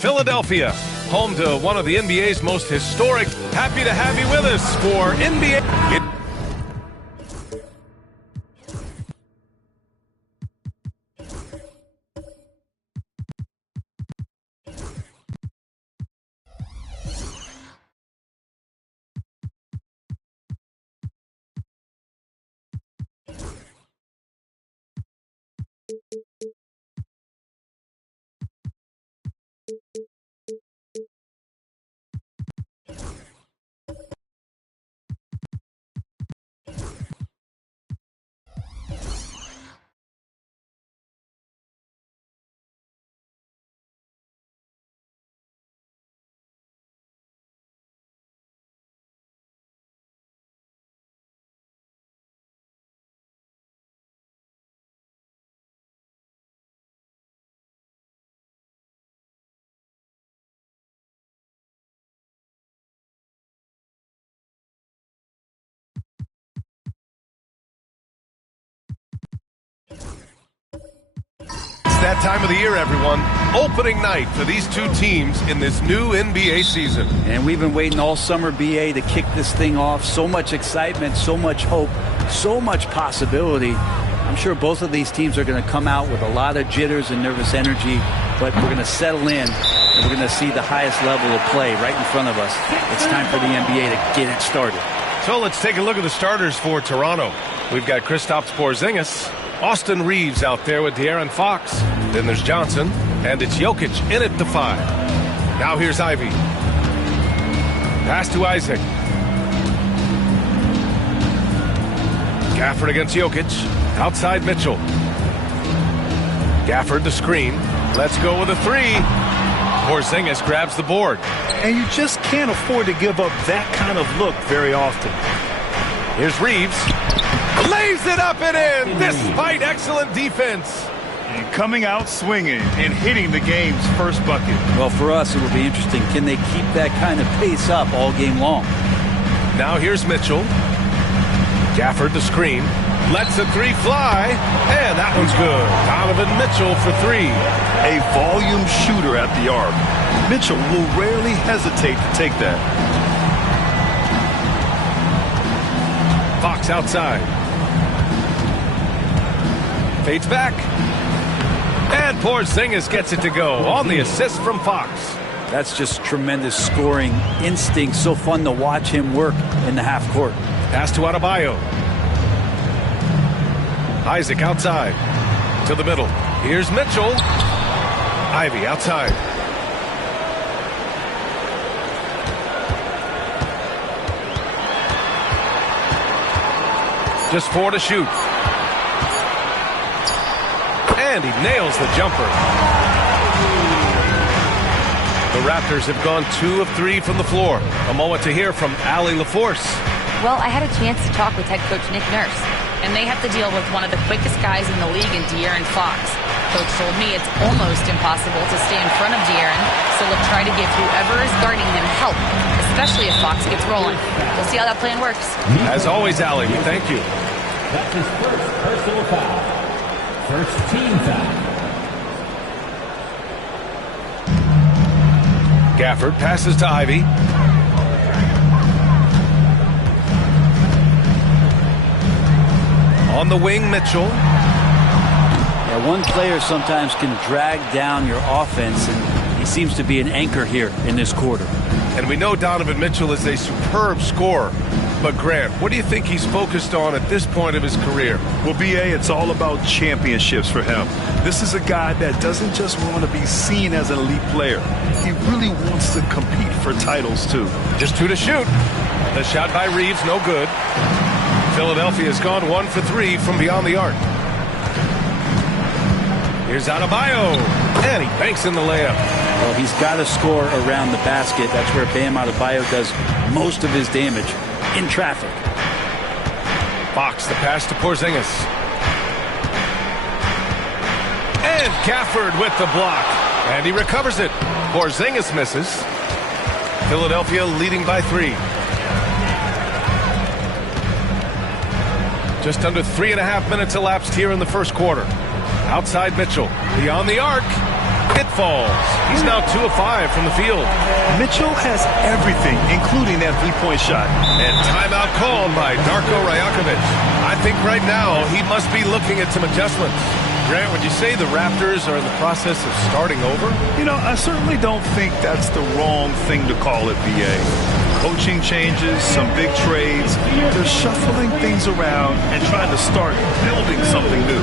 Philadelphia, home to one of the NBA's most historic. Happy to have you with us for NBA. That time of the year, everyone. Opening night for these two teams in this new NBA season. And we've been waiting all summer, BA, to kick this thing off. So much excitement, so much hope, so much possibility. I'm sure both of these teams are going to come out with a lot of jitters and nervous energy, but we're going to settle in, and we're going to see the highest level of play right in front of us. It's time for the NBA to get it started. So let's take a look at the starters for Toronto. We've got Kristaps Porzingis. Austin Reeves out there with De'Aaron Fox. Then there's Johnson. And it's Jokic in at the 5. Now here's Ivy. Pass to Isaac. Gafford against Jokic. Outside Mitchell. Gafford the screen. Let's go with a 3. Porzingis grabs the board. And you just can't afford to give up that kind of look very often. Here's Reeves. Lays it up and in despite excellent defense. And coming out swinging and hitting the game's first bucket. Well, for us, it will be interesting. Can they keep that kind of pace up all game long? Now here's Mitchell. Gafford the screen. Lets a 3 fly. And that one's good. Donovan Mitchell for 3. A volume shooter at the arc. Mitchell will rarely hesitate to take that. Fox outside. Fades back. And Porzingis gets it to go on the assist from Fox. That's just tremendous scoring instinct. So fun to watch him work in the half court. Pass to Adebayo. Isaac outside. To the middle. Here's Mitchell. Ivy outside. Just 4 to shoot. And he nails the jumper. The Raptors have gone 2 of 3 from the floor. A moment to hear from Allie LaForce. Well, I had a chance to talk with head coach Nick Nurse, and they have to deal with one of the quickest guys in the league in De'Aaron Fox. Coach told me it's almost impossible to stay in front of De'Aaron, so they'll try to give whoever is guarding him help, especially if Fox gets rolling. We'll see how that plan works. As always, Allie, we thank you. That's his first personal foul. First team foul. Gafford passes to Ivy. On the wing, Mitchell. Yeah, one player sometimes can drag down your offense, and he seems to be an anchor here in this quarter. And we know Donovan Mitchell is a superb scorer. But Grant, what do you think he's focused on at this point of his career? Well, B.A., it's all about championships for him. This is a guy that doesn't just want to be seen as an elite player. He really wants to compete for titles, too. Just 2 to shoot. The shot by Reeves, no good. Philadelphia's gone 1 for 3 from beyond the arc. Here's Adebayo. And he banks in the layup. Well, he's got to score around the basket. That's where Bam Adebayo does most of his damage. In traffic. Fox, the pass to Porzingis. And Gafford with the block. And he recovers it. Porzingis misses. Philadelphia leading by 3. Just under 3.5 minutes elapsed here in the first quarter. Outside Mitchell. Beyond the arc. It falls. He's now 2 of 5 from the field. Mitchell has everything, including that three-point shot. And timeout called by Darko Rajakovic. I think right now he must be looking at some adjustments. Grant, would you say the Raptors are in the process of starting over? You know, I certainly don't think that's the wrong thing to call it, B.A. Coaching changes, some big trades. They're shuffling things around and trying to start building something new.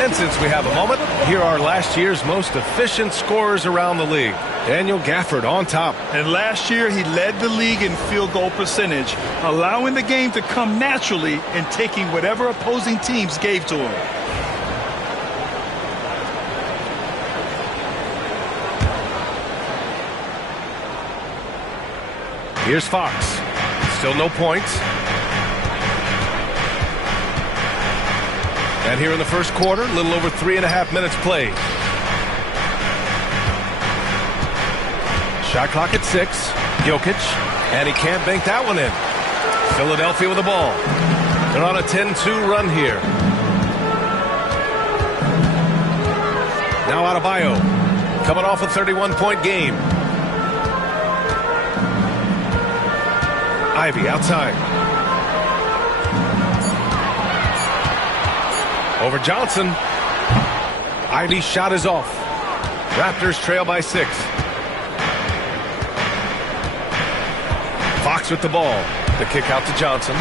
And since we have a moment, here are last year's most efficient scorers around the league. Daniel Gafford on top. And last year, he led the league in field goal percentage, allowing the game to come naturally and taking whatever opposing teams gave to him. Here's Fox. Still no points. And here in the first quarter, a little over 3.5 minutes played. Shot clock at 6. Jokic. And he can't bank that one in. Philadelphia with the ball. They're on a 10-2 run here. Now Adebayo. Coming off a 31-point game. Ivy outside. Over Johnson. Ivy's shot is off. Raptors trail by 6. Fox with the ball. The kick out to Johnson.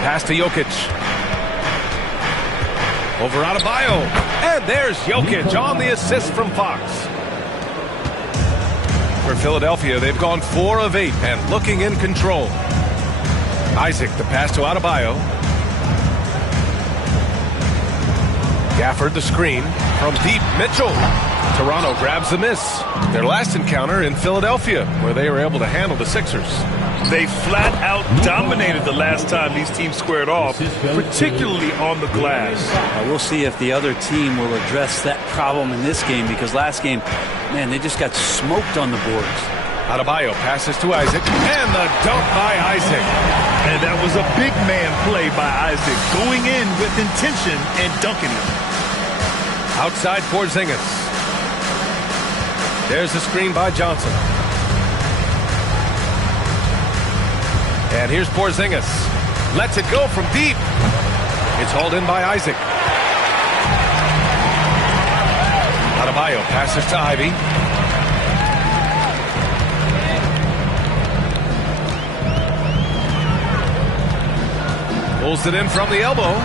Pass to Jokic. Over Adebayo. And there's Jokic on the assist from Fox. For Philadelphia, they've gone 4 of 8 and looking in control. Isaac, the pass to Adebayo. Gafford, the screen from deep. Mitchell. Toronto grabs the miss. Their last encounter in Philadelphia, where they were able to handle the Sixers. They flat out dominated the last time these teams squared off, particularly on the glass. We'll see if the other team will address that problem in this game, because last game, man, they just got smoked on the boards. Adebayo passes to Isaac, and the dunk by Isaac. And that was a big man play by Isaac, going in with intention and dunking it. Outside Porzingis. There's the screen by Johnson. And here's Porzingis. Lets it go from deep. It's hauled in by Isaac. Adebayo passes to Ivy. Pulls it in from the elbow.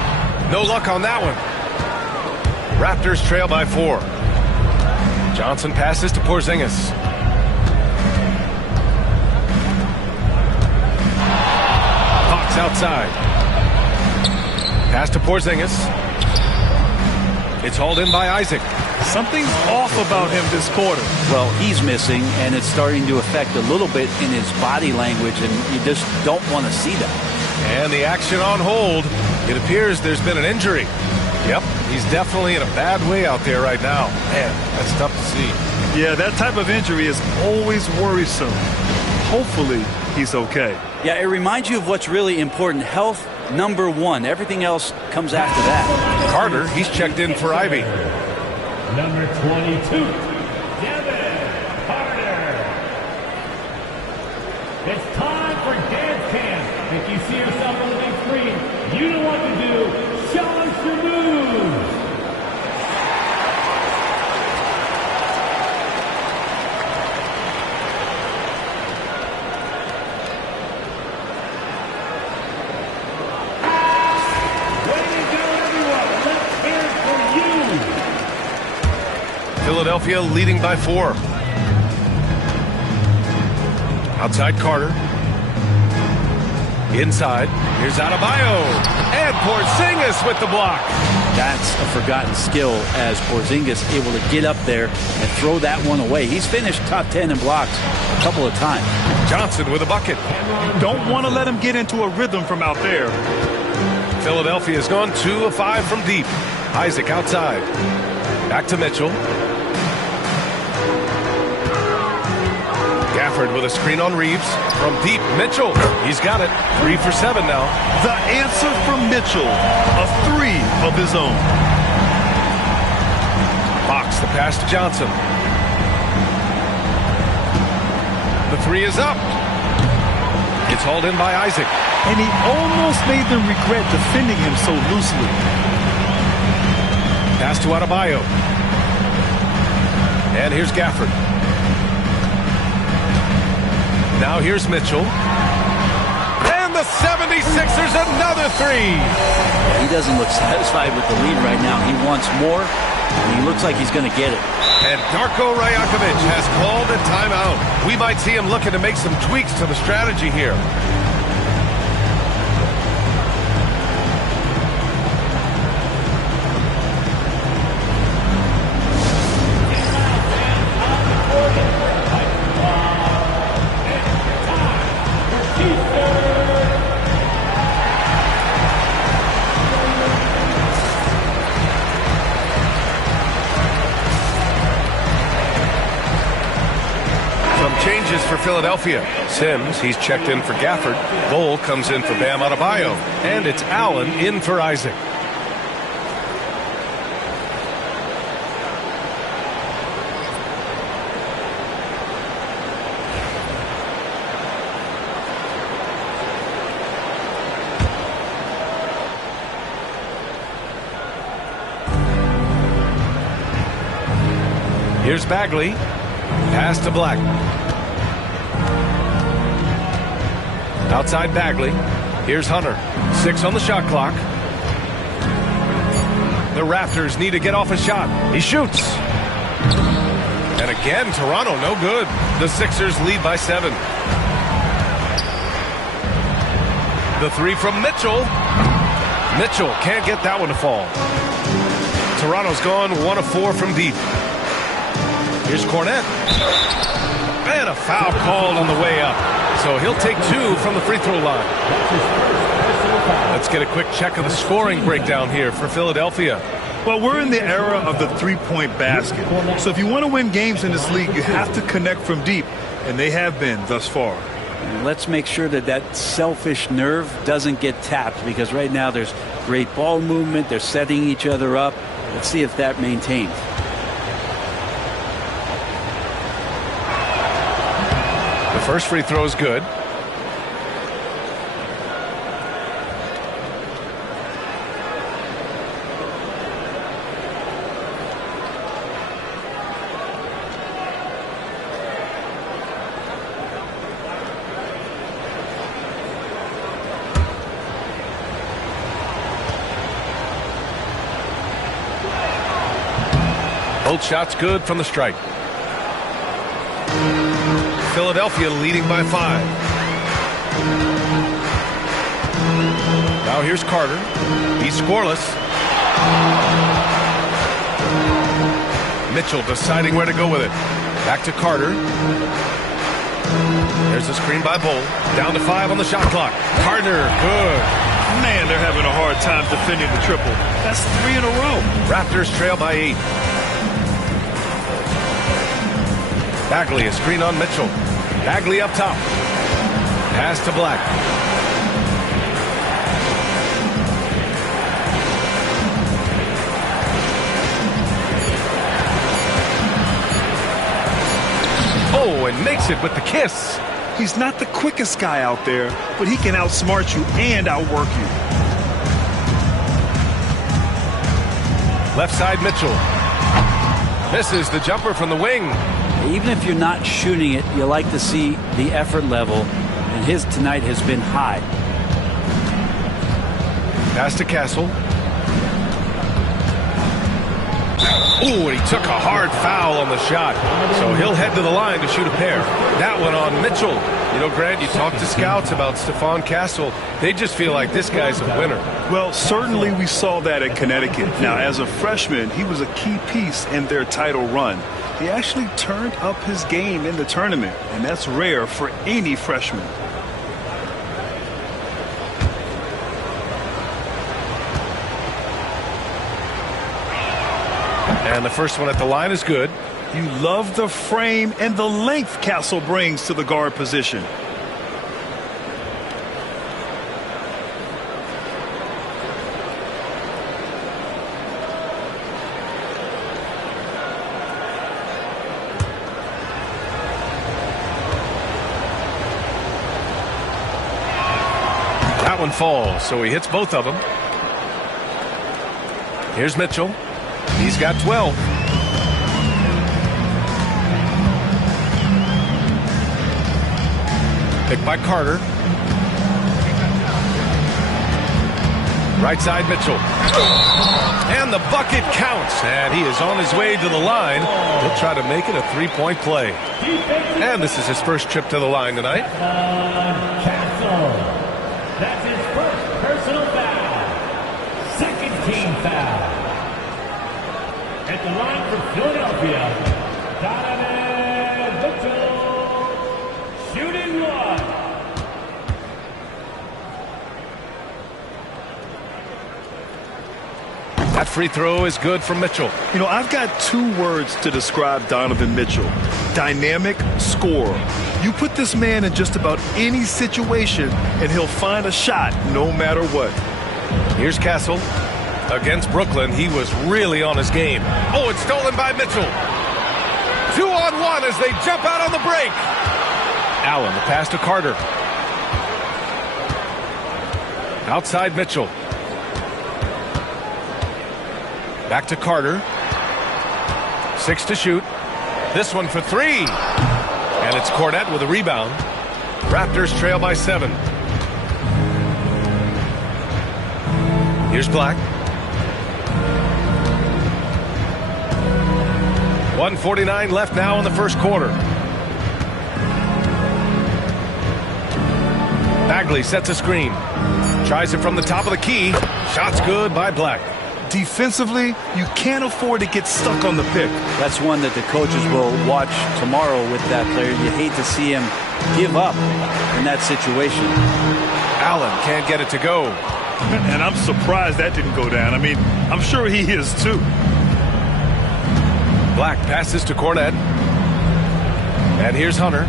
No luck on that one. Raptors trail by 4. Johnson passes to Porzingis. Fox outside. Pass to Porzingis. It's hauled in by Isaac. Something's off about him this quarter. Well, he's missing, and it's starting to affect a little bit in his body language, and you just don't want to see that. And the action on hold. It appears there's been an injury. Yep, he's definitely in a bad way out there right now. Man, that's tough to see. Yeah, that type of injury is always worrisome. Hopefully, he's okay. Yeah, it reminds you of what's really important. Health, number 1. Everything else comes after that. Carter, he's checked in for Ivy. Number 22, Devin Carter. It's time for dance camp. If you see yourself on the big screen, you know what to do. Show us your moves. Way to go, everyone. Let's hear it for you. Philadelphia leading by 4. Outside Carter. Inside. Here's Adebayo. And Porzingis with the block. That's a forgotten skill, as Porzingis able to get up there and throw that one away. He's finished top 10 in blocks a couple of times. Johnson with a bucket. Don't want to let him get into a rhythm from out there. Philadelphia has gone 2 of 5 from deep. Isaac outside. Back to Mitchell. Gafford with a screen on Reeves. From deep, Mitchell. He's got it. 3 for 7 now. The answer from Mitchell, a 3 of his own. Fox, the pass to Johnson. The 3 is up. It's hauled in by Isaac. And he almost made them regret defending him so loosely. Pass to Adebayo. And here's Gafford. Now here's Mitchell. And the 76 76ers another three. He doesn't look satisfied with the lead right now. He wants more, and he looks like he's going to get it. And Darko Rajakovic has called a timeout. We might see him looking to make some tweaks to the strategy here. Changes for Philadelphia. Sims, he's checked in for Gafford. Bol comes in for Bam Adebayo. And it's Allen in for Isaac. Here's Bagley. Pass to Black. Outside Bagley. Here's Hunter. 6 on the shot clock. The Raptors need to get off a shot. He shoots. And again, Toronto no good. The Sixers lead by 7. The three from Mitchell. Mitchell can't get that one to fall. Toronto's gone 1 of 4 from deep. Here's Cornette. And a foul called on the way up. So he'll take 2 from the free throw line. Let's get a quick check of the scoring breakdown here for Philadelphia. Well, we're in the era of the three-point basket. So if you want to win games in this league, you have to connect from deep. And they have been thus far. And let's make sure that that selfish nerve doesn't get tapped, because right now there's great ball movement. They're setting each other up. Let's see if that maintains. The first free throw is good. Both shots good from the strike. Philadelphia leading by 5. Now here's Carter. He's scoreless. Mitchell deciding where to go with it. Back to Carter. There's a screen by Bol. Down to 5 on the shot clock. Carter, good. Man, they're having a hard time defending the triple. That's 3 in a row. Raptors trail by 8. Bagley, a screen on Mitchell. Bagley up top. Pass to Black. Oh, and makes it with the kiss. He's not the quickest guy out there, but he can outsmart you and outwork you. Left side Mitchell. Misses the jumper from the wing. Even if you're not shooting it, you like to see the effort level, and his tonight has been high. Pass to Castle. Ooh, and he took a hard foul on the shot. So he'll head to the line to shoot a pair. That one on Mitchell. You know, Grant, you talk to scouts about Stephon Castle. They just feel like this guy's a winner. Well, certainly we saw that at Connecticut. Now, as a freshman, he was a key piece in their title run. He actually turned up his game in the tournament, and that's rare for any freshman. And the first one at the line is good. You love the frame and the length Castle brings to the guard position. That one falls, so he hits both of them. Here's Mitchell. He's got 12. Picked by Carter. Right side, Mitchell. And the bucket counts. And he is on his way to the line. He'll try to make it a three-point play. And this is his first trip to the line tonight. Castle. That's his first personal foul. Second team foul. At the line for Philadelphia, Donovan Mitchell, shooting one. That free throw is good from Mitchell. You know, I've got 2 words to describe Donovan Mitchell. Dynamic scorer. You put this man in just about any situation, and he'll find a shot no matter what. Here's Castle. Against Brooklyn, he was really on his game. Oh, it's stolen by Mitchell. 2-on-1 as they jump out on the break. Allen, the pass to Carter. Outside Mitchell. Back to Carter. 6 to shoot. This one for 3. And it's Kornet with a rebound. Raptors trail by 7. Here's Black. 1:49 left now in the first quarter. Bagley sets a screen. Tries it from the top of the key. Shot's good by Black. Defensively, you can't afford to get stuck on the pick. That's one that the coaches will watch tomorrow with that player. You hate to see him give up in that situation. Allen can't get it to go. And I'm surprised that didn't go down. I mean, I'm sure he is too. Black passes to Kornet. And here's Hunter.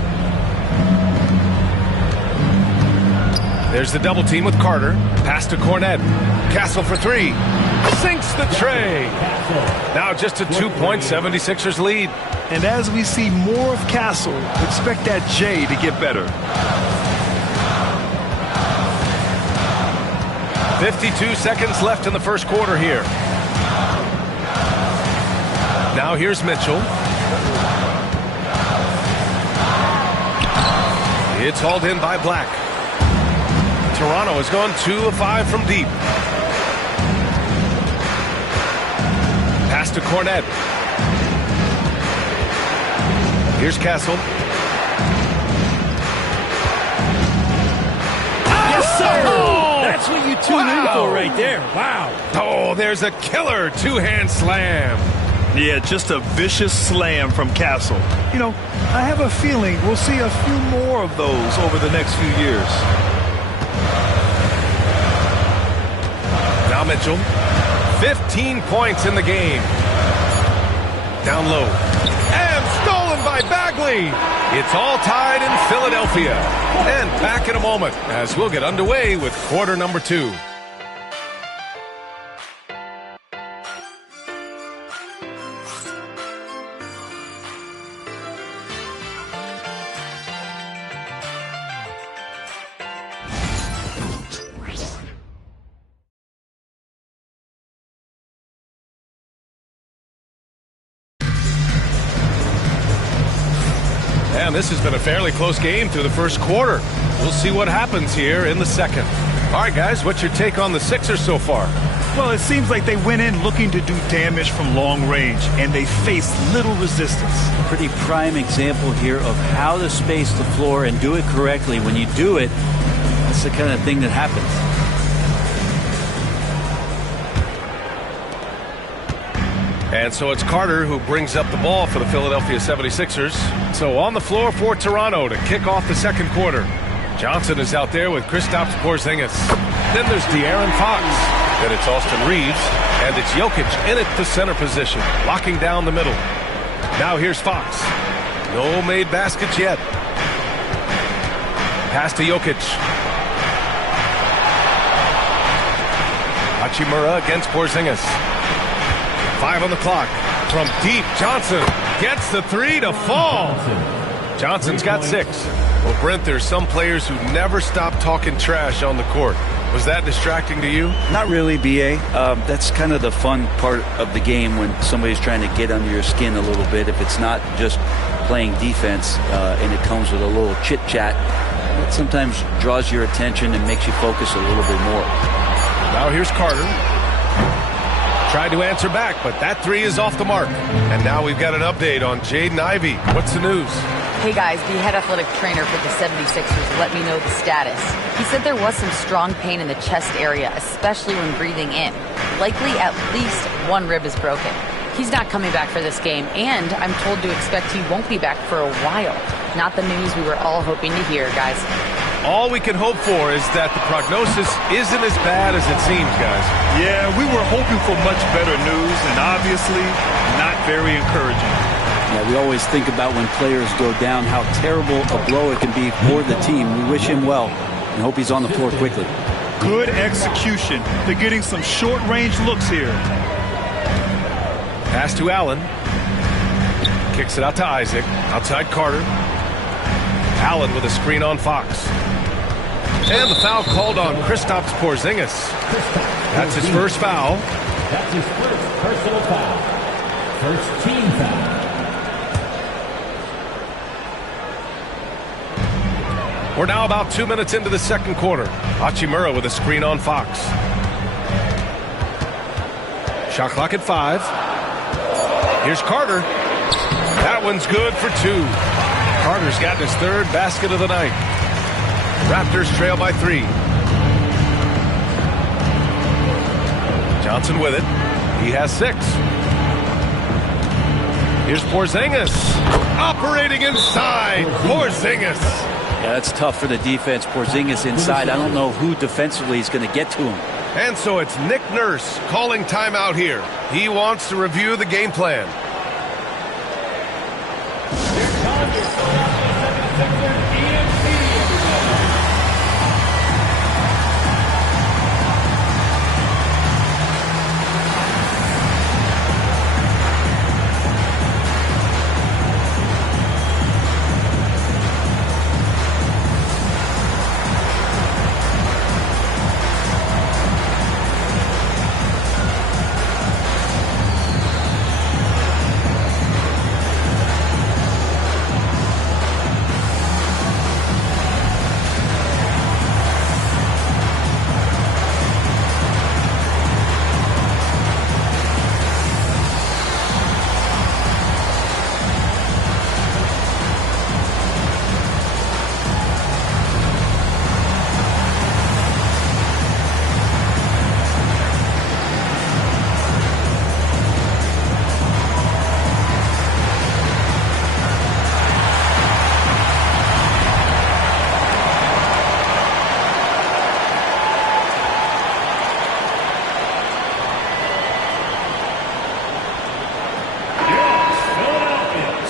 There's the double team with Carter. Pass to Kornet. Castle for 3. Sinks the tray. Now just a 2-point 76ers lead. And as we see more of Castle, expect that J to get better. 52 seconds left in the first quarter here. Now here's Mitchell. It's hauled in by Black. Toronto has gone 2 of 5 from deep. Pass to Kornet. Here's Castle. Yes, sir! That's what you tune in for right there. Wow. Oh, there's a killer 2-hand slam. Yeah, just a vicious slam from Castle. You know, I have a feeling we'll see a few more of those over the next few years. Now Mitchell. 15 points in the game. Down low. And stolen by Bagley. It's all tied in Philadelphia. And back in a moment as we'll get underway with quarter number 2. And this has been a fairly close game through the first quarter. We'll see what happens here in the second. All right, guys, what's your take on the Sixers so far? Well, it seems like they went in looking to do damage from long range, and they faced little resistance. Pretty prime example here of how to space the floor and do it correctly. When you do it, that's the kind of thing that happens. And so it's Carter who brings up the ball for the Philadelphia 76ers. So on the floor for Toronto to kick off the second quarter. Johnson is out there with Kristaps Porzingis. Then there's De'Aaron Fox. Then it's Austin Reeves. And it's Jokic in at the center position, locking down the middle. Now here's Fox. No made baskets yet. Pass to Jokic. Hachimura against Porzingis. 5 on the clock. From deep, Johnson gets the 3 to fall. Johnson's got 6. Well, Brent, there's some players who never stop talking trash on the court. Was that distracting to you? Not really, B.A. That's kind of the fun part of the game when somebody's trying to get under your skin a little bit. If it's not just playing defense and it comes with a little chit-chat, it sometimes draws your attention and makes you focus a little bit more. Now here's Carter. Tried to answer back, but that three is off the mark. And now we've got an update on Jaden Ivey. What's the news? Hey guys, the head athletic trainer for the 76ers let me know the status. He said there was some strong pain in the chest area, especially when breathing in. Likely at least one rib is broken. He's not coming back for this game, and I'm told to expect he won't be back for a while. Not the news we were all hoping to hear, guys. All we can hope for is that the prognosis isn't as bad as it seems, guys. Yeah, we were hoping for much better news, and obviously not very encouraging. Yeah, we always think about when players go down, how terrible a blow it can be for the team. We wish him well and hope he's on the floor quickly. Good execution. They're getting some short-range looks here. Pass to Allen. Kicks it out to Isaac. Outside Carter. Allen with a screen on Fox. And the foul called on Kristaps Porzingis. That's his first foul. That's his first personal foul. First team foul. We're now about 2 minutes into the second quarter. Hachimura with a screen on Fox. Shot clock at 5. Here's Carter. That one's good for 2. Carter's gotten his third basket of the night. Raptors trail by 3. Johnson with it. He has 6. Here's Porzingis. Operating inside. Porzingis. Yeah, that's tough for the defense. Porzingis inside. I don't know who defensively is going to get to him. And so it's Nick Nurse calling timeout here. He wants to review the game plan.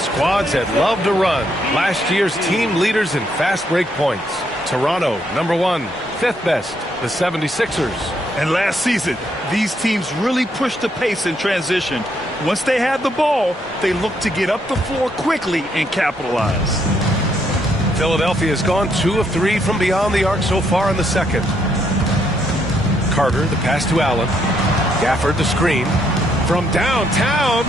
Squads that love to run. Last year's team leaders in fast break points. Toronto, number 1, 5th best, the 76ers. And last season, these teams really pushed the pace in transition. Once they had the ball, they looked to get up the floor quickly and capitalize. Philadelphia has gone 2 of 3 from beyond the arc so far in the second. Carter, the pass to Allen. Gafford, the screen. From downtown.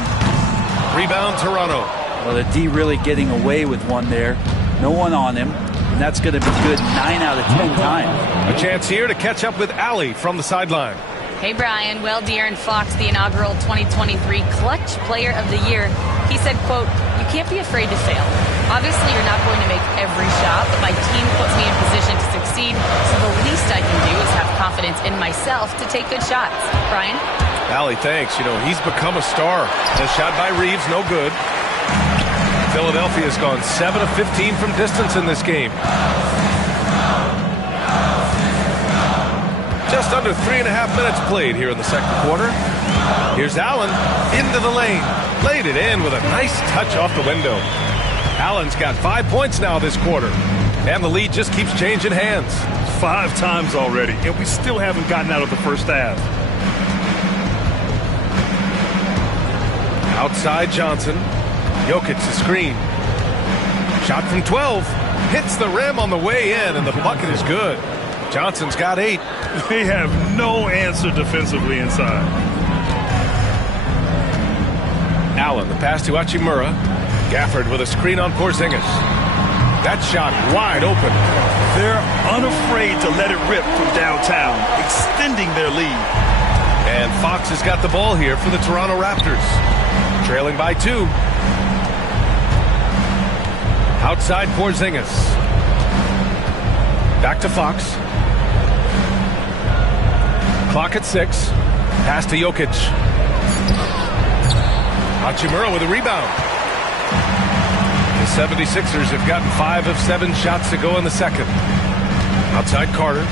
Rebound, Toronto. Well, the D really getting away with one there. No one on him. And that's going to be good 9 out of 10 times. A chance here to catch up with Allie from the sideline. Hey, Brian. Well, De'Aaron Fox, the inaugural 2023 Clutch Player of the Year, he said, quote, "You can't be afraid to fail. Obviously, you're not going to make every shot, but my team puts me in position to succeed, so the least I can do is have confidence in myself to take good shots." Brian? Allie, thanks. You know, he's become a star. The shot by Reeves, no good. Philadelphia's gone 7 of 15 from distance in this game. Just under 3.5 minutes played here in the second quarter. Here's Allen into the lane. Laid it in with a nice touch off the window. Allen's got 5 points now this quarter. And the lead just keeps changing hands. 5 times already, and we still haven't gotten out of the first half. Outside Johnson. Jokic the screen. Shot from 12. Hits the rim on the way in, and the bucket is good. Johnson's got 8. They have no answer defensively inside. Allen, the pass to Hachimura. Gafford with a screen on Porzingis. That shot wide open. They're unafraid to let it rip from downtown, extending their lead. And Fox has got the ball here for the Toronto Raptors. Trailing by 2. Outside Porzingis. Back to Fox. Clock at 6. Pass to Jokic. Hachimura with a rebound. The 76ers have gotten 5 of 7 shots to go in the second. Outside Carter.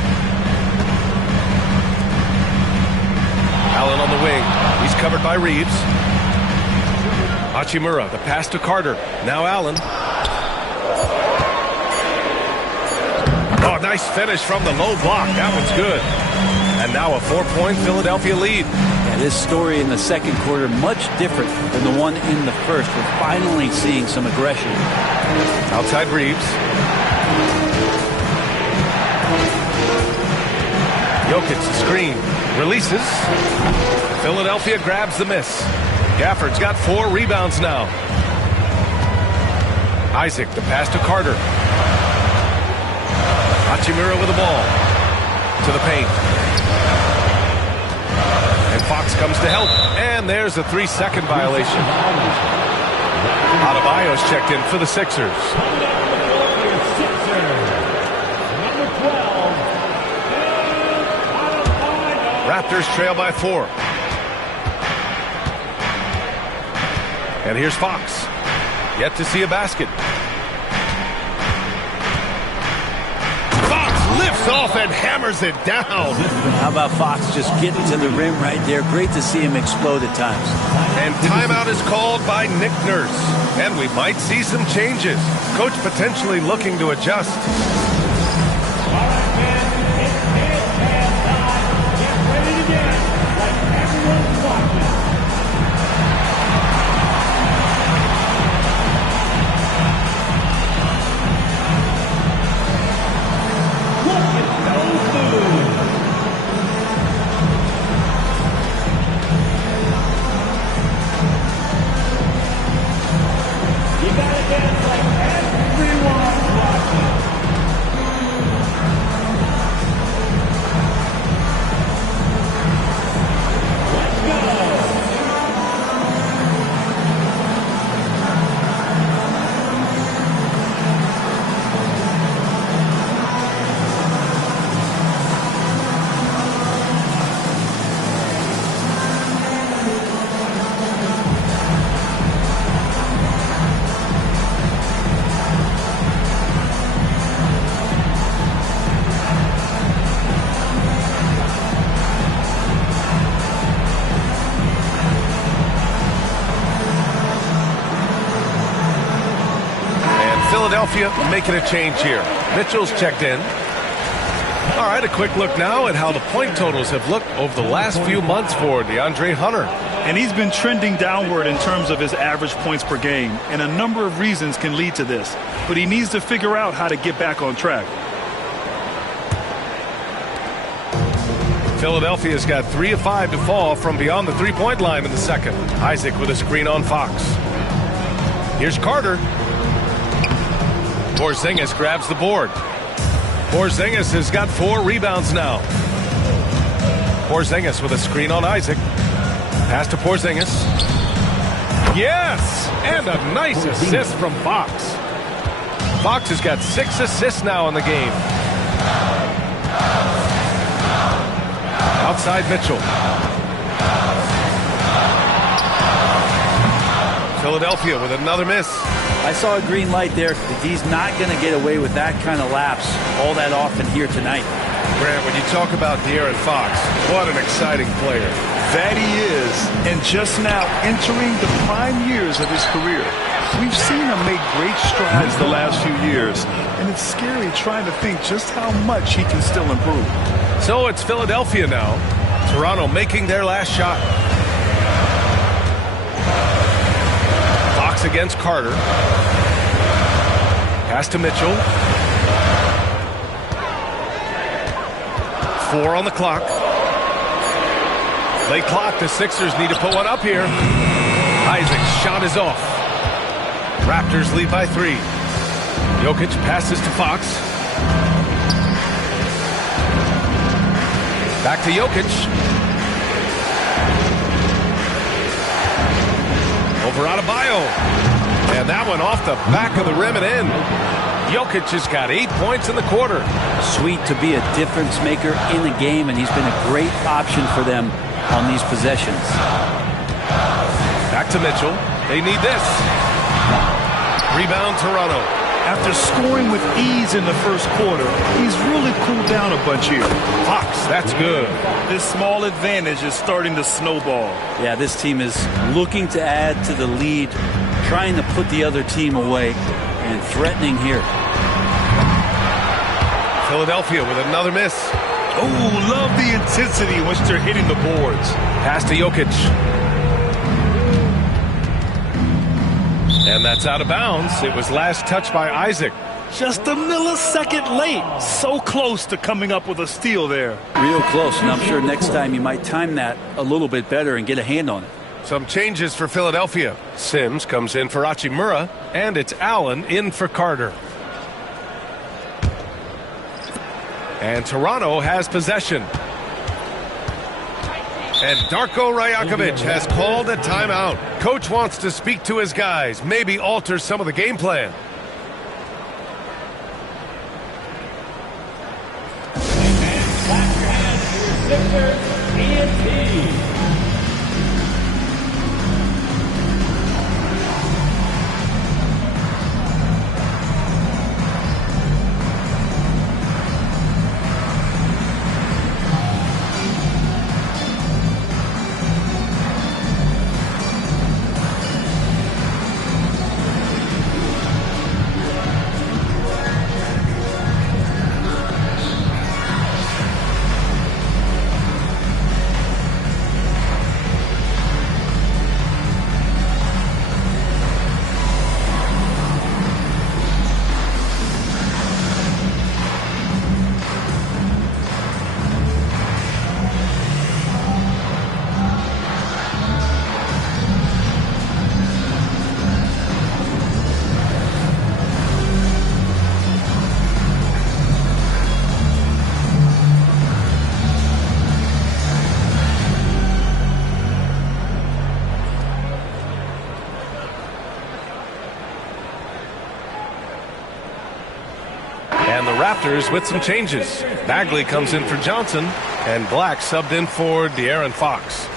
Allen on the wing. He's covered by Reeves. Hachimura, the pass to Carter. Now Allen. Oh, nice finish from the low block. That one's good. And now a 4-point Philadelphia lead. Yeah, this story in the second quarter much different than the one in the first. We're finally seeing some aggression. Outside Reeves. Jokic, the screen. Releases. Philadelphia grabs the miss. Gafford's got 4 rebounds now. Isaac, the pass to Carter. Hachimura with the ball. To the paint. And Fox comes to help. And there's a 3-second violation. Adebayo's checked in for the Sixers. Raptors trail by 4. And here's Fox. Yet to see a basket. Fox lifts off and hammers it down. How about Fox just getting to the rim right there? Great to see him explode at times. And timeout is called by Nick Nurse. And we might see some changes. Coach potentially looking to adjust. Philadelphia making a change here. Mitchell's checked in. All right, a quick look now at how the point totals have looked over the last few months for DeAndre Hunter. And he's been trending downward in terms of his average points per game, and a number of reasons can lead to this. But he needs to figure out how to get back on track. Philadelphia's got 3 of 5 to fall from beyond the three-point line in the second. Isaac with a screen on Fox. Here's Carter. Porzingis grabs the board. Porzingis has got 4 rebounds now. Porzingis with a screen on Isaac. Pass to Porzingis. Yes! And a nice assist from Fox. Fox has got 6 assists now in the game. Outside Mitchell. Philadelphia with another miss. I saw a green light there. He's not going to get away with that kind of lapse all that often here tonight. Grant, when you talk about De'Aaron Fox, what an exciting player. That he is, and just now entering the prime years of his career. We've seen him make great strides the last few years, and it's scary trying to think just how much he can still improve. So it's Philadelphia now. Toronto making their last shot. Fox against Carter. Pass to Mitchell. 4 on the clock. Late clock. The Sixers need to put one up here. Isaac's shot is off. Raptors lead by 3. Jokic passes to Fox. Back to Jokic. Over Adebayo. And that one off the back of the rim and in. Jokic has got 8 points in the quarter. Sweet to be a difference maker in the game, and he's been a great option for them on these possessions. Back to Mitchell. They need this. Rebound Toronto. After scoring with ease in the first quarter, he's really cooled down a bunch here. Fox, that's good. This small advantage is starting to snowball. Yeah, this team is looking to add to the lead, trying to put the other team away, and threatening here. Philadelphia with another miss. Oh, love the intensity in which they're hitting the boards. Pass to Jokic. And that's out of bounds. It was last touched by Isaac. Just a millisecond late. So close to coming up with a steal there. Real close, and I'm sure next time you might time that a little bit better and get a hand on it. Some changes for Philadelphia. Sims comes in for Hachimura, and it's Allen in for Carter. And Toronto has possession. And Darko Rajakovic has called a timeout. Coach wants to speak to his guys, maybe alter some of the game plan. And the Raptors with some changes. Bagley comes in for Johnson, and Black subbed in for De'Aaron Fox.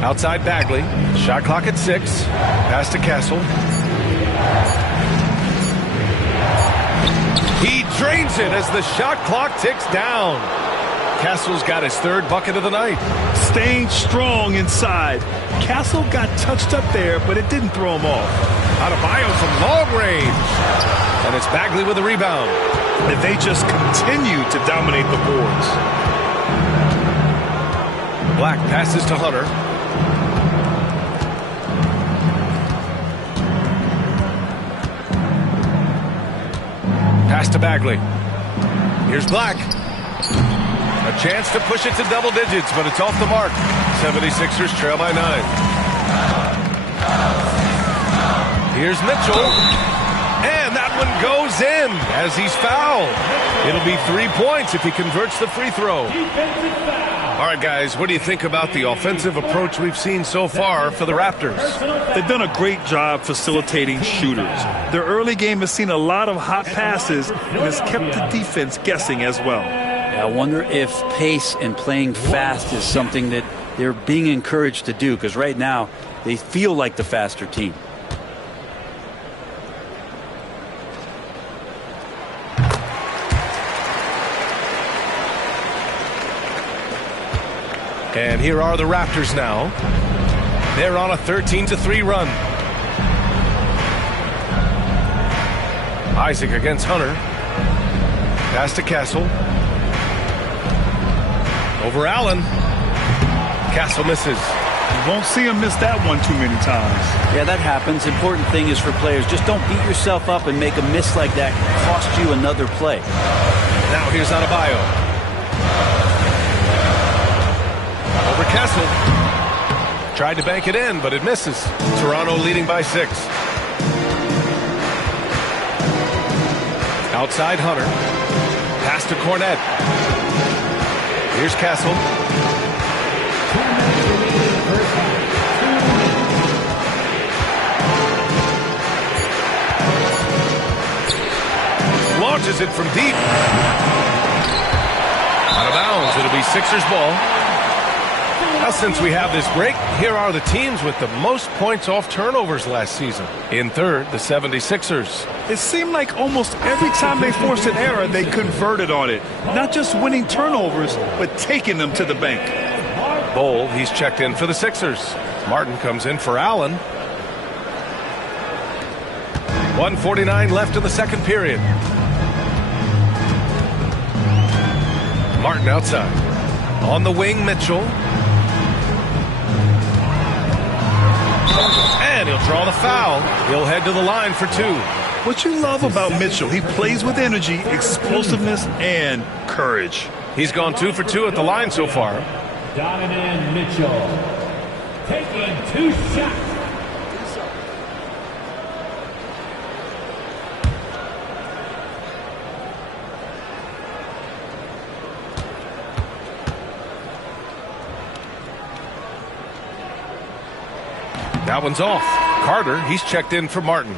Outside Bagley. Shot clock at 6. Pass to Castle. He drains it as the shot clock ticks down. Castle's got his third bucket of the night. Staying strong inside. Castle got touched up there, but it didn't throw him off. Adebayo from long range. And it's Bagley with the rebound. And they just continue to dominate the boards. Black passes to Hunter. Pass to Bagley. Here's Black. A chance to push it to double digits, but it's off the mark. 76ers trail by 9. Here's Mitchell. And that one goes in as he's fouled. It'll be 3 points if he converts the free throw. All right, guys, what do you think about the offensive approach we've seen so far for the Raptors? They've done a great job facilitating shooters. Their early game has seen a lot of hot passes and has kept the defense guessing as well. I wonder if pace and playing fast is something that they're being encouraged to do, because right now they feel like the faster team. And here are the Raptors now. They're on a 13-3 run. Isaac against Hunter. Pass to Castle. Over Allen. Castle misses. You won't see him miss that one too many times. Yeah, that happens. Important thing is for players, just don't beat yourself up and make a miss like that cost you another play. Now here's Adebayo. Over Kessel. Tried to bank it in, but it misses. Toronto leading by 6. Outside Hunter. Pass to Cornette. Here's Kessel. Launches it from deep. Out of bounds. It'll be Sixers ball. Now, since we have this break, here are the teams with the most points off turnovers last season. In third, the 76ers. It seemed like almost every time they forced an error, they converted on it. Not just winning turnovers, but taking them to the bank. Bol, he's checked in for the Sixers. Martin comes in for Allen. 1:49 left in the second period. Martin outside. On the wing, Mitchell. And he'll draw the foul. He'll head to the line for 2. What you love about Mitchell, he plays with energy, explosiveness, and courage. He's gone 2 for 2 at the line so far. Donovan Mitchell taking 2 shots. That one's off. Carter, he's checked in for Martin.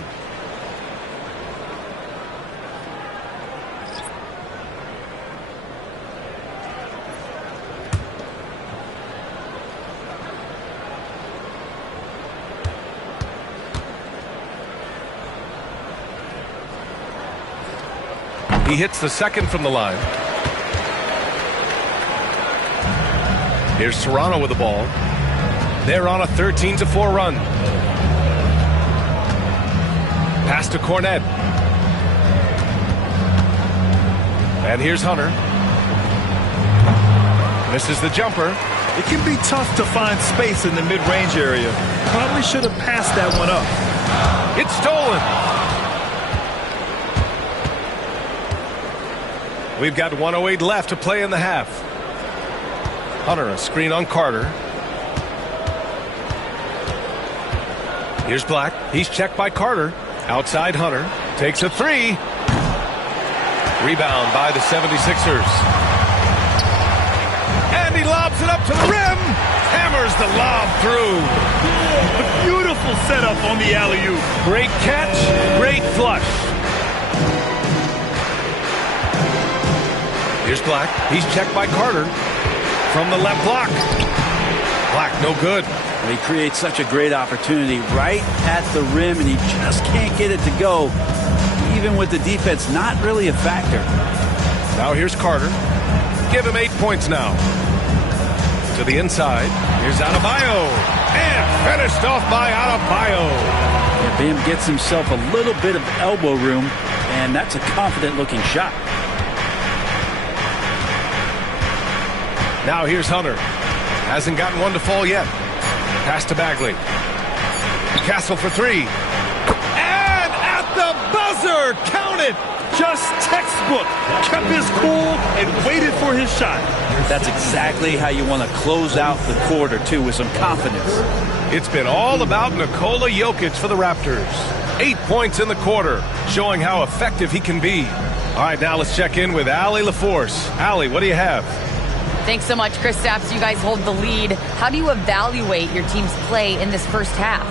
He hits the second from the line. Here's Toronto with the ball. They're on a 13-4 run. Pass to Cornette. And here's Hunter. Misses the jumper. It can be tough to find space in the mid-range area. Probably should have passed that one up. It's stolen. We've got 1:08 left to play in the half. Hunter, a screen on Carter. Here's Black. He's checked by Carter. Outside Hunter. Takes a 3. Rebound by the 76ers. And he lobs it up to the rim. Hammers the lob through. A beautiful setup on the alley-oop. Great catch. Great flush. Here's Black. He's checked by Carter. From the left block. Black, no good. He creates such a great opportunity right at the rim, and he just can't get it to go, even with the defense not really a factor. Now here's Carter. Give him 8 points now. To the inside. Here's Adebayo. And finished off by Adebayo. Yeah, Bam gets himself a little bit of elbow room, and that's a confident-looking shot. Now here's Hunter. Hasn't gotten one to fall yet. Pass to Bagley. Castle for 3. And at the buzzer! Count it! Just textbook. Kept his cool and waited for his shot. That's exactly how you want to close out the quarter, too, with some confidence. It's been all about Nikola Jokic for the Raptors. 8 points in the quarter, showing how effective he can be. All right, now let's check in with Allie LaForce. Allie, what do you have? Thanks so much, Kristaps. You guys hold the lead. How do you evaluate your team's play in this first half?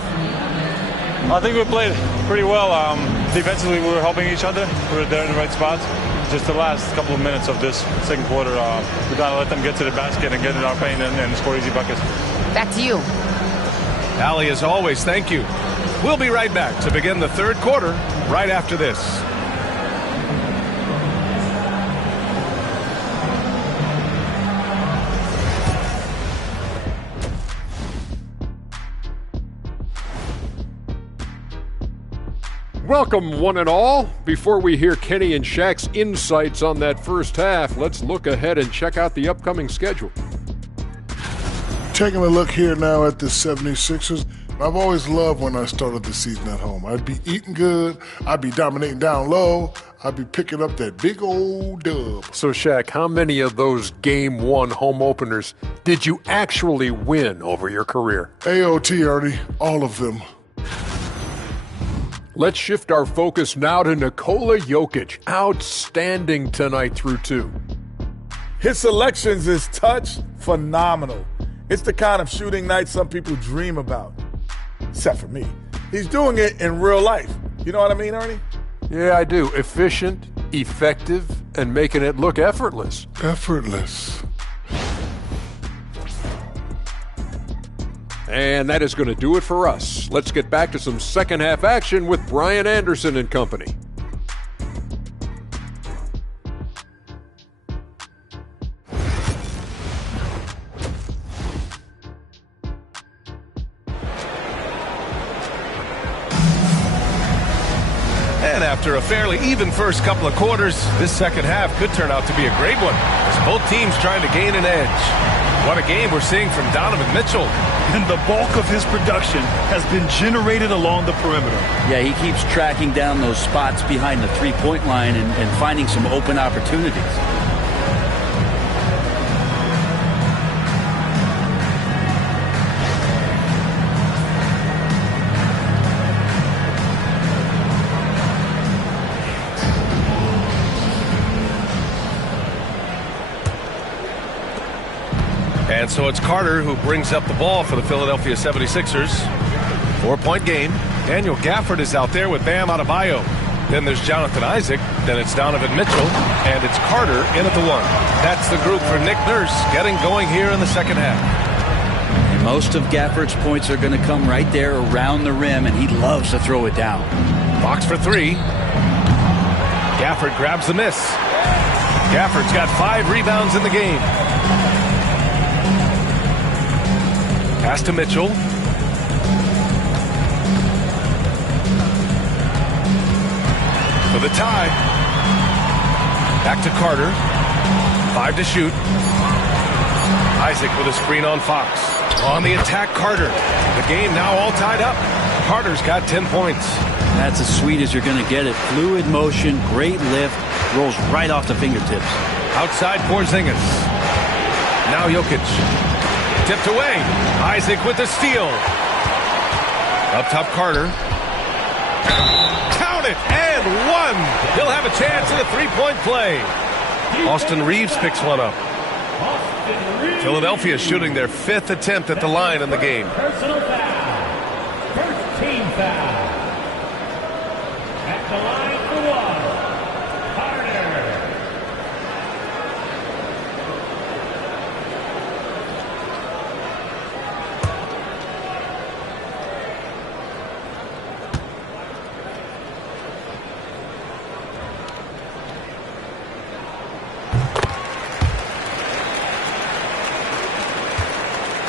I think we played pretty well. Defensively, we were helping each other. We were there in the right spots. Just the last couple of minutes of this second quarter, we got to let them get to the basket and get in our paint and score easy buckets. Back to you. Allie, as always, thank you. We'll be right back to begin the third quarter right after this. Welcome, one and all. Before we hear Kenny and Shaq's insights on that first half, let's look ahead and check out the upcoming schedule. taking a look here now at the 76ers. I've always loved when I started the season at home. I'd be eating good. I'd be dominating down low. I'd be picking up that big old dub. So, Shaq, how many of those Game 1 home openers did you actually win over your career? AOT, Ernie. All of them. Let's shift our focus now to Nikola Jokic. Outstanding tonight through 2. His selections is touch phenomenal. It's the kind of shooting night some people dream about. Except for me. He's doing it in real life. You know what I mean, Ernie? Yeah, I do. Efficient, effective, and making it look effortless. Effortless. And that is going to do it for us. Let's get back to some second half action with Brian Anderson and company. And after a fairly even first couple of quarters, this second half could turn out to be a great one, as both teams trying to gain an edge. What a game we're seeing from Donovan Mitchell. And the bulk of his production has been generated along the perimeter. Yeah, he keeps tracking down those spots behind the three-point line and finding some open opportunities. And so it's Carter who brings up the ball for the Philadelphia 76ers. 4-point game. Daniel Gafford is out there with Bam Adebayo. Then there's Jonathan Isaac. Then it's Donovan Mitchell. And it's Carter in at the 1. That's the group for Nick Nurse getting going here in the second half. And most of Gafford's points are going to come right there around the rim, and he loves to throw it down. Fox for 3. Gafford grabs the miss. Gafford's got 5 rebounds in the game. Pass to Mitchell. For the tie. Back to Carter. 5 to shoot. Isaac with a screen on Fox. On the attack, Carter. The game now all tied up. Carter's got 10 points. That's as sweet as you're going to get it. Fluid motion, great lift, rolls right off the fingertips. Outside Porzingis. Now Jokic. Tipped away. Isaac with the steal. Up top, Carter. Count it, and 1. He'll have a chance at a 3-point play. Austin Reeves picks one up. Philadelphia shooting their 5th attempt at the line in the game. Personal foul. First team foul. At the line for 1. Carter.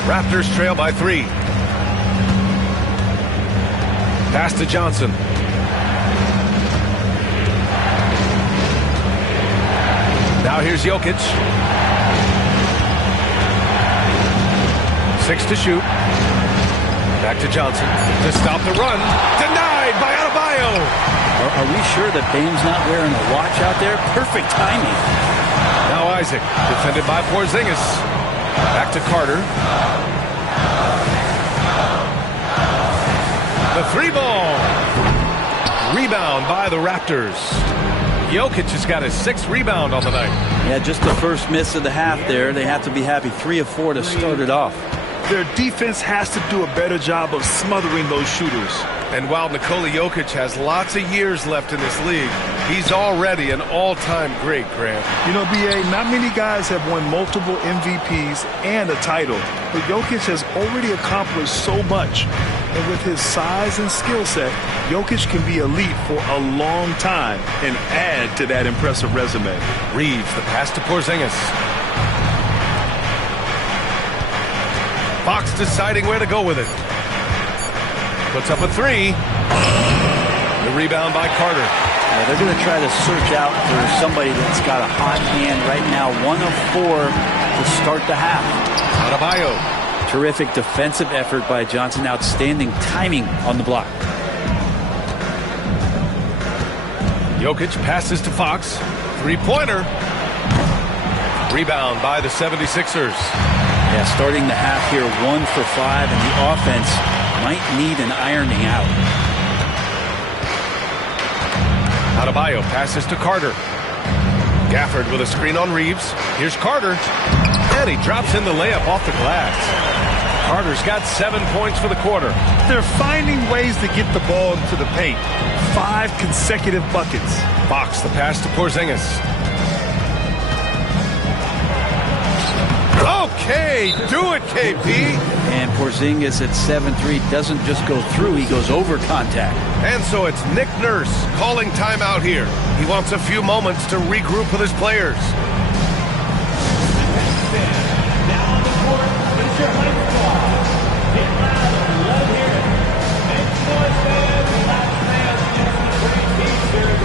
Raptors trail by 3. Pass to Johnson. Now here's Jokic. 6 to shoot. Back to Johnson to stop the run. Denied by Adebayo. Are we sure that Bame's not wearing a watch out there? Perfect timing. Now Isaac, defended by Porzingis. Back to Carter. The 3-ball. Rebound by the Raptors. Jokic has got his 6th rebound on the night. Yeah, just the first miss of the half there. They have to be happy. 3 of 4 to start it off. Their defense has to do a better job of smothering those shooters. And while Nikola Jokic has lots of years left in this league, he's already an all-time great, Grant. You know, B.A., not many guys have won multiple MVPs and a title, but Jokic has already accomplished so much. And with his size and skill set, Jokic can be elite for a long time and add to that impressive resume. Reeves, the pass to Porzingis. Fox deciding where to go with it. Puts up a 3. The rebound by Carter. Yeah, they're going to try to search out for somebody that's got a hot hand right now. 1 of 4 to start the half. Adebayo Terrific defensive effort by Johnson. Outstanding timing on the block. Jokic passes to Fox. Three-pointer. Rebound by the 76ers. Yeah, starting the half here 1 for 5, and the offense might need an ironing out. Adebayo passes to Carter. Gafford with a screen on Reeves. Here's Carter. And he drops in the layup off the glass. Carter's got 7 points for the quarter. They're finding ways to get the ball into the paint. 5 consecutive buckets. Fox, the pass to Porzingis. Okay, do it, KP. And Porzingis at 7-3 doesn't just go through, he goes over contact. And so it's Nick Nurse calling timeout here. He wants a few moments to regroup with his players. Now on the court, it's your high squad. Get loud and let them hear it. Make noise, fans, and loud fans against the green t-shirt.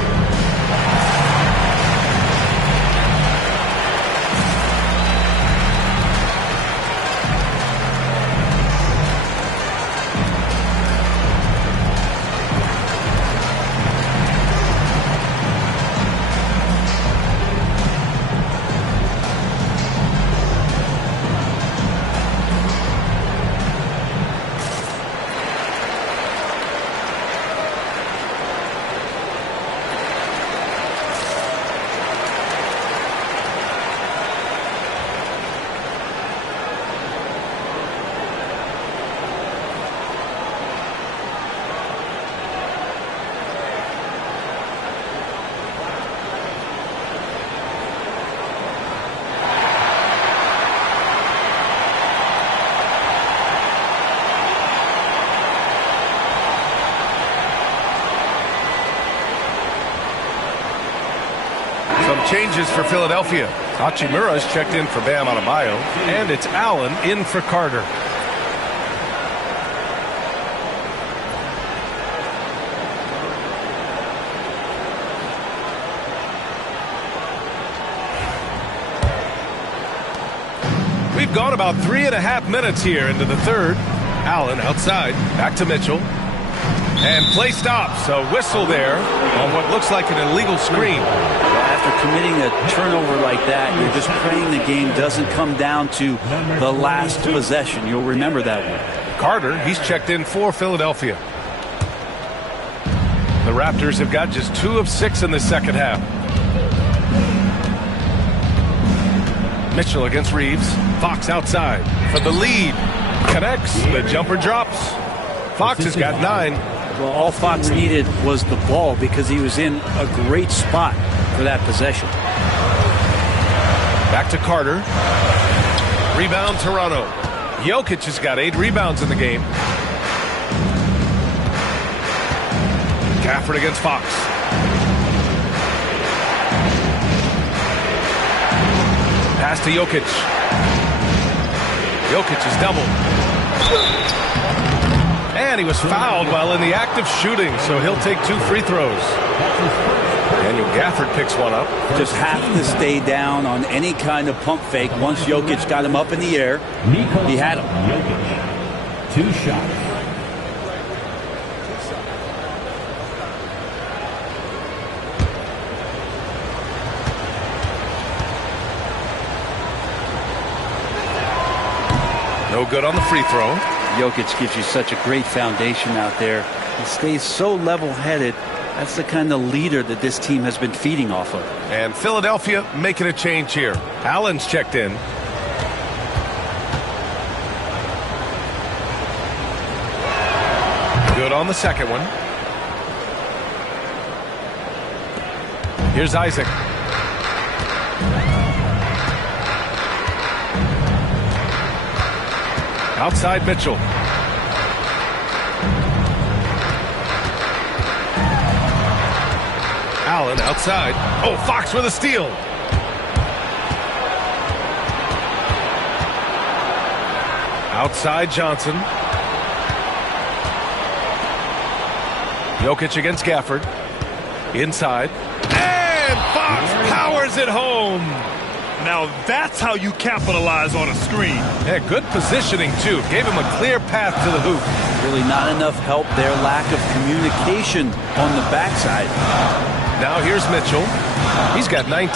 Changes for Philadelphia. Hachimura's checked in for Bam Adebayo, and it's Allen in for Carter. We've gone about 3.5 minutes here into the third. Allen outside, back to Mitchell. And play stops. A whistle there on what looks like an illegal screen. After committing a turnover like that, you're just praying the game doesn't come down to the last possession. You'll remember that one. Carter, he's checked in for Philadelphia. The Raptors have got just 2 of 6 in the second half. Mitchell against Reeves. Fox outside for the lead. Connects. The jumper drops. Fox has got 9. Well, all Fox needed was the ball because he was in a great spot for that possession. Back to Carter. Rebound Toronto. Jokic has got 8 rebounds in the game. Gafford against Fox. Pass to Jokic. Jokic is doubled. And he was fouled while in the act of shooting, so he'll take 2 free throws. Daniel Gafford picks one up. Just have to stay down on any kind of pump fake. Once Jokic got him up in the air, he had him. Jokic, 2 shots. No good on the free throw. Jokic gives you such a great foundation out there. He stays so level-headed. That's the kind of leader that this team has been feeding off of. And Philadelphia making a change here. Allen's checked in. Good on the second one. Here's Isaac. Outside Mitchell. Allen outside. Oh, Fox with a steal. Outside Johnson. Jokic against Gafford. Inside. And Fox powers it home. Now that's how you capitalize on a screen. Yeah, good positioning, too. Gave him a clear path to the hoop. Really not enough help there. Lack of communication on the backside. Now here's Mitchell. He's got 19.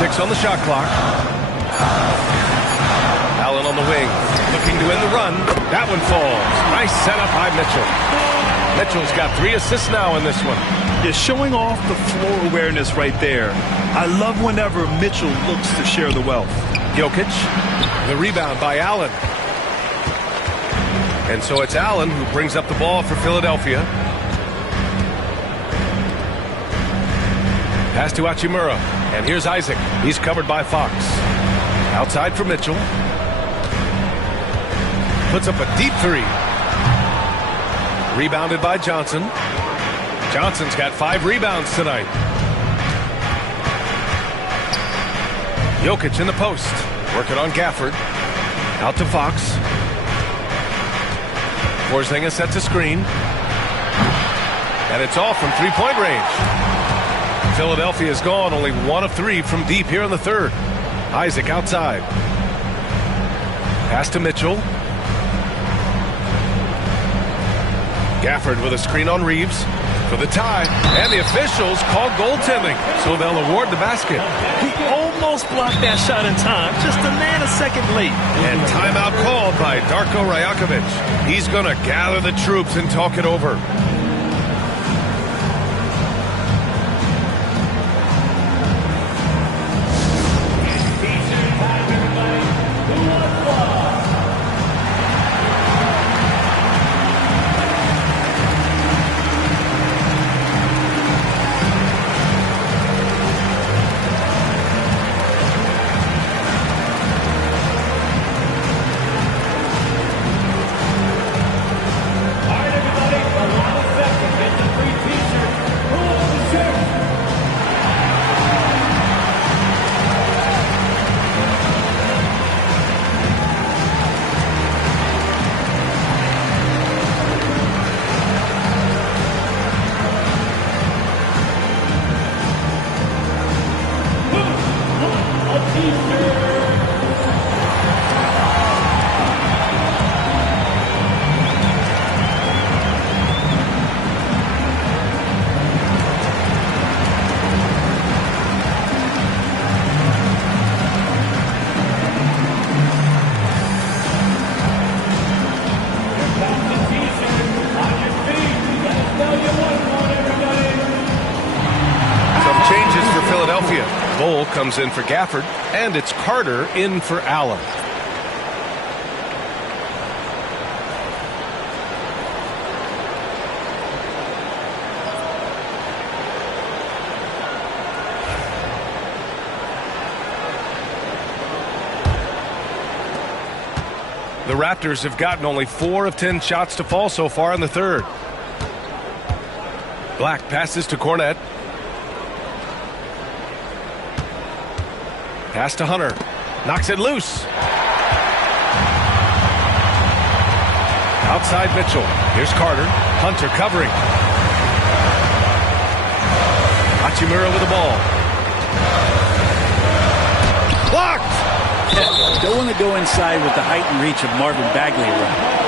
6 on the shot clock. Allen on the wing. Looking to end the run. That one falls. Nice setup by Mitchell. Mitchell's got 3 assists now in this one. Yeah, showing off the floor awareness right there. I love whenever Mitchell looks to share the wealth. Jokic. The rebound by Allen. And so it's Allen who brings up the ball for Philadelphia. Pass to Hachimura. And here's Isaac. He's covered by Fox. Outside for Mitchell. Puts up a deep 3. Rebounded by Johnson. Johnson's got 5 rebounds tonight. Jokic in the post. Working on Gafford. Out to Fox. Porzingis sets a screen. And it's off from three-point range. Philadelphia is gone. Only 1 of 3 from deep here in the third. Isaac outside. Pass to Mitchell. Gafford with a screen on Reeves for the tie. And the officials called goaltending, so they'll award the basket. He almost blocked that shot in time, just a nanosecond late. And timeout called by Darko Rajakovic. He's going to gather the troops and talk it over. Bol comes in for Gafford, and it's Carter in for Allen. The Raptors have gotten only 4 of 10 shots to fall so far in the third. Black passes to Cornette. Pass to Hunter. Knocks it loose. Outside Mitchell. Here's Carter. Hunter covering. Hachimura with the ball. Blocked! Don't want to go inside with the height and reach of Marvin Bagley around.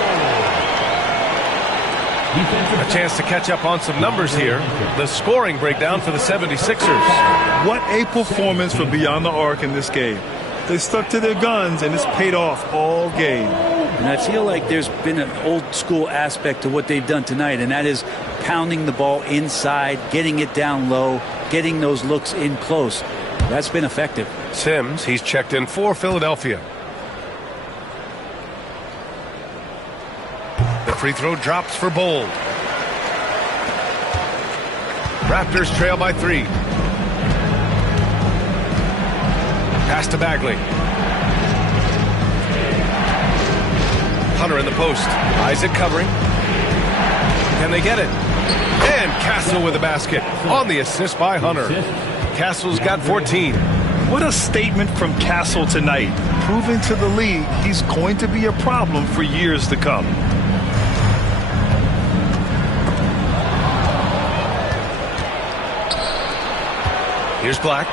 A chance to catch up on some numbers here. The scoring breakdown for the 76ers. What a performance from beyond the arc in this game. They stuck to their guns, and it's paid off all game. And I feel like there's been an old school aspect to what they've done tonight, and that is pounding the ball inside, getting it down low, getting those looks in close. That's been effective. Sims, he's checked in for Philadelphia. The free throw drops for Bol. Raptors trail by 3. Pass to Bagley. Hunter in the post. Isaac covering. Can they get it? And Castle with the basket on the assist by Hunter. Castle's got 14. What a statement from Castle tonight, proving to the league he's going to be a problem for years to come. Here's Black.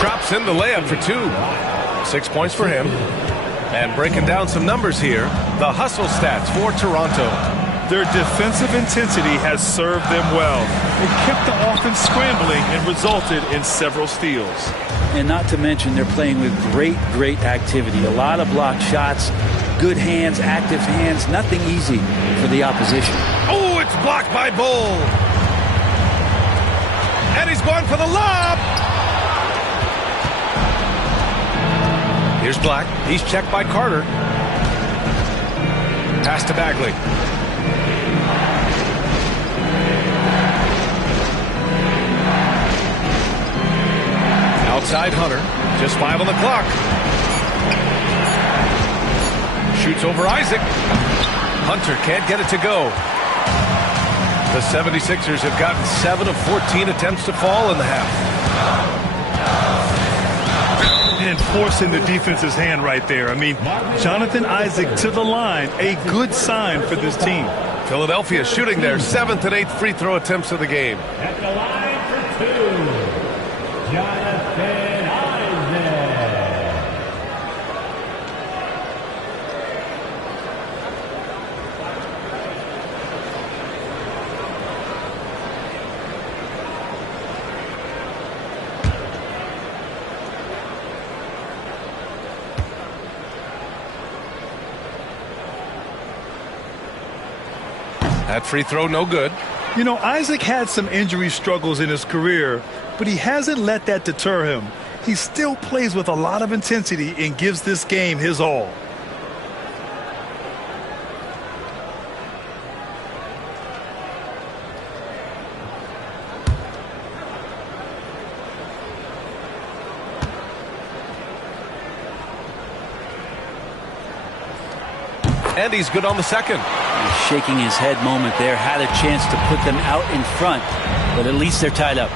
Drops in the layup for 2. 6 points for him. And breaking down some numbers here, the hustle stats for Toronto. Their defensive intensity has served them well. It kept the offense scrambling and resulted in several steals. And not to mention they're playing with great activity. A lot of blocked shots, good hands, active hands, nothing easy for the opposition. Oh, it's blocked by Bull. And he's going for the lob. Here's Black. He's checked by Carter. Pass to Bagley. Outside Hunter. Just 5 on the clock. Shoots over Isaac. Hunter can't get it to go. The 76ers have gotten 7 of 14 attempts to fall in the half. And forcing the defense's hand right there. I mean, Jonathan Isaac to the line, a good sign for this team. Philadelphia shooting their 7th and 8th free throw attempts of the game. At the line for 2, Jonathan Isaac. That free throw no good. You know, Isaac had some injury struggles in his career, but he hasn't let that deter him. He still plays with a lot of intensity and gives this game his all. And he's good on the second. Shaking his head moment there. Had a chance to put them out in front, but at least they're tied up.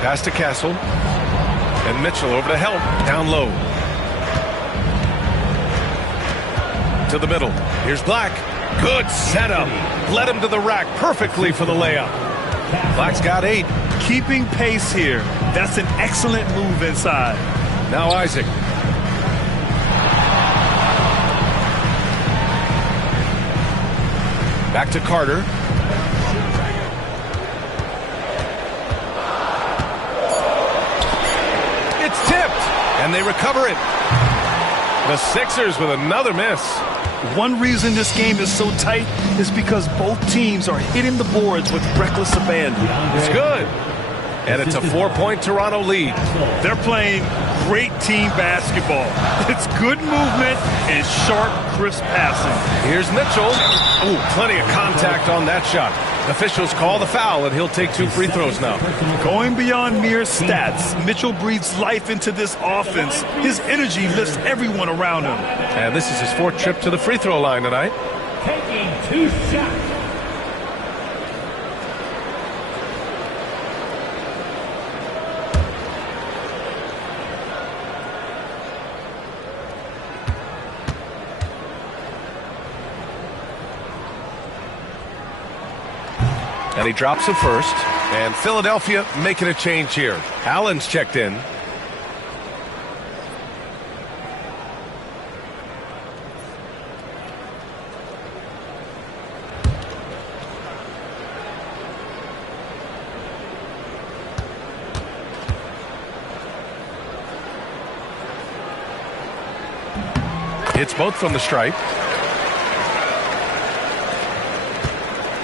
Pass to Castle. And Mitchell over to help. Down low. To the middle. Here's Black. Good setup. Led him to the rack perfectly for the layup. Black's got 8. Keeping pace here. That's an excellent move inside. Now Isaac. Back to Carter. It's tipped, and they recover it. The Sixers with another miss. One reason this game is so tight is because both teams are hitting the boards with reckless abandon. It's good. And it's a 4-point Toronto lead. They're playing great team basketball. It's good movement and sharp, crisp passing. Here's Mitchell. Ooh, plenty of contact on that shot. Officials call the foul, and he'll take 2 free throws now. Going beyond mere stats, Mitchell breathes life into this offense. His energy lifts everyone around him. And this is his 4th trip to the free throw line tonight. Taking 2 shots. And he drops the first. And Philadelphia making a change here. Allen's checked in. It's both from the stripe.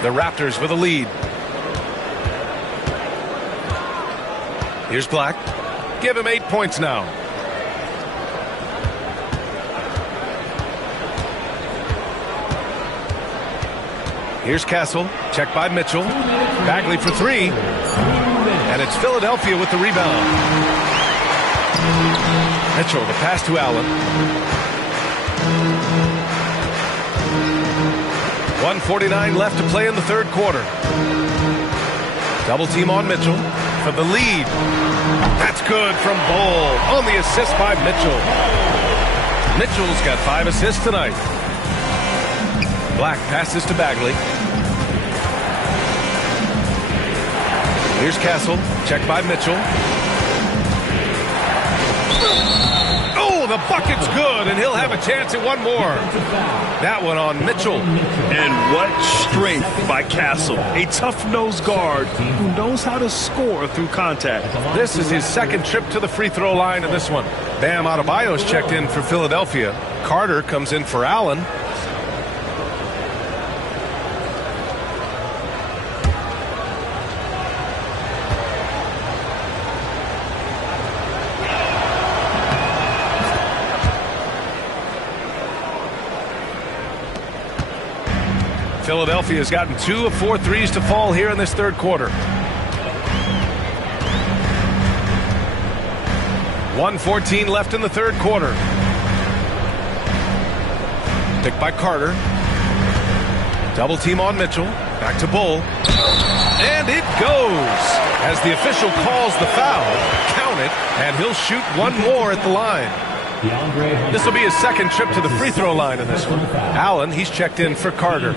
The Raptors with a lead. Here's Black. Give him 8 points now. Here's Castle. Checked by Mitchell. Bagley for 3. And it's Philadelphia with the rebound. Mitchell, the pass to Allen. 1:49 left to play in the 3rd quarter. Double team on Mitchell for the lead. That's good from Bull on the assist by Mitchell. Mitchell's got 5 assists tonight. Black passes to Bagley. Here's Castle. Checked by Mitchell. Oh, the bucket's good, and he'll have a chance at one more. That one on Mitchell. And what strength by Castle. A tough-nosed guard who knows how to score through contact. This is his second trip to the free throw line in this one. Bam Adebayo's checked in for Philadelphia. Carter comes in for Allen. Philadelphia has gotten 2 of 4 threes to fall here in this third quarter. 1:14 left in the third quarter. Picked by Carter. Double team on Mitchell. Back to Bull. And it goes. As the official calls the foul, count it, and he'll shoot one more at the line. This will be his second trip to the free throw line in this one. Allen, he's checked in for Carter.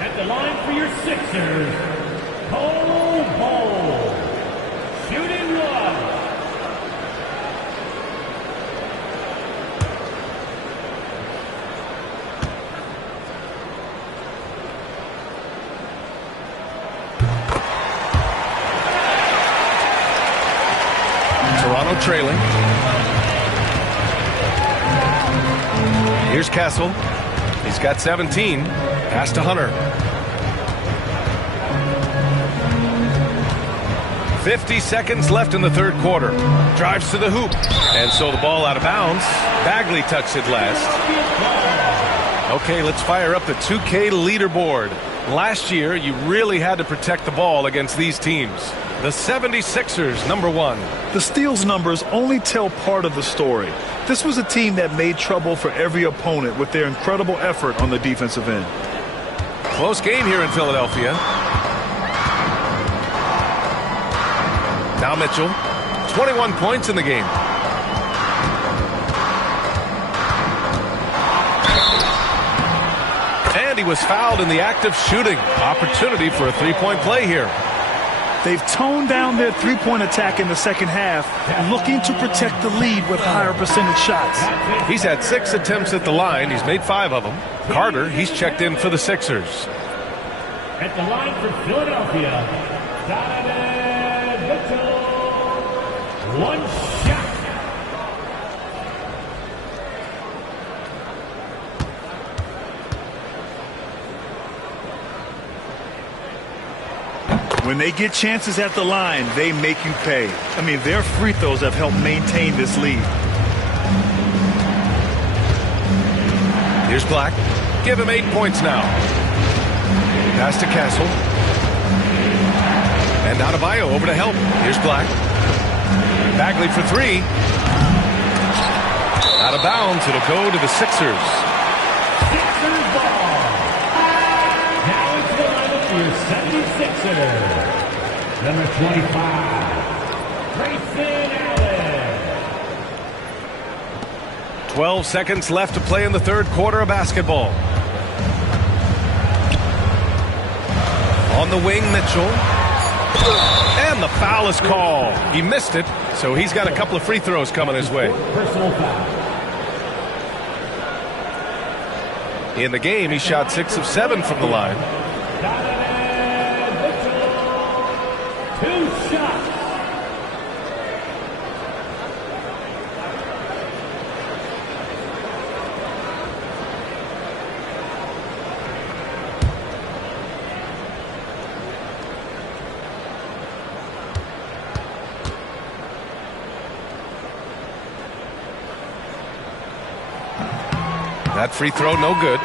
At the line for your Sixers, Cole Bull. Shooting one. Toronto trailing. Here's Castle. He's got 17. Pass to Hunter. 50 seconds left in the third quarter. Drives to the hoop. And so the ball out of bounds. Bagley touched it last. Okay, let's fire up the 2K leaderboard. Last year, you really had to protect the ball against these teams. The 76ers, number 1. The steals numbers only tell part of the story. This was a team that made trouble for every opponent with their incredible effort on the defensive end. Close game here in Philadelphia. Now Mitchell, 21 points in the game. And he was fouled in the act of shooting. Opportunity for a three-point play here. They've toned down their three-point attack in the second half, looking to protect the lead with higher percentage shots. He's had 6 attempts at the line. He's made 5 of them. Carter, he's checked in for the Sixers. At the line for Philadelphia, Donovan Mitchell. One shot. When they get chances at the line, they make you pay. I mean, their free throws have helped maintain this lead. Here's Black. Give him 8 points now. Pass to Castle. And Adebayo over to help. Here's Black. Bagley for 3. Out of bounds. It'll go to the Sixers. Sixers ball. Now it's the lineup for your 76ers. Number 25, Grayson Allen. 12 seconds left to play in the third quarter of basketball. On the wing, Mitchell. And the foul is called. He missed it, so he's got a couple of free throws coming his way. Personal foul. In the game, he shot 6 of 7 from the line. Donovan Mitchell. 2 shots. That free throw, no good.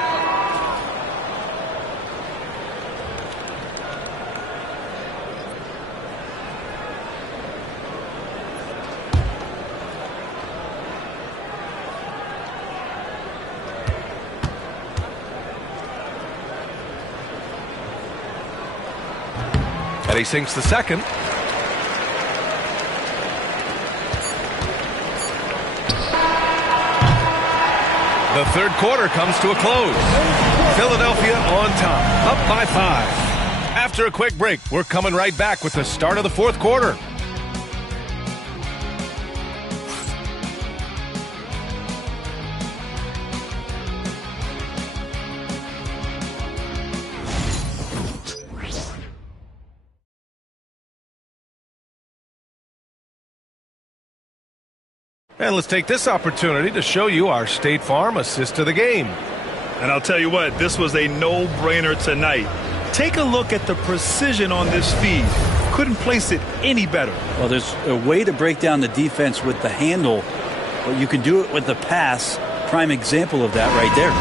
And he sinks the second. The third quarter comes to a close. Philadelphia on top, up by 5. After a quick break, we're coming right back with the start of the fourth quarter. And let's take this opportunity to show you our State Farm assist of the game. And I'll tell you what, this was a no-brainer tonight. Take a look at the precision on this feed. Couldn't place it any better. Well, there's a way to break down the defense with the handle, but you can do it with the pass. Prime example of that right there.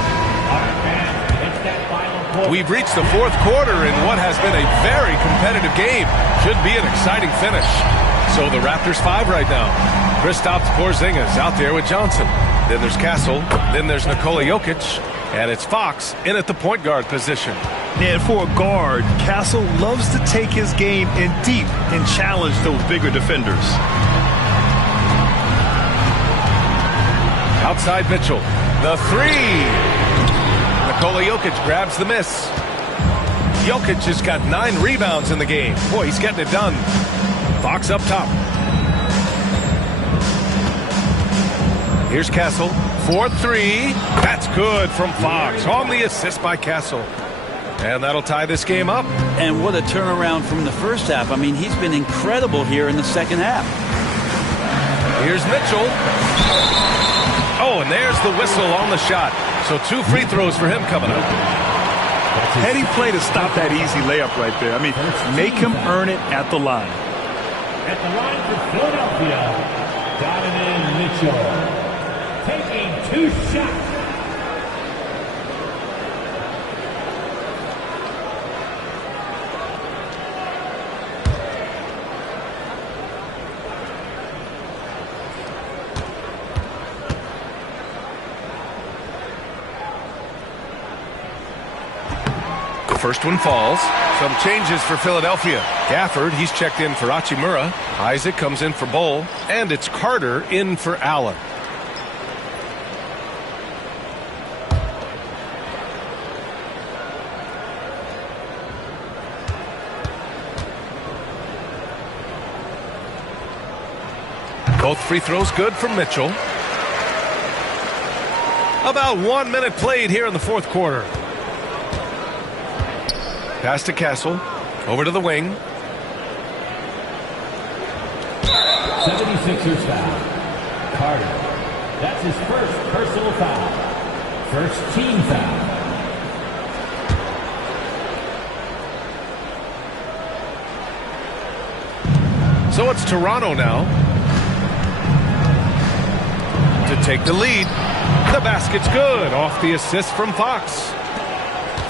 We've reached the fourth quarter in what has been a very competitive game. Should be an exciting finish. So the Raptors 5 right now. Kristaps Porzingis out there with Johnson. Then there's Castle. Then there's Nikola Jokic. And it's Fox in at the point guard position. And for a guard, Castle loves to take his game in deep and challenge those bigger defenders. Outside Mitchell. The three. Nikola Jokic grabs the miss. Jokic has got 9 rebounds in the game. Boy, he's getting it done. Fox up top. Here's Castle. 4-3. That's good from Fox. On the assist by Castle. And that'll tie this game up. And what a turnaround from the first half. I mean, he's been incredible here in the second half. Here's Mitchell. Oh, and there's the whistle on the shot. So 2 free throws for him coming up. Heady play to stop that easy layup right there. I mean, make him earn it at the line. At the line for Philadelphia, Donovan Mitchell. Taking 2 shots. The first one falls. Some changes for Philadelphia. Gafford, he's checked in for Hachimura. Isaac comes in for Bol. And it's Carter in for Allen. Both free throws good from Mitchell. About 1 minute played here in the fourth quarter. Pass to Castle. Over to the wing. 76ers foul. Carter. That's his first personal foul. First team foul. So it's Toronto now to take the lead. The basket's good. Off the assist from Fox.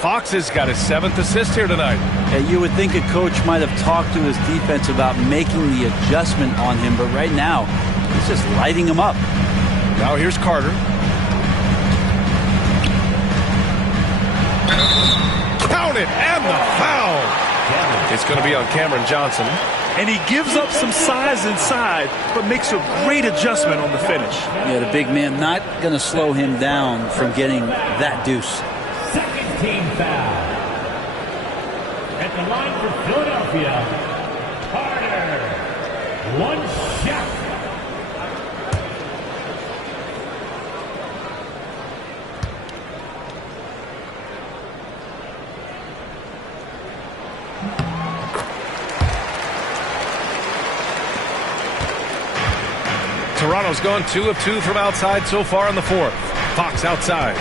Fox has got his 7th assist here tonight. You would think a coach might have talked to his defense about making the adjustment on him, but right now, he's just lighting him up. Now here's Carter. Count it, and the foul. It's going to be on Cameron Johnson. And he gives up some size inside, but makes a great adjustment on the finish. Yeah, the big man not going to slow him down from getting that deuce. Second team foul. At the line for Philadelphia, Carter. 1 shot. Toronto's gone 2 of 2 from outside so far in the fourth. Fox outside.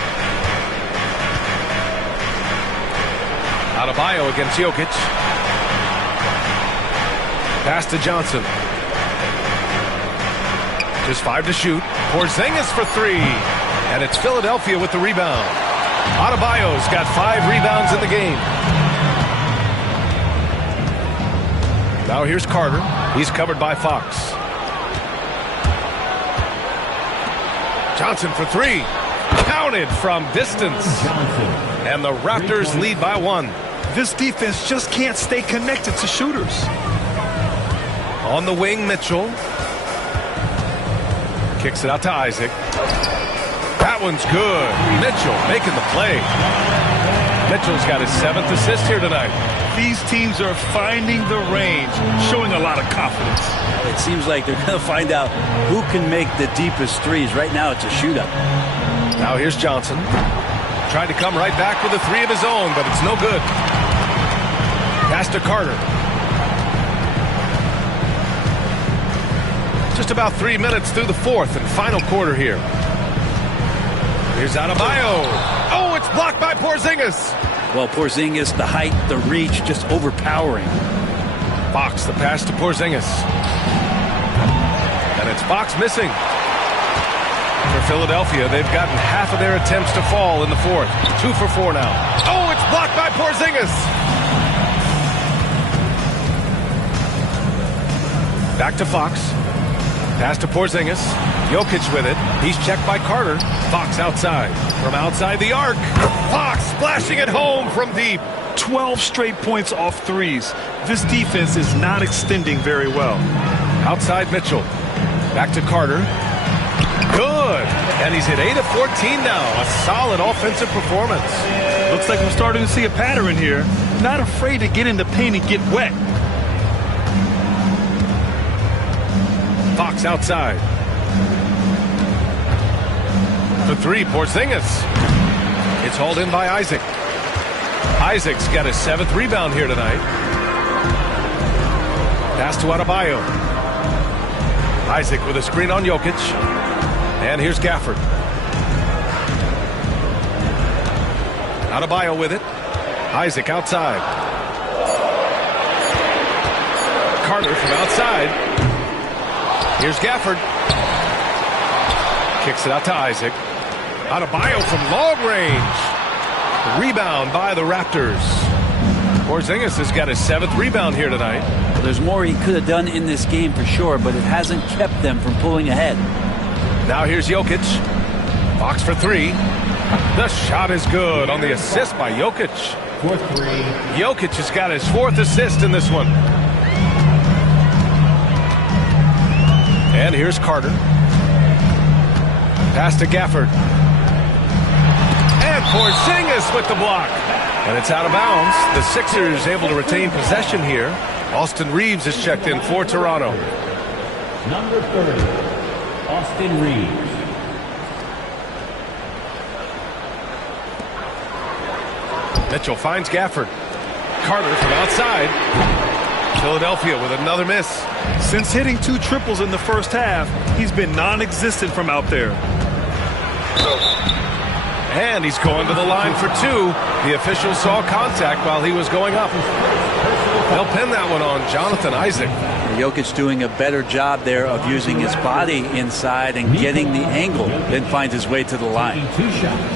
Adebayo against Jokic. Pass to Johnson. Just 5 to shoot. Porzingis for 3. And it's Philadelphia with the rebound. Adebayo's got 5 rebounds in the game. Now here's Carter. He's covered by Fox. Johnson for 3. Counted from distance. And the Raptors lead by 1. This defense just can't stay connected to shooters. On the wing, Mitchell. Kicks it out to Isaac. That one's good. Mitchell making the play. Mitchell's got his 7th assist here tonight. These teams are finding the range, showing a lot of confidence. It seems like they're going to find out who can make the deepest threes. Right now, it's a shootout. Now here's Johnson. Tried to come right back with a three of his own, but it's no good. Pass to Carter. Just about 3 minutes through the fourth and final quarter here. Here's Adebayo. Oh, it's blocked by Porzingis. Well, Porzingis, the height, the reach, just overpowering. Fox, the pass to Porzingis. And it's Fox missing. For Philadelphia, they've gotten half of their attempts to fall in the fourth. 2 for 4 now. Oh, it's blocked by Porzingis. Back to Fox. Pass to Porzingis. Jokic with it. He's checked by Carter. Fox outside. From outside the arc. Fox splashing it home from deep. 12 straight points off threes. This defense is not extending very well. Outside Mitchell. Back to Carter. Good. And he's at 8 of 14 now. A solid offensive performance. Looks like we're starting to see a pattern here. Not afraid to get in the paint and get wet. Fox outside. For three, Porzingis. It's hauled in by Isaac. Isaac's got his 7th rebound here tonight. Pass to Adebayo. Isaac with a screen on Jokic. And here's Gafford. Adebayo with it. Isaac outside. Carter from outside. Here's Gafford. Kicks it out to Isaac. Adebayo from long range. Rebound by the Raptors. Porzingis has got his 7th rebound here tonight. Well, there's more he could have done in this game for sure, but it hasn't kept them from pulling ahead. Now here's Jokic. Fox for 3. The shot is good on the assist by Jokic. Jokic has got his 4th assist in this one. And here's Carter. Pass to Gafford. And Porzingis with the block. And it's out of bounds. The Sixers able to retain possession here. Austin Reeves is checked in for Toronto. Number 30, Austin Reeves. Mitchell finds Gafford. Carter from outside. Philadelphia with another miss. Since hitting 2 triples in the first half, he's been non-existent from out there. And he's going to the line for 2. The official saw contact while he was going up. They'll pin that one on Jonathan Isaac. Jokic doing a better job there of using his body inside and getting the angle, then finds his way to the line. 2 shots.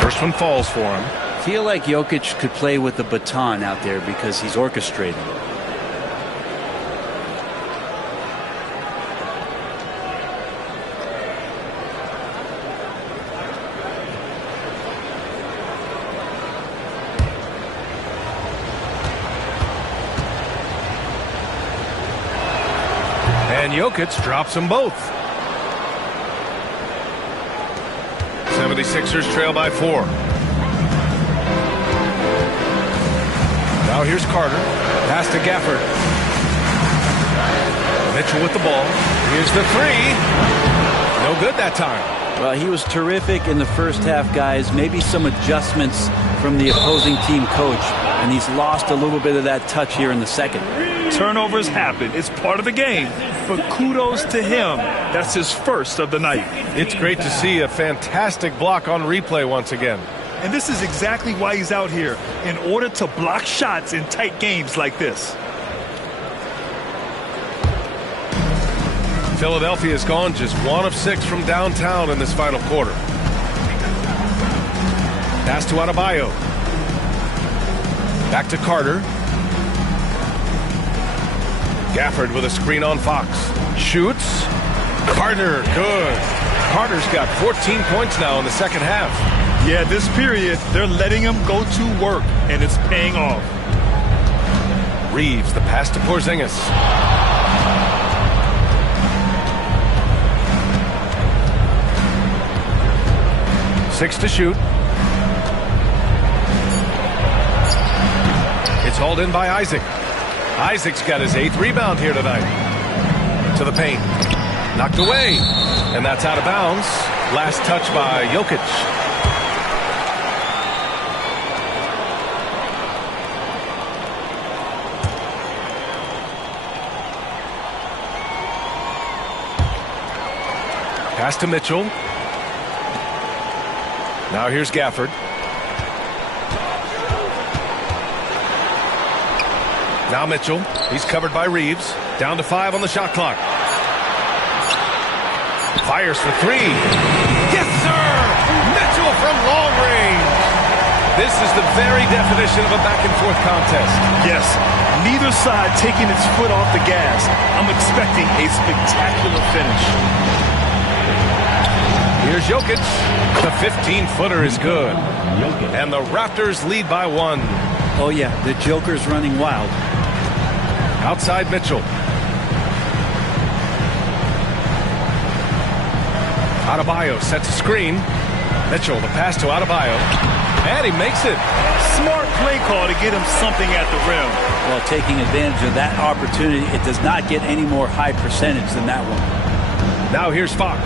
First one falls for him. Feel like Jokic could play with the baton out there because he's orchestrating. And Jokic drops them both. 76ers trail by 4. Now here's Carter. Pass to Gafford. Mitchell with the ball. Here's the 3. No good that time. Well, he was terrific in the first half, guys. Maybe some adjustments from the opposing team coach, and he's lost a little bit of that touch here in the second. Turnovers happen. It's part of the game. But kudos to him. That's his first of the night. It's great to see a fantastic block on replay once again. And this is exactly why he's out here, in order to block shots in tight games like this. Philadelphia has gone just 1 of 6 from downtown in this final quarter. Pass to Adebayo. Back to Carter. Gafford with a screen on Fox. Shoots. Carter, good. Carter's got 14 points now in the second half. Yeah, this period, they're letting him go to work, and it's paying off. Reeves, the pass to Porzingis. 6 to shoot. It's hauled in by Isaac. Isaac's got his 8th rebound here tonight. To the paint. Knocked away. And that's out of bounds. Last touch by Jokic. Pass to Mitchell. Now here's Gafford. Now Mitchell. He's covered by Reeves. Down to 5 on the shot clock. Fires for 3. Yes, sir! Mitchell from long range. This is the very definition of a back-and-forth contest. Yes, neither side taking its foot off the gas. I'm expecting a spectacular finish. Here's Jokic. The 15-footer is good. And the Raptors lead by 1. Oh, yeah, the Joker's running wild. Outside Mitchell. Adebayo sets a screen. Mitchell, the pass to Adebayo. And he makes it. Smart play call to get him something at the rim. Well, taking advantage of that opportunity, it does not get any more high percentage than that one. Now here's Fox.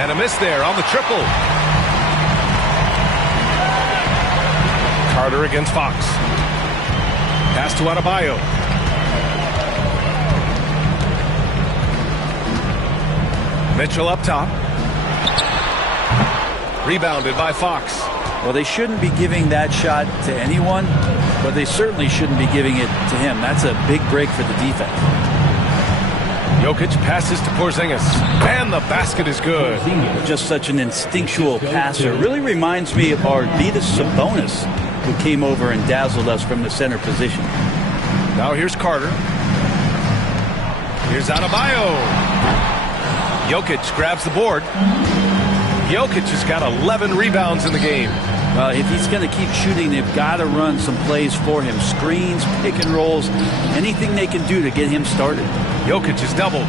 And a miss there on the triple. Carter against Fox. Pass to Adebayo. Mitchell up top. Rebounded by Fox. Well, they shouldn't be giving that shot to anyone, but they certainly shouldn't be giving it to him. That's a big break for the defense. Jokic passes to Porzingis. And the basket is good. Just such an instinctual passer. Really reminds me of Arvydas Sabonis, who came over and dazzled us from the center position. Now here's Carter. Here's Adebayo. Jokic grabs the board. Jokic has got 11 rebounds in the game. If he's going to keep shooting, they've got to run some plays for him. Screens, pick and rolls, anything they can do to get him started. Jokic is doubled.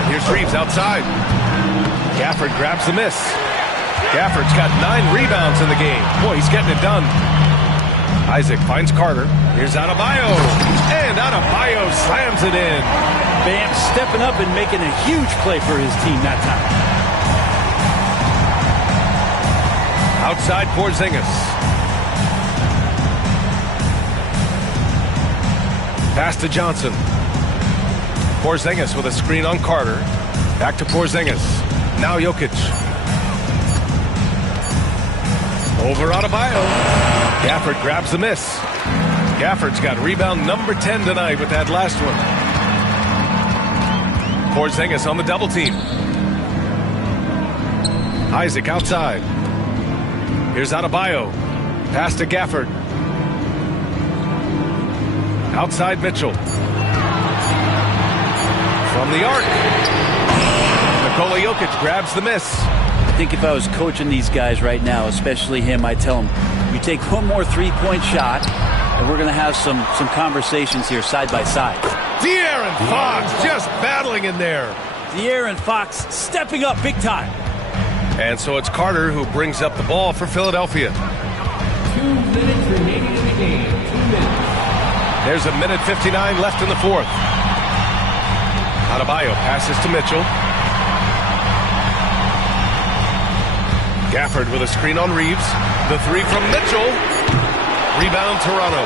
And here's Reeves outside. Gafford grabs the miss. Gafford's got 9 rebounds in the game. Boy, he's getting it done. Isaac finds Carter. Here's Adebayo. And Adebayo slams it in. Bam stepping up and making a huge play for his team that time. Outside Porzingis. Pass to Johnson. Porzingis with a screen on Carter. Back to Porzingis. Now Jokic. Over Adebayo. Gafford grabs the miss. Gafford's got rebound number 10 tonight with that last one. Porzingis on the double team. Isaac outside. Here's Adebayo. Pass to Gafford. Outside Mitchell. From the arc. Nikola Jokic grabs the miss. I think if I was coaching these guys right now, especially him, I'd tell him, you take one more three-point shot, and we're going to have some conversations here side by side. De'Aaron Fox just battling in there. De'Aaron Fox stepping up big time. And so it's Carter who brings up the ball for Philadelphia. 2 minutes remaining in the game. 2 minutes. There's a minute 59 left in the fourth. Adebayo passes to Mitchell. Gafford with a screen on Reeves. The 3 from Mitchell. Rebound Toronto.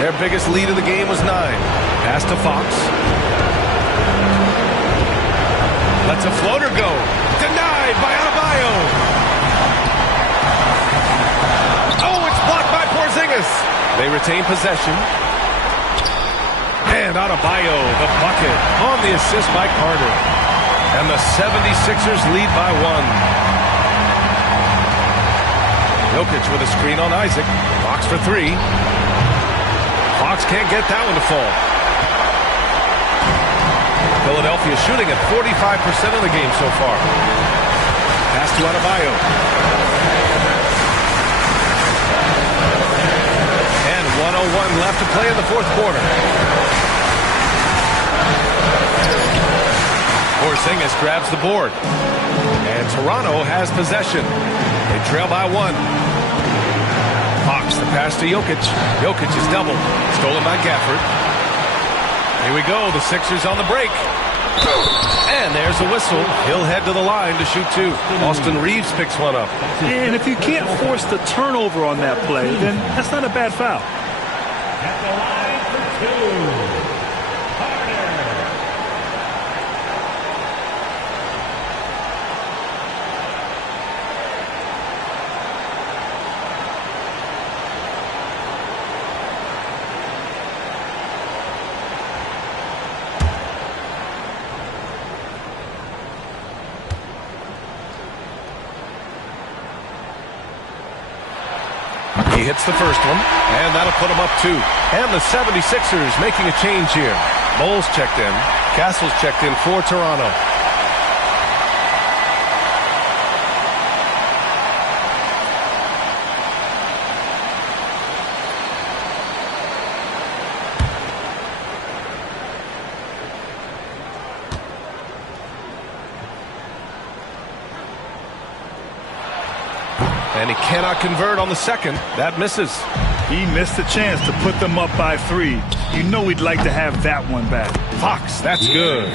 Their biggest lead of the game was 9. Pass to Fox. Lets a floater go. Denied by Adebayo. Oh, it's blocked by Porzingis. They retain possession. And Adebayo, the bucket on the assist by Carter. And the 76ers lead by 1. Jokic with a screen on Isaac. Fox for 3. Fox can't get that one to fall. Philadelphia shooting at 45% of the game so far. Pass to Adebayo. And 1:01 left to play in the fourth quarter. Porzingis Porzingis grabs the board. And Toronto has possession. They trail by 1. Fox, the pass to Jokic. Jokic is doubled. Stolen by Gafford. Here we go. The Sixers on the break. And there's a whistle. He'll head to the line to shoot 2. Austin Reeves picks one up. And if you can't force the turnover on that play, then that's not a bad foul. At the line for 2. He hits the first one, and that'll put him up 2. And the 76ers making a change here. Bowles checked in. Castle's checked in for Toronto. And he cannot convert on the second. That misses. He missed a chance to put them up by 3. You know he'd like to have that one back. Fox, that's good.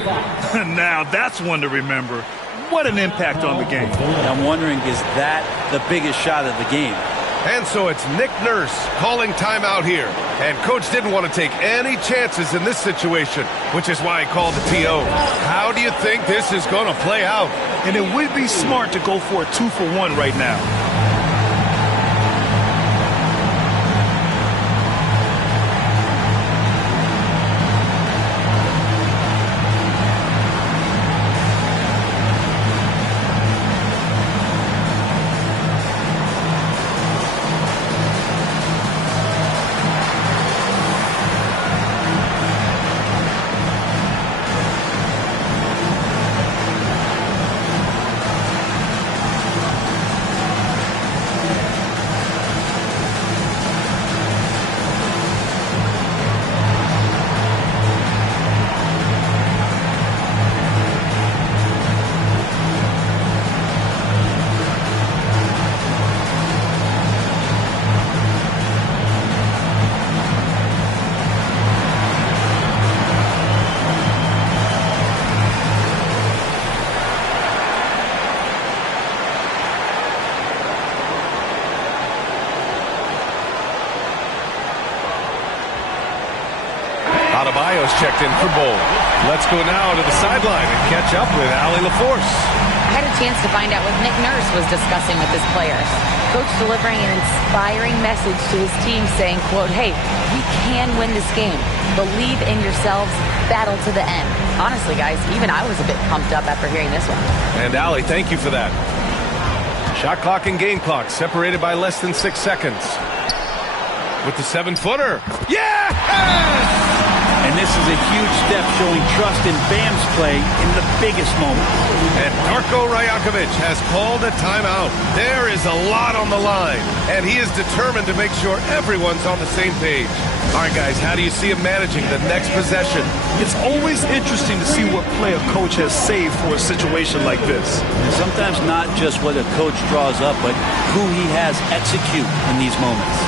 Now that's one to remember. What an impact on the game. I'm wondering, is that the biggest shot of the game? And so it's Nick Nurse calling timeout here. And Coach didn't want to take any chances in this situation, which is why he called the TO. How do you think this is going to play out? And it would be smart to go for a 2-for-1 right now. Adebayo's checked in for Bol. Let's go now to the sideline and catch up with Allie LaForce. I had a chance to find out what Nick Nurse was discussing with his players. Coach delivering an inspiring message to his team saying, quote, hey, we can win this game. Believe in yourselves. Battle to the end. Honestly, guys, even I was a bit pumped up after hearing this one. And Allie, thank you for that. Shot clock and game clock separated by less than 6 seconds. With the 7-footer. Yes! And this is a huge step showing trust in Bam's play in the biggest moment. And Darko Rajakovic has called a timeout. There is a lot on the line, and he is determined to make sure everyone's on the same page. All right, guys, how do you see him managing the next possession? It's always interesting to see what play a coach has saved for a situation like this. And sometimes not just what a coach draws up, but who he has execute in these moments.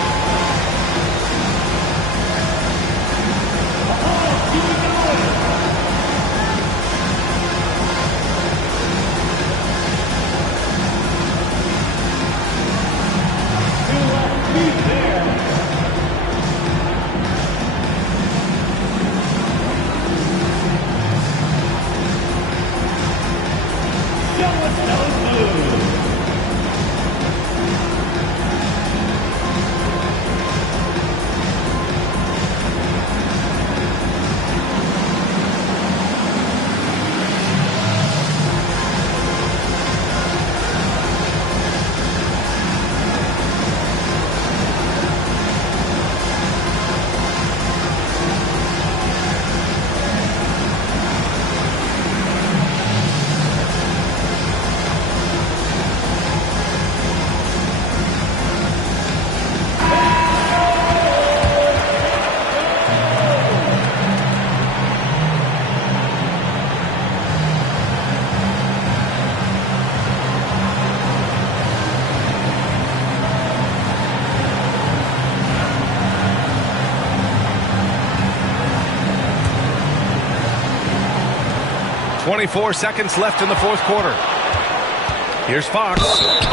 24 seconds left in the fourth quarter. Here's Fox.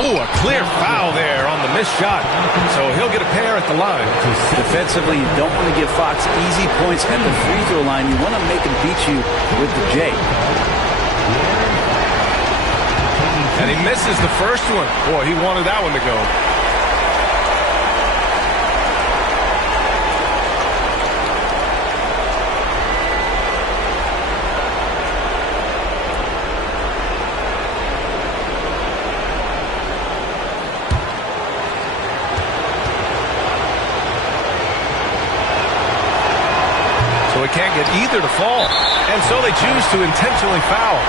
Oh, a clear foul there on the missed shot. So he'll get a pair at the line. Defensively, you don't want to give Fox easy points at the free throw line. You want to make him beat you with the J. And he misses the first one. Boy, he wanted that one to go. Can't get either to fall, and so they choose to intentionally foul.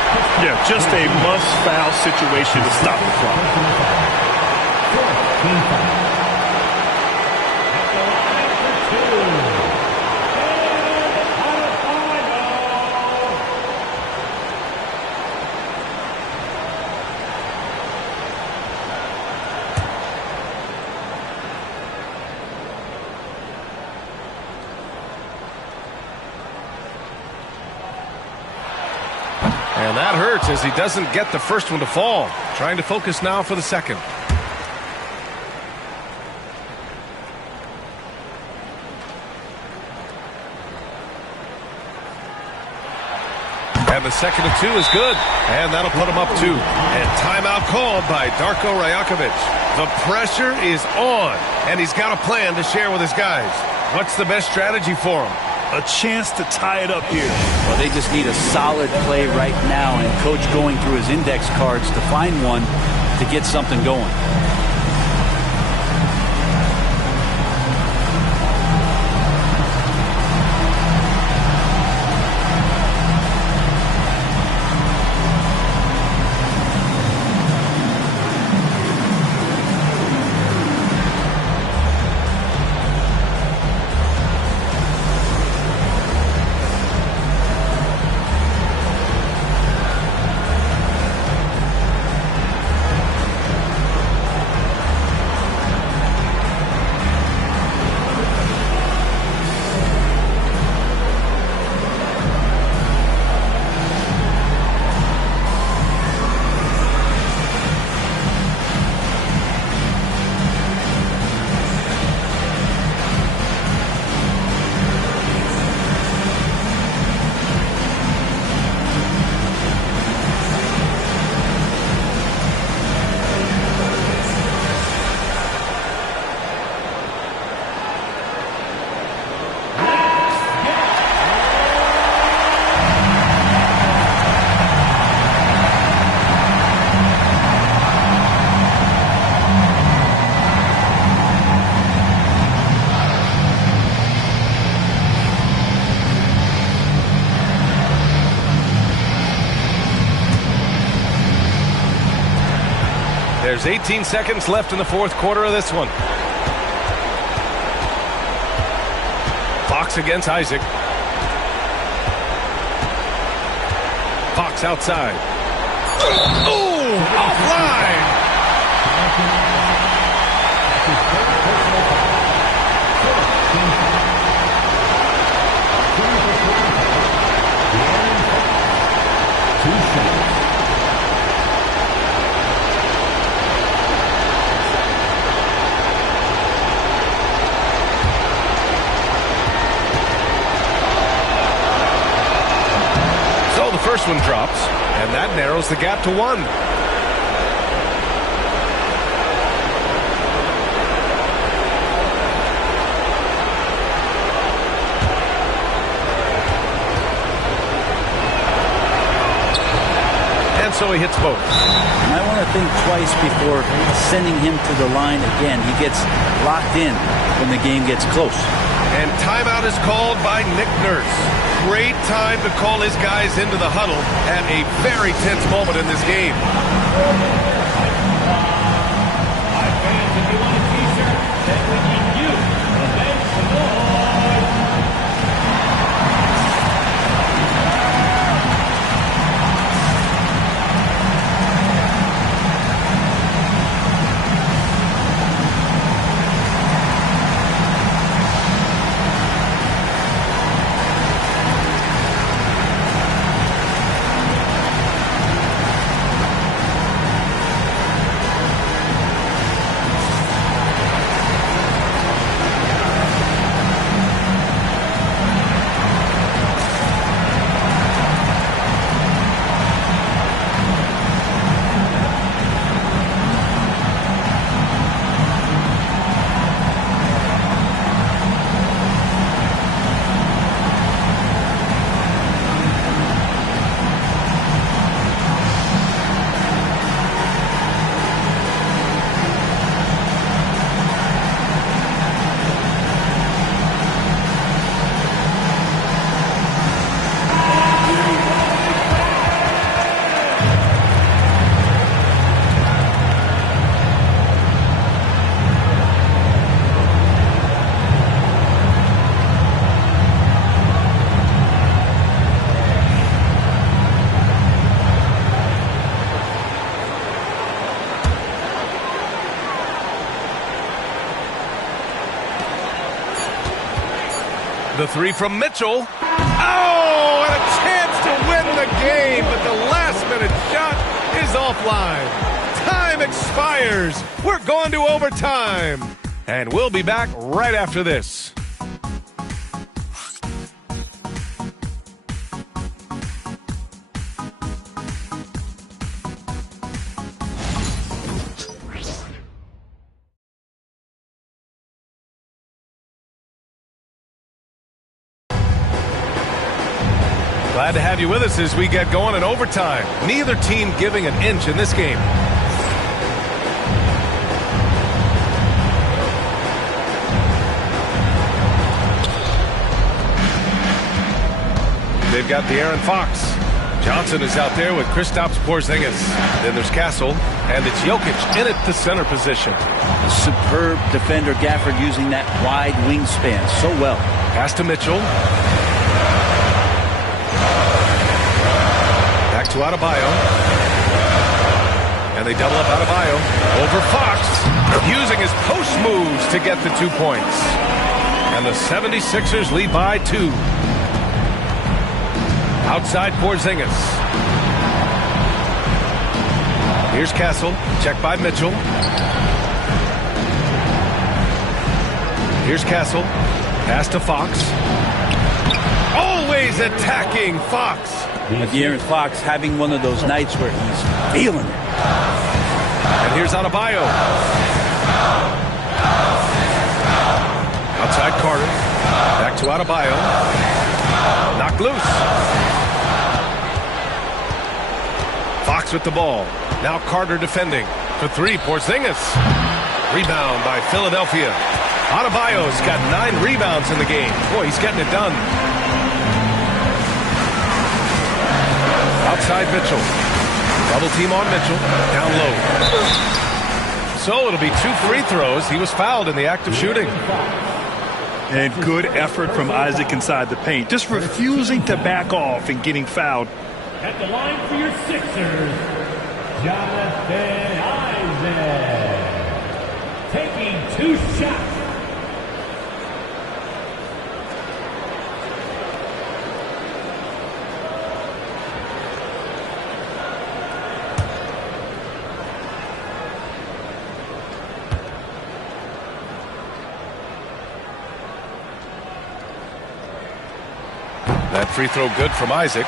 Yeah, just a must-foul situation to stop the clock. And that hurts as he doesn't get the first one to fall. Trying to focus now for the second. And the second of two is good. And that'll put him up 2. And timeout called by Darko Rajakovic. The pressure is on, and he's got a plan to share with his guys. What's the best strategy for him? A chance to tie it up here. Well, they just need a solid play right now, and Coach going through his index cards to find one to get something going. There's 18 seconds left in the fourth quarter of this one. Fox against Isaac. Fox outside. Oh, offline. First one drops, and that narrows the gap to 1. And so he hits both. And I want to think twice before sending him to the line again. He gets locked in when the game gets close. And timeout is called by Nick Nurse. Great time to call his guys into the huddle at a very tense moment in this game. The three from Mitchell. Oh, and a chance to win the game, but the last-minute shot is offline. Time expires. We're going to overtime. And we'll be back right after this. Glad to have you with us as we get going in overtime. Neither team giving an inch in this game. They've got De'Aaron Fox. Johnson is out there with Kristaps Porzingis. Then there's Castle, and it's Jokic in at the center position. A superb defender, Gafford, using that wide wingspan so well. Pass to Mitchell. Back to Adebayo. And they double up Adebayo. Over Fox, using his post moves to get the 2 points. And the 76ers lead by 2. Outside Porzingis. Here's Castle. Checked by Mitchell. Here's Castle. Pass to Fox. Always attacking Fox. De'Aaron Fox having one of those nights where he's feeling it. And here's Adebayo. Outside Carter. Back to Adebayo. Knocked loose. Fox with the ball. Now Carter defending. For 3, Porzingis. Rebound by Philadelphia. Adebayo's got 9 rebounds in the game. Boy, he's getting it done. Outside Mitchell. Double team on Mitchell. Down low. So it'll be 2 free throws. He was fouled in the act of shooting. And good effort from Isaac inside the paint. Just refusing to back off and getting fouled. At the line for your Sixers, Jonathan Isaac. Taking 2 shots. That free throw good from Isaac.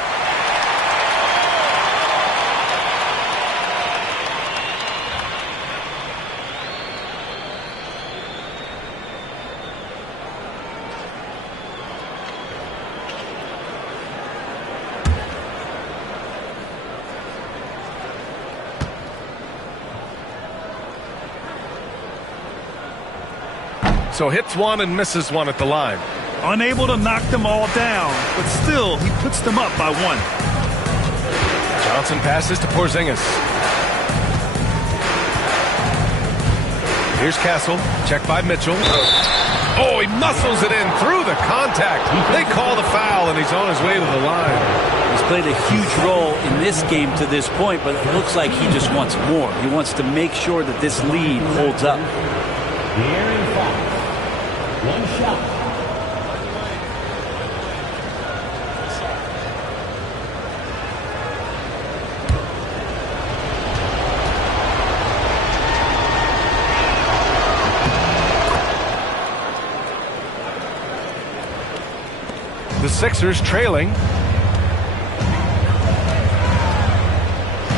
So hits one and misses one at the line. Unable to knock them all down, but still, he puts them up by 1. Johnson passes to Porzingis. Here's Castle. Checked by Mitchell. Oh, he muscles it in through the contact. They call the foul, and he's on his way to the line. He's played a huge role in this game to this point, but it looks like he just wants more. He wants to make sure that this lead holds up. De'Aaron Fox. 1 shot. The Sixers trailing.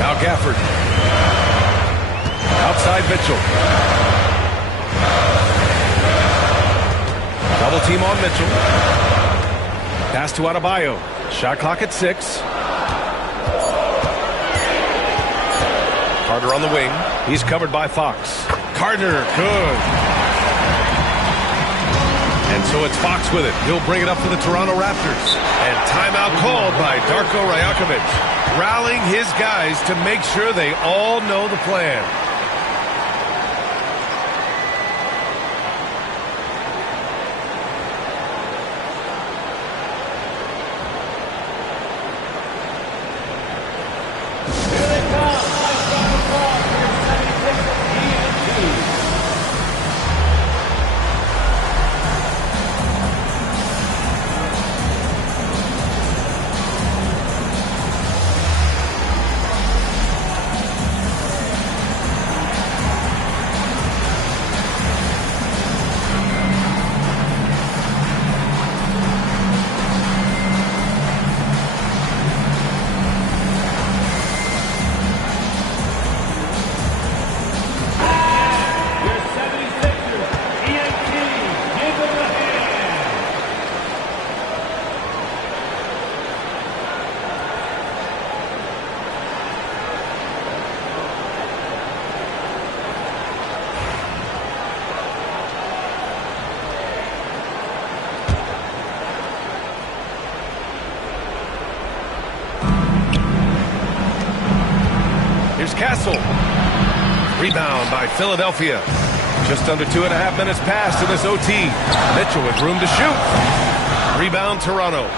Now Gafford. Outside Mitchell. Double team on Mitchell. Pass to Adebayo. Shot clock at 6. Carter on the wing. He's covered by Fox. Carter, good. And so it's Fox with it. He'll bring it up for the Toronto Raptors. And timeout called by Darko Rajakovic. Rallying his guys to make sure they all know the plan. Castle. Rebound by Philadelphia. Just under 2.5 minutes passed in this OT. Mitchell with room to shoot. Rebound Toronto.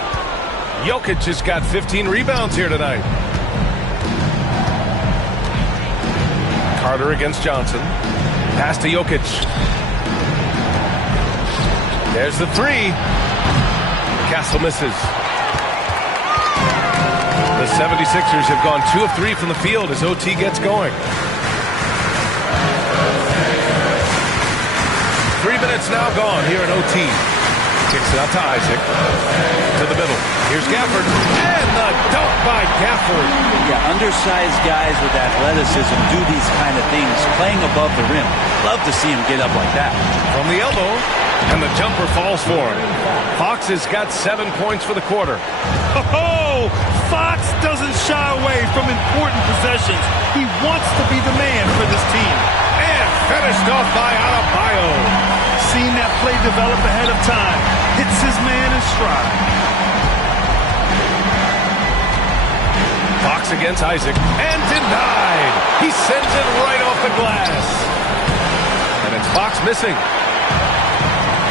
Jokic has got 15 rebounds here tonight. Carter against Johnson. Pass to Jokic. There's the three. Castle misses. The 76ers have gone 2 of 3 from the field as OT gets going. 3 minutes now gone here in OT. Kicks it out to Isaac. To the middle. Here's Gafford. And the dunk by Gafford. Yeah, undersized guys with athleticism do these kind of things, playing above the rim. Love to see him get up like that. From the elbow. And the jumper falls for him. Fox has got 7 points for the quarter. Oh, Fox doesn't shy away from important possessions. He wants to be the man for this team. And finished off by Adebayo. Seen that play develop ahead of time. Hits his man in stride. Fox against Isaac. And denied. He sends it right off the glass. And it's Fox missing.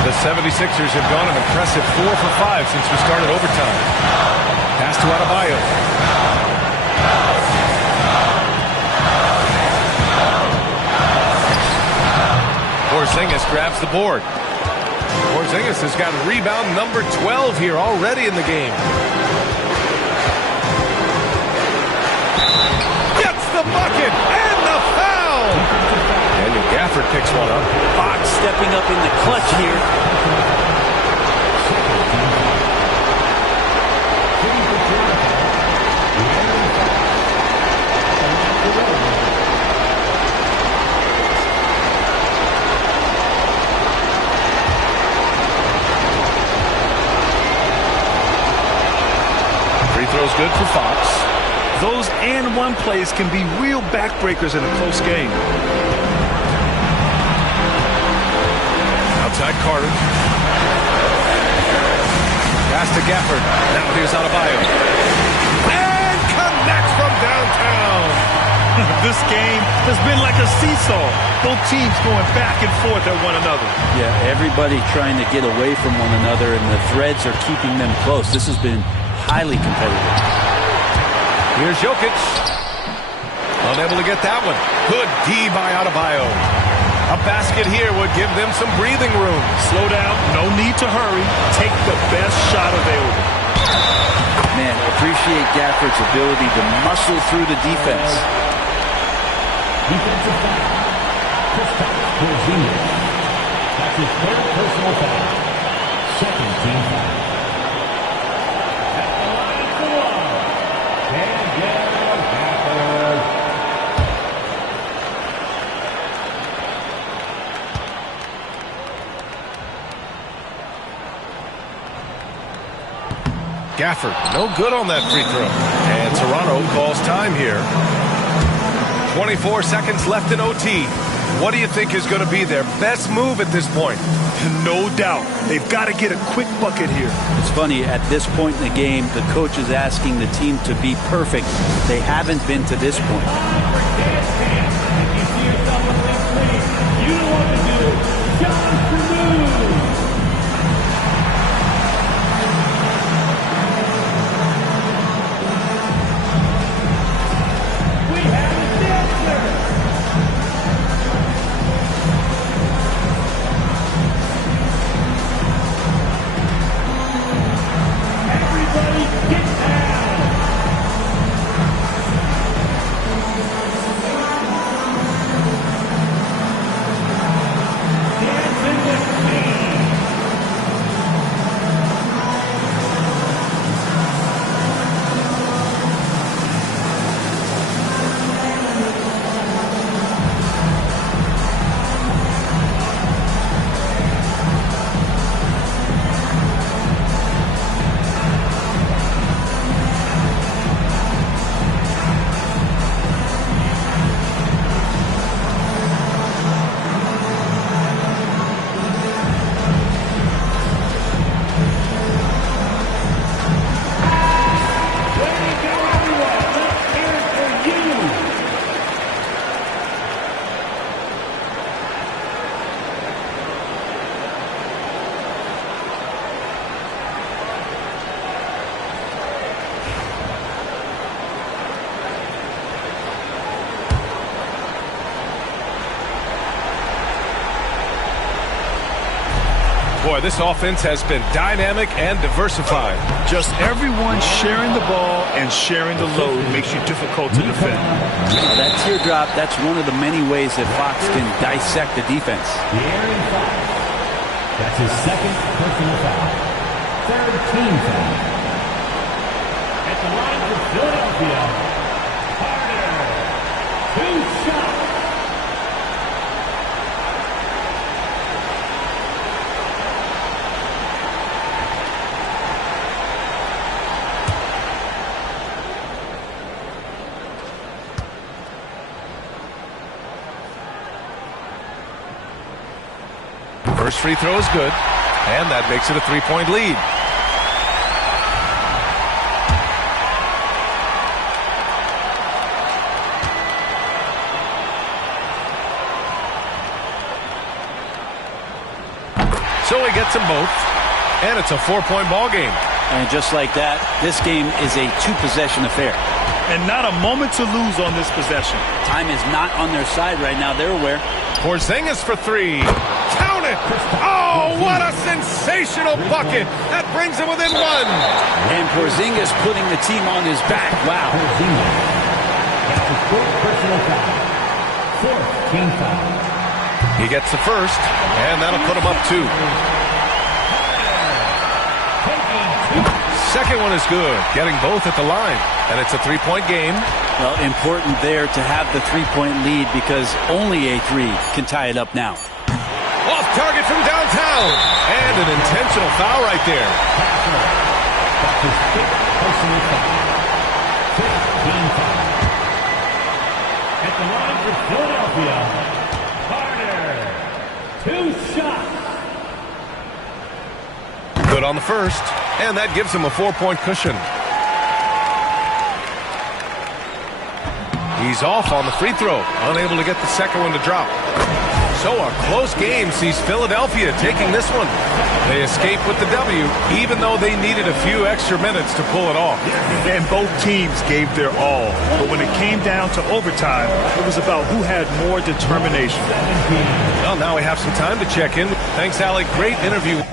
The 76ers have gone an impressive 4 for 5 since we started overtime. Pass to Adebayo. Porzingis grabs the board. Porzingis has got rebound number 12 here already in the game. Gets the bucket and the foul. Daniel Gafford picks one up. Fox stepping up in the clutch here. Free throw's good for Fox. Those and one plays can be real backbreakers in a close game. Outside Carter. Pass to Gafford. Now here's Adebayo. And connects from downtown. This game has been like a seesaw. Both teams going back and forth at one another. Yeah, everybody trying to get away from one another, and the threads are keeping them close. This has been highly competitive. Here's Jokic. Unable to get that one. Good D by Adebayo. A basket here would give them some breathing room. Slow down. No need to hurry. Take the best shot available. Man, appreciate Gafford's ability to muscle through the defense. Defensive foul. Kristaps Porzingis. That's his third personal foul. Second team foul. At the line for one. Daniel Gafford. Gafford, no good on that free throw. And Toronto calls time here. 24 seconds left in OT. What do you think is going to be their best move at this point? No doubt. They've got to get a quick bucket here. It's funny, at this point in the game, the coach is asking the team to be perfect. They haven't been to this point. You know what to do. John Canoe. Boy, this offense has been dynamic and diversified. Just everyone sharing the ball and sharing the load makes you difficult to defend. That teardrop, that's one of the many ways that Fox can dissect the defense. De'Aaron Fox. That's his second personal foul. Third team foul. At the line for Philadelphia, Carter. 2 shots. First free throw is good, and that makes it a 3-point lead. So he gets them both, and it's a 4-point ball game. And just like that, this game is a 2-possession affair. And not a moment to lose on this possession. Time is not on their side right now. They're aware. Porzingis for 3. Count it! Oh, what a sensational bucket! That brings him within 1. And Porzingis putting the team on his back. Wow. That's his fourth personal foul. Fourth team foul. He gets the first, and that'll put him up 2. Second one is good, getting both at the line. And it's a 3-point game. Well, important there to have the 3-point lead because only a 3 can tie it up now. Off target from downtown. And an intentional foul right there. That's his fifth personal foul. 15 foul. At the line for Philadelphia, Carter. 2 shots. Good on the first. And that gives him a 4-point cushion. He's off on the free throw, unable to get the second one to drop. So a close game sees Philadelphia taking this one. They escape with the W, even though they needed a few extra minutes to pull it off. And both teams gave their all. But when it came down to overtime, it was about who had more determination. Well, now we have some time to check in. Thanks, Alec. Great interview.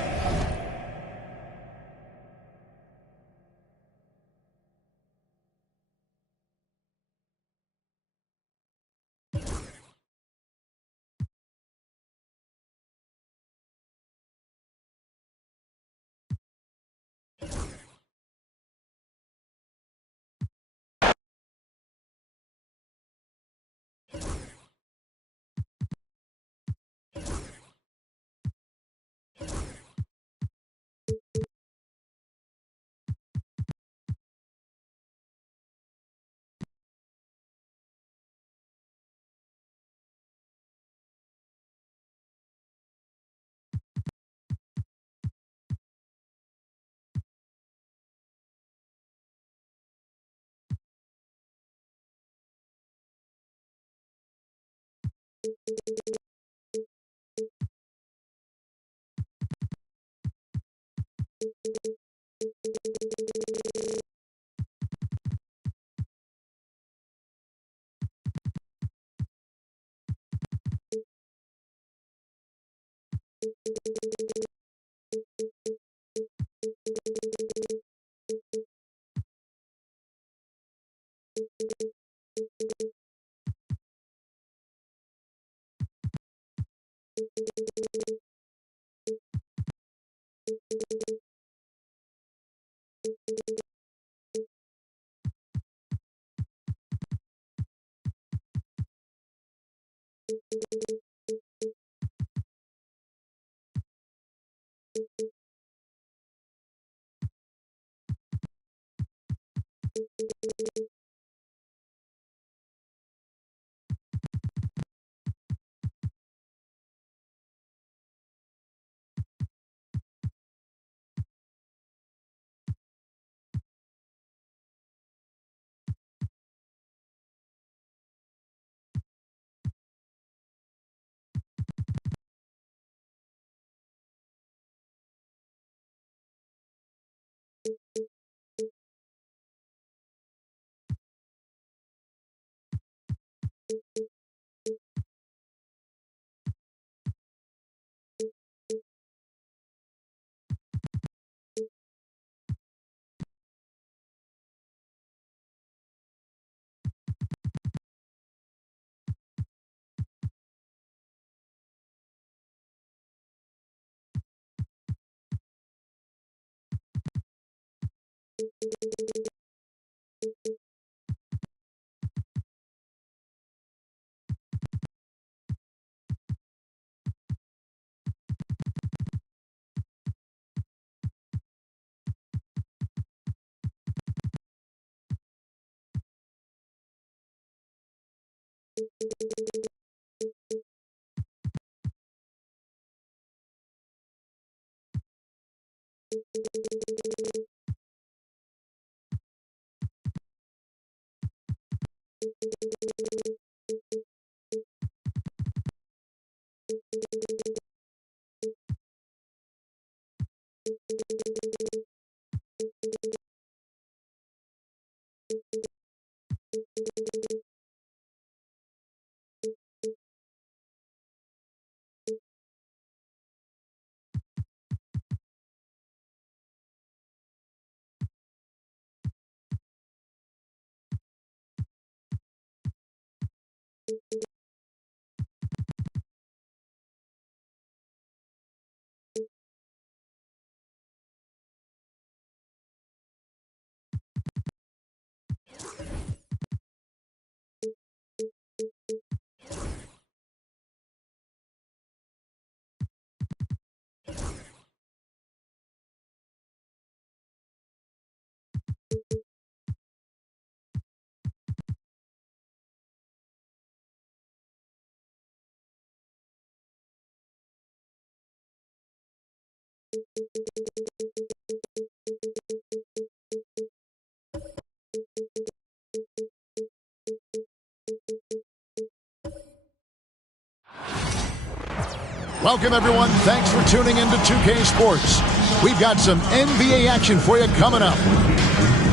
Welcome, everyone. Thanks for tuning in to 2K Sports. We've got some NBA action for you coming up.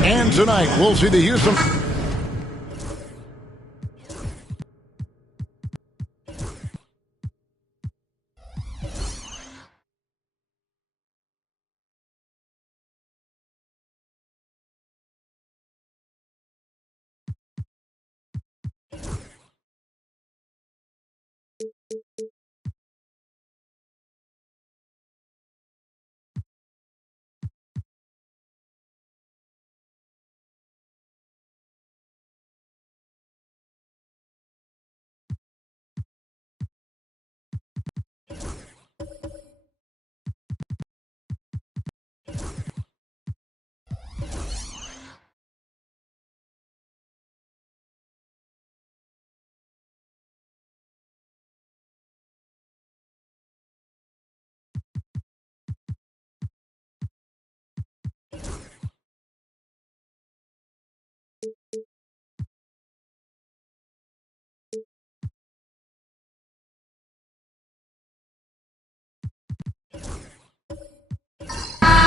And tonight, we'll see the Houston...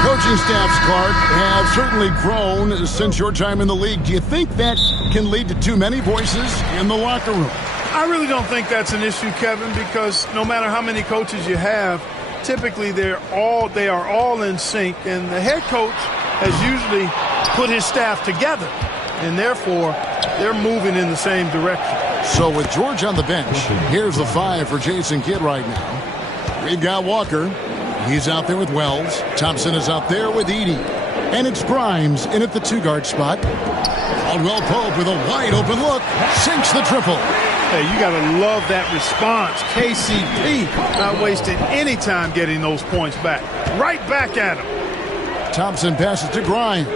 Coaching staffs, Clark, have certainly grown since your time in the league. Do you think that can lead to too many voices in the locker room? I really don't think that's an issue, Kevin, because no matter how many coaches you have, typically they are all in sync, and the head coach has usually put his staff together, and therefore they're moving in the same direction. So with George on the bench, here's the 5 for Jason Kidd right now. We've got Walker. He's out there with Wells. Thompson is out there with Edey. And it's Grimes in at the 2-guard spot. Caldwell Pope with a wide open look. Sinks the triple. Hey, you got to love that response. KCP not wasting any time getting those points back. Right back at him. Thompson passes to Grimes.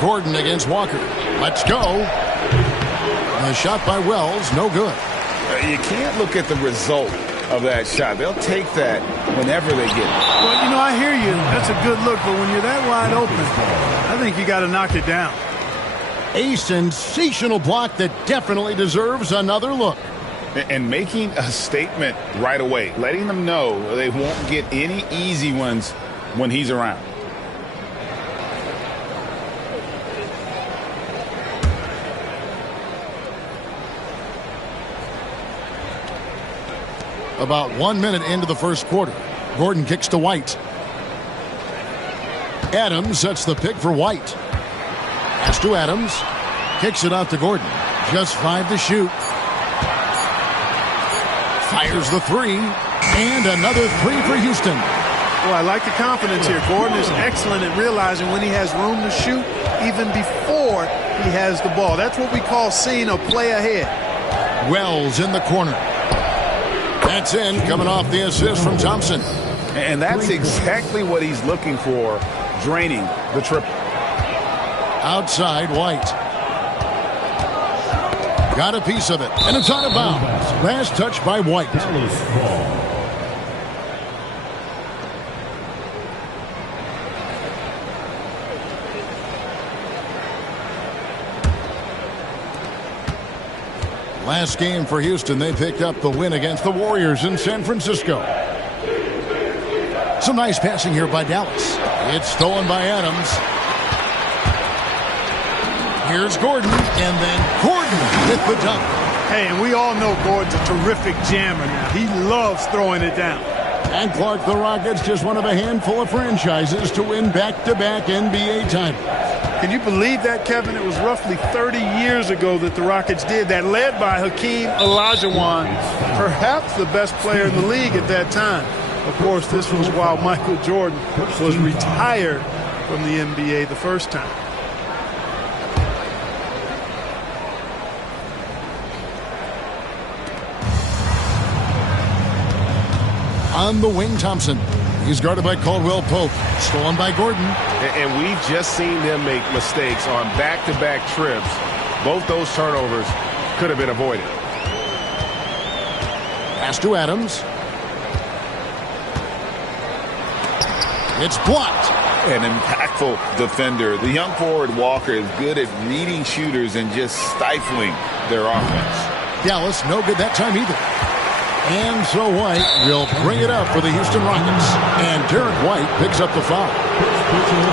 Gordon against Walker. Let's go. A shot by Wells, no good. You can't look at the result of that shot. They'll take that whenever they get it. Well, you know, I hear you. That's a good look, but when you're that wide open, I think you got to knock it down. A sensational block that definitely deserves another look. And making a statement right away, letting them know they won't get any easy ones when he's around. About 1 minute into the first quarter. Gordon kicks to White. Adams sets the pick for White. Pass to Adams. Kicks it out to Gordon. Just 5 to shoot. Fires the 3. And another 3 for Houston. Well, I like the confidence here. Gordon is excellent at realizing when he has room to shoot even before he has the ball. That's what we call seeing a play ahead. Wells in the corner. That's in, coming off the assist from Thompson. And that's exactly what he's looking for, draining the triple. Outside, White. Got a piece of it, and it's out of bounds. Last touch by White. Last game for Houston, they picked up the win against the Warriors in San Francisco. Some nice passing here by Dallas. It's stolen by Adams. Here's Gordon, and then Gordon with the dunk. Hey, and we all know Gordon's a terrific jammer now. He loves throwing it down. And Clark, the Rockets, just one of a handful of franchises to win back-to-back NBA titles. Can you believe that, Kevin? It was roughly 30 years ago that the Rockets did that, led by Hakeem Olajuwon, perhaps the best player in the league at that time. Of course, this was while Michael Jordan was retired from the NBA the first time. On the wing, Thompson. He's guarded by Caldwell Pope. Stolen by Gordon. And we've just seen them make mistakes on back-to-back trips. Both those turnovers could have been avoided. Pass to Adams. It's blocked. An impactful defender. The young forward Walker is good at reading shooters and just stifling their offense. Dallas, no good that time either. And so White will bring it up for the Houston Rockets. And Derek White picks up the foul.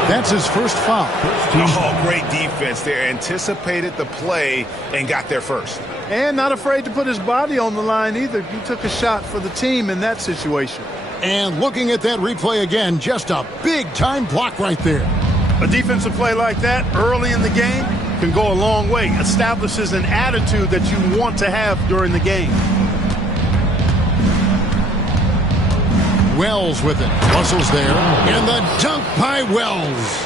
That's his first foul. Oh, great defense there. Anticipated the play and got there first. And not afraid to put his body on the line either. He took a shot for the team in that situation. And looking at that replay again, just a big-time block right there. A defensive play like that early in the game can go a long way. Establishes an attitude that you want to have during the game. Wells with it. Russell's there. And the dunk by Wells.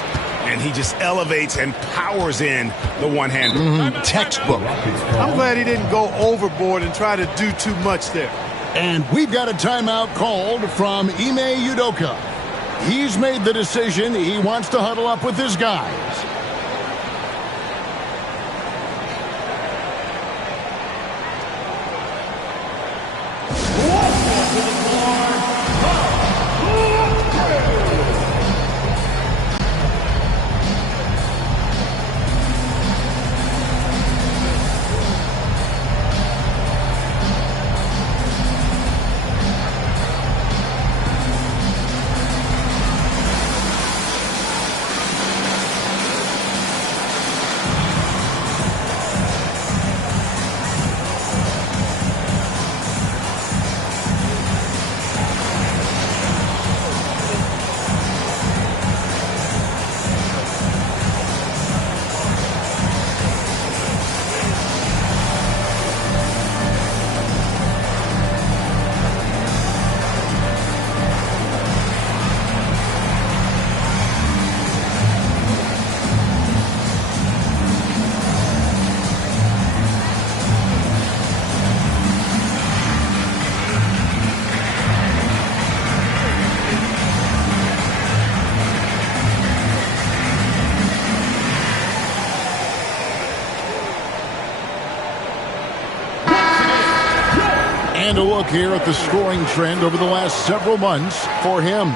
And he just elevates and powers in the one-hander. Textbook. I'm glad he didn't go overboard and try to do too much there. And we've got a timeout called from Ime Udoka. He's made the decision. He wants to huddle up with his guys. And a look here at the scoring trend over the last several months for him.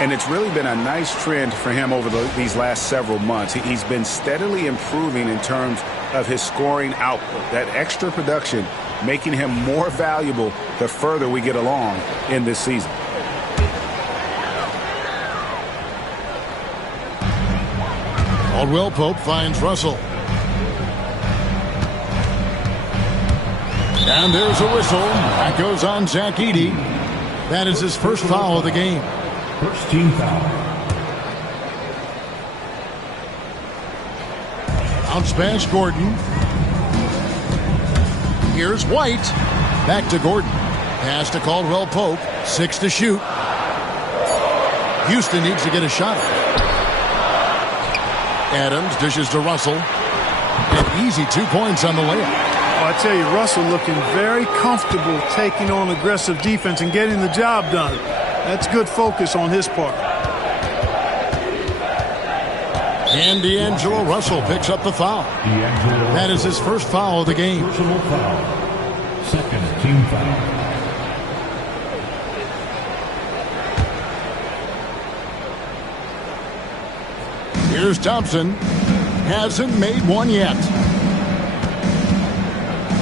And it's really been a nice trend for him over these last several months. He's been steadily improving in terms of his scoring output. That extra production making him more valuable the further we get along in this season. Caldwell Pope finds Russell. And there's a whistle. That goes on Zach Edey. That is his first foul of the game. First team foul. Bounce pass, Gordon. Here's White. Back to Gordon. Pass to Caldwell Pope. 6 to shoot. Houston needs to get a shot. Adams dishes to Russell. An easy 2 points on the layup. I tell you, Russell looking very comfortable taking on aggressive defense and getting the job done. That's good focus on his part. And D'Angelo Russell picks up the foul. That is his first foul of the game. Personal foul. Second team foul. Here's Thompson. Hasn't made one yet.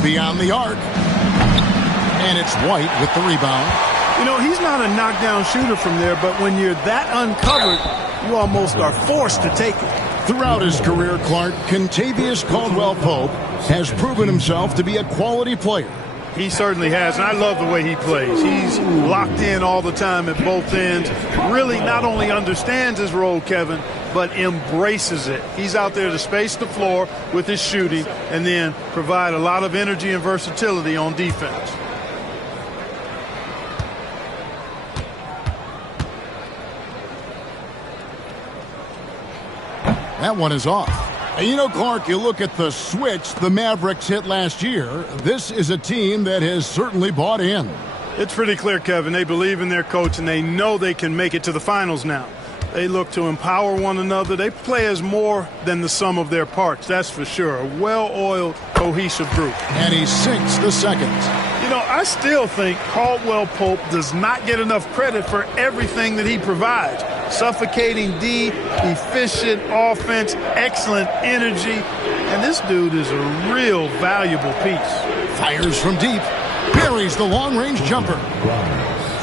Beyond the arc. And it's White with the rebound. You know, he's not a knockdown shooter from there, but when you're that uncovered, you almost are forced to take it. Throughout his career, Clark, Kentavious Caldwell-Pope has proven himself to be a quality player. He certainly has, and I love the way he plays. He's locked in all the time at both ends. Really not only understands his role, Kevin, but embraces it. He's out there to space the floor with his shooting and then provide a lot of energy and versatility on defense. That one is off. And you know, Clark, you look at the switch the Mavericks hit last year. This is a team that has certainly bought in. It's pretty clear, Kevin. They believe in their coach, and they know they can make it to the finals now. They look to empower one another. They play as more than the sum of their parts, that's for sure. A well-oiled, cohesive group. And he sinks the second. You know, I still think Caldwell-Pope does not get enough credit for everything that he provides. Suffocating D, efficient offense, excellent energy. And this dude is a real valuable piece. Fires from deep. Buries the long-range jumper.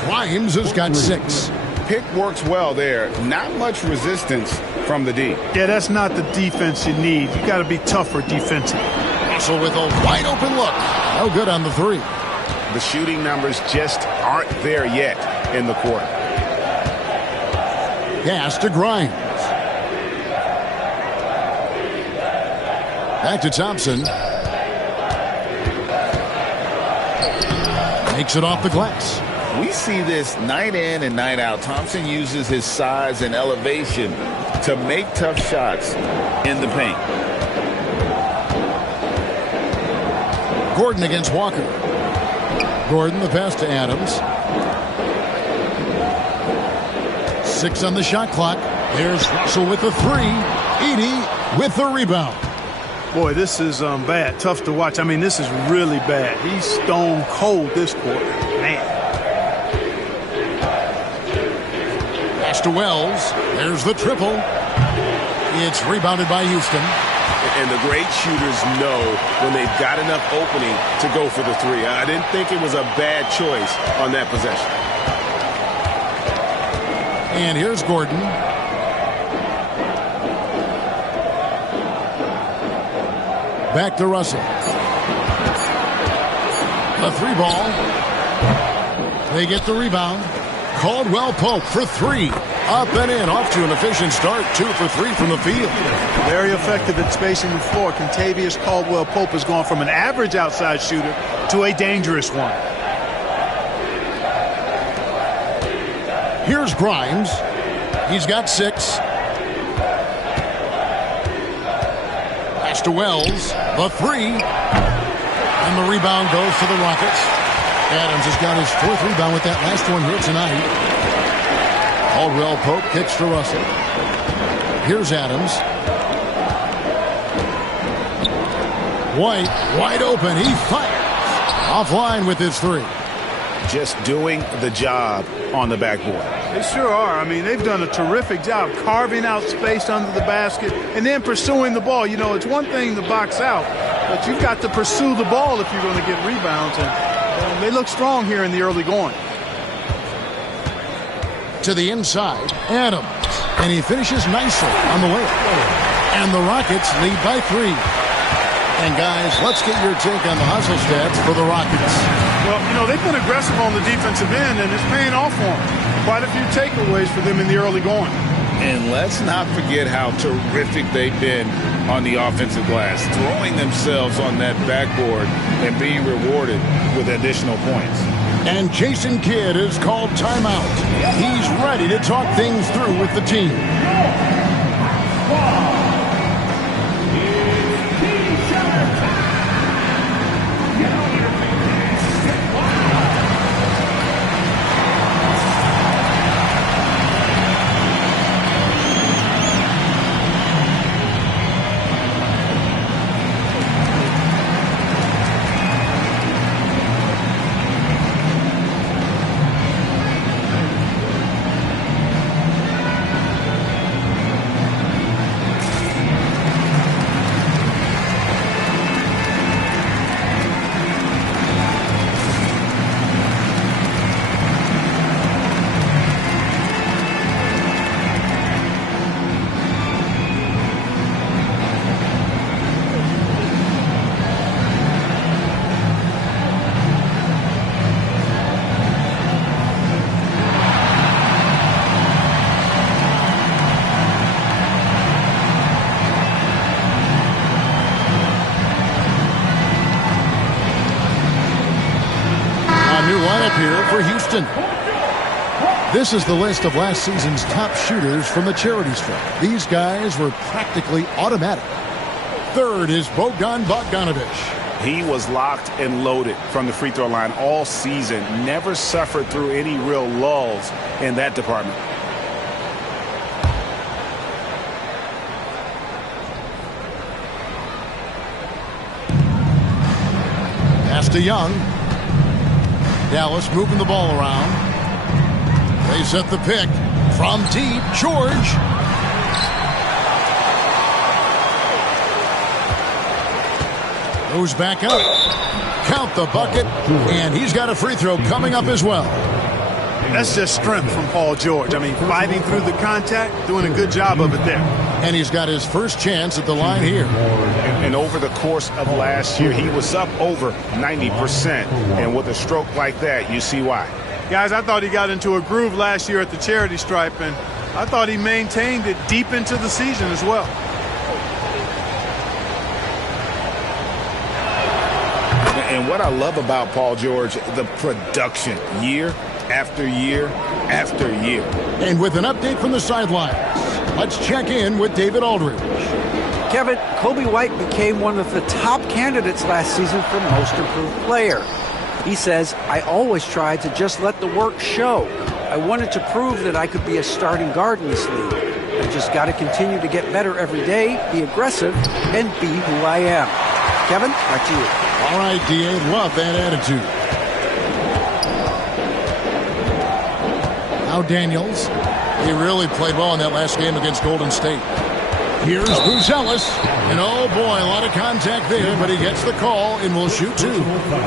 Grimes has got 6. Pick works well there. Not much resistance from the D. Yeah, that's not the defense you need. You got to be tougher defensively. Russell with a wide-open look. No good on the 3. The shooting numbers just aren't there yet in the quarter. Pass to Grimes. Back to Thompson. Makes it off the glass. We see this night in and night out. Thompson uses his size and elevation to make tough shots in the paint. Gordon against Walker. Gordon, the pass to Adams. 6 on the shot clock. There's Russell with the 3. Edey with the rebound. Boy, this is bad. Tough to watch. I mean, this is really bad. He's stone cold this quarter. Man. Pass to Wells. There's the triple. It's rebounded by Houston. And the great shooters know when they've got enough opening to go for the 3. I didn't think it was a bad choice on that possession. And here's Gordon. Back to Russell. The 3 ball. They get the rebound. Caldwell-Pope for 3. Up and in, off to an efficient start. 2 for 3 from the field. Very effective at spacing the floor. Kentavious Caldwell-Pope has gone from an average outside shooter to a dangerous one. Here's Grimes. He's got 6. Pass to Wells. The 3. And the rebound goes to the Rockets. Adams has got his 4th rebound with that last one here tonight. Caldwell-Pope kicks to Russell. Here's Adams. White, wide open. He fires. Offline with his 3. Just doing the job on the backboard. They sure are. I mean, they've done a terrific job carving out space under the basket and then pursuing the ball. You know, it's one thing to box out, but you've got to pursue the ball if you're going to get rebounds. And they look strong here in the early going. To the inside, Adams. And he finishes nicely on the layup. And the Rockets lead by 3. And guys, let's get your take on the hustle stats for the Rockets. Well, you know, they've been aggressive on the defensive end, and it's paying off for them. Quite a few takeaways for them in the early going. And let's not forget how terrific they've been on the offensive glass, throwing themselves on that backboard and being rewarded with additional points. And Jason Kidd is called timeout. He's ready to talk things through with the team. Here for Houston. This is the list of last season's top shooters from the charity stripe. These guys were practically automatic. Third is Bogdan Bogdanovic. He was locked and loaded from the free throw line all season. Never suffered through any real lulls in that department. Pass to Young. Dallas moving the ball around. They set the pick from deep. George. Goes back up. Count the bucket. And he's got a free throw coming up as well. That's just strength from Paul George. I mean, fighting through the contact, doing a good job of it there. And he's got his first chance at the line here. And over the course of last year, he was up over 90%. And with a stroke like that, you see why. Guys, I thought he got into a groove last year at the charity stripe, and I thought he maintained it deep into the season as well. And what I love about Paul George, the production, year after year after year. And with an update from the sidelines, let's check in with David Aldridge. Kevin, Kobe White became one of the top candidates last season for Most Improved Player. He says, I always tried to just let the work show. I wanted to prove that I could be a starting guard in this league. I just got to continue to get better every day, be aggressive, and be who I am. Kevin, back to you. All right, D.A., love that attitude. Now Daniels. He really played well in that last game against Golden State. Here's Buzelis. And oh boy, a lot of contact there, but he gets the call and will shoot two.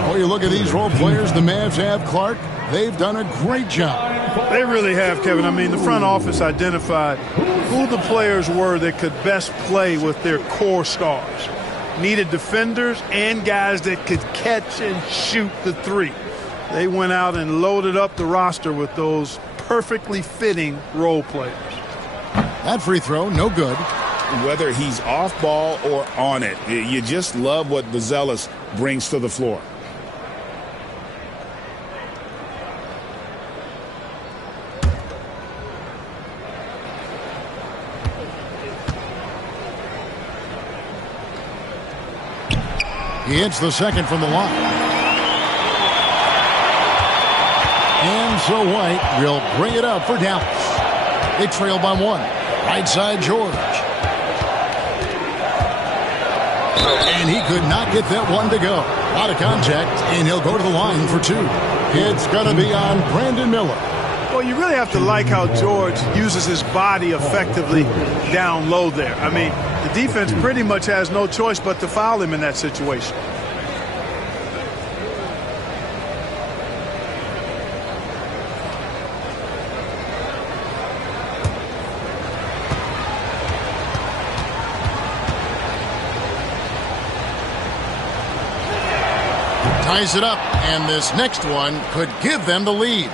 Oh, you look at these role players the Mavs have, Clark. They've done a great job. They really have, Kevin. I mean, the front office identified who the players were that could best play with their core stars. Needed defenders and guys that could catch and shoot the three. They went out and loaded up the roster with those perfectly fitting role players. That free throw, no good. Whether he's off ball or on it, you just love what Buzelis brings to the floor. He hits the second from the line. And so White will bring it up for Dallas. They trail by one. Right side George. And he could not get that one to go. Out of contact, and he'll go to the line for two. It's going to be on Brandon Miller. Well, you really have to like how George uses his body effectively down low there. I mean, the defense pretty much has no choice but to foul him in that situation. Ties it up, and this next one could give them the lead.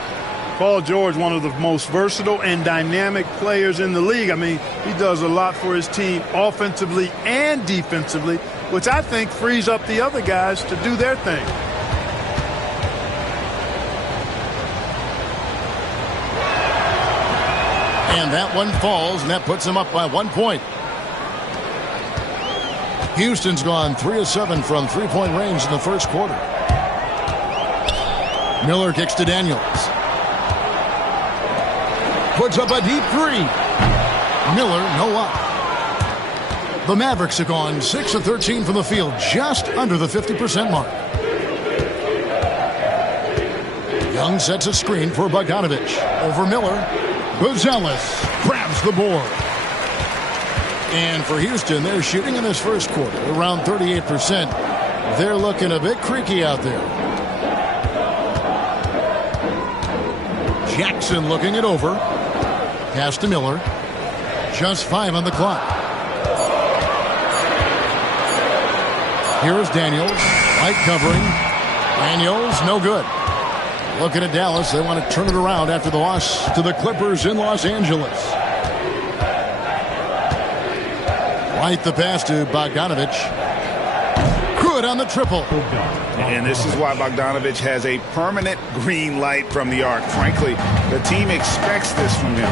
Paul George, one of the most versatile and dynamic players in the league. I mean, he does a lot for his team offensively and defensively, which I think frees up the other guys to do their thing. And that one falls, and that puts them up by 1 point. Houston's gone 3 of 7 from three-point range in the first quarter. Miller kicks to Daniels. Puts up a deep three. Miller, no up. The Mavericks have gone 6 of 13 from the field, just under the 50% mark. Young sets a screen for Bogdanovich. Over Miller. Buzelis grabs the board. And for Houston, they're shooting in this first quarter around 38%. They're looking a bit creaky out there. Jackson looking it over. Pass to Miller. Just 5 on the clock. Here is Daniels. White covering. Daniels, no good. Looking at Dallas, they want to turn it around after the loss to the Clippers in Los Angeles. White the pass to Bogdanovich. Good on the triple. And this is why Bogdanovich has a permanent green light from the arc. Frankly, the team expects this from him.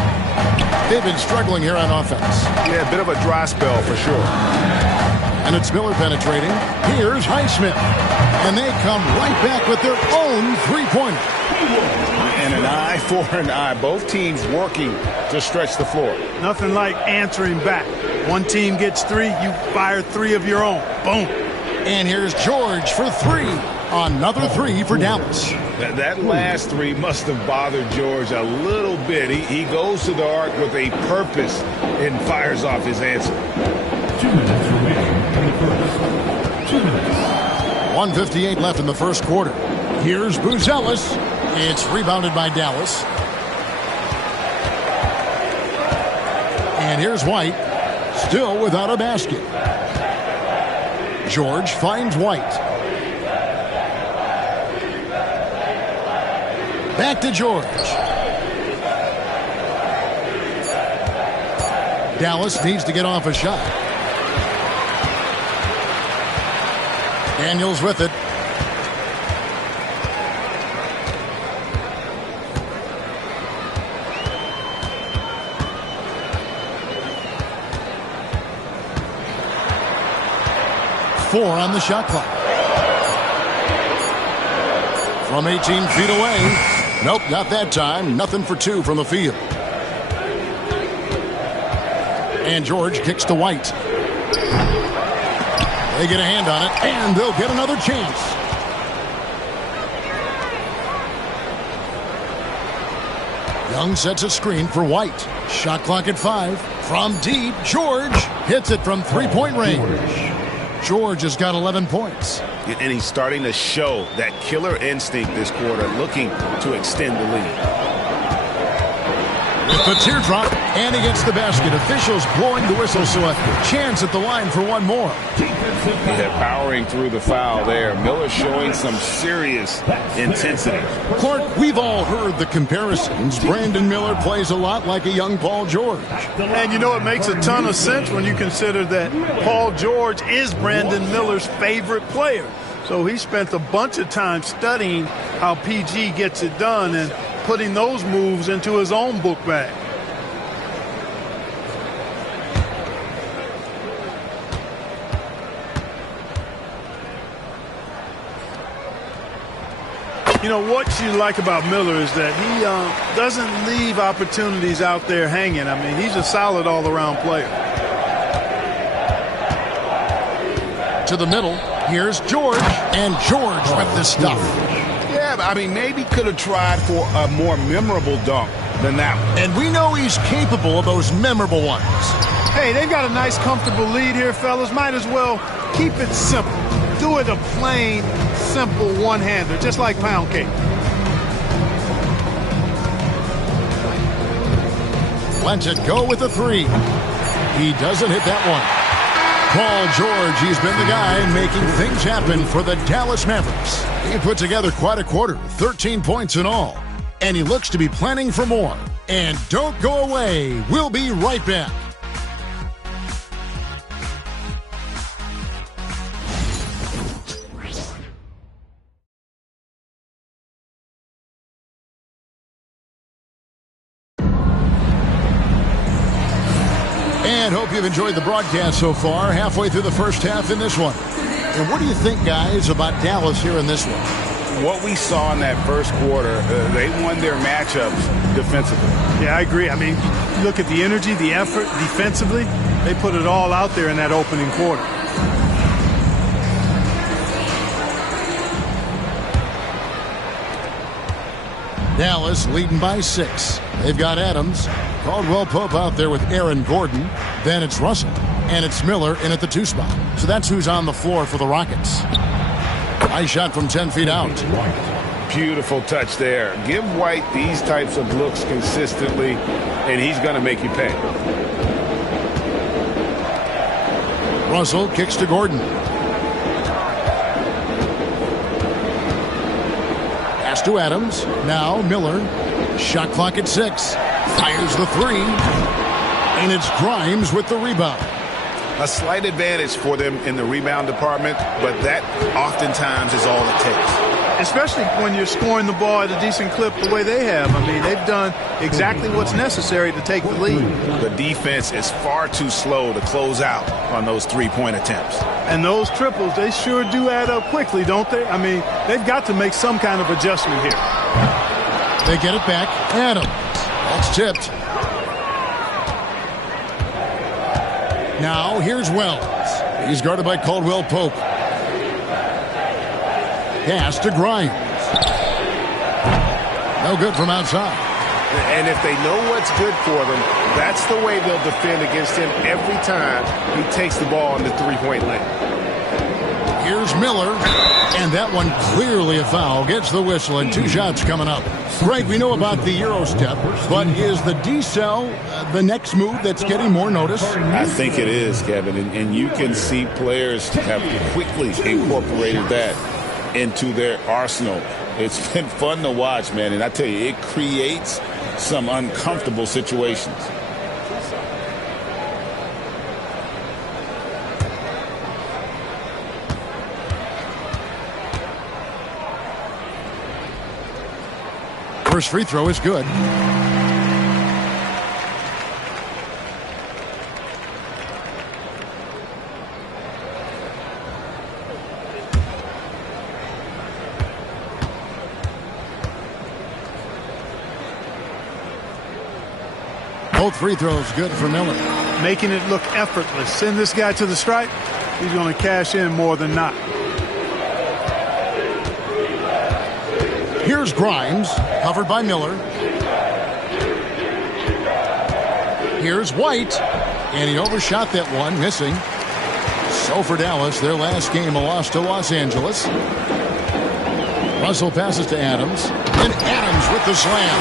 They've been struggling here on offense. Yeah, a bit of a dry spell for sure. And it's Miller penetrating. Here's Highsmith. And they come right back with their own three-pointer. And an eye for an eye. Both teams working to stretch the floor. Nothing like answering back. One team gets 3, you fire 3 of your own. Boom. And here's George for 3. Another 3 for Dallas. That last 3 must have bothered George a little bit. He goes to the arc with a purpose and fires off his answer. 2 minutes remaining in the first. 2 minutes. 1:58 left in the first quarter. Here's Buzelis. It's rebounded by Dallas. And here's White. Still without a basket. George finds White. Back to George. Dallas needs to get off a shot. Daniels with it. Four on the shot clock. From 18 feet away. Nope, not that time. Nothing for 2 from the field. And George kicks to White. They get a hand on it, and they'll get another chance. Young sets a screen for White. Shot clock at 5. From deep, George hits it from three-point range. George has got 11 points. And he's starting to show that killer instinct this quarter, looking to extend the lead. With the teardrop, and he gets the basket. Officials blowing the whistle, so a chance at the line for one more. Yeah, powering through the foul there. Miller showing some serious intensity. Clark, we've all heard the comparisons. Brandon Miller plays a lot like a young Paul George. And you know, it makes a ton of sense when you consider that Paul George is Brandon Miller's favorite player. So he spent a bunch of time studying how PG gets it done and putting those moves into his own book bag. You know, what you like about Miller is that he doesn't leave opportunities out there hanging. I mean, he's a solid all-around player. To the middle, here's George, and George with the stuff. Yeah, I mean, maybe could have tried for a more memorable dunk than that one. And we know he's capable of those memorable ones. Hey, they've got a nice, comfortable lead here, fellas. Might as well keep it simple. Do it a plain, simple one-hander, just like pound cake. Lets it go with a 3. He doesn't hit that one. Paul George, he's been the guy making things happen for the Dallas Mavericks. He put together quite a quarter, 13 points in all. And he looks to be planning for more. And don't go away. We'll be right back. And hope you've enjoyed the broadcast so far. Halfway through the first half in this one. And what do you think, guys, about Dallas here in this one? What we saw in that first quarter, they won their matchups defensively. Yeah, I agree. I mean, look at the energy, the effort defensively. They put it all out there in that opening quarter. Dallas leading by 6. They've got Adams. Caldwell Pope out there with Aaron Gordon. Then it's Russell. And it's Miller in at the 2 spot. So that's who's on the floor for the Rockets. Nice shot from 10 feet out. Beautiful touch there. Give White these types of looks consistently, and he's going to make you pay. Russell kicks to Gordon. Pass to Adams. Now Miller. Shot clock at 6. Fires the 3. And it's Grimes with the rebound. A slight advantage for them in the rebound department, but that oftentimes is all it takes. Especially when you're scoring the ball at a decent clip the way they have. I mean, they've done exactly what's necessary to take the lead. The defense is far too slow to close out on those three-point attempts. And those triples, they sure do add up quickly, don't they? I mean, they've got to make some kind of adjustment here. They get it back. Adams. That's tipped. Now here's Wells. He's guarded by Caldwell Pope. Pass to Grimes. No good from outside. And if they know what's good for them, that's the way they'll defend against him every time he takes the ball in the three-point lane. Here's Miller, and that one clearly a foul. Gets the whistle, and 2 shots coming up. Greg, we know about the Euro step, but is the D-cell the next move that's getting more notice? I think it is, Kevin, and you can see players have quickly incorporated that into their arsenal. It's been fun to watch, man, and I tell you, it creates some uncomfortable situations. First free throw is good. Both free throws good for Miller. Making it look effortless. Send this guy to the stripe. He's going to cash in more than not. Here's Grimes, covered by Miller. Here's White, and he overshot that one, missing. So for Dallas, their last game, a loss to Los Angeles. Russell passes to Adams, and Adams with the slam.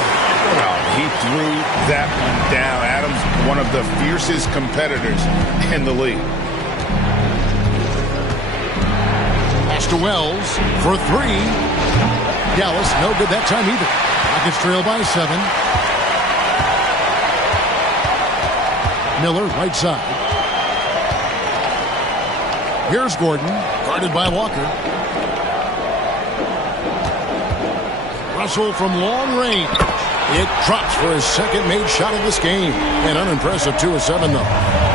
Well, he threw that one down. Adams, one of the fiercest competitors in the league. Pass to Wells for 3. Dallas, no good that time either. Rockets trail by 7. Miller, right side. Here's Gordon, guarded by Walker. Russell from long range. It drops for his second made shot of this game. An unimpressive 2 of 7, though.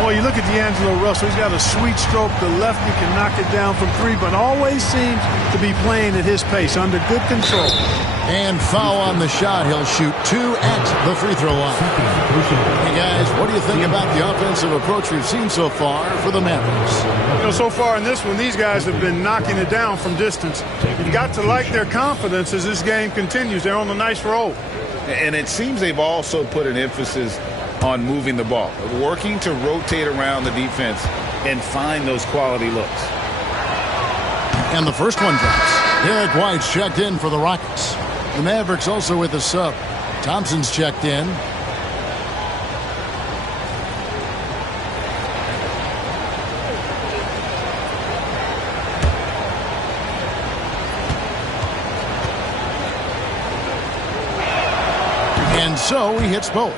Well, you look at D'Angelo Russell. He's got a sweet stroke. The lefty can knock it down from 3, but always seems to be playing at his pace, under good control. And foul on the shot. He'll shoot 2 at the free throw line. Hey, guys, what do you think about the offensive approach we've seen so far for the Mavericks? You know, so far in this one, these guys have been knocking it down from distance. You've got to like their confidence as this game continues. They're on a nice roll. And it seems they've also put an emphasis on moving the ball, working to rotate around the defense and find those quality looks. And the first one drops. Derek White's checked in for the Rockets. The Mavericks also with a sub. Thompson's checked in. And so he hits both.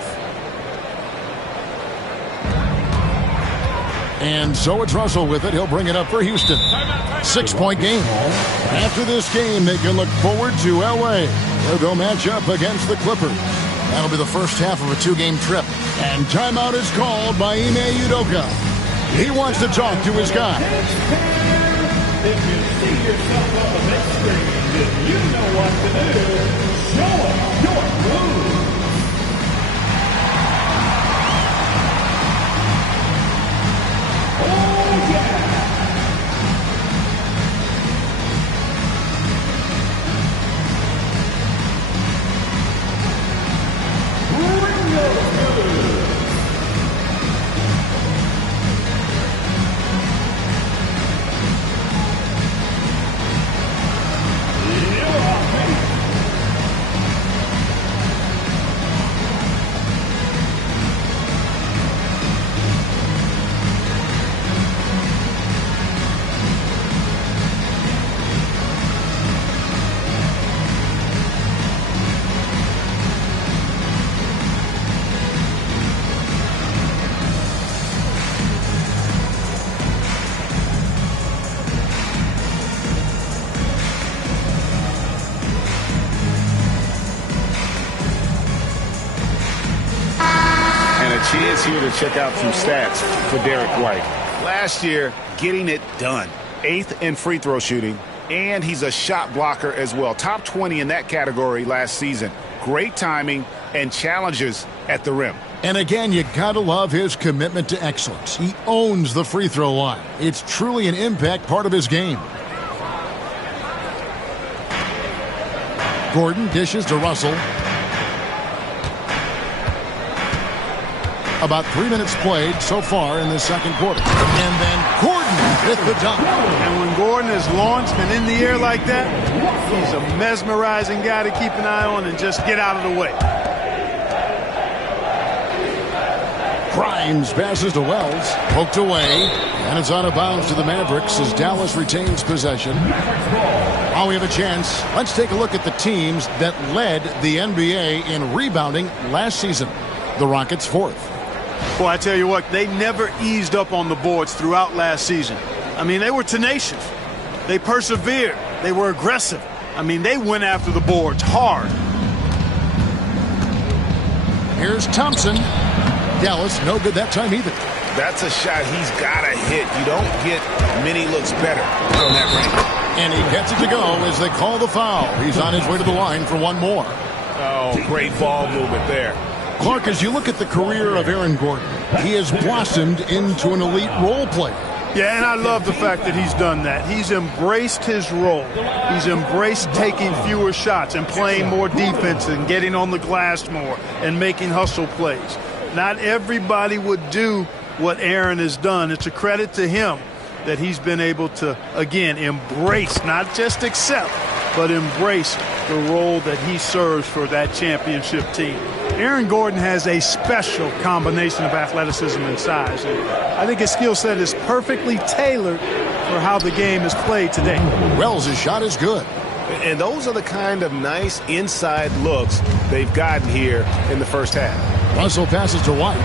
And so it's Russell with it. He'll bring it up for Houston. 6-point game. After this game, they can look forward to L.A. They'll go match up against the Clippers. That'll be the first half of a 2-game trip. And timeout is called by Ime Udoka. He wants to talk to his guy. If you see yourself on the big screen, then you know what to do. Show us your move. Oh, yeah. Bring your move. Chance here to check out some stats for Derek White. Last year, getting it done. 8th in free throw shooting, and he's a shot blocker as well. Top 20 in that category last season. Great timing and challenges at the rim. And again, you gotta love his commitment to excellence. He owns the free throw line. It's truly an impact part of his game. Gordon dishes to Russell. About 3 minutes played so far in the second quarter. And then Gordon with the dunk. And when Gordon is launched and in the air like that, he's a mesmerizing guy to keep an eye on and just get out of the way. Grimes passes to Wells. Poked away. And it's out of bounds to the Mavericks as Dallas retains possession. While we have a chance, let's take a look at the teams that led the NBA in rebounding last season. The Rockets 4th. Boy, I tell you what, they never eased up on the boards throughout last season. I mean, they were tenacious. They persevered. They were aggressive. I mean, they went after the boards hard. Here's Thompson. Dallas, no good that time either. That's a shot he's got to hit. You don't get many looks better from that range. And he gets it to go as they call the foul. He's on his way to the line for one more. Oh, great ball movement there. Clark, as you look at the career of Aaron Gordon, he has blossomed into an elite role player. Yeah, and I love the fact that he's done that. He's embraced his role. He's embraced taking fewer shots and playing more defense and getting on the glass more and making hustle plays. Not everybody would do what Aaron has done. It's a credit to him that he's been able to, again, embrace, not just accept, but embrace the role that he serves for that championship team. Aaron Gordon has a special combination of athleticism and size. And I think his skill set is perfectly tailored for how the game is played today. Wells' shot is good. And those are the kind of nice inside looks they've gotten here in the first half. Russell passes to White.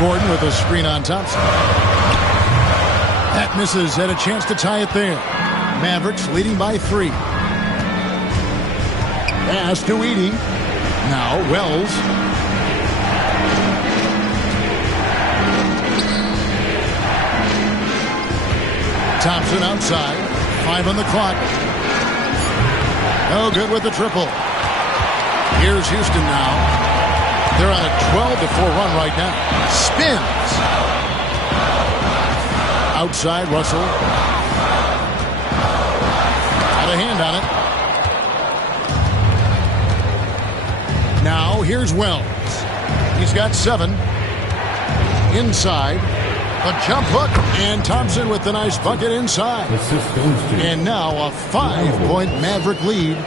Gordon with a screen on Thompson. That misses. Had a chance to tie it there. Mavericks leading by 3. Pass to Edey. Now Wells. Thompson outside. 5 on the clock. No good with the triple. Here's Houston now. They're on a 12-4 run right now. Spins. Outside Russell. Got a hand on it. Now here's Wells. He's got 7. Inside. A jump hook. And Thompson with the nice bucket inside. And now a 5-point Maverick lead.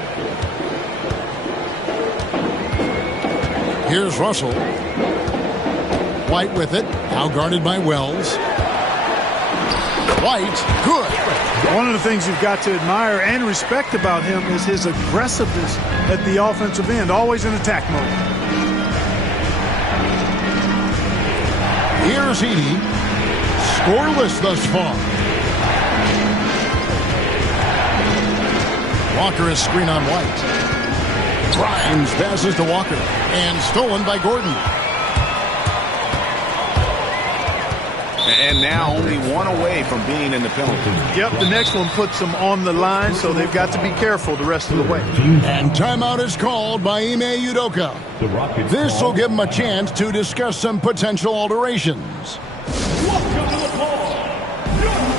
Here's Russell. White with it. Now guarded by Wells. White, good. One of the things you've got to admire and respect about him is his aggressiveness at the offensive end, always in attack mode. Here's Edey. Scoreless thus far. Walker is screen on White. Grimes passes to Walker and stolen by Gordon. And now only one away from being in the penalty. Yep, the next one puts them on the line, so they've got to be careful the rest of the way. And timeout is called by Ime Udoka. This will give them a chance to discuss some potential alterations. Welcome to the ball, your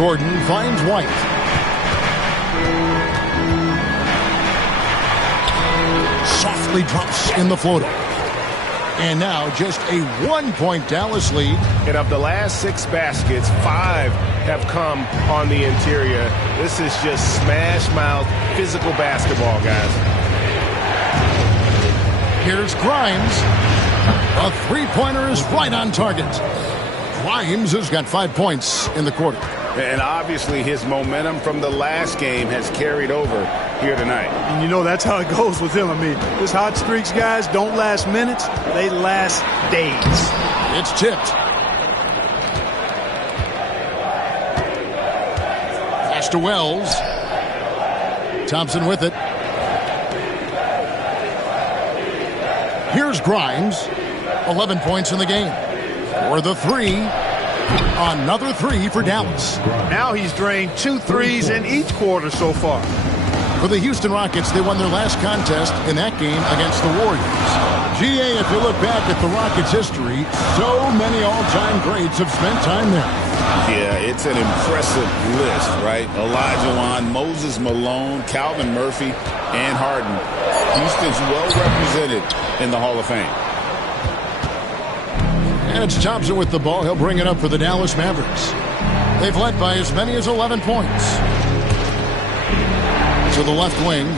Gordon finds White. Softly drops in the floater. And now just a 1-point Dallas lead. And of the last 6 baskets, 5 have come on the interior. This is just smash mouth physical basketball, guys. Here's Grimes. A three-pointer is right on target. Grimes has got 5 points in the quarter. And obviously his momentum from the last game has carried over here tonight. And you know that's how it goes with him. I mean, his hot streaks, guys, don't last minutes. They last days. It's tipped. Pass to Wells. Thompson with it. Here's Grimes. 11 points in the game. For the three. Another 3 for Dallas. Now he's drained 2 threes in each quarter so far. For the Houston Rockets, they won their last contest in that game against the Warriors. GA, if you look back at the Rockets' history, so many all-time greats have spent time there. Yeah, it's an impressive list, right? Elijah Wan, Moses Malone, Calvin Murphy, and Harden. Houston's well represented in the Hall of Fame. And it's Thompson with the ball. He'll bring it up for the Dallas Mavericks. They've led by as many as 11 points. To the left wing.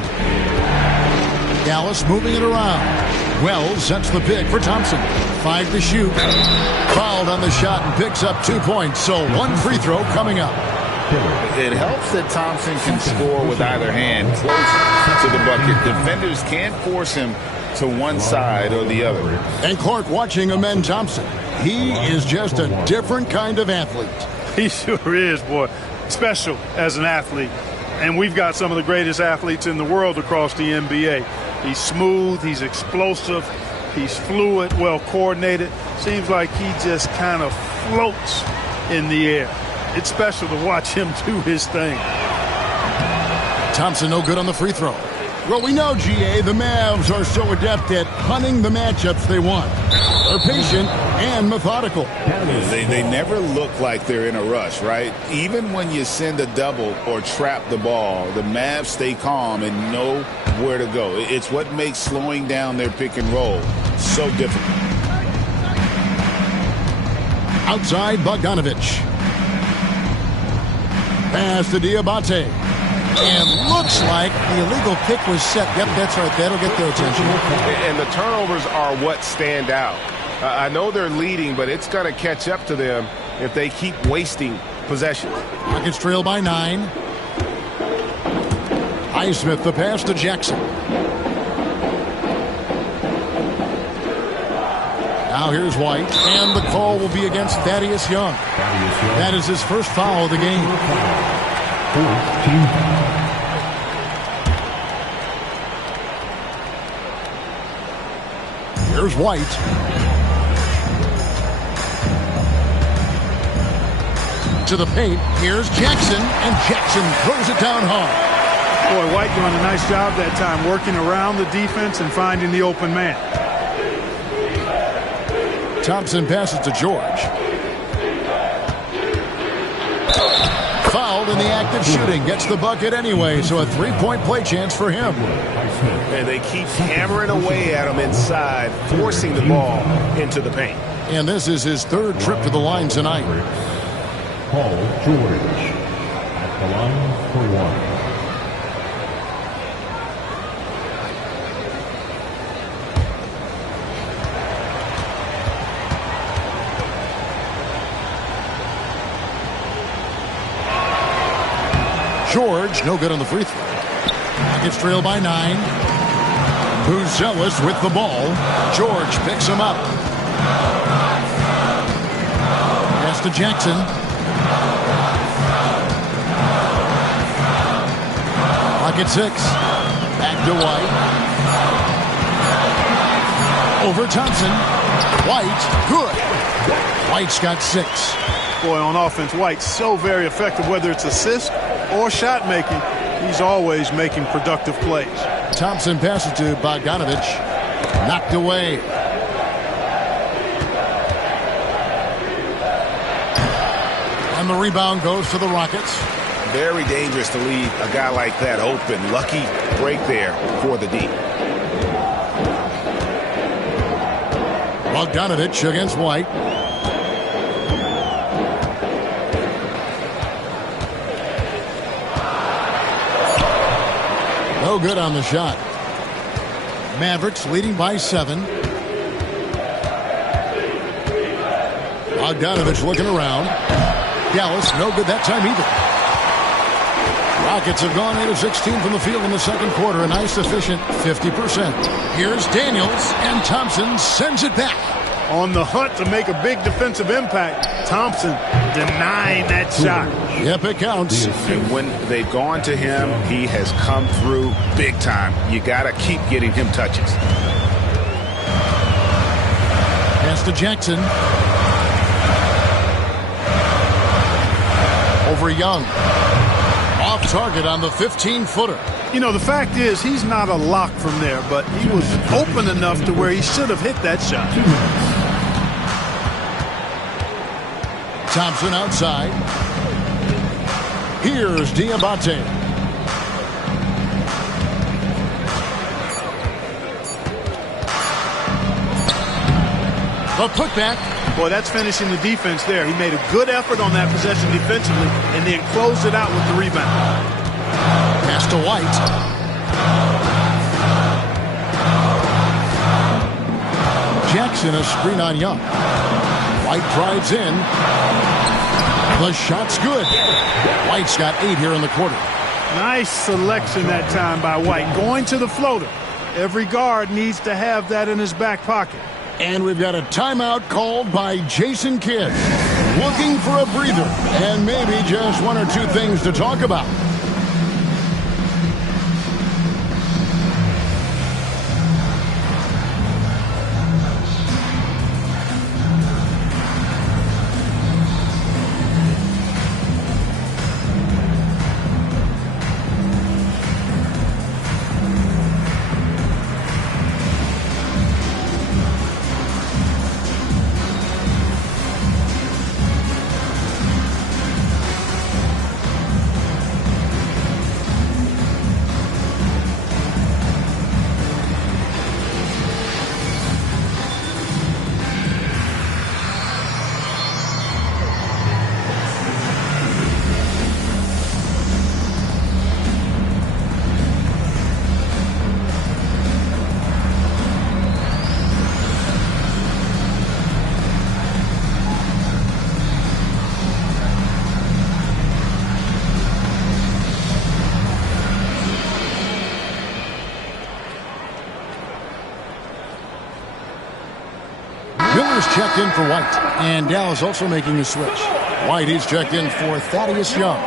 Dallas moving it around. Wells sets the pick for Thompson. 5 to shoot. Fouled on the shot and picks up 2 points. So 1 free throw coming up. It helps that Thompson can score with either hand close to the bucket. Defenders can't force him to one side or the other. And Clark watching Amen Thompson. He is just a different kind of athlete. He sure is, boy. Special as an athlete. And we've got some of the greatest athletes in the world across the NBA. He's smooth, he's explosive, he's fluid, well coordinated. Seems like he just kind of floats in the air. It's special to watch him do his thing. Thompson no good on the free throw. Well, we know, GA, the Mavs are so adept at hunting the matchups they want. They're patient and methodical. They never look like they're in a rush, right? Even when you send a double or trap the ball, the Mavs stay calm and know where to go. It's what makes slowing down their pick and roll so difficult. Outside, Bogdanovich. Pass to Diabate. And looks like the illegal pick was set. Yep, that's right. That'll get their attention. And the turnovers are what stand out. I know they're leading, but it's going to catch up to them if they keep wasting possessions. Rockets trail by 9. Highsmith the pass to Jackson. Now here's White, and the call will be against Thaddeus Young. That is his first foul of the game. Here's White. To the paint. Here's Jackson, and Jackson throws it down hard. Boy, White doing a nice job that time, working around the defense and finding the open man. Thompson passes to George. Fouled in the act of shooting. Gets the bucket anyway, so a three-point play chance for him. And they keep hammering away at him inside, forcing the ball into the paint. And this is his third trip to the line tonight. Paul George at the line for one. George, no good on the free throw. Rockets trail by 9. Buzelis with the ball. George picks him up. Pass to Jackson. Rocket 6. Back to White. Over Thompson. White, good. White's got 6. Boy, on offense, White's so very effective, whether it's assist or shot making. He's always making productive plays. Thompson passes to Bogdanovich. Knocked away. And the rebound goes to the Rockets. Very dangerous to leave a guy like that open. Lucky break there for the D. Bogdanovich against White. No good on the shot. Mavericks leading by 7. Bogdanovich looking around. Dallas, no good that time either. Rockets have gone 8 of 16 from the field in the second quarter. A nice efficient 50%. Here's Daniels, and Thompson sends it back. On the hunt to make a big defensive impact, Thompson denying that shot. Yep, it counts. And when they've gone to him, he has come through big time. You got to keep getting him touches. Pass to Jackson. Over Young. Off target on the 15-footer. You know, the fact is he's not a lock from there, but he was open enough to where he should have hit that shot. Thompson outside. Here's Diabate. The putback. Boy, that's finishing the defense there. He made a good effort on that possession defensively and then closed it out with the rebound. Pass to White. Jackson a screen on Young. White drives in. The shot's good. White's got 8 here in the quarter. Nice selection that time by White. Going to the floater. Every guard needs to have that in his back pocket. And we've got a timeout called by Jason Kidd. Looking for a breather and maybe just 1 or 2 things to talk about. Miller's checked in for White. And Dallas also making a switch. White is checked in for Thaddeus Young.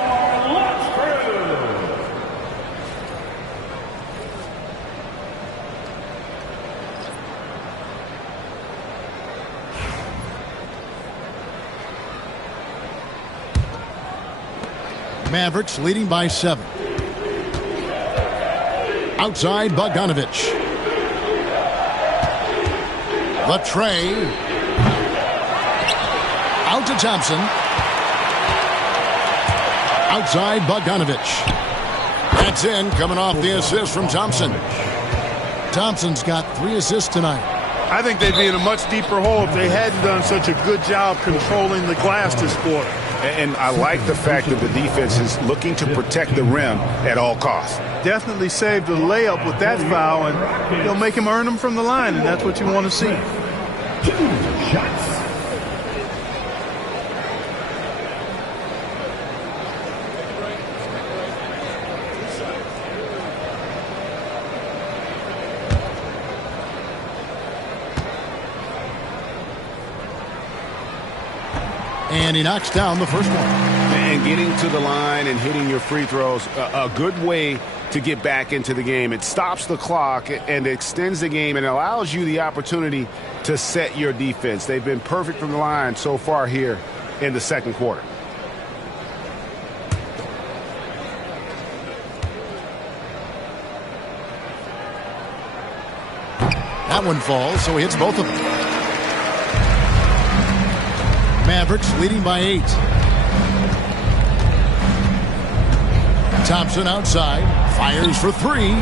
Mavericks leading by 7. Outside, Bogdanovich. The tray. Out to Thompson. Outside, Bogdanovich. That's in, coming off the assist from Thompson. Thompson's got 3 assists tonight. I think they'd be in a much deeper hole if they hadn't done such a good job controlling the glass this quarter. And I like the fact that the defense is looking to protect the rim at all costs. Definitely saved the layup with that foul, and they'll make him earn them from the line, and that's what you want to see. 2 shots. And he knocks down the first one. And getting to the line and hitting your free throws, a good way to get back into the game. It stops the clock and extends the game and allows you the opportunity to set your defense. They've been perfect from the line so far here in the second quarter. That one falls, so he hits both of them. Mavericks leading by 8. Thompson outside, fires for 3.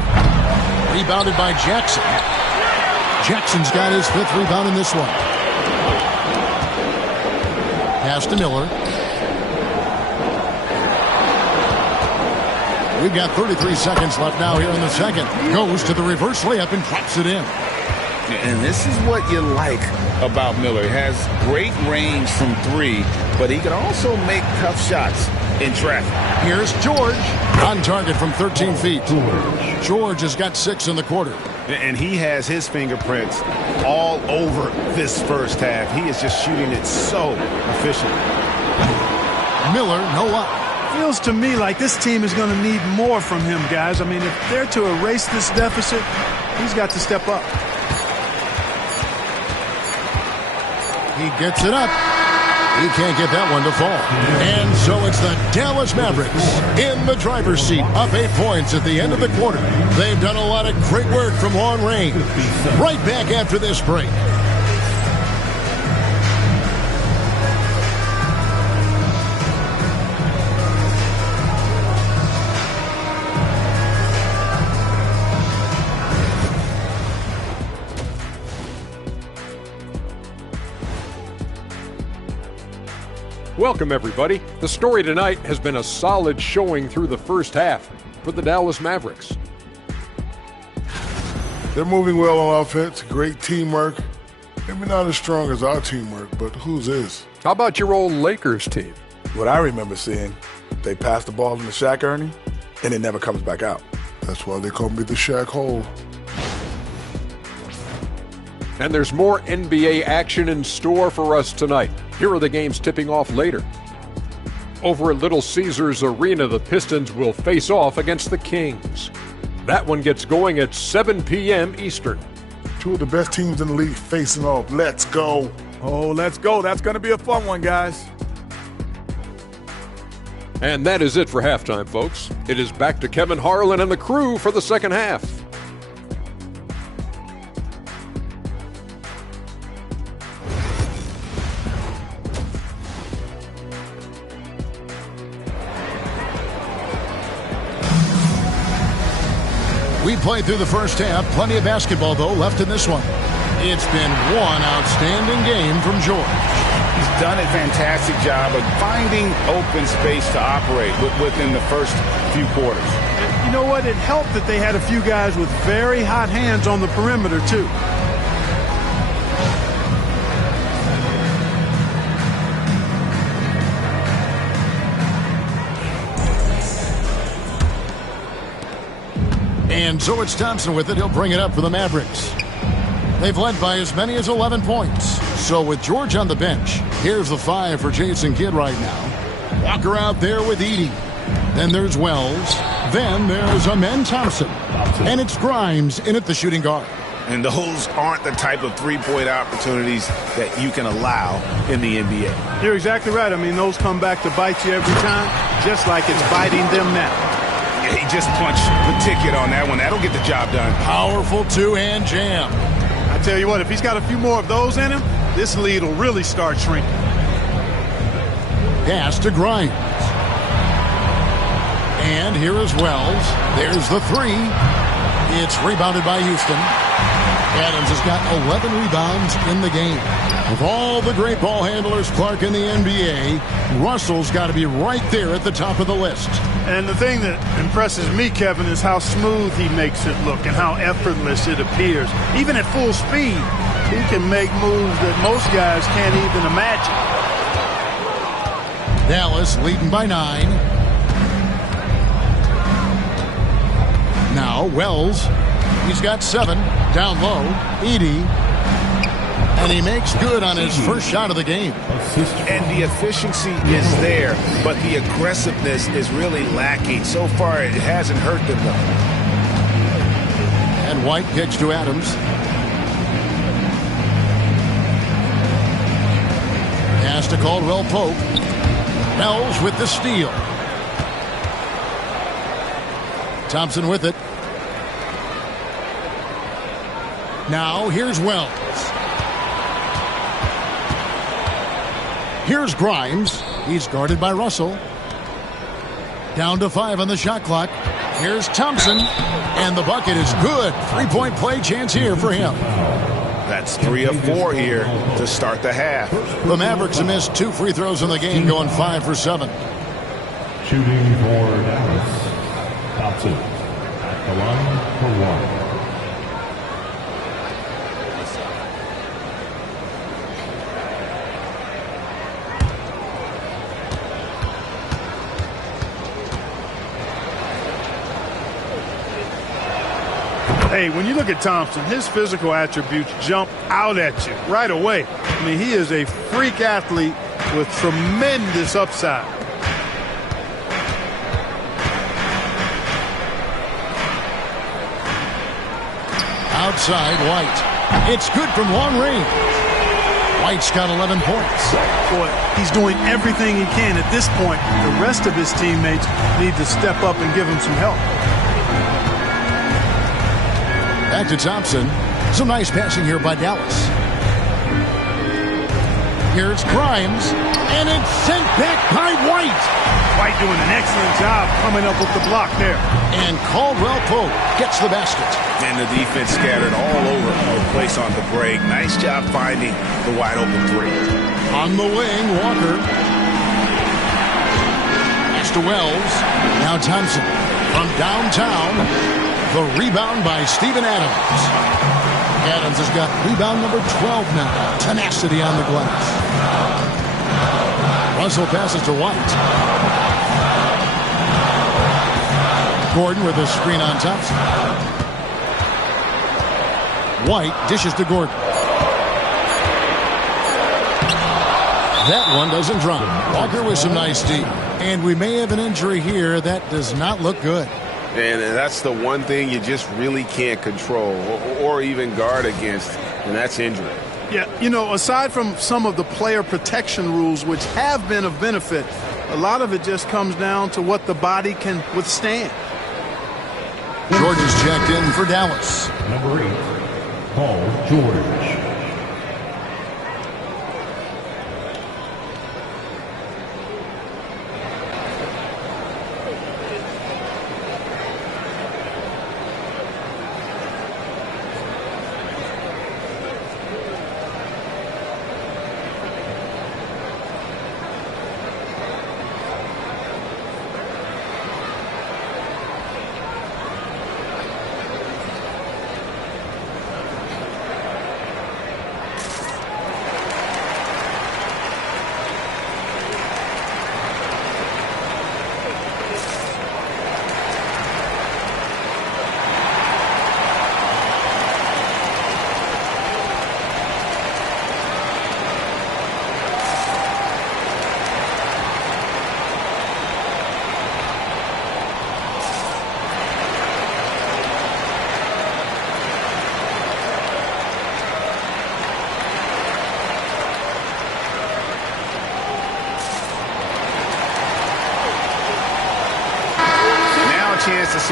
Rebounded by Jackson. Jackson's got his 5th rebound in this one. Pass to Miller. We've got 33 seconds left now here in the second. Goes to the reverse layup and drops it in. And this is what you like about Miller. He has great range from 3, but he can also make tough shots in traffic. Here's George on target from 13 feet. George has got 6 in the quarter. And he has his fingerprints all over this first half. He is just shooting it so efficiently. Miller, no luck. Feels to me like this team is going to need more from him, guys. I mean, if they're to erase this deficit, he's got to step up. He gets it up. He can't get that one to fall. And so it's the Dallas Mavericks in the driver's seat, up 8 points at the end of the quarter. They've done a lot of great work from long range. Right back after this break. Welcome, everybody. The story tonight has been a solid showing through the first half for the Dallas Mavericks. They're moving well on offense, great teamwork. Maybe not as strong as our teamwork, but whose is? How about your old Lakers team? What I remember seeing, they pass the ball into Shaq Ernie, and it never comes back out. That's why they call me the Shaq Hole. And there's more NBA action in store for us tonight. Here are the games tipping off later. Over at Little Caesars Arena, the Pistons will face off against the Kings. That one gets going at 7 p.m. Eastern. 2 of the best teams in the league facing off. Let's go. Oh, let's go. That's going to be a fun one, guys. And that is it for halftime, folks. It is back to Kevin Harlan and the crew for the second half. We played through the first half. Plenty of basketball, though, left in this one. It's been one outstanding game from George. He's done a fantastic job of finding open space to operate within the first few quarters. You know what? It helped that they had a few guys with very hot hands on the perimeter, too. And so it's Thompson with it. He'll bring it up for the Mavericks. They've led by as many as 11 points. So with George on the bench, here's the 5 for Jason Kidd right now. Walker out there with Edey. Then there's Wells. Then there's Amen Thompson. And it's Grimes in at the shooting guard. And those aren't the type of three-point opportunities that you can allow in the NBA. You're exactly right. I mean, those come back to bite you every time, just like it's biting them now. Yeah, he just punched the ticket on that one. That'll get the job done. Powerful two-hand jam. I tell you what, if he's got a few more of those in him, this lead will really start shrinking. Pass to Grimes. And here is Wells. There's the 3. It's rebounded by Houston. Adams has got 11 rebounds in the game. Of all the great ball handlers, Clark, in the NBA, Russell's got to be right there at the top of the list. And the thing that impresses me, Kevin, is how smooth he makes it look and how effortless it appears. Even at full speed, he can make moves that most guys can't even imagine. Dallas leading by 9. Now Wells. He's got 7. Down low. Edey. And he makes good on his first shot of the game. And the efficiency is there, but the aggressiveness is really lacking. So far, it hasn't hurt them, though. And White kicks to Adams. Pass to Caldwell Pope. Wells with the steal. Thompson with it. Now here's Wells. Here's Grimes. He's guarded by Russell. Down to 5 on the shot clock. Here's Thompson. And the bucket is good. 3-point play chance here for him. That's 3 of 4 here to start the half. The Mavericks have missed 2 free throws in the game, going 5 for 7. Shooting for Dallas. Thompson at the line for 1. Hey, when you look at Thompson, his physical attributes jump out at you right away. I mean, he is a freak athlete with tremendous upside. Outside, White. It's good from long range. White's got 11 points. Boy, he's doing everything he can at this point. The rest of his teammates need to step up and give him some help. Back to Thompson. Some nice passing here by Dallas. Here's Grimes. And it's sent back by White. White doing an excellent job coming up with the block there. And Caldwell Pope gets the basket. And the defense scattered all over the place on the break. Nice job finding the wide open 3. On the wing, Walker. Pass to Wells. Now Thompson from downtown. The rebound by Steven Adams. Adams has got rebound number 12 now. Tenacity on the glass. Russell passes to White. Gordon with a screen on Thompson. White dishes to Gordon. That one doesn't drop. Walker with some nice D. And we may have an injury here that does not look good. And that's the one thing you just really can't control or even guard against, and that's injury. Yeah, you know, aside from some of the player protection rules, which have been of benefit, a lot of it just comes down to what the body can withstand. Jordan's checked in for Dallas. Number 8, Paul George.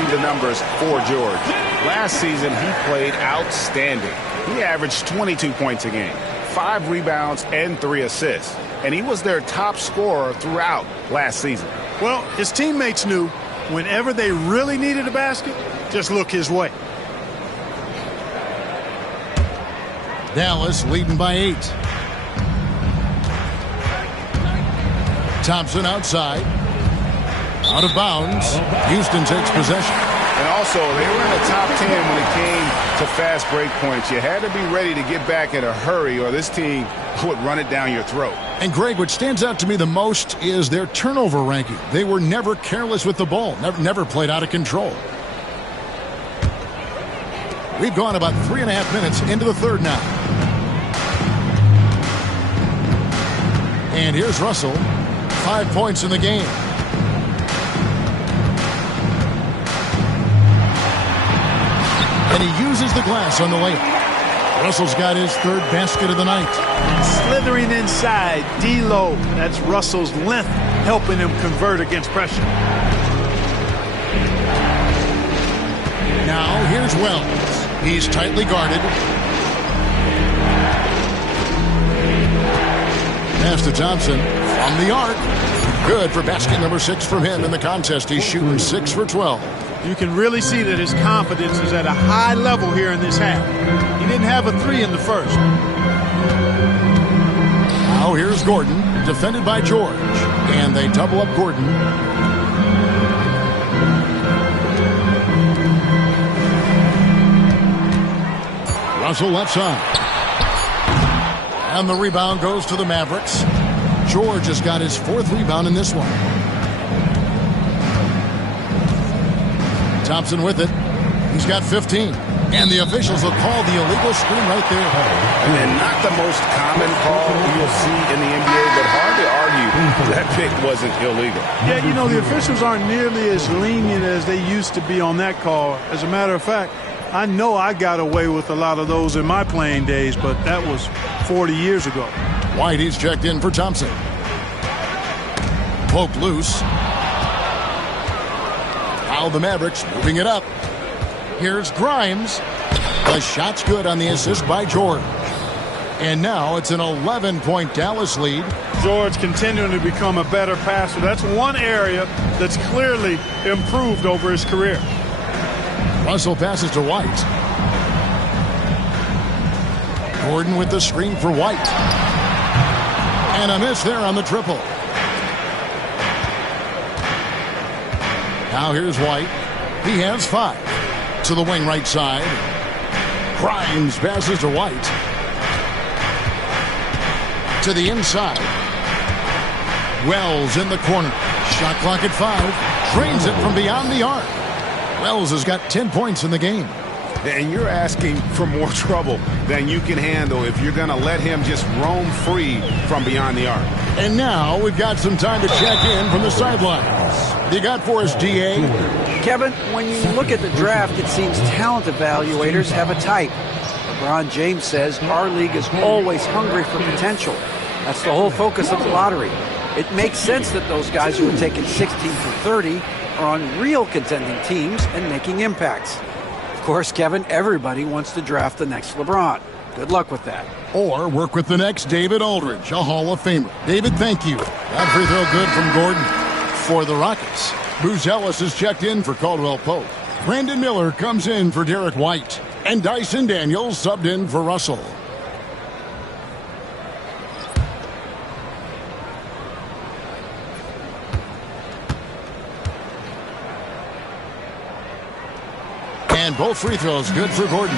see the numbers for George. Last season, he played outstanding. He averaged 22 points a game, 5 rebounds, and 3 assists. And he was their top scorer throughout last season. Well, his teammates knew whenever they really needed a basket, just look his way. Dallas leading by 8. Thompson outside. Out of bounds. Houston takes possession. And also, they were in the top 10 when it came to fast break points. You had to be ready to get back in a hurry or this team would run it down your throat. And Greg, what stands out to me the most is their turnover ranking. They were never careless with the ball, never played out of control. We've gone about 3.5 minutes into the third now. And here's Russell. 5 points in the game. And he uses the glass on the layup. Russell's got his third basket of the night. Slithering inside, D-Lo. That's Russell's length helping him convert against pressure. Now here's Wells. He's tightly guarded. Pass to Thompson from the arc. Good for basket number 6 from him in the contest. He's shooting 6 for 12. You can really see that his confidence is at a high level here in this half. He didn't have a 3 in the first. Now here's Gordon, defended by George. And they double up Gordon. Russell left side. And the rebound goes to the Mavericks. George has got his 4th rebound in this one. Thompson with it. He's got 15. And the officials will call the illegal screen right there. And not the most common call you'll see in the NBA, but hard to argue that pick wasn't illegal. Yeah, you know, the officials aren't nearly as lenient as they used to be on that call. As a matter of fact, I know I got away with a lot of those in my playing days, but that was 40 years ago. White, he's checked in for Thompson. Poked loose. Now the Mavericks moving it up. Here's Grimes. The shot's good on the assist by George. And now it's an 11-point Dallas lead. George continuing to become a better passer. That's one area that's clearly improved over his career. Russell passes to White. Gordon with the screen for White. And a miss there on the triple. Now here's White. He has 5. To the wing right side. Grimes passes to White. To the inside. Wells in the corner. Shot clock at 5. Drains it from beyond the arc. Wells has got 10 points in the game. And you're asking for more trouble than you can handle if you're going to let him just roam free from beyond the arc. And now we've got some time to check in from the sidelines. You got for us, D.A.? Kevin, when you look at the draft, it seems talent evaluators have a type. LeBron James says our league is always hungry for potential. That's the whole focus of the lottery. It makes sense that those guys who are taken 16 through 30 are on real contending teams and making impacts. Of course, Kevin, everybody wants to draft the next LeBron. Good luck with that. Or work with the next David Aldridge, a Hall of Famer. David, thank you. That free throw good from Gordon. For the Rockets, Bruce Ellis is checked in for Caldwell Pope. Brandon Miller comes in for Derek White. And Dyson Daniels subbed in for Russell. And both free throws good for Gordon.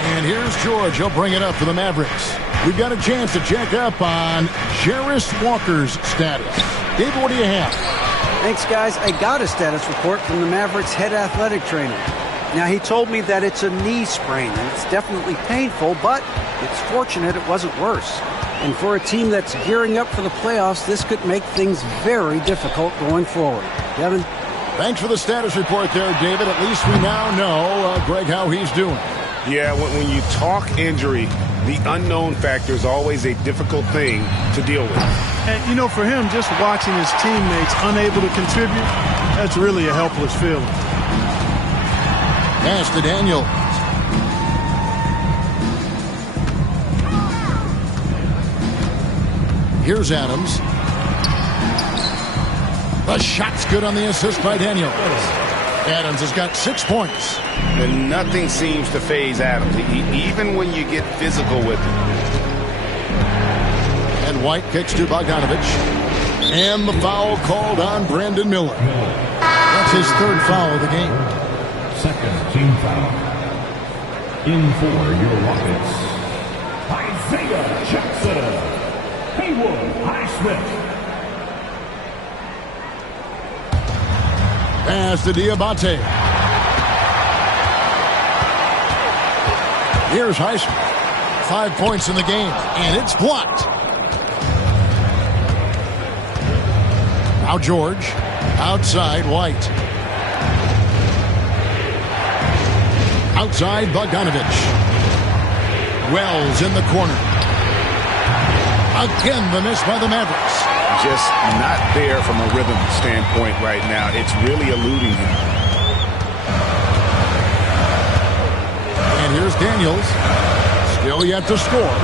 And here's George. He'll bring it up for the Mavericks. We've got a chance to check up on Jarris Walker's status. David, what do you have? Thanks, guys. I got a status report from the Mavericks head athletic trainer. Now, he told me that it's a knee sprain, and it's definitely painful, but it's fortunate it wasn't worse. And for a team that's gearing up for the playoffs, this could make things very difficult going forward. Kevin? Thanks for the status report there, David. At least we now know, Greg, how he's doing. Yeah, when you talk injury, the unknown factor is always a difficult thing to deal with. And, you know, for him, just watching his teammates unable to contribute, that's really a helpless feeling. Pass to Daniel. Here's Adams. The shot's good on the assist by Daniel. Adams has got 6 points. And nothing seems to faze Adams, even when you get physical with him. And White kicks to Bogdanovich. And the foul called on Brandon Miller. That's his 3rd foul of the game. 2nd team foul. In for your Rockets, Isaiah Jackson. Haywood Highsmith. Pass to Diabate. Here's Highsmith. 5 points in the game, and it's blocked. Now George. Outside White. Outside Bogdanovich. Wells in the corner. Again, the miss by the Mavericks. Just not there from a rhythm standpoint right now. It's really eluding him. And here's Daniels. Still yet to score.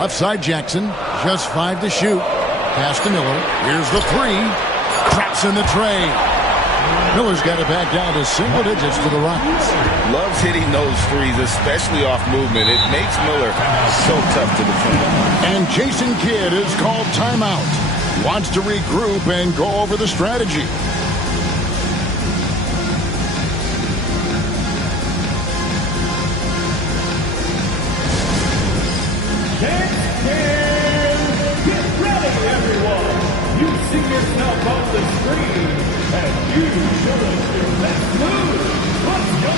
Left side Jackson. Just 5 to shoot. Pass to Miller. Here's the 3. Traps in the tray. Miller's got it back down to single digits to the Rockets. Loves hitting those threes, especially off movement. It makes Miller so tough to defend. And Jason Kidd is called timeout. Wants to regroup and go over the strategy. Get ready, everyone. You see yourself on the screen, and you show us your best move. Let's go.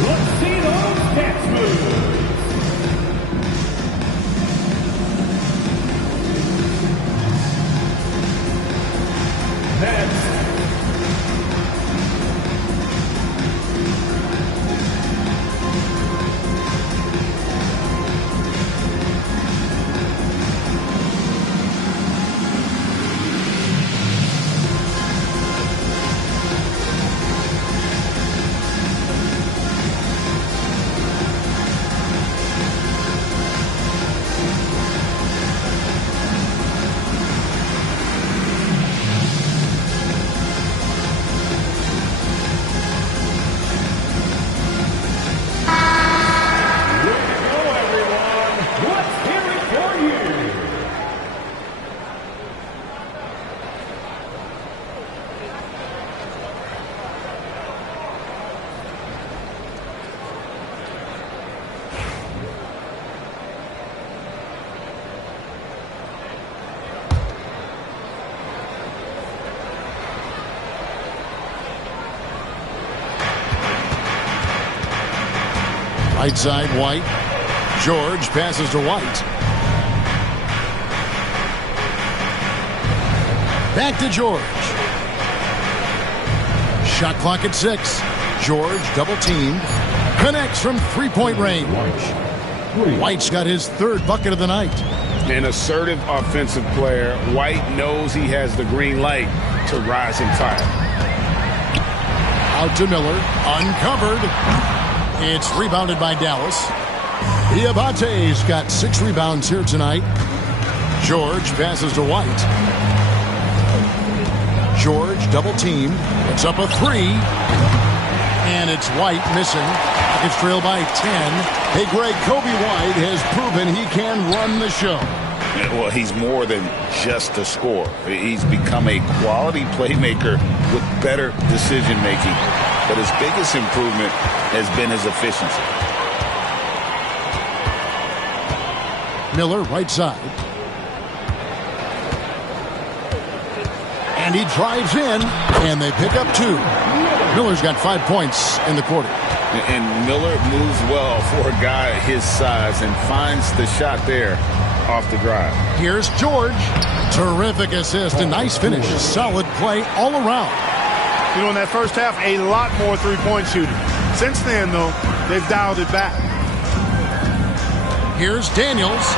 Let's see those catch moves. Next. Right side, White. George passes to White. Back to George. Shot clock at 6. George double teamed. Connects from 3-point range. White's got his 3rd bucket of the night. An assertive offensive player. White knows he has the green light to rise and fire. Out to Miller. Uncovered. It's rebounded by Dallas. Diabate's got 6 rebounds here tonight. George passes to White. George double teamed. It's up a 3. And it's White missing. It's trailed by 10. Hey, Greg, Kobe White has proven he can run the show. Well, he's more than just a scorer. He's become a quality playmaker with better decision-making. But his biggest improvement has been his efficiency. Miller, right side. And he drives in, and they pick up 2. Miller's got 5 points in the quarter. And Miller moves well for a guy his size and finds the shot there off the drive. Here's George. Terrific assist and nice finish. Solid play all around. You know, in that first half, a lot more three-point shooting. Since then, though, they've dialed it back. Here's Daniels.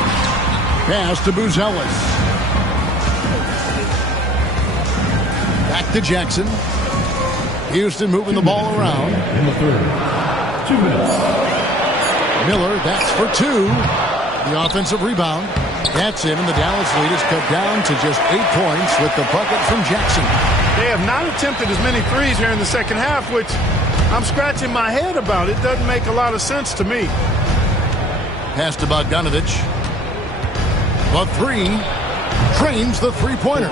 Pass to Buzelis. Back to Jackson. Houston moving the ball around. In the third. 2 minutes. Miller, that's for 2. The offensive rebound. That's in, and the Dallas lead is cut down to just 8 points with the bucket from Jackson. They have not attempted as many threes here in the second half, which I'm scratching my head about. It doesn't make a lot of sense to me. Pass to Bogdanovich. The 3 trains the three-pointer.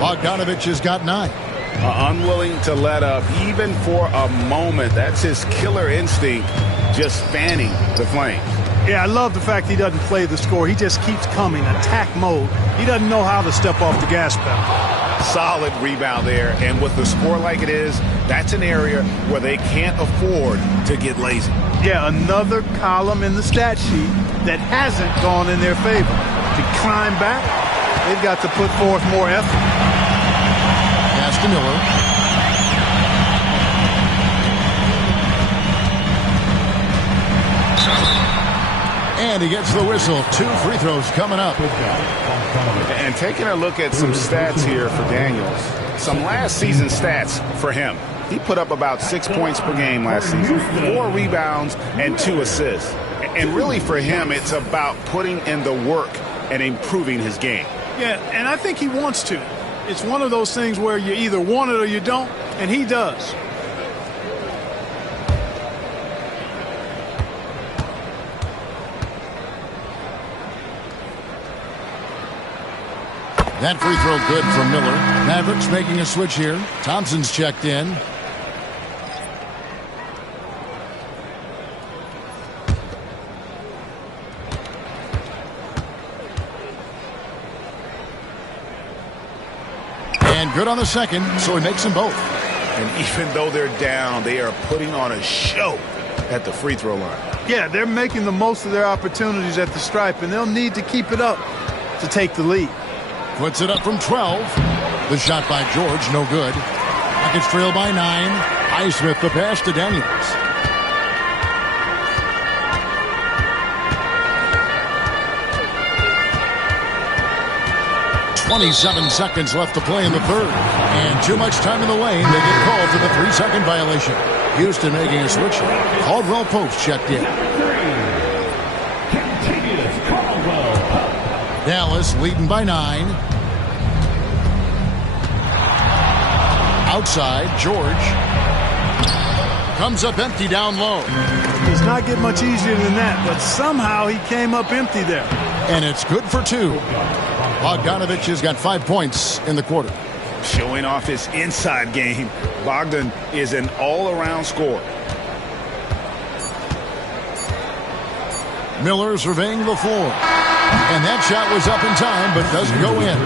Bogdanovich has got 9. Unwilling to let up even for a moment. That's his killer instinct, just fanning the flames. Yeah, I love the fact he doesn't play the score. He just keeps coming, attack mode. He doesn't know how to step off the gas pedal. Solid rebound there, and with the score like it is, that's an area where they can't afford to get lazy. Yeah, another column in the stat sheet that hasn't gone in their favor. To climb back, they've got to put forth more effort. Pass to Miller. And he gets the whistle. 2 free throws coming up. And taking a look at some stats here for Daniels. Some last season stats for him. He put up about 6 points per game last season, 4 rebounds, and 2 assists. And really for him, it's about putting in the work and improving his game. Yeah, and I think he wants to. It's one of those things where you either want it or you don't, and he does. That free throw good from Miller. Mavericks making a switch here. Thompson's checked in. And good on the second, so he makes them both. And even though they're down, they are putting on a show at the free throw line. Yeah, they're making the most of their opportunities at the stripe, and they'll need to keep it up to take the lead. Puts it up from 12. The shot by George, no good. Rockets trail by 9. Highsmith the pass to Daniels. .27 seconds left to play in the third. And too much time in the lane. They get called for the 3-second violation. Houston making a switch. Caldwell Pope checked in. Dallas leading by 9. Outside, George. Comes up empty down low. Does not get much easier than that, but somehow he came up empty there. And it's good for 2. Bogdanovich has got 5 points in the quarter. Showing off his inside game, Bogdan is an all-around scorer. Miller surveying the floor. And that shot was up in time, but doesn't go in.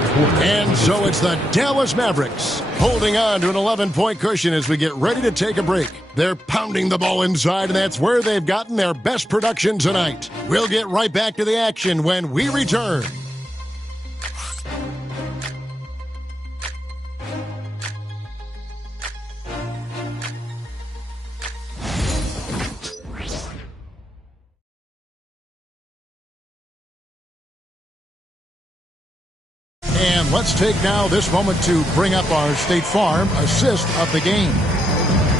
And so it's the Dallas Mavericks holding on to an 11-point cushion as we get ready to take a break. They're pounding the ball inside, and that's where they've gotten their best production tonight. We'll get right back to the action when we return. And let's take now this moment to bring up our State Farm assist of the game.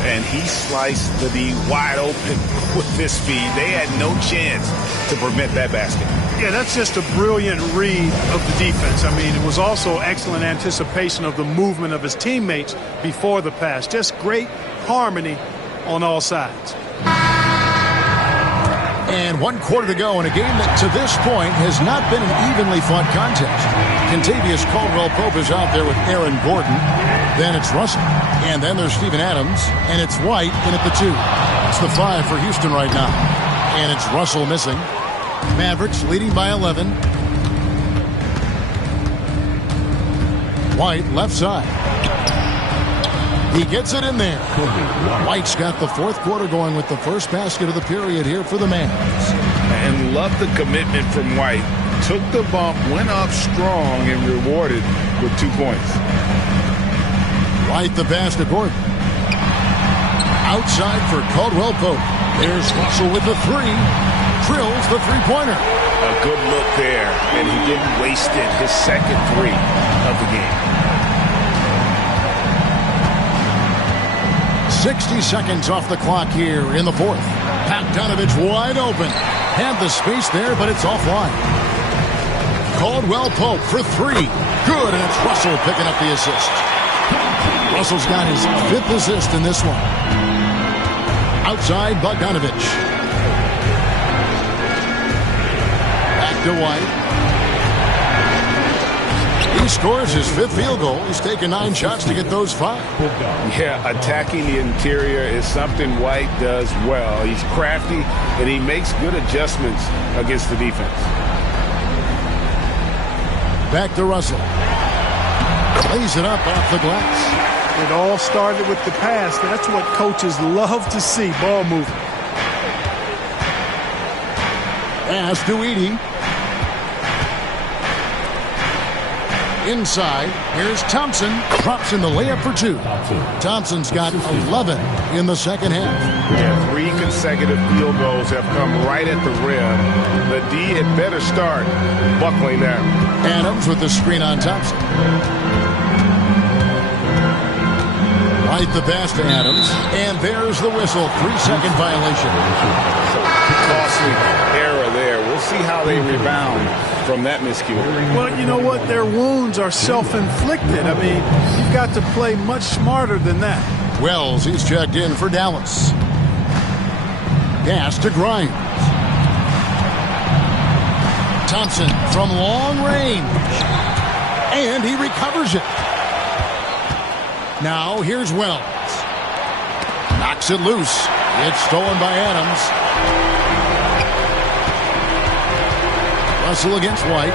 And he sliced the D wide open with this speed. They had no chance to prevent that basket. Yeah, that's just a brilliant read of the defense. I mean, it was also excellent anticipation of the movement of his teammates before the pass. Just great harmony on all sides. And 1 quarter to go in a game that to this point has not been an evenly fought contest. Contavious Caldwell Pope is out there with Aaron Gordon. Then it's Russell. And then there's Steven Adams. And it's White in at the 2. It's the 5 for Houston right now. And it's Russell missing. Mavericks leading by 11. White left side. He gets it in there. White's got the fourth quarter going with the first basket of the period here for the Mavs. And love the commitment from White. Took the bump, went up strong, and rewarded with 2 points. White the pass to Gordon. Outside for Caldwell Pope. There's Russell with the three. Drills the three-pointer. A good look there, and he didn't waste it. His second three of the game. 60 seconds off the clock here in the fourth. Bogdanovich wide open. Had the space there, but it's offline. Caldwell Pope for three. Good, and it's Russell picking up the assist. Russell's got his fifth assist in this one. Outside Bogdanovich. Back to White. He scores his fifth field goal. He's taken 9 shots to get those 5. Yeah, attacking the interior is something White does well. He's crafty, and he makes good adjustments against the defense. Back to Russell. Lays it up off the glass. It all started with the pass. That's what coaches love to see, ball movement. Pass to Edey. Inside, here's Thompson. Drops in the layup for 2. Thompson's got 11 in the second half. Yeah, 3 consecutive field goals have come right at the rim. The D had better start buckling down. Adams with the screen on Thompson. Right the pass to Adams. And there's the whistle. 3-second violation. Costly error there. We'll see how they rebound from that miscue. Well, you know what? Their wounds are self-inflicted. I mean, you've got to play much smarter than that. Wells, he's checked in for Dallas. Pass to Grimes. Thompson from long range. And he recovers it. Now here's Wells. Knocks it loose. It's stolen by Adams. Russell against White.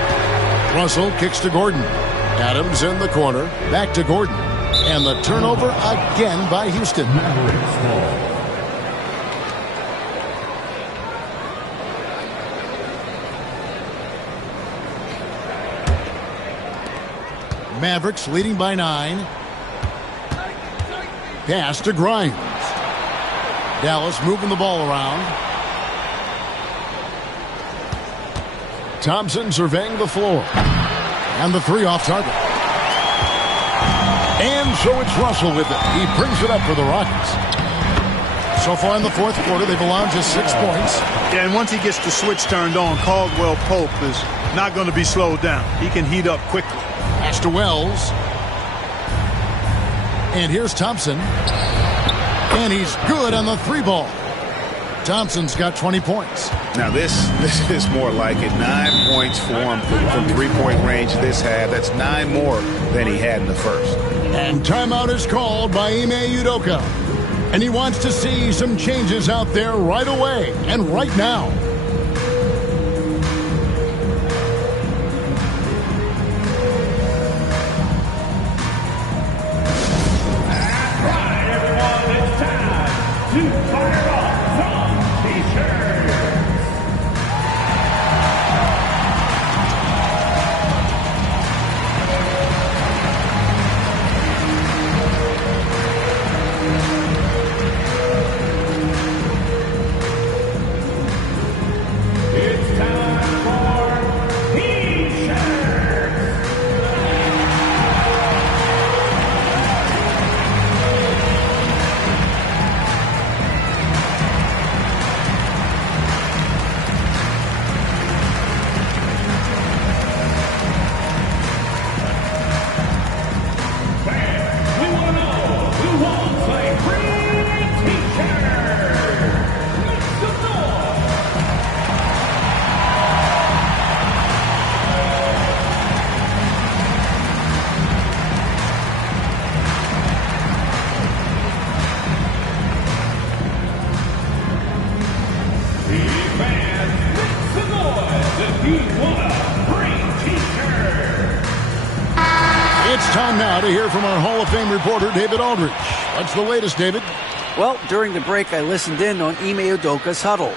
Russell kicks to Gordon. Adams in the corner. Back to Gordon. And the turnover again by Houston. Mavericks leading by 9. Pass to Grimes. Dallas moving the ball around. Thompson surveying the floor. And the 3 off target. And so it's Russell with it. He brings it up for the Rockets. So far in the fourth quarter, they've allowed just 6 points. Yeah, and once he gets the switch turned on, Caldwell Pope is not going to be slowed down. He can heat up quickly. Pass to Wells. And here's Thompson. And he's good on the 3 ball. Thompson's got 20 points. Now this is more like it. 9 points for him from 3-point range this half. That's 9 more than he had in the first. And timeout is called by Ime Udoka. And he wants to see some changes out there right away and right now. Now to hear from our Hall of Fame reporter, David Aldridge. What's the latest, David? Well, during the break, I listened in on Ime Udoka's huddle.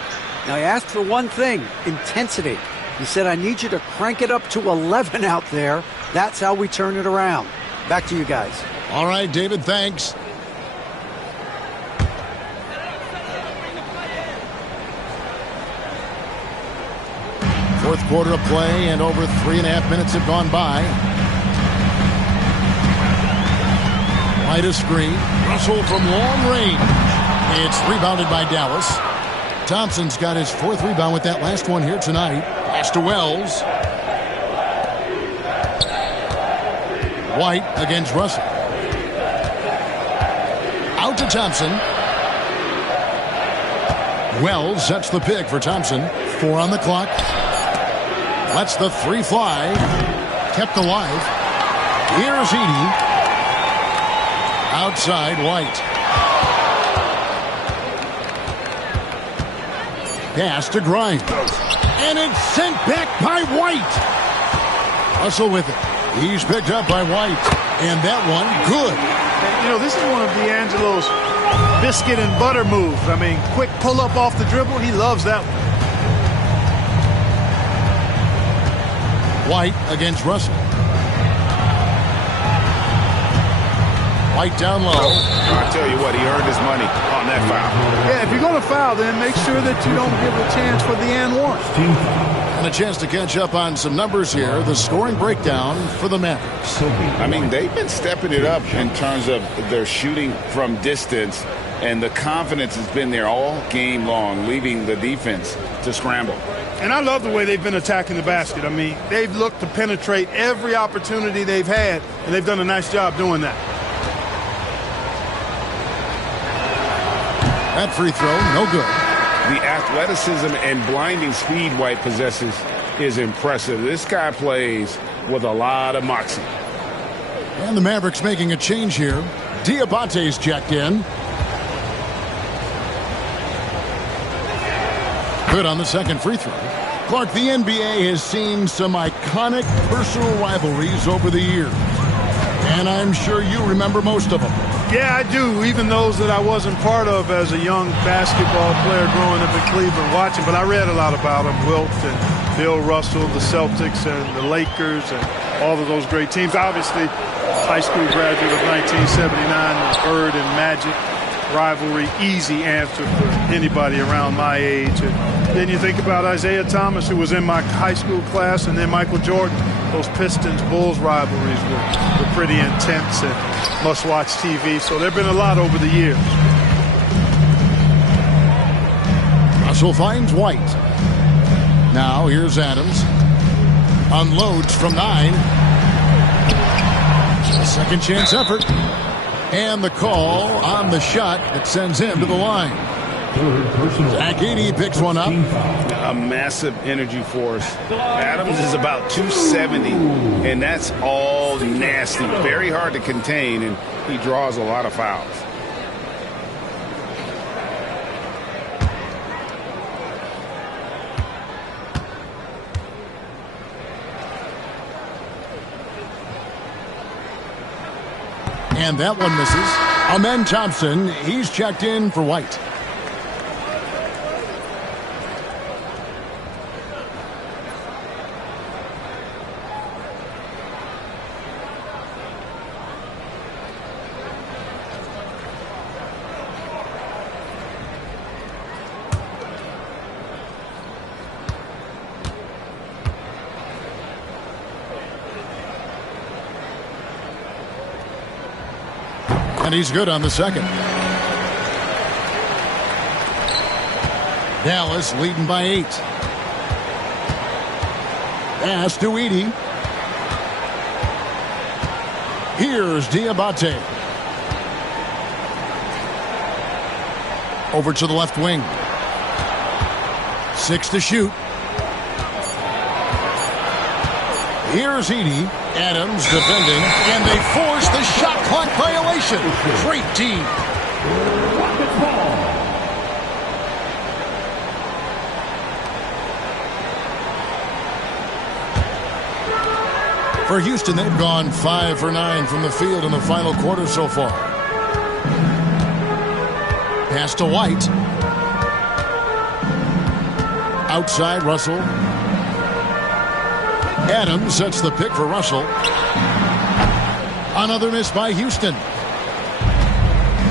Now, he asked for one thing, intensity. He said, I need you to crank it up to 11 out there. That's how we turn it around. Back to you guys. All right, David, thanks. Fourth quarter of play, and over 3.5 minutes have gone by. Right of screen. Russell from long range. It's rebounded by Dallas. Thompson's got his 4th rebound with that last one here tonight. Pass to Wells. White against Russell. Out to Thompson. Wells sets the pick for Thompson. 4 on the clock. Lets the 3 fly. Kept alive. Here's Edey. Outside White. Pass to Grimes. And it's sent back by White. Russell with it. He's picked up by White. And that one, good. You know, this is one of D'Angelo's biscuit and butter moves. I mean, quick pull-up off the dribble. He loves that one. White against Russell. White down low. I tell you what, he earned his money on that foul. Yeah, if you're going to foul, then make sure that you don't give a chance for the and one. And a chance to catch up on some numbers here. The scoring breakdown for the Mavericks. I mean, they've been stepping it up in terms of their shooting from distance, and the confidence has been there all game long, leaving the defense to scramble. And I love the way they've been attacking the basket. I mean, they've looked to penetrate every opportunity they've had, and they've done a nice job doing that. That free throw, no good. The athleticism and blinding speed White possesses is impressive. This guy plays with a lot of moxie. And the Mavericks making a change here. Diabate's checked in. Good on the second free throw. Clark, the NBA has seen some iconic personal rivalries over the years. And I'm sure you remember most of them. Yeah, I do, even those that I wasn't part of as a young basketball player growing up in Cleveland watching. But I read a lot about them, Wilt and Bill Russell, the Celtics and the Lakers and all of those great teams. Obviously, high school graduate of 1979, Bird and Magic rivalry, easy answer for anybody around my age. And then you think about Isaiah Thomas, who was in my high school class, and then Michael Jordan. Those Pistons-Bulls rivalries were pretty intense and must-watch TV. So there have been a lot over the years. Russell finds White. Now here's Adams. Unloads from 9. Second chance effort. And the call on the shot that sends him to the line. Zach Edey picks one up. A massive energy force. Adams is about 270, and that's all nasty. Very hard to contain, and he draws a lot of fouls. And that one misses. Amen Thompson, he's checked in for White. And he's good on the second. Dallas leading by 8. Pass to Edey. Here's Diabate. Over to the left wing. 6 to shoot. Here's Edey. Adams defending, and they force the shot clock violation. Great D. For Houston, they've gone 5 for 9 from the field in the final quarter so far. Pass to White. Outside, Russell. Adams sets the pick for Russell. Another miss by Houston.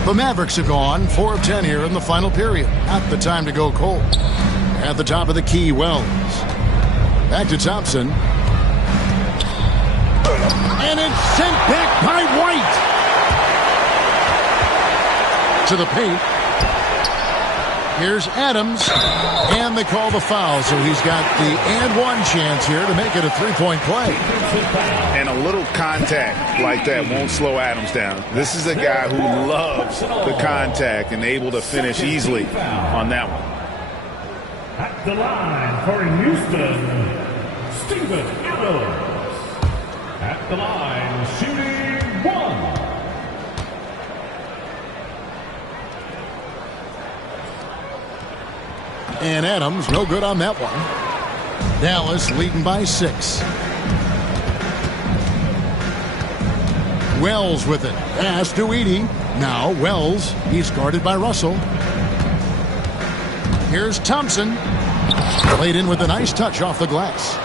The Mavericks have gone 4 of 10 here in the final period. Not the time to go cold. At the top of the key, Wells. Back to Thompson. And it's sent back by White. To the paint. Here's Adams. And they call the foul, so he's got the and one chance here to make it a three-point play. And a little contact like that won't slow Adams down. This is a guy who loves the contact and able to finish easily on that one. At the line for Houston, Steven Adams. At the line, shooting 1. And Adams, no good on that one. Dallas leading by 6. Wells with it. Pass to Edey. Now Wells. He's guarded by Russell. Here's Thompson. Played in with a nice touch off the glass.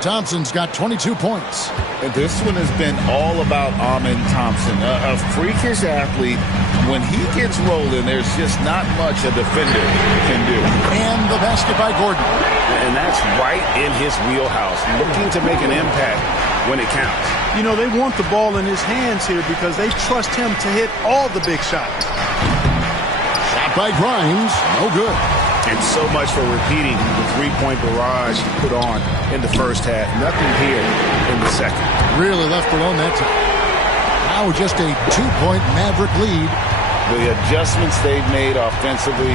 Thompson's got 22 points. And this one has been all about Amen Thompson, a freakish athlete. When he gets rolling, there's just not much a defender can do. And the basket by Gordon. And that's right in his wheelhouse, looking to make an impact when it counts. You know, they want the ball in his hands here because they trust him to hit all the big shots. Shot by Grimes, no good. And so much for repeating the three-point barrage he put on in the first half. Nothing here in the second. Really left alone that time. Now just a 2-point Maverick lead. The adjustments they've made offensively,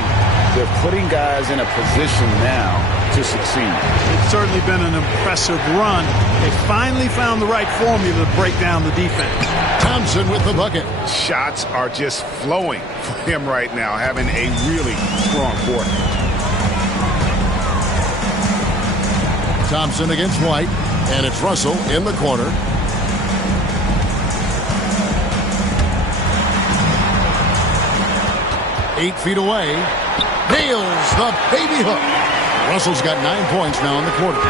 they're putting guys in a position now to succeed. It's certainly been an impressive run. They finally found the right formula to break down the defense. Thompson with the bucket. Shots are just flowing for him right now, having a really strong quarter. Thompson against White, and it's Russell in the corner. Eight feet away. Nails the baby hook. Russell's got 9 points now in the quarter.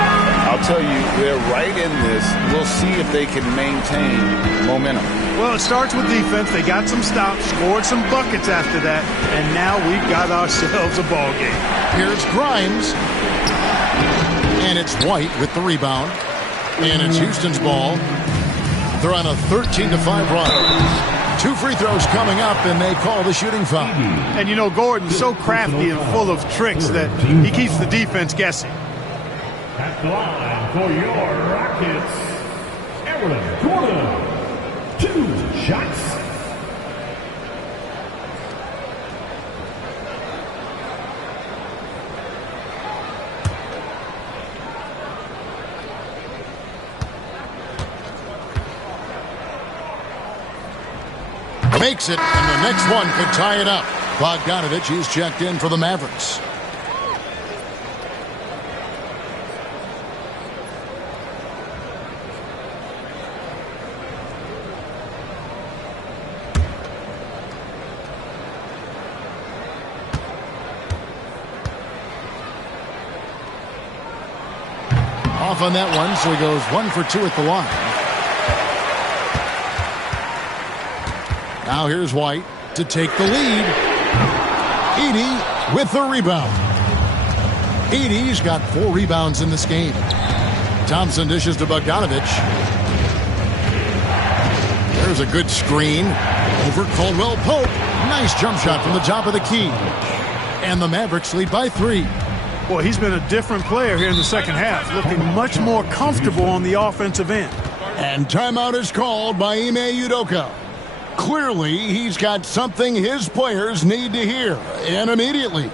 I'll tell you, they're right in this. We'll see if they can maintain momentum. Well, it starts with defense. They got some stops, scored some buckets after that, and now we've got ourselves a ball game. Here's Grimes. And it's White with the rebound. And it's Houston's ball. They're on a 13-5 run. 2 free throws coming up, and they call the shooting foul. And you know, Gordon's so crafty and full of tricks that he keeps the defense guessing. At the line for your Rockets, Aaron Gordon. 2 shots. Makes it, and the next one could tie it up. Bogdanovich is checked in for the Mavericks. Off on that one, so he goes 1 for 2 at the line. Now here's White to take the lead. Edey with the rebound. Edey's got 4 rebounds in this game. Thompson dishes to Bogdanovich. There's a good screen over Caldwell Pope. Nice jump shot from the top of the key. And the Mavericks lead by 3. Well, he's been a different player here in the second half, looking much more comfortable on the offensive end. And timeout is called by Ime Udoka. Clearly, he's got something his players need to hear, and immediately.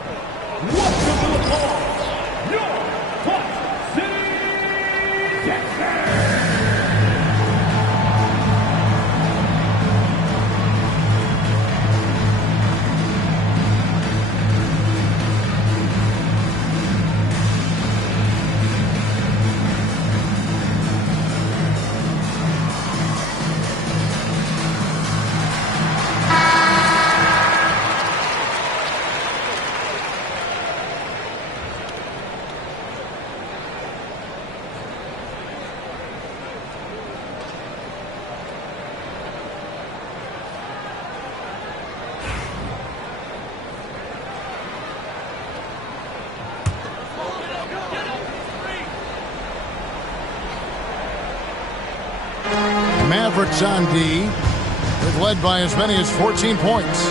Mavericks on D. They've led by as many as 14 points.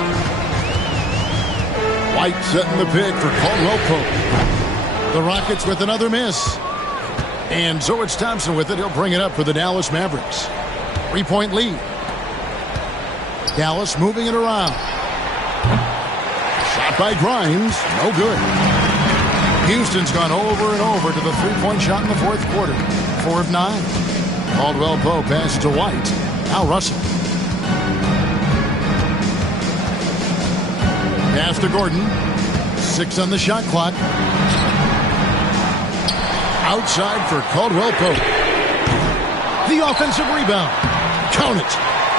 White setting the pick for Caldwell Pope. The Rockets with another miss. And so it's Thompson with it. He'll bring it up for the Dallas Mavericks. 3-point lead. Dallas moving it around. Shot by Grimes. No good. Houston's gone over and over to the three-point shot in the fourth quarter. 4 of 9. Caldwell Pope passes to White. Now Russell. Pass to Gordon. 6 on the shot clock. Outside for Caldwell Pope. The offensive rebound. Count it.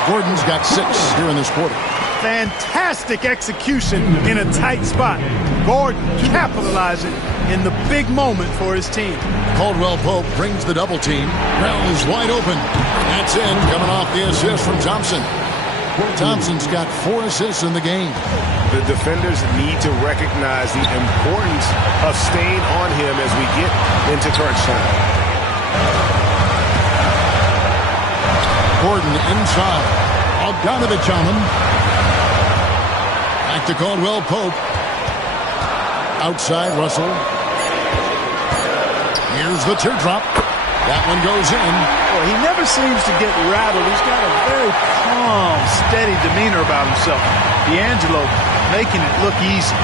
Gordon's got 6 here in this quarter. Fantastic execution in a tight spot. Gordon capitalizing in the big moment for his team. Caldwell Pope brings the double team. Wells wide open. That's in, coming off the assist from Thompson. Thompson's got 4 assists in the game. The defenders need to recognize the importance of staying on him as we get into crunch time. Gordon inside. Bogdanovich on him. Back to Caldwell Pope. Outside Russell. Here's the teardrop. That one goes in. Well, he never seems to get rattled. He's got a very calm, steady demeanor about himself. D'Angelo making it look easy.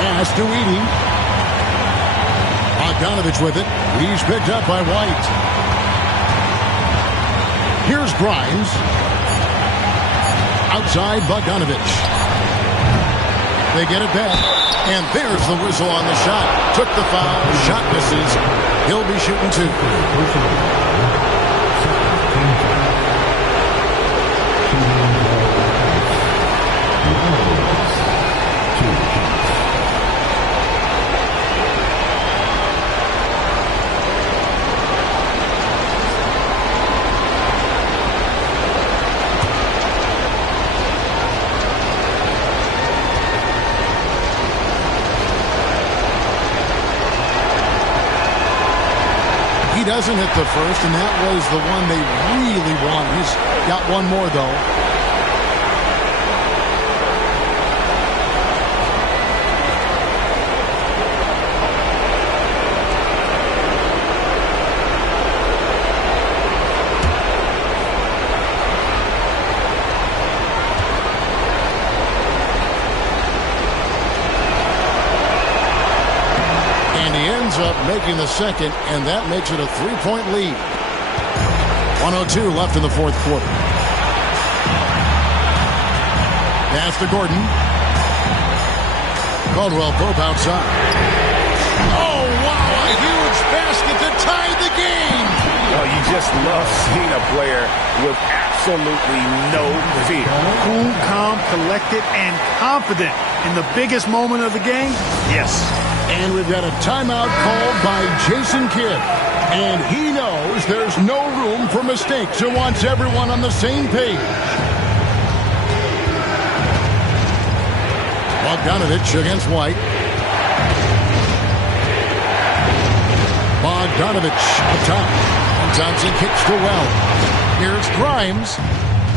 Pass to Edey. Bogdanovich with it. He's picked up by White. Here's Grimes. Outside Bogdanovich. They get it back. And there's the whistle on the shot. Took the foul. Shot misses. He'll be shooting 2. He doesn't hit the first, and that was the one they really wanted. He's got one more, though. Up making the second, and that makes it a 3-point lead. 1:02 left in the fourth quarter. Pass to Gordon. Caldwell Pope outside. Oh, wow, a huge basket to tie the game. Oh, you just love seeing a player with absolutely no fear. Cool, calm, collected, and confident in the biggest moment of the game. Yes. And we've got a timeout called by Jason Kidd. And he knows there's no room for mistakes. He wants everyone on the same page. Bogdanovich against White. Bogdanovich up top. And Thompson kicks to Wells. Here's Grimes.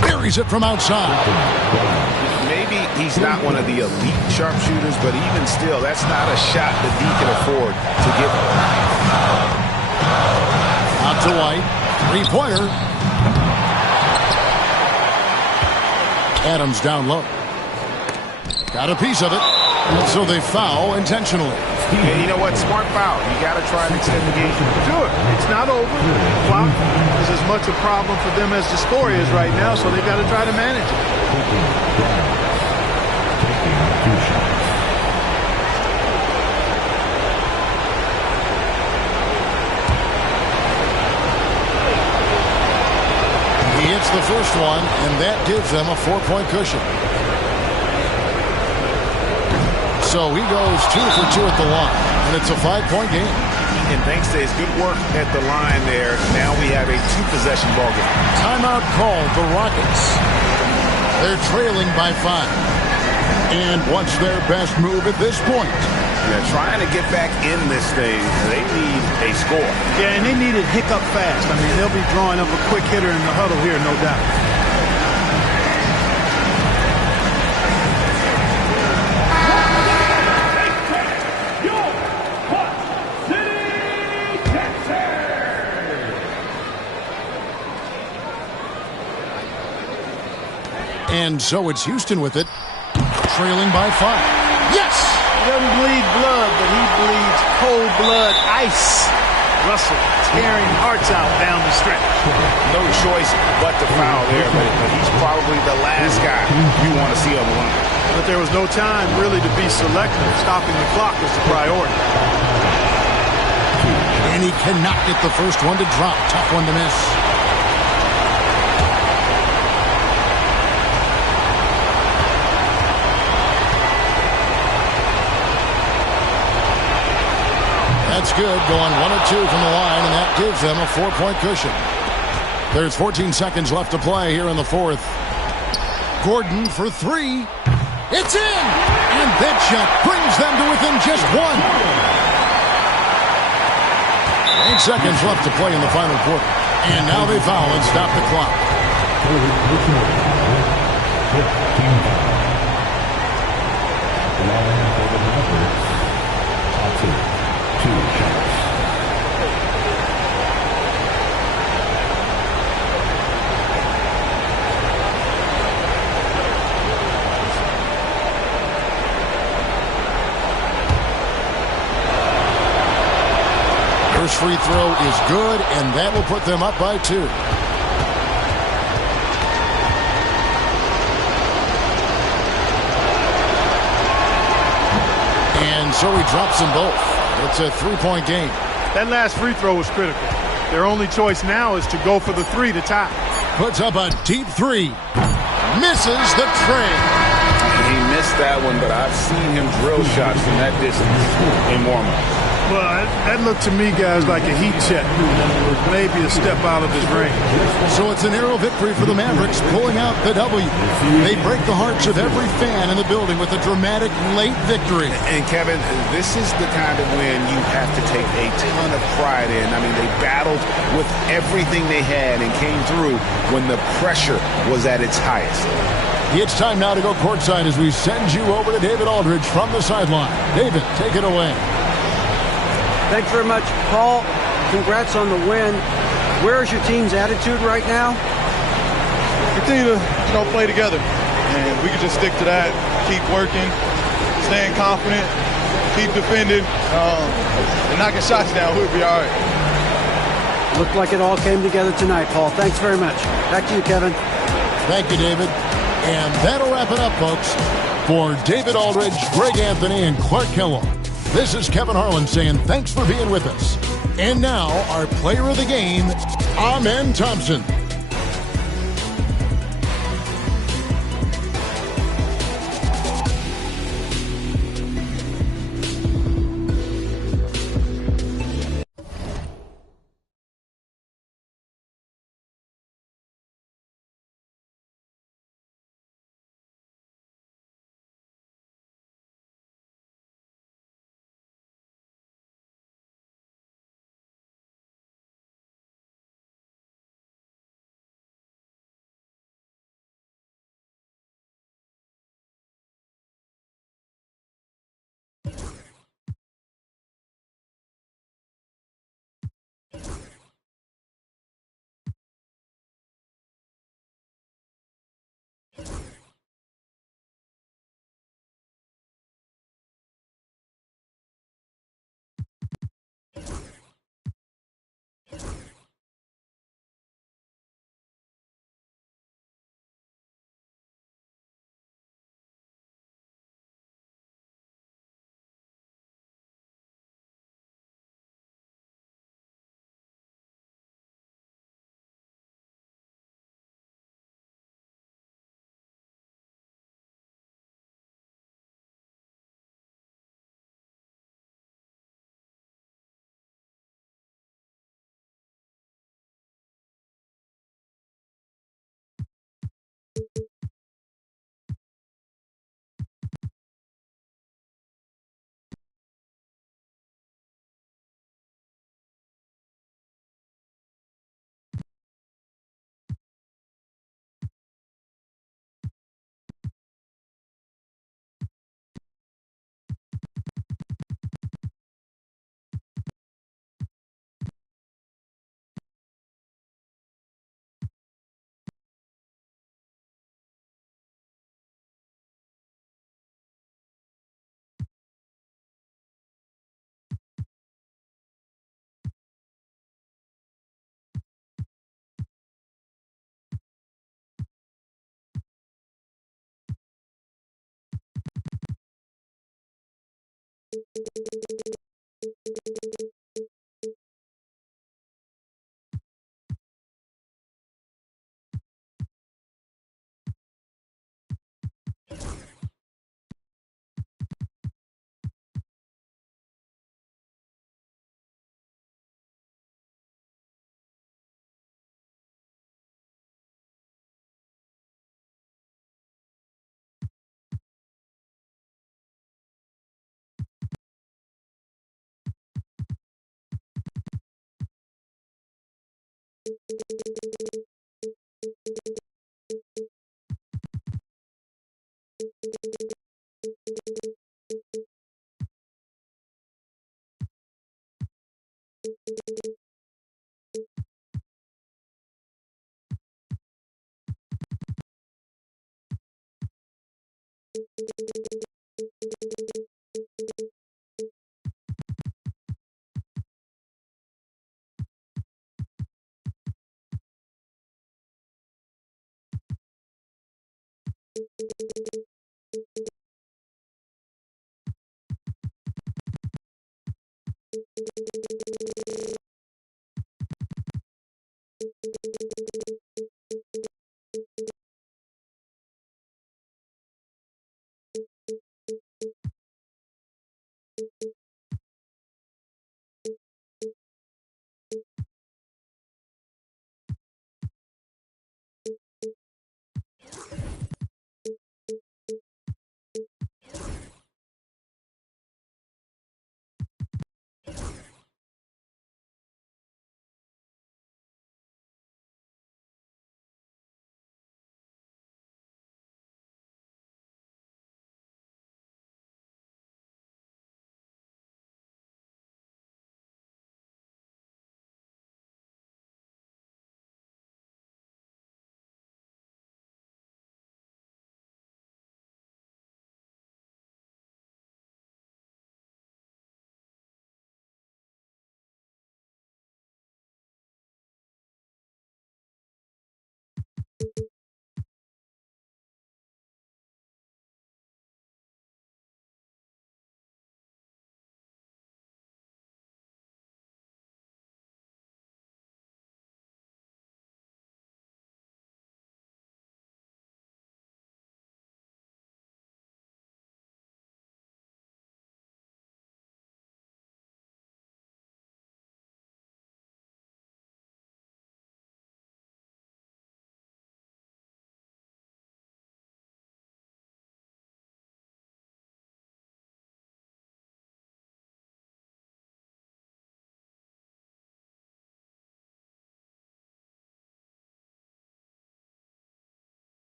Buries it from outside. Maybe he's not one of the elite sharpshooters, but even still, that's not a shot that he can afford to give up. Out to White. 3-pointer. Adams down low. Got a piece of it. And so they foul intentionally. And you know what? Smart foul. You got to try and extend the game. Do it. It's not over. The clock is as much a problem for them as the score is right now, so they've got to try to manage it. He hits the first one, and that gives them a 4-point cushion. So he goes 2 for 2 at the line, and it's a 5-point game. And thanks to his good work at the line there, now we have a 2-possession ball game. Timeout called the Rockets. They're trailing by 5. And what's their best move at this point? Yeah, trying to get back in this thing, they need a score. Yeah, and they need it hiccup fast. I mean, they'll be drawing up a quick hitter in the huddle here, no doubt. And so it's Houston with it, trailing by 5. Yes! He doesn't bleed blood, but he bleeds cold blood ice. Russell tearing hearts out down the stretch. No choice but to foul there, but he's probably the last guy you want to see on the line. But there was no time really to be selective. Stopping the clock was the priority. And he cannot get the first one to drop. Tough one to miss. That's good, going 1 of 2 from the line, and that gives them a 4-point cushion. There's 14 seconds left to play here in the fourth. Gordon for 3. It's in! And that shot brings them to within just 1. 8 seconds left to play in the final quarter. And now they foul and stop the clock. First free throw is good, and that will put them up by 2. And so he drops them both. It's a 3-point game. That last free throw was critical. Their only choice now is to go for the 3 to tie. Puts up a deep 3. Misses the tray. He missed that one, but I've seen him drill shots from that distance in warm-up. Well, that looked to me, guys, like a heat check. Maybe a step out of his range. So it's a narrow victory for the Mavericks, pulling out the W. They break the hearts of every fan in the building with a dramatic late victory. And Kevin, this is the kind of win you have to take a ton of pride in. I mean, they battled with everything they had and came through when the pressure was at its highest. It's time now to go courtside as we send you over to David Aldridge from the sideline. David, take it away. Thanks very much, Paul. Congrats on the win. Where is your team's attitude right now? Continue to play together, and we can just stick to that. Keep working, staying confident, keep defending, and knocking shots down. We'll be all right. Looked like it all came together tonight, Paul. Thanks very much. Back to you, Kevin. Thank you, David. And that'll wrap it up, folks. For David Aldridge, Greg Anthony, and Clark Kellogg, this is Kevin Harlan saying thanks for being with us. And now, our player of the game, Amen Thompson.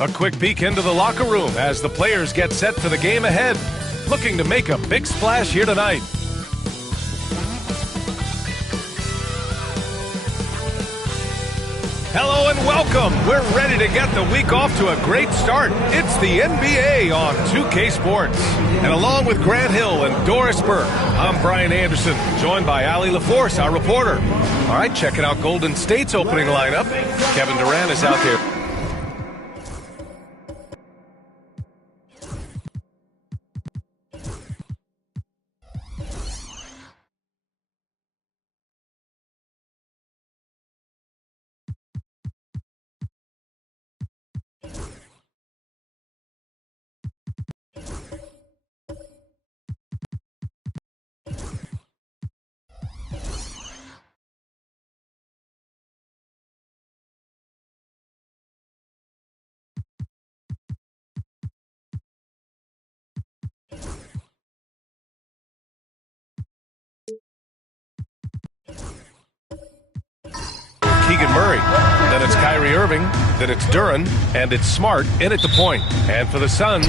A quick peek into the locker room as the players get set for the game ahead, looking to make a big splash here tonight. Hello and welcome. We're ready to get the week off to a great start. It's the NBA on 2K Sports. And along with Grant Hill and Doris Burke, I'm Brian Anderson, joined by Allie LaForce, our reporter. All right, checking out Golden State's opening lineup. Kevin Durant is out there. Keegan Murray. Then it's Kyrie Irving. Then it's Duren. And it's Smart in at the point. And for the Suns,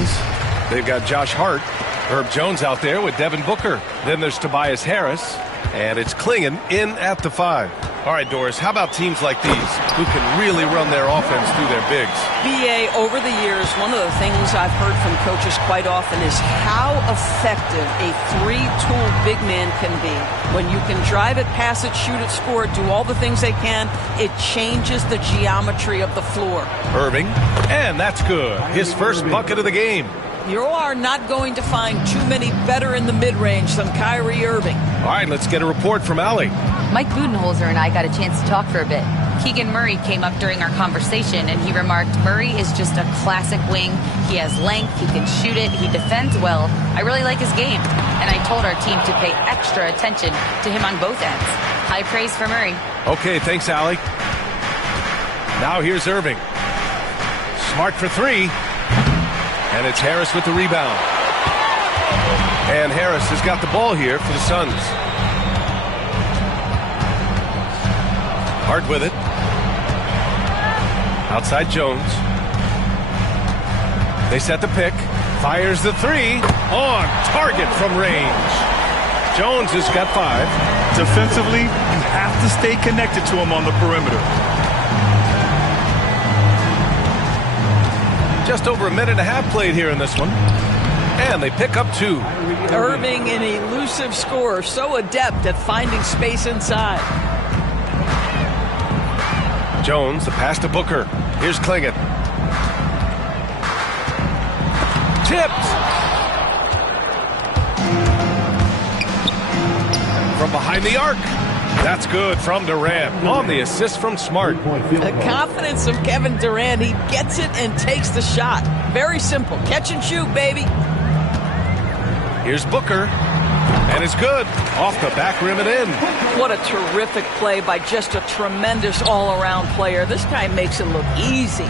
they've got Josh Hart. Herb Jones out there with Devin Booker. Then there's Tobias Harris. And it's Klingon in at the 5. All right, Doris, how about teams like these who can really run their offense through their bigs? BA, over the years, one of the things I've heard from coaches quite often is how effective a three-tool big man can be. When you can drive it, pass it, shoot it, score it, do all the things they can, it changes the geometry of the floor. Irving, and that's good. His first bucket of the game. You are not going to find too many better in the mid-range than Kyrie Irving. All right, let's get a report from Allie. Mike Budenholzer and I got a chance to talk for a bit. Keegan Murray came up during our conversation, and he remarked, Murray is just a classic wing. He has length, he can shoot it, he defends well. I really like his game. And I told our team to pay extra attention to him on both ends. High praise for Murray. Okay, thanks, Allie. Now here's Irving. Smart for 3. And it's Harris with the rebound. And Harris has got the ball here for the Suns. Hart with it. Outside Jones. They set the pick. Fires the 3. On target from range. Jones has got 5. Defensively, you have to stay connected to him on the perimeter. Just over a minute and a half played here in this one. And they pick up 2. Irving, an elusive scorer, so adept at finding space inside. Jones, the pass to Booker. Here's Klingon. Tipped. From behind the arc. That's good from Durant on the assist from Smart. The confidence of Kevin Durant. He gets it and takes the shot. Very simple. Catch and shoot, baby. Here's Booker. And it's good. Off the back rim and in. What a terrific play by just a tremendous all-around player. This guy makes it look easy.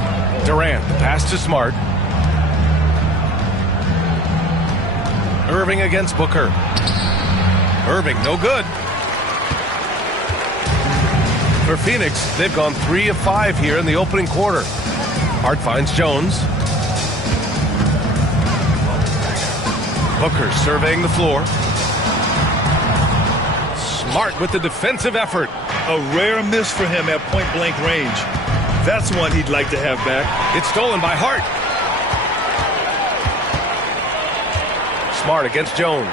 Durant, the pass to Smart. Irving against Booker. Irving, no good. For Phoenix, they've gone 3 of 5 here in the opening quarter. Hart finds Jones. Booker surveying the floor. Smart with the defensive effort. A rare miss for him at point-blank range. That's one he'd like to have back. It's stolen by Hart. Smart against Jones.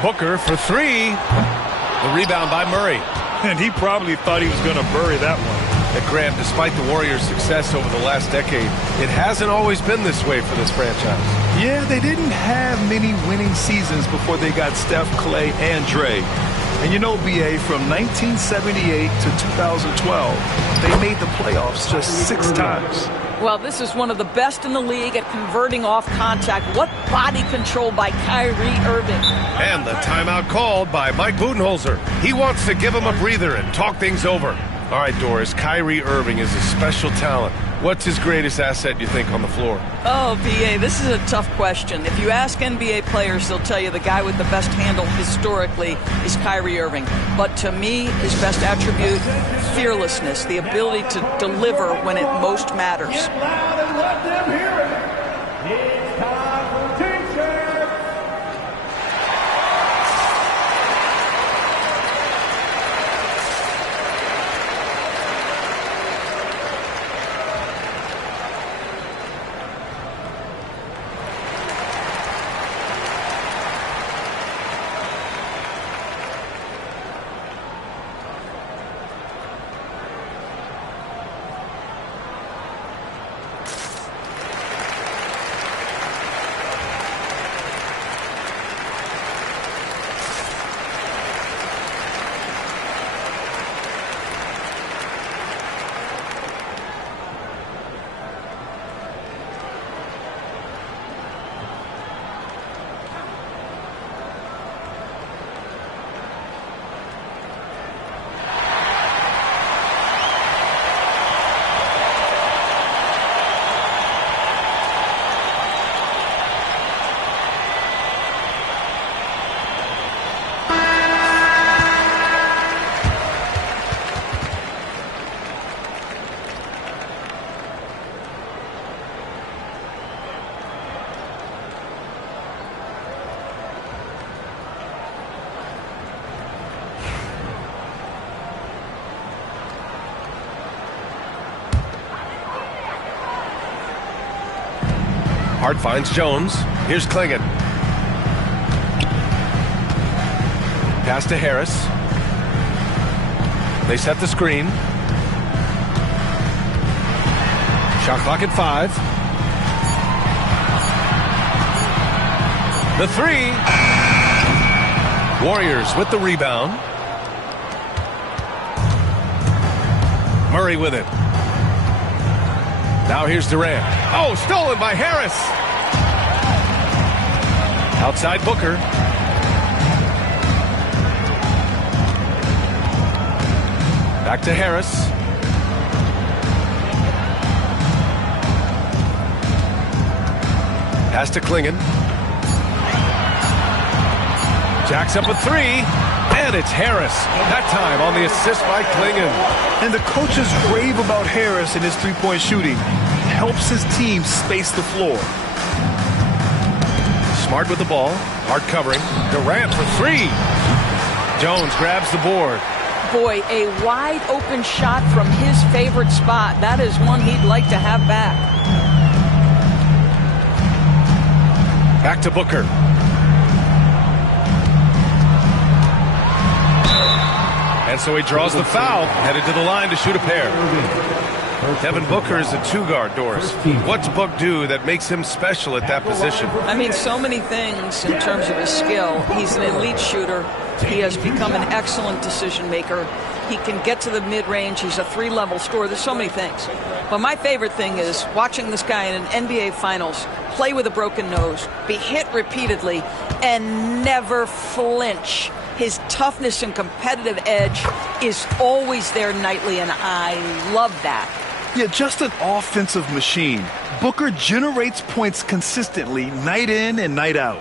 Booker for 3. The rebound by Murray. And he probably thought he was going to bury that one. And Grant, despite the Warriors' success over the last decade, it hasn't always been this way for this franchise. Yeah, they didn't have many winning seasons before they got Steph, Clay, and Dre. And you know, BA, from 1978 to 2012, they made the playoffs just 6 times. Well, this is one of the best in the league at converting off contact. What body control by Kyrie Irving. And the timeout called by Mike Budenholzer. He wants to give him a breather and talk things over. All right, Doris, Kyrie Irving is a special talent. What's his greatest asset, you think, on the floor? Oh, BA, this is a tough question. If you ask NBA players, they'll tell you the guy with the best handle historically is Kyrie Irving. But to me, his best attribute, fearlessness, the ability to deliver when it most matters. Get loud and let them hear it. It's time for Team Share. Hart finds Jones. Here's Klingon. Pass to Harris. They set the screen. Shot clock at 5. The 3. Warriors with the rebound. Murray with it. Now here's Durant. Oh, stolen by Harris. Outside Booker. Back to Harris. Pass to Klingon. Jacks up a 3, and it's Harris. That time on the assist by Klingon. And the coaches rave about Harris and his three-point shooting. Helps his team space the floor. Smart with the ball. Hard covering. Durant for 3. Jones grabs the board. Boy, a wide open shot from his favorite spot. That is one he'd like to have back. Back to Booker. And so he draws the foul, headed to the line to shoot a pair. Devin Booker is a 2-guard, Doris. What's Book do that makes him special at that position? I mean, so many things in terms of his skill. He's an elite shooter. He has become an excellent decision maker. He can get to the mid-range. He's a 3-level scorer. There's so many things. But my favorite thing is watching this guy in an NBA Finals play with a broken nose, be hit repeatedly, and never flinch. His toughness and competitive edge is always there nightly, and I love that. Yeah, just an offensive machine. Booker generates points consistently, night in and night out.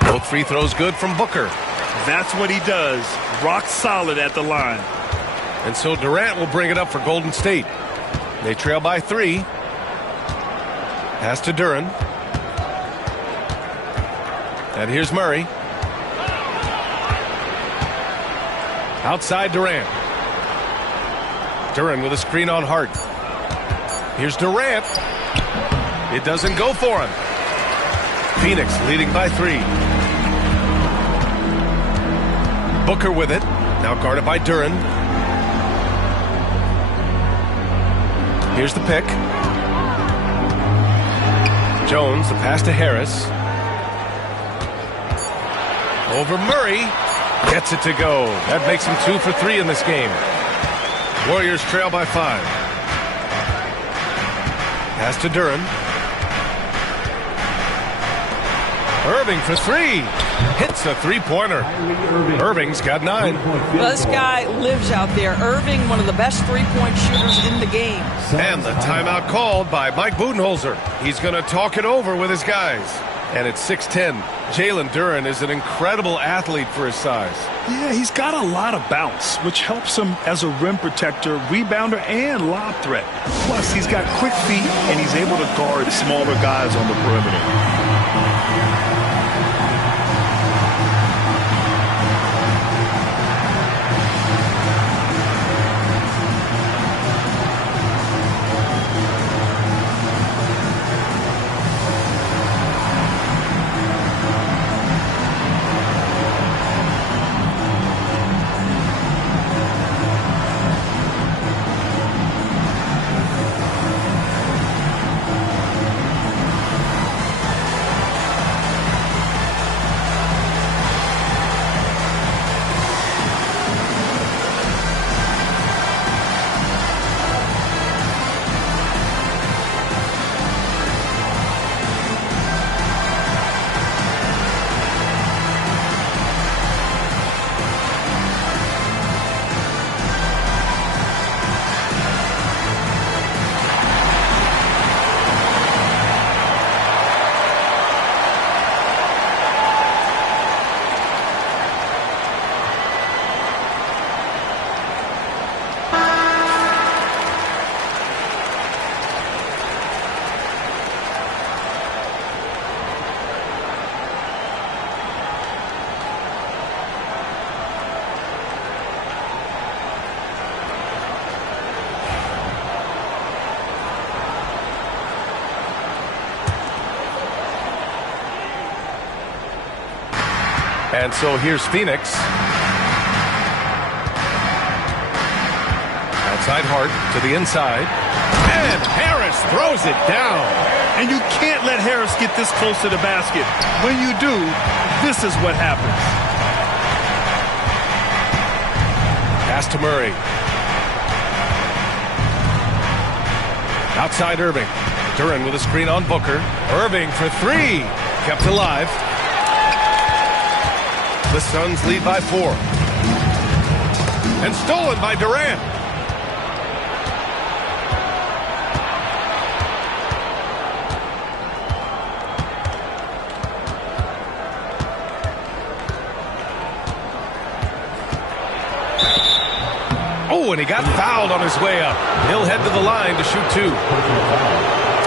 Both free throws good from Booker. That's what he does. Rock solid at the line. And so Durant will bring it up for Golden State. They trail by 3. Pass to Duren. And here's Murray. Outside Durant. Duren with a screen on Hart. Here's Durant. It doesn't go for him. Phoenix leading by 3. Booker with it. Now guarded by Duren. Here's the pick. Jones, the pass to Harris. Over Murray. Gets it to go. That makes him 2 for 3 in this game. Warriors trail by 5. Pass to Duren. Irving for 3. Hits a 3-pointer. Irving's got 9. Well, this guy lives out there. Irving, one of the best 3-point shooters in the game. And the timeout called by Mike Budenholzer. He's going to talk it over with his guys. And it's 6-10. Jalen Duren is an incredible athlete for his size. Yeah, he's got a lot of bounce, which helps him as a rim protector, rebounder, and lob threat. Plus, he's got quick feet, and he's able to guard smaller guys on the perimeter. And so here's Phoenix. Outside Hart to the inside. And Harris throws it down. And you can't let Harris get this close to the basket. When you do, this is what happens. Pass to Murray. Outside Irving. Duren with a screen on Booker. Irving for three. Kept alive. The Suns lead by 4. And stolen by Durant. Oh, and he got fouled on his way up. He'll head to the line to shoot 2.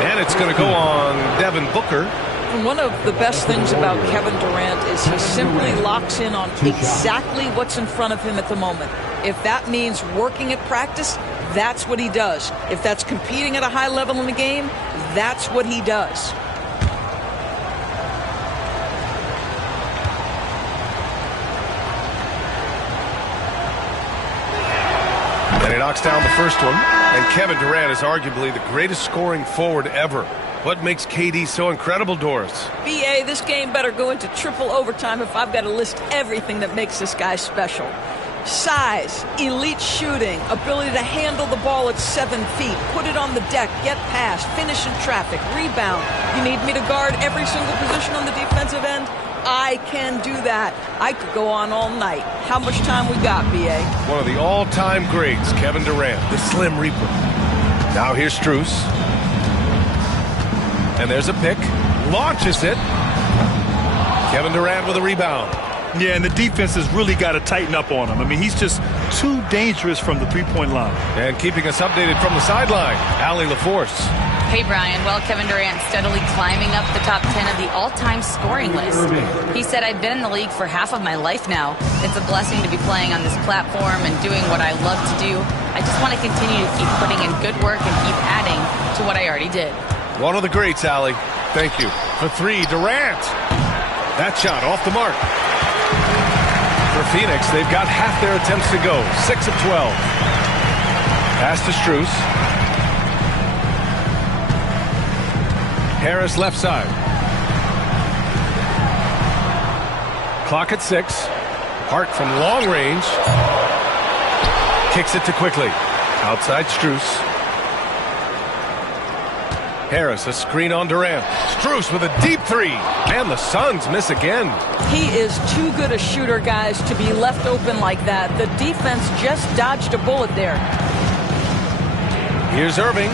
And it's going to go on Devin Booker. And one of the best things about Kevin Durant is he simply locks in on exactly what's in front of him at the moment. If that means working at practice, that's what he does. If that's competing at a high level in the game, that's what he does. And he knocks down the first one. And Kevin Durant is arguably the greatest scoring forward ever. What makes KD so incredible, Doris? BA, this game better go into triple overtime if I've got to list everything that makes this guy special. Size, elite shooting, ability to handle the ball at 7 feet, put it on the deck, get past, finish in traffic, rebound. You need me to guard every single position on the defensive end? I can do that. I could go on all night. How much time we got, BA? One of the all-time greats, Kevin Durant, the Slim Reaper. Now here's Strus. And there's a pick. Launches it. Kevin Durant with a rebound. Yeah, and the defense has really got to tighten up on him. I mean, he's just too dangerous from the three-point line. And keeping us updated from the sideline, Allie LaForce. Hey, Brian. Well, Kevin Durant steadily climbing up the top 10 of the all-time scoring list. He said, I've been in the league for half of my life now. It's a blessing to be playing on this platform and doing what I love to do. I just want to continue to keep putting in good work and keep adding to what I already did. One of the greats, Allie. Thank you. For 3, Durant. That shot off the mark. For Phoenix, they've got half their attempts to go. 6 of 12. Pass to Strus. Harris left side. Clock at 6. Hart from long range. Kicks it to Quickly. Outside Strus. Harris, a screen on Durant. Strus with a deep 3. And the Suns miss again. He is too good a shooter, guys, to be left open like that. The defense just dodged a bullet there. Here's Irving.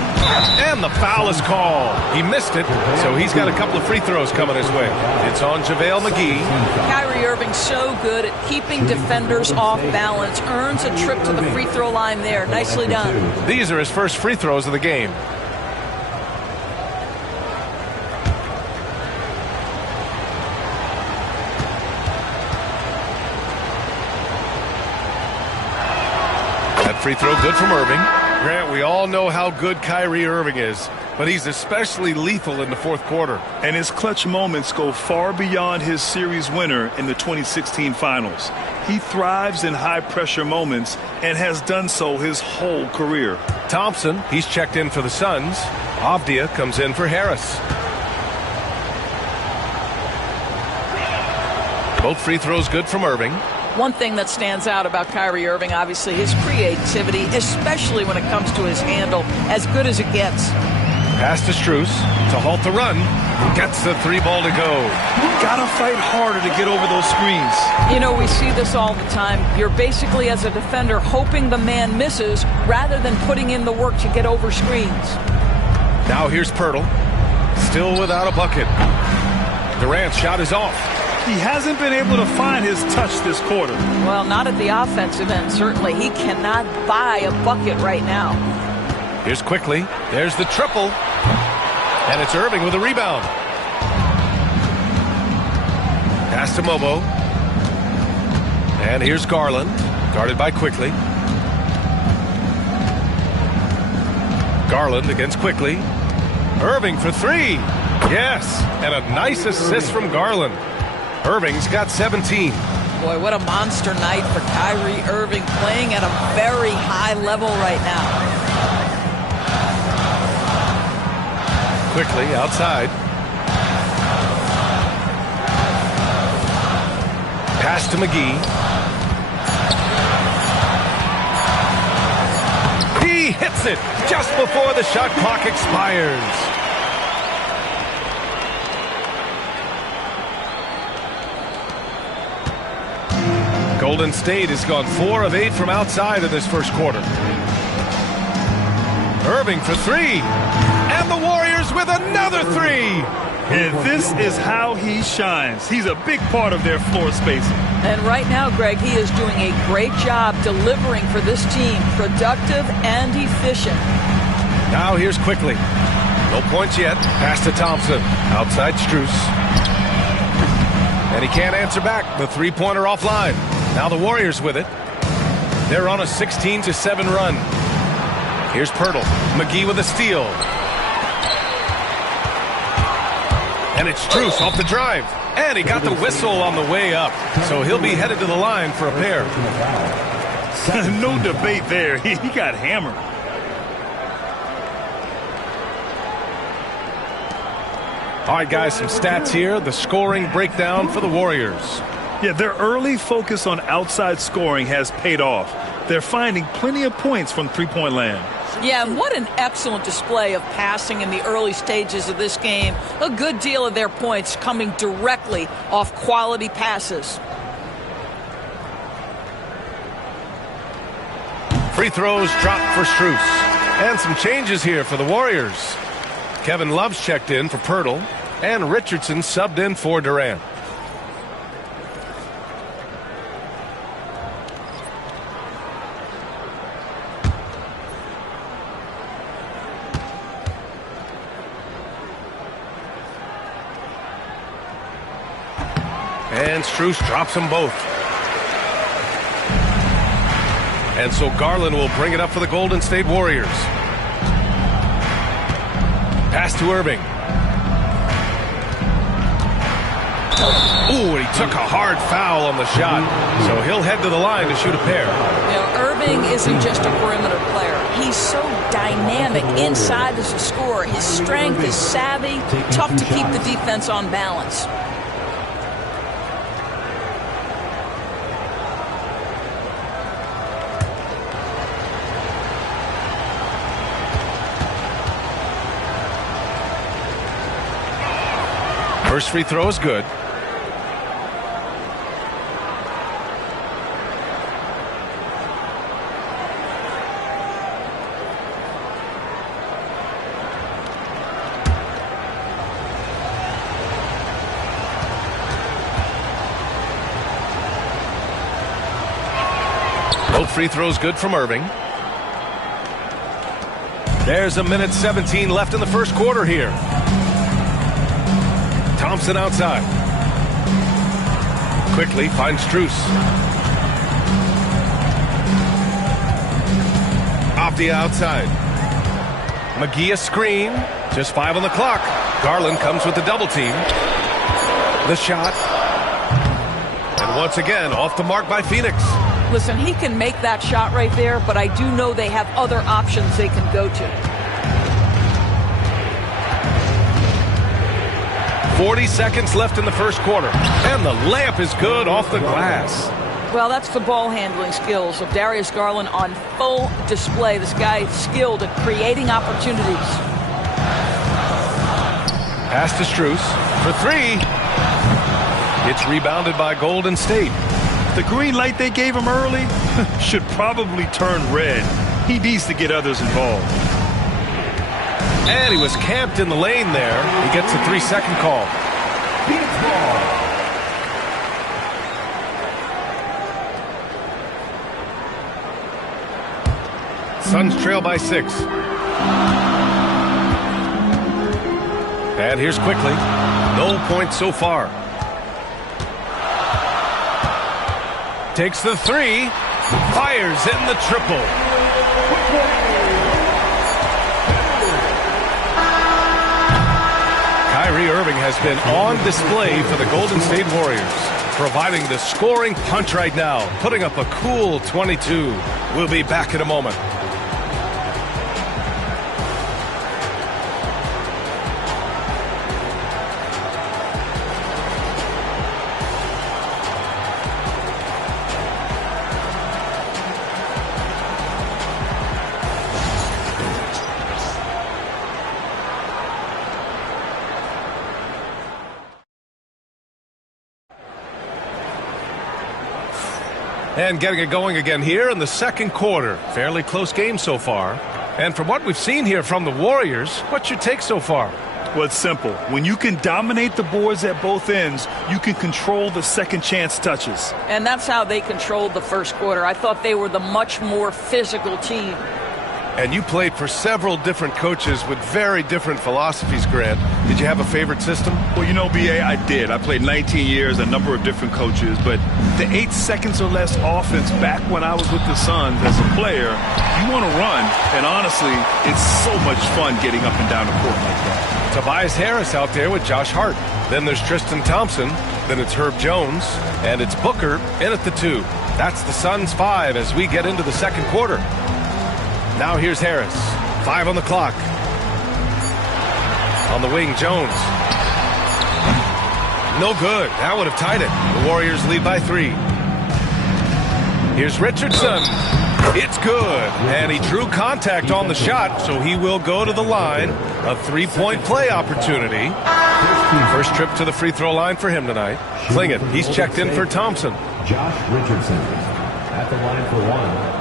And the foul is called. He missed it, so he's got a couple of free throws coming his way. It's on JaVale McGee. Kyrie Irving so good at keeping defenders off balance. Earns a trip to the free throw line there. Nicely done. These are his first free throws of the game. Free throw good from Irving. Grant, we all know how good Kyrie Irving is, but he's especially lethal in the fourth quarter. And his clutch moments go far beyond his series winner in the 2016 finals. He thrives in high-pressure moments and has done so his whole career. Thompson, he's checked in for the Suns. Avdia comes in for Harris. Both free throws good from Irving. One thing that stands out about Kyrie Irving, obviously, his creativity, especially when it comes to his handle, as good as it gets. Pass to Strus to halt the run. Gets the 3 ball to go. Gotta fight harder to get over those screens. You know, we see this all the time. You're basically, as a defender, hoping the man misses rather than putting in the work to get over screens. Now here's Pirtle. Still without a bucket. Durant's shot is off. He hasn't been able to find his touch this quarter. Well, not at the offensive end, certainly. He cannot buy a bucket right now. Here's Quickly. There's the triple. And it's Irving with a rebound. Pass to Mobo. And here's Garland. Guarded by Quickly. Garland against Quickly. Irving for 3. Yes. And a nice assist from Garland. Irving's got 17. Boy, what a monster night for Kyrie Irving, playing at a very high level right now. Quickly outside. Pass to McGee. He hits it just before the shot clock expires. Golden State has gone 4 of 8 from outside in this first quarter. Irving for 3. And the Warriors with another 3. And this is how he shines. He's a big part of their floor spacing. And right now, Greg, he is doing a great job delivering for this team. Productive and efficient. Now here's Quickly. No points yet. Pass to Thompson. Outside Strus. And he can't answer back. The three-pointer offline. Now the Warriors with it. They're on a 16-7 run. Here's Pirtle. McGee with a steal. And it's Strus off the drive. And he got the whistle on the way up. So he'll be headed to the line for a pair. No debate there. He got hammered. All right, guys, some stats here. The scoring breakdown for the Warriors. Yeah, their early focus on outside scoring has paid off. They're finding plenty of points from three-point land. Yeah, and what an excellent display of passing in the early stages of this game. A good deal of their points coming directly off quality passes. Free throws dropped for Strus. And some changes here for the Warriors. Kevin Love's checked in for Pirtle. And Richardson subbed in for Durant. And Strus drops them both. And so Garland will bring it up for the Golden State Warriors. Pass to Irving. Ooh, and he took a hard foul on the shot. So he'll head to the line to shoot a pair. You know, Irving isn't just a perimeter player. He's so dynamic inside as a scorer. His strength is savvy, tough to keep the defense on balance. First free throw is good. Both free throws good from Irving. There's a minute 17 left in the first quarter here. Thompson outside. Quickly finds Strus. Off the outside. McGee a screen. Just 5 on the clock. Garland comes with the double team. The shot. And once again, off the mark by Phoenix. Listen, he can make that shot right there, but I do know they have other options they can go to. 40 seconds left in the first quarter. And the layup is good off the glass. Well, that's the ball handling skills of Darius Garland on full display. This guy is skilled at creating opportunities. Pass to Strus for 3. It's rebounded by Golden State. The green light they gave him early should probably turn red. He needs to get others involved. And he was camped in the lane there. He gets a 3-second call. Suns trail by 6. And here's Quickly. No points so far. Takes the 3. Fires in the triple. Kyrie Irving has been on display for the Golden State Warriors, providing the scoring punch right now, putting up a cool 22. We'll be back in a moment. And getting it going again here in the second quarter. Fairly close game so far. And from what we've seen here from the Warriors, what's your take so far? Well, it's simple. When you can dominate the boards at both ends, you can control the second chance touches. And that's how they controlled the first quarter. I thought they were the much more physical team. And you played for several different coaches with very different philosophies, Grant. Did you have a favorite system? Well, you know, B.A., I did. I played 19 years, a number of different coaches, but the 8 seconds or less offense back when I was with the Suns as a player, you want to run, and honestly, it's so much fun getting up and down the court like that. Tobias Harris out there with Josh Hart. Then there's Tristan Thompson. Then it's Herb Jones. And it's Booker in at the 2. That's the Suns' 5 as we get into the second quarter. Now here's Harris. 5 on the clock. On the wing, Jones. No good. That would have tied it. The Warriors lead by 3. Here's Richardson. It's good. And he drew contact on the shot, so he will go to the line. A 3-point play opportunity. First trip to the free throw line for him tonight. Klingin, he's checked in for Thompson. Josh Richardson at the line for 1.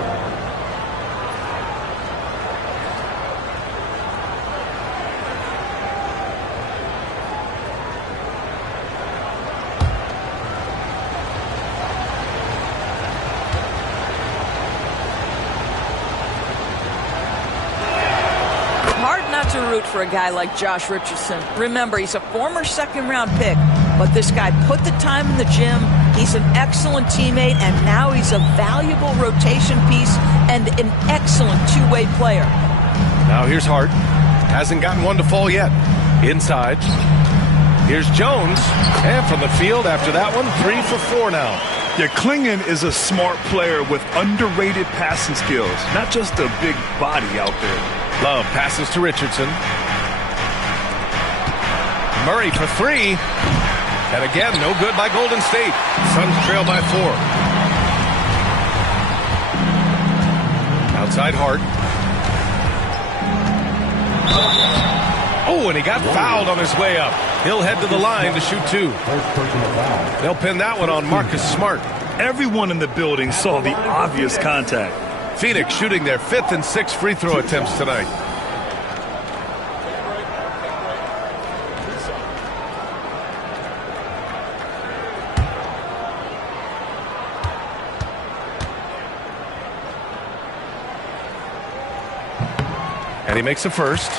To root for a guy like Josh Richardson. Remember, he's a former second-round pick, but this guy put the time in the gym. He's an excellent teammate, and now he's a valuable rotation piece and an excellent two-way player. Now here's Hart. Hasn't gotten one to fall yet. Inside. Here's Jones. And from the field after that one, 3 for 4 now. Yeah, Klingin is a smart player with underrated passing skills, not just a big body out there. Love passes to Richardson. Murray for 3. And again, no good by Golden State. Suns trail by 4. Outside Hart. Oh, and he got fouled on his way up. He'll head to the line to shoot 2. They'll pin that one on Marcus Smart. Everyone in the building saw the obvious contact. Phoenix shooting their 5th and 6th free throw attempts tonight. And he makes a first.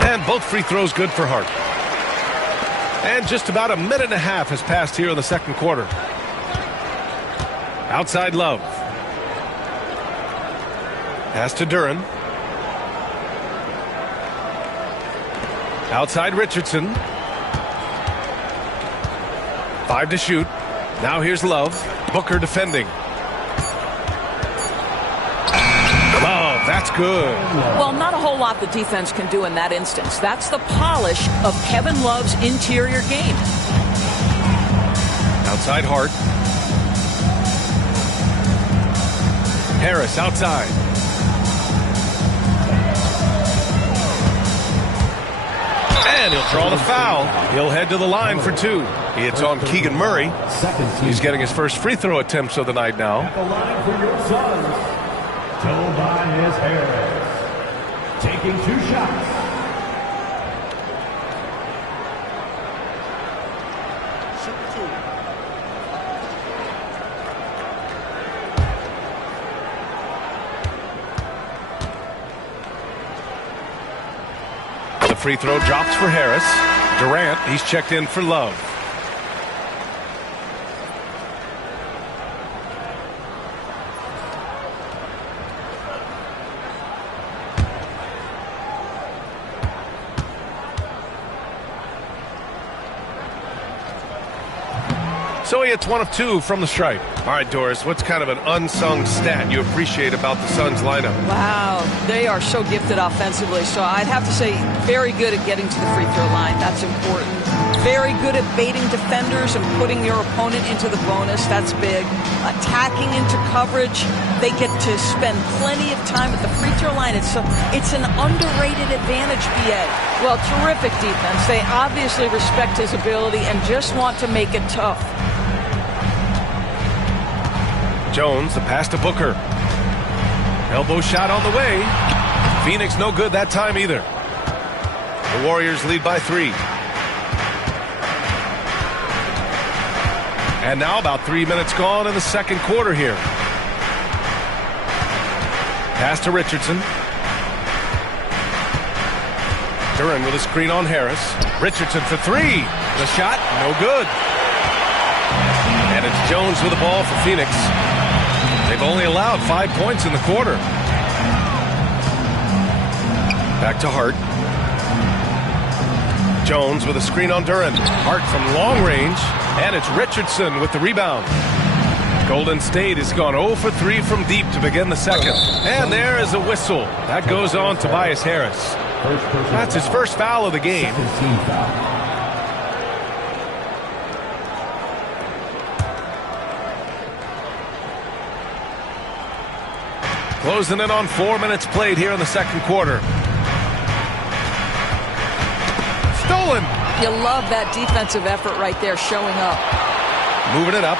And both free throws good for Hart. And just about a minute and a half has passed here in the second quarter. Outside Love. Pass to Duren. Outside Richardson. 5 to shoot. Now here's Love. Booker defending. Love, that's good. Well, not a whole lot the defense can do in that instance. That's the polish of Kevin Love's interior game. Outside Hart. Harris outside. And he'll draw the foul. He'll head to the line for 2. It's on Keegan Murray. He's getting his first free throw attempts of the night now. At the line for your Suns, Tobias Harris, taking 2 shots. free throw drops for Harris. Durant, he's checked in for Love. So he hits 1 of 2 from the stripe. All right, Doris, what's kind of an unsung stat you appreciate about the Suns lineup? Wow, they are so gifted offensively. So I'd have to say very good at getting to the free throw line. That's important. Very good at baiting defenders and putting your opponent into the bonus. That's big. Attacking into coverage. They get to spend plenty of time at the free throw line. It's an underrated advantage, BA. Well, terrific defense. They obviously respect his ability and just want to make it tough. Jones, the pass to Booker. Elbow shot on the way. Phoenix no good that time either. The Warriors lead by 3. And now about 3 minutes gone in the second quarter here. Pass to Richardson. Duran with a screen on Harris. Richardson for 3. The shot, no good. And it's Jones with the ball for Phoenix. They've only allowed 5 points in the quarter. Back to Hart. Jones with a screen on Duran. Hart from long range. And it's Richardson with the rebound. Golden State has gone 0 for 3 from deep to begin the second. And there is a whistle. That goes on Tobias Harris. That's his first foul of the game. Closing in on 4 minutes played here in the second quarter. Stolen. You love that defensive effort right there showing up. Moving it up.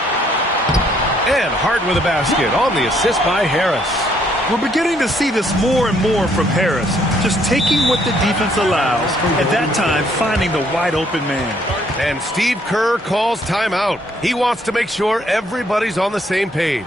And Hart with a basket on the assist by Harris. We're beginning to see this more and more from Harris. Just taking what the defense allows, at that time finding the wide open man. And Steve Kerr calls timeout. He wants to make sure everybody's on the same page.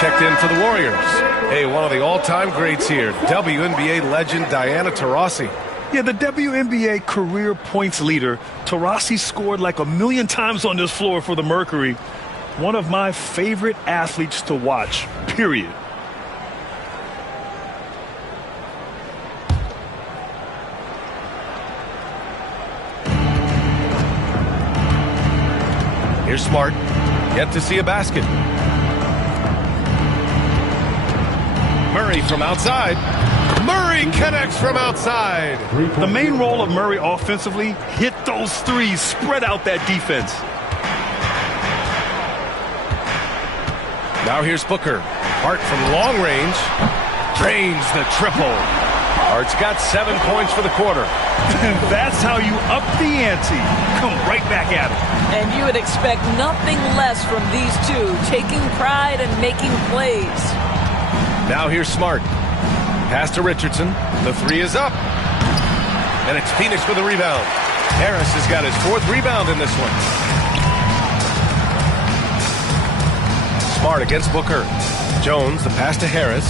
Checked in for the Warriors. Hey, one of the all-time greats here, WNBA legend Diana Taurasi. Yeah, the WNBA career points leader. Taurasi scored like 1,000,000 times on this floor for the Mercury. One of my favorite athletes to watch, period. Here's Smart. Yet to see a basket. Murray from outside. Murray connects from outside. The main role of Murray offensively, hit those threes, spread out that defense. Now here's Booker. Hart from long range. Drains the triple. Hart's got 7 points for the quarter. That's how you up the ante. Come right back at it. And you would expect nothing less from these two, taking pride and making plays. Now here's Smart. Pass to Richardson. The 3 is up. And it's Phoenix with a rebound. Harris has got his 4th rebound in this one. Smart against Booker. Jones, the pass to Harris.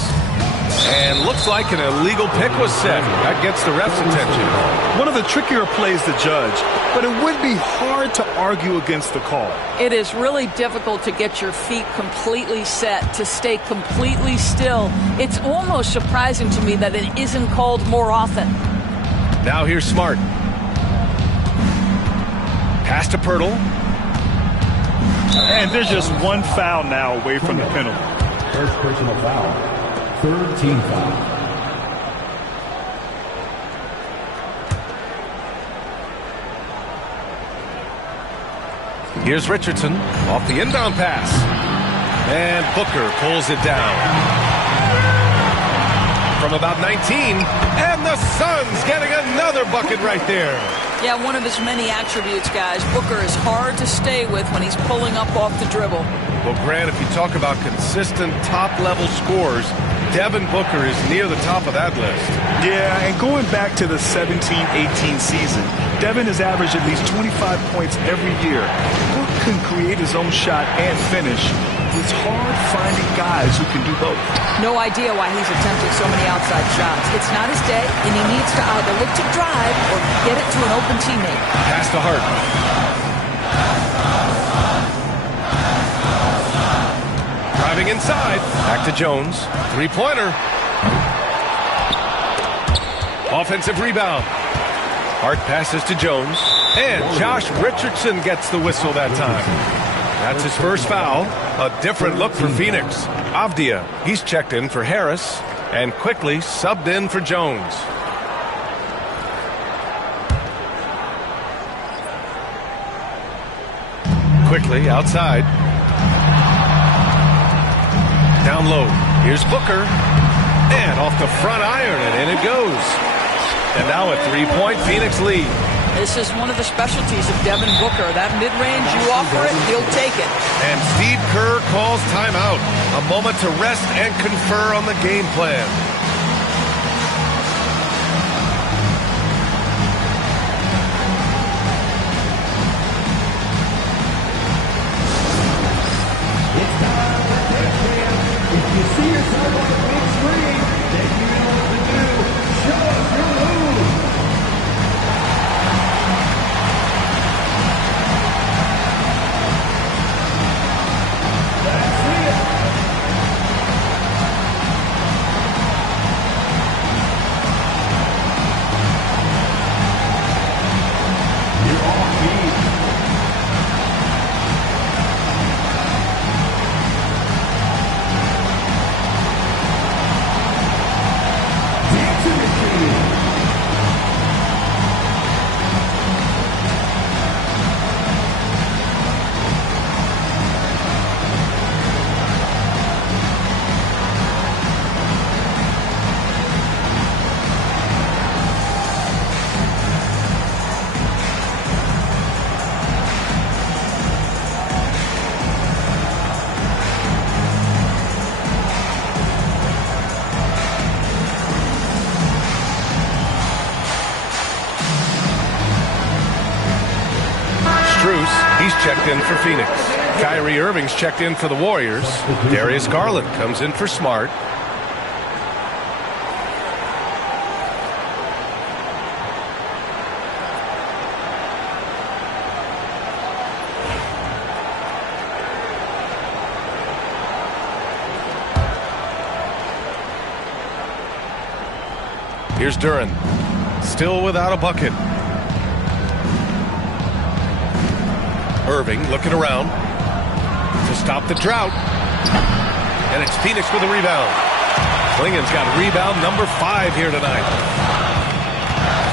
And looks like an illegal pick was set. That gets the ref's attention. One of the trickier plays to judge, but it would be hard to argue against the call. It is really difficult to get your feet completely set, to stay completely still. It's almost surprising to me that it isn't called more often. Now here's Smart. Pass to Pirtle. And there's just one foul now away from the penalty. First personal foul. Third team foul. Here's Richardson off the inbound pass. And Booker pulls it down. From about 19. And the Suns getting another bucket right there. Yeah, one of his many attributes, guys. Booker is hard to stay with when he's pulling up off the dribble. Well, Grant, if you talk about consistent top-level scores, Devin Booker is near the top of that list. Yeah, and going back to the 17-18 season, Devin has averaged at least 25 points every year. Booker can create his own shot and finish. It's hard finding guys who can do both. No idea why he's attempting so many outside shots. It's not his day, and he needs to either look to drive or get it to an open teammate. Pass to Hart. Driving inside. Back to Jones. Three-pointer. Offensive rebound. Hart passes to Jones. And Josh Richardson gets the whistle that time. That's his first foul. A different look for Phoenix. Avdia, he's checked in for Harris and quickly subbed in for Jones. Quickly outside. Down low. Here's Booker. And off the front iron, and in it goes. And now a three-point Phoenix lead. This is one of the specialties of Devin Booker. That mid-range, you offer it, he'll take it. And Steve Kerr calls timeout. A moment to rest and confer on the game plan. It's time for Tech Fan. If you see yourself on the big screen, then you know what to do. Show us your move. He's checked in for Phoenix. Kyrie Irving's checked in for the Warriors. Darius Garland comes in for Smart. Here's Duren. Still without a bucket. Irving looking around to stop the drought. And it's Phoenix with a rebound. Klingen's got rebound number 5 here tonight.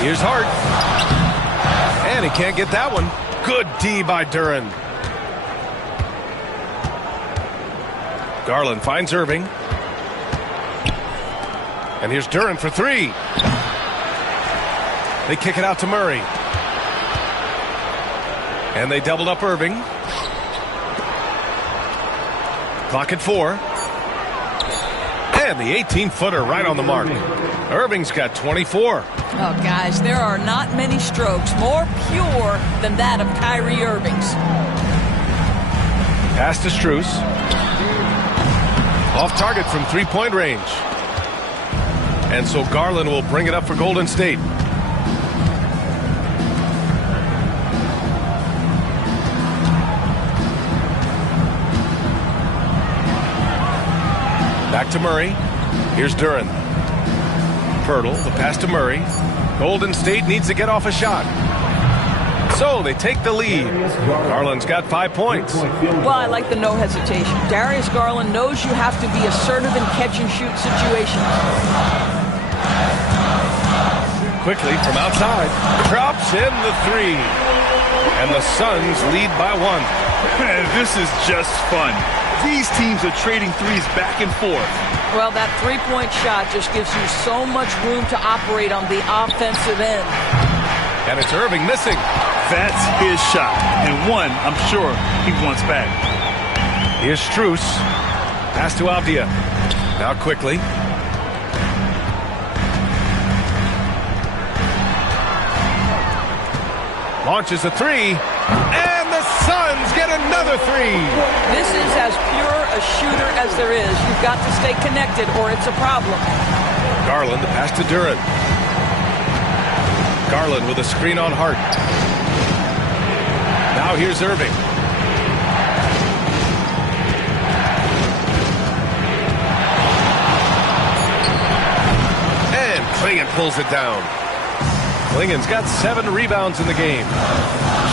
Here's Hart. And he can't get that one. Good D by Duren. Garland finds Irving. And here's Duren for 3. They kick it out to Murray. And they doubled up Irving. Clock at 4. And the 18-footer right on the mark. Irving's got 24. Oh, guys, there are not many strokes more pure than that of Kyrie Irving's. Pass to Strus. Off target from three-point range. And so Garland will bring it up for Golden State. Back to Murray. Here's Duren. Pirtle, the pass to Murray. Golden State needs to get off a shot. So they take the lead. Garland's got 5 points. Well, I like the no hesitation. Darius Garland knows you have to be assertive in catch-and-shoot situations. Quickly from outside. Drops in the three. And the Suns lead by 1. Man, this is just fun. These teams are trading threes back and forth. Well, that three-point shot just gives you so much room to operate on the offensive end. And it's Irving missing. That's his shot, and one I'm sure he wants back. Here's Strus. Pass to Avdia. Now quickly. Launches a three. And the Suns get another three. This is as pure a shooter as there is. You've got to stay connected or it's a problem. Garland, the pass to Duren. Garland with a screen on Hart. Now here's Irving. And Clingan pulls it down. Clingan's got 7 rebounds in the game.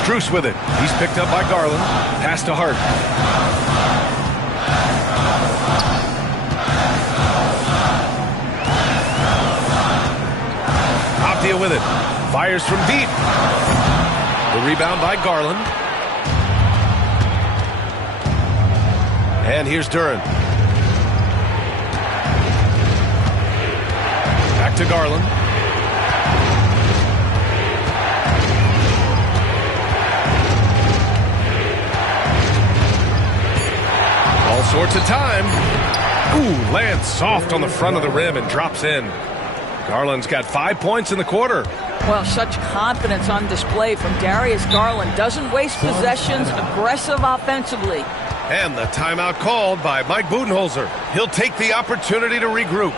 Strus with it. He's picked up by Garland. Pass to Hart. Avdia with it. Fires from deep. The rebound by Garland. And here's Duren. Back to Garland. All sorts of time. Ooh, lands soft on the front of the rim and drops in. Garland's got 5 points in the quarter. Well, such confidence on display from Darius Garland. Doesn't waste possessions, aggressive offensively. And the timeout called by Mike Budenholzer. He'll take the opportunity to regroup.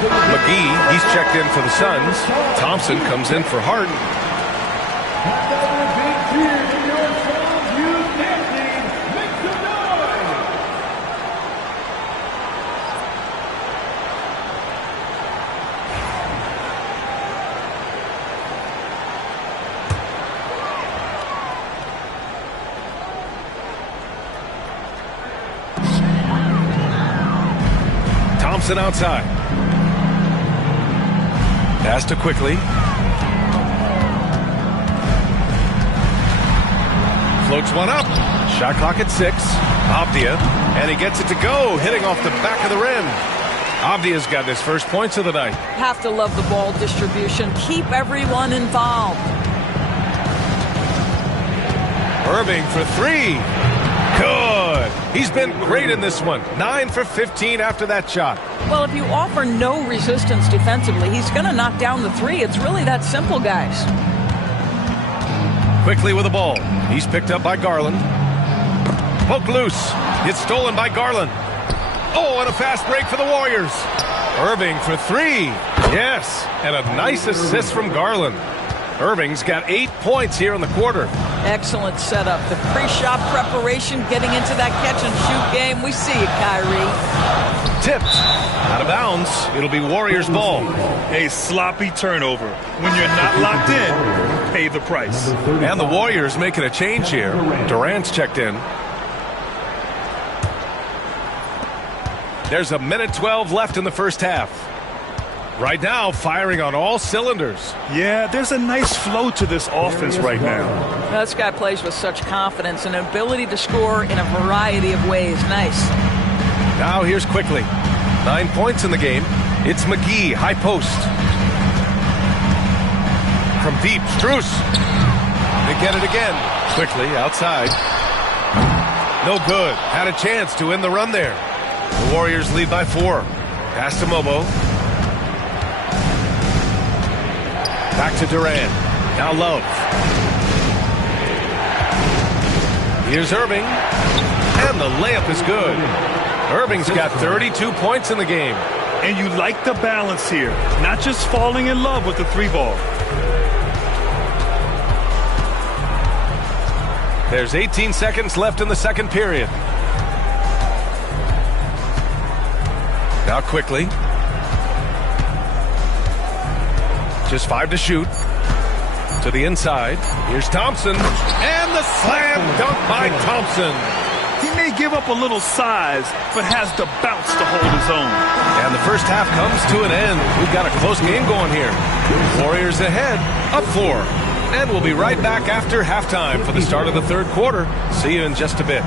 McGee, he's checked in for the Suns. Thompson comes in for Hart. Thompson outside. Pass to Quickly. Floats one up. Shot clock at 6. Avdia. And he gets it to go, hitting off the back of the rim. Avdia's got his first points of the night. Have to love the ball distribution. Keep everyone involved. Irving for 3. Good. He's been great in this one. 9 for 15 after that shot. Well, if you offer no resistance defensively, he's going to knock down the 3. It's really that simple, guys. Quickly with the ball. He's picked up by Garland. Poked loose. It's stolen by Garland. Oh, and a fast break for the Warriors. Irving for 3. Yes, and a nice assist from Garland. Irving's got 8 points here in the quarter. Excellent setup. The pre-shot preparation, getting into that catch-and-shoot game. We see it, Kyrie. Tipped. Out of bounds. It'll be Warriors ball. A sloppy turnover. When you're not locked in, pay the price. And the Warriors making a change here. Durant's checked in. There's 1:12 left in the first half. Right now, firing on all cylinders. Yeah, there's a nice flow to this offense right now. This guy plays with such confidence and ability to score in a variety of ways. Nice. Now here's Quickly. 9 points in the game. It's McGee, high post. From deep, Strus. They get it again. Quickly, outside. No good. Had a chance to end the run there. The Warriors lead by 4. Pass to Mobo. Back to Durant. Now Love. Here's Irving. And the layup is good. Irving's got 32 points in the game. And you like the balance here. Not just falling in love with the 3-ball. There's 18 seconds left in the second period. Now Quickly. Just 5 to shoot. To the inside. Here's Thompson. And the slam dunk by Thompson. He may give up a little size, but has the bounce to hold his own. And the first half comes to an end. We've got a close game going here. Warriors ahead, up 4. And we'll be right back after halftime for the start of the third quarter. See you in just a bit.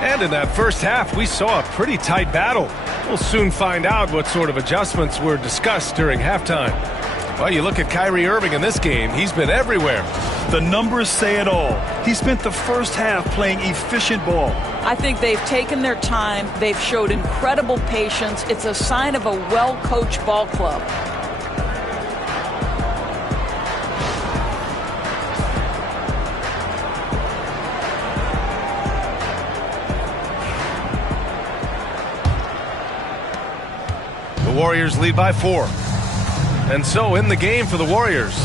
And in that first half, we saw a pretty tight battle. We'll soon find out what sort of adjustments were discussed during halftime. Well, you look at Kyrie Irving in this game, he's been everywhere. The numbers say it all. He spent the first half playing efficient ball. I think they've taken their time. They've showed incredible patience. It's a sign of a well-coached ball club. Warriors lead by 4. And so in the game for the Warriors,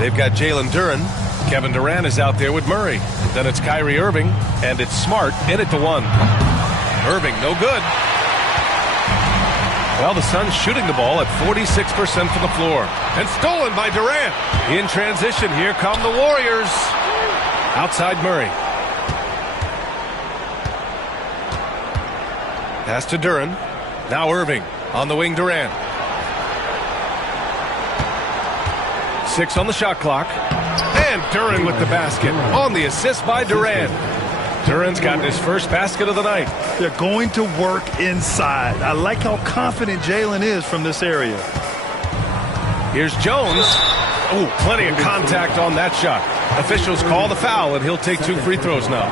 they've got Jalen Duren. Kevin Durant is out there with Murray. Then it's Kyrie Irving, and it's Smart in at the 1. Irving, no good. Well, the Suns shooting the ball at 46% from the floor. And stolen by Durant. In transition, here come the Warriors. Outside Murray. Pass to Duren. Now Irving. On the wing, Durant. 6 on the shot clock. And Duren with the basket. On the assist by Durant. Duren's got his first basket of the night. They're going to work inside. I like how confident Jalen is from this area. Here's Jones. Oh, plenty of contact on that shot. Officials call the foul, and he'll take 2 free throws now.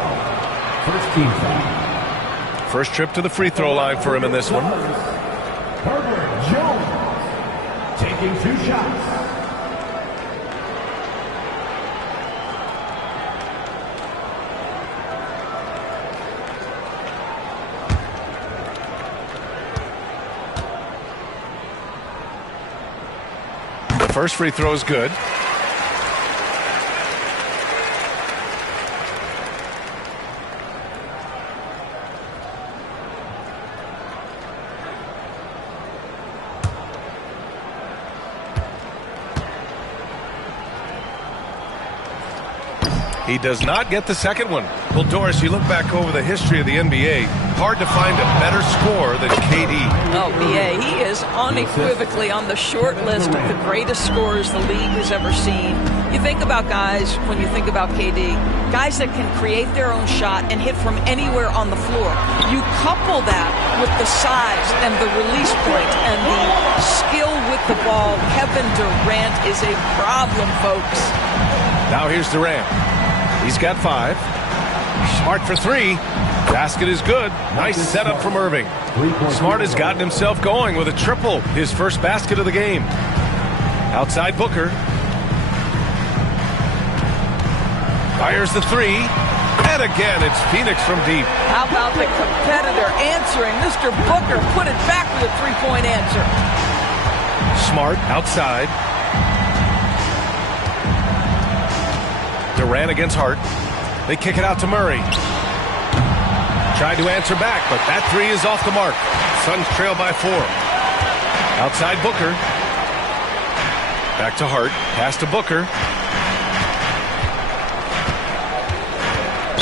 First team foul. First trip to the free throw line for him in this one. Herbert Jones taking 2 shots. The first free throw is good. He does not get the second one. Well, Doris, you look back over the history of the NBA, hard to find a better scorer than KD. Oh, B.A., he is unequivocally on the short list of the greatest scorers the league has ever seen. You think about guys, when you think about KD, guys that can create their own shot and hit from anywhere on the floor. You couple that with the size and the release point and the skill with the ball. Kevin Durant is a problem, folks. Now here's Durant. He's got 5. Smart for 3. Basket is good. Nice setup from Irving. Smart has gotten himself going with a triple. His first basket of the game. Outside Booker. Fires the 3. And again, it's Phoenix from deep. How about the competitor answering? Mr. Booker put it back with a three-point answer. Smart outside. Durant against Hart. They kick it out to Murray. Tried to answer back, but that 3 is off the mark. Suns trail by 4. Outside Booker. Back to Hart. Pass to Booker.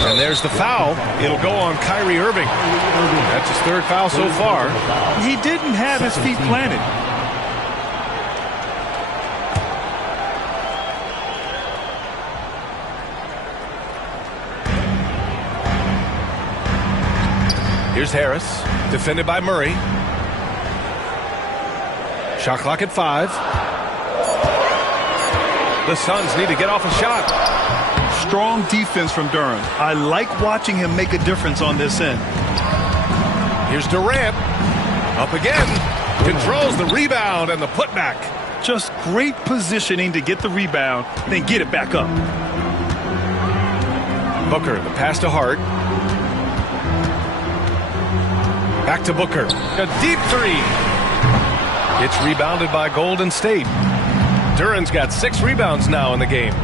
And there's the foul. It'll go on Kyrie Irving. That's his 3rd foul so far. He didn't have his feet planted. Here's Harris, defended by Murray. Shot clock at 5. The Suns need to get off a shot. Strong defense from Durant. I like watching him make a difference on this end. Here's Durant. Up again. Controls the rebound and the putback. Just great positioning to get the rebound, then get it back up. Booker, the pass to Hart. Back to Booker. A deep 3. It's rebounded by Golden State. Durant's got 6 rebounds now in the game.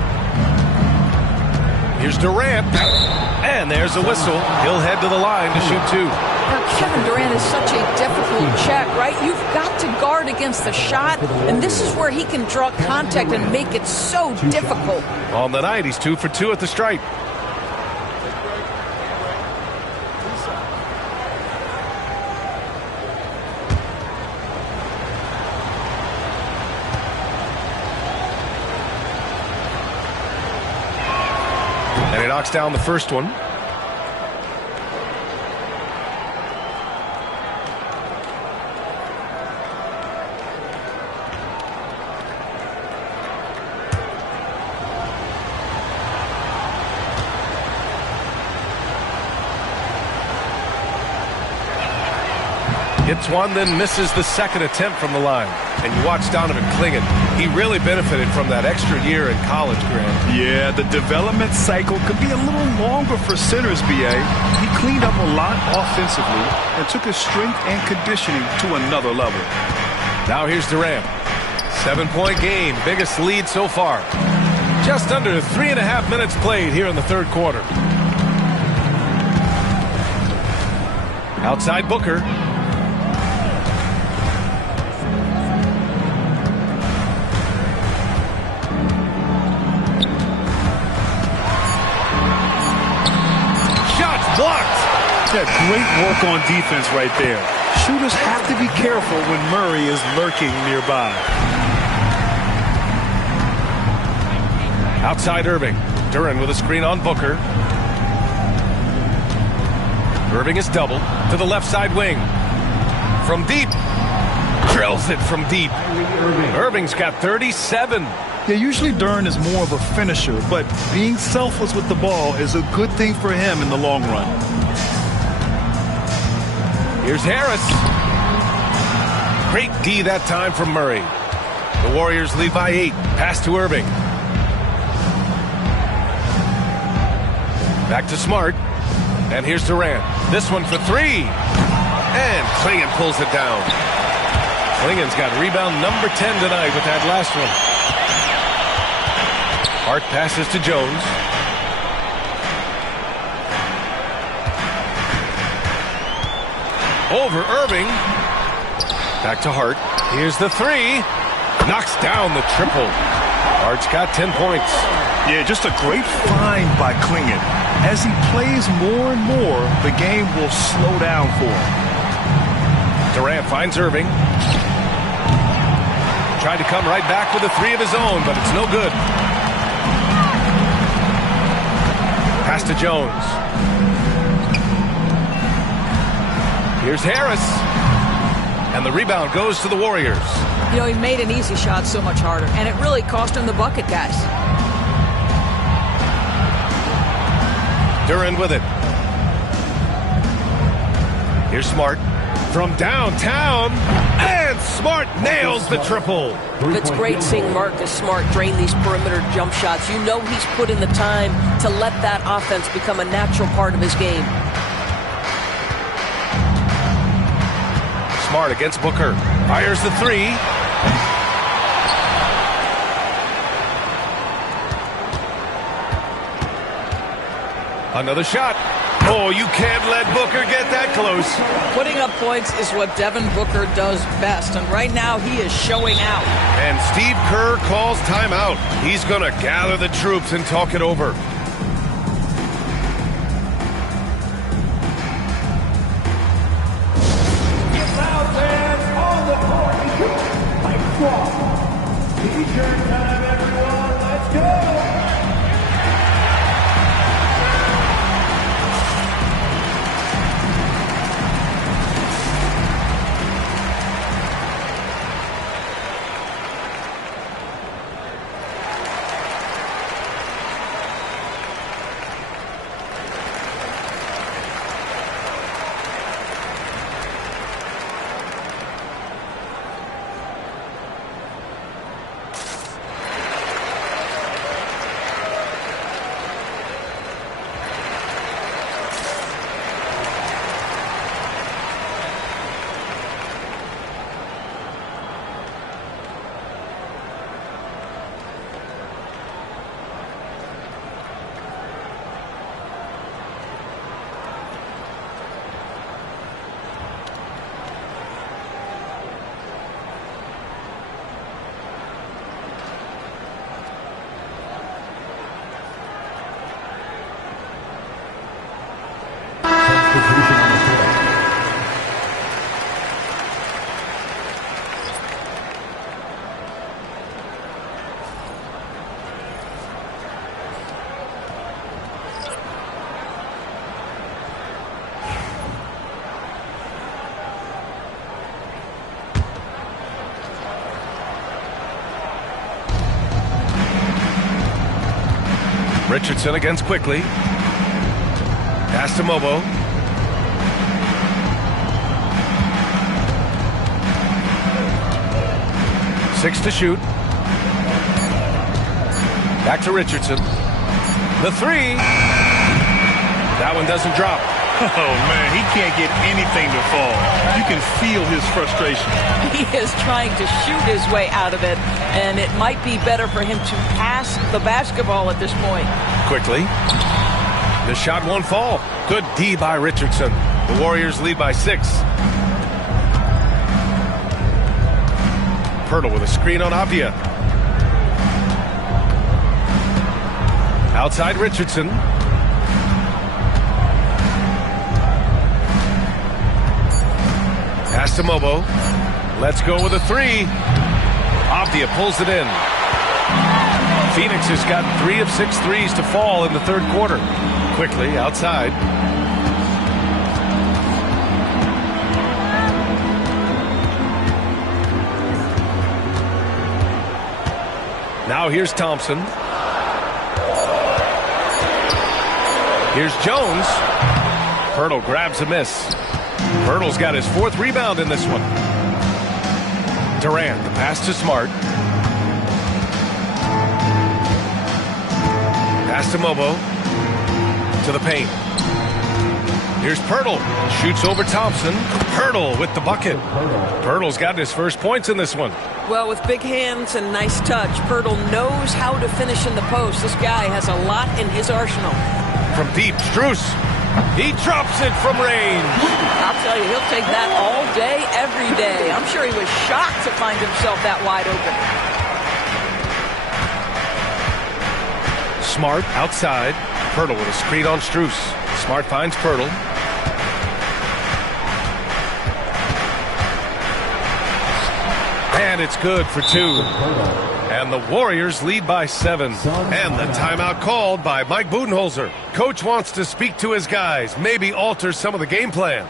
Here's Durant. And there's a whistle. He'll head to the line to shoot 2. Now, Kevin Durant is such a difficult check, right? You've got to guard against the shot, and this is where he can draw contact and make it so difficult. On the night, he's 2 for 2 at the stripe. And he knocks down the first one. Hits one, then misses the second attempt from the line. And you watch Donovan Clingan. He really benefited from that extra year in college, Grant. Yeah, the development cycle could be a little longer for centers, B.A. He cleaned up a lot offensively and took his strength and conditioning to another level. Now here's Durant. 7-point game, biggest lead so far. Just under 3.5 minutes played here in the 3rd quarter. Outside Booker. Blocked. Yeah, great work on defense right there. Shooters have to be careful when Murray is lurking nearby. Outside Irving. Durant with a screen on Booker. Irving is doubled to the left side wing. From deep. Drills it from deep. Irving's got 37. Yeah, usually Durant is more of a finisher, but being selfless with the ball is a good thing for him in the long run. Here's Harris. Great D that time from Murray. The Warriors lead by 8. Pass to Irving. Back to Smart. And here's Durant. This one for 3. And Clingan pulls it down. Clingan's got rebound number 10 tonight with that last one. Hart passes to Jones. Over Irving. Back to Hart. Here's the 3. Knocks down the triple. Hart's got 10 points. Yeah, just a great find by Clingan. As he plays more and more, the game will slow down for him. Durant finds Irving. Tried to come right back with a three of his own, but it's no good. Pass to Jones. Here's Harris. And the rebound goes to the Warriors. You know, he made an easy shot so much harder, and it really cost him the bucket, guys. Duran with it. Here's Smart from downtown, and Smart nails the triple. It's great seeing Marcus Smart drain these perimeter jump shots. You know he's put in the time to let that offense become a natural part of his game. Smart against Booker. Fires the three. Another shot. Oh, you can't let Booker get that close. Putting up points is what Devin Booker does best, and right now he is showing out. And Steve Kerr calls timeout. He's going to gather the troops and talk it over. T-shirt time, everyone. Let's go. Richardson against Quickly. Pass to Mobo. Six to shoot. Back to Richardson. The three. That one doesn't drop. Oh, man, he can't get anything to fall. You can feel his frustration. He is trying to shoot his way out of it, and it might be better for him to pass the basketball at this point. Quickly. The shot won't fall. Good D by Richardson. The Warriors lead by 6. Pirtle with a screen on Avdia. Outside Richardson. Pass to Mobo. Let's go with a three. Avdia pulls it in. Phoenix has got 3 of 6 threes to fall in the third quarter. Quickly outside. Now here's Thompson. Here's Jones. Pirtle grabs a miss. Pirtle's got his 4th rebound in this one. Durant, the pass to Smart. Pass to Mobo. To the paint. Here's Pirtle. Shoots over Thompson. Pirtle with the bucket. Pirtle's got his first points in this one. Well, with big hands and nice touch, Pirtle knows how to finish in the post. This guy has a lot in his arsenal. From deep, Strus. He drops it from range. I'll tell you, he'll take that all day, every day. I'm sure he was shocked to find himself that wide open. Smart outside. Pirtle with a screen on Strus. Smart finds Pirtle. And it's good for 2. And the Warriors lead by 7. And the timeout called by Mike Budenholzer. Coach wants to speak to his guys, maybe alter some of the game plan.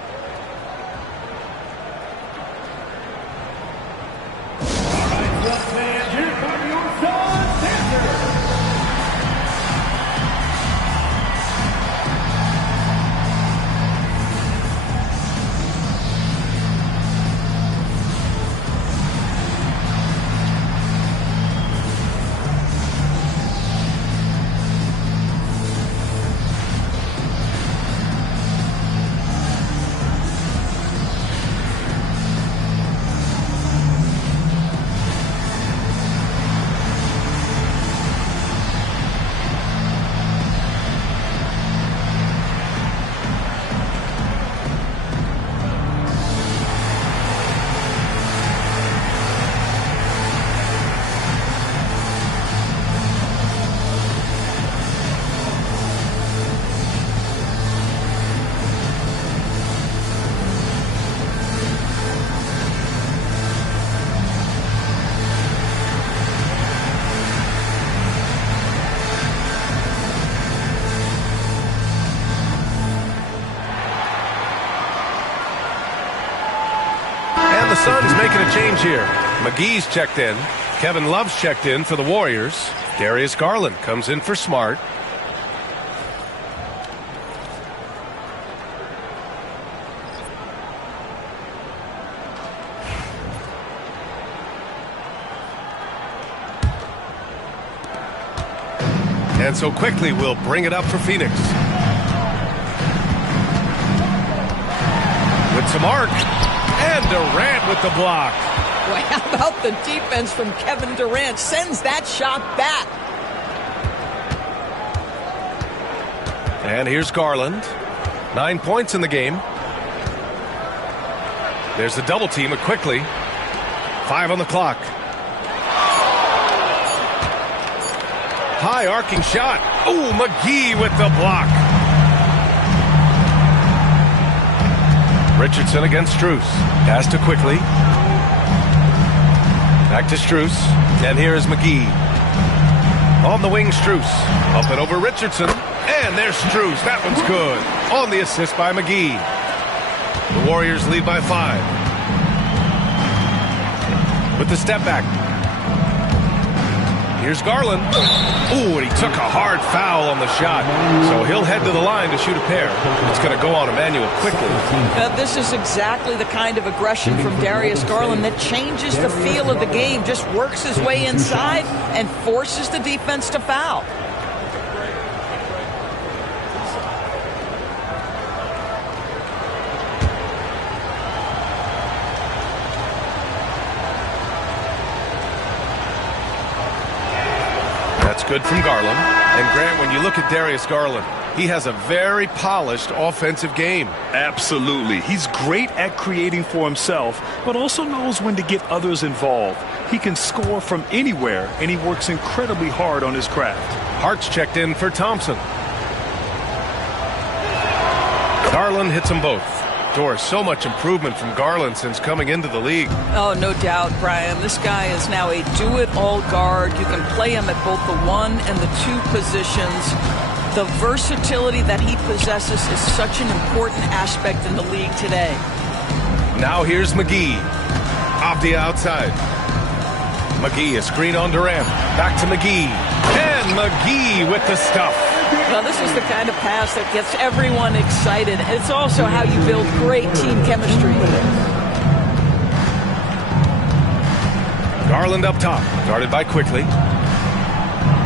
The Suns making a change here. McGee's checked in. Kevin Love's checked in for the Warriors. Darius Garland comes in for Smart. And so quickly we'll bring it up for Phoenix. With some arc. And Durant with the block. Well, how about the defense from Kevin Durant? Sends that shot back. And here's Garland. 9 points in the game. There's the double team at Quickly. 5 on the clock. High arcing shot. Oh, McGee with the block. Richardson against Strus. Pass to Quickly. Back to Strus. And here is McGee. On the wing, Strus. Up and over Richardson. And there's Strus. That one's good. On the assist by McGee. The Warriors lead by 5. With the step back. Here's Garland. Ooh, and he took a hard foul on the shot. So he'll head to the line to shoot a pair. It's going to go on Emmanuel Quickly. This is exactly the kind of aggression from Darius Garland that changes the feel of the game. Just works his way inside and forces the defense to foul. Good from Garland. And Grant, when you look at Darius Garland, he has a very polished offensive game. Absolutely. He's great at creating for himself, but also knows when to get others involved. He can score from anywhere, and he works incredibly hard on his craft. Hart's checked in for Thompson. Garland hits them both. Doris, so much improvement from Garland since coming into the league. Oh, no doubt, Brian. This guy is now a do-it-all guard. You can play him at both the 1 and the 2 positions. The versatility that he possesses is such an important aspect in the league today. Now here's McGee. Off the outside. McGee, a screen on Durant. Back to McGee. And McGee with the stuff. Well, this is the kind of pass that gets everyone excited. It's also how you build great team chemistry. Garland up top, guarded by Quickly.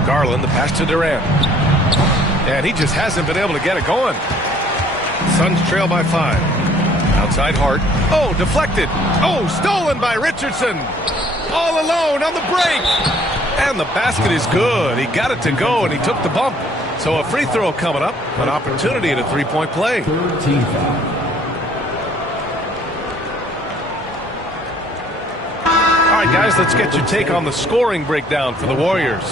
Garland, the pass to Durant. And he just hasn't been able to get it going. Suns trail by 5. Outside Hart. Oh, deflected. Oh, stolen by Richardson. All alone on the break. And the basket is good. He got it to go, and he took the bump. So a free throw coming up, an opportunity at a three-point play. 13 foul. All right, guys, let's get your take on the scoring breakdown for the Warriors.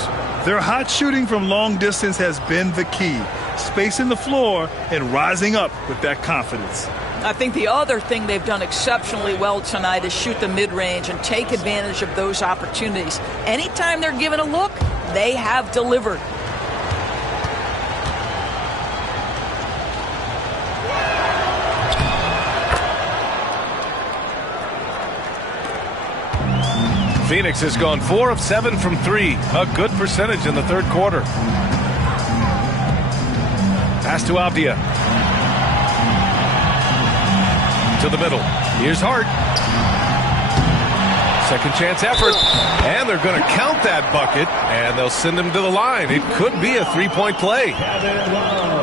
Their hot shooting from long distance has been the key. Spacing the floor and rising up with that confidence. I think the other thing they've done exceptionally well tonight is shoot the mid-range and take advantage of those opportunities. Anytime they're given a look, they have delivered. Phoenix has gone 4 of 7 from 3. A good percentage in the third quarter. Pass to Avdia. To the middle. Here's Hart. Second chance effort. And they're going to count that bucket, and they'll send him to the line. It could be a three-point play.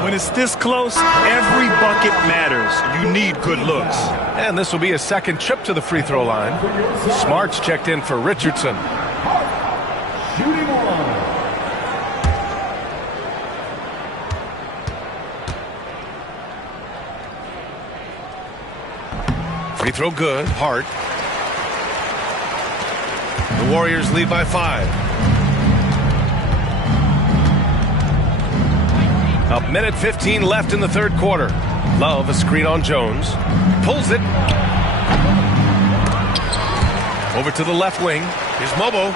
When it's this close, every bucket matters. You need good looks. And this will be a second trip to the free throw line. Smart's checked in for Richardson. Free throw good. Hart. The Warriors lead by 5. A minute 15 left in the third quarter. Love a screen on Jones. Pulls it. Over to the left wing. Here's Mobo.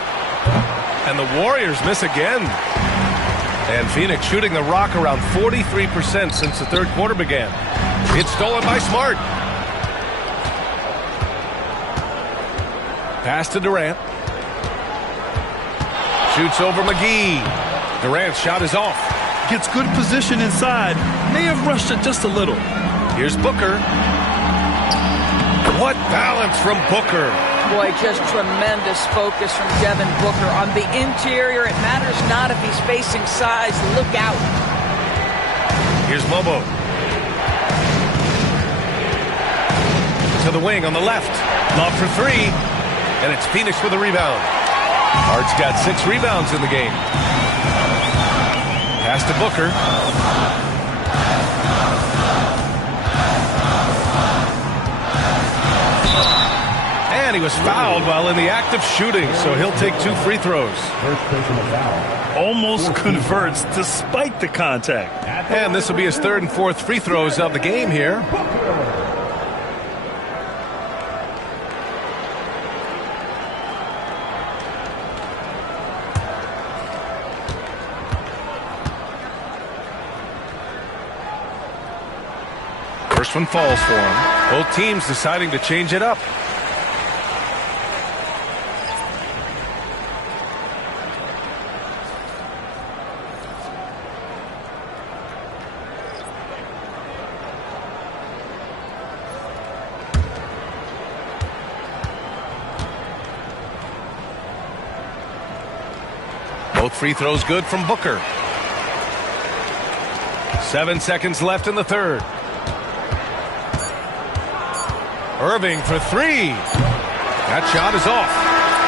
And the Warriors miss again. And Phoenix shooting the rock around 43% since the third quarter began. It's stolen by Smart. Pass to Durant. Shoots over McGee. Durant's shot is off. Gets good position inside. May have rushed it just a little. Here's Booker. What balance from Booker. Boy, just tremendous focus from Devin Booker. On the interior, it matters not if he's facing size. Look out. Here's Mobo. To the wing on the left. Lob for 3. And it's Phoenix with a rebound. Hart's got 6 rebounds in the game. Pass to Booker. And he was fouled while in the act of shooting, so he'll take 2 free throws. Almost converts despite the contact. And this will be his 3rd and 4th free throws of the game here. First one falls for him. Both teams deciding to change it up. Both free throws good from Booker. 7 seconds left in the third. Irving for 3. That shot is off.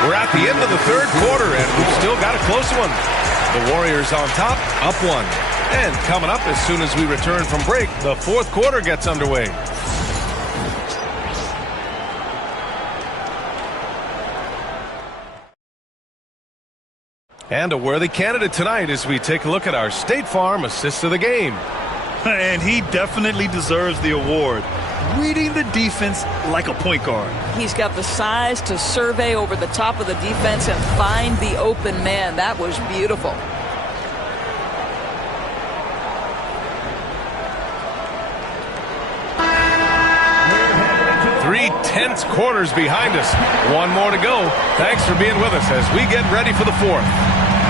We're at the end of the third quarter, and we've still got a close one. The Warriors on top, up 1. And coming up as soon as we return from break, the fourth quarter gets underway. And a worthy candidate tonight as we take a look at our State Farm Assist of the Game. And he definitely deserves the award. Reading the defense like a point guard. He's got the size to survey over the top of the defense and find the open man. That was beautiful. Three tense quarters behind us. One more to go. Thanks for being with us as we get ready for the fourth.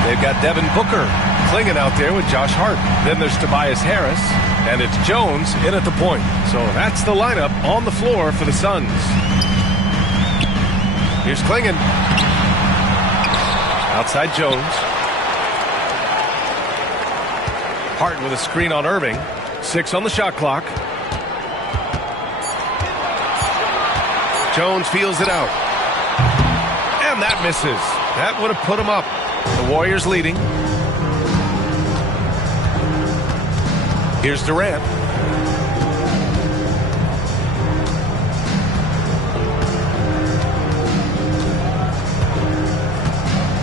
They've got Devin Booker clinging out there with Josh Hart. Then there's Tobias Harris. And it's Jones in at the point. So that's the lineup on the floor for the Suns. Here's Klingon. Outside Jones. Hart with a screen on Irving. 6 on the shot clock. Jones feels it out. And that misses. That would have put him up. The Warriors leading. Here's Durant.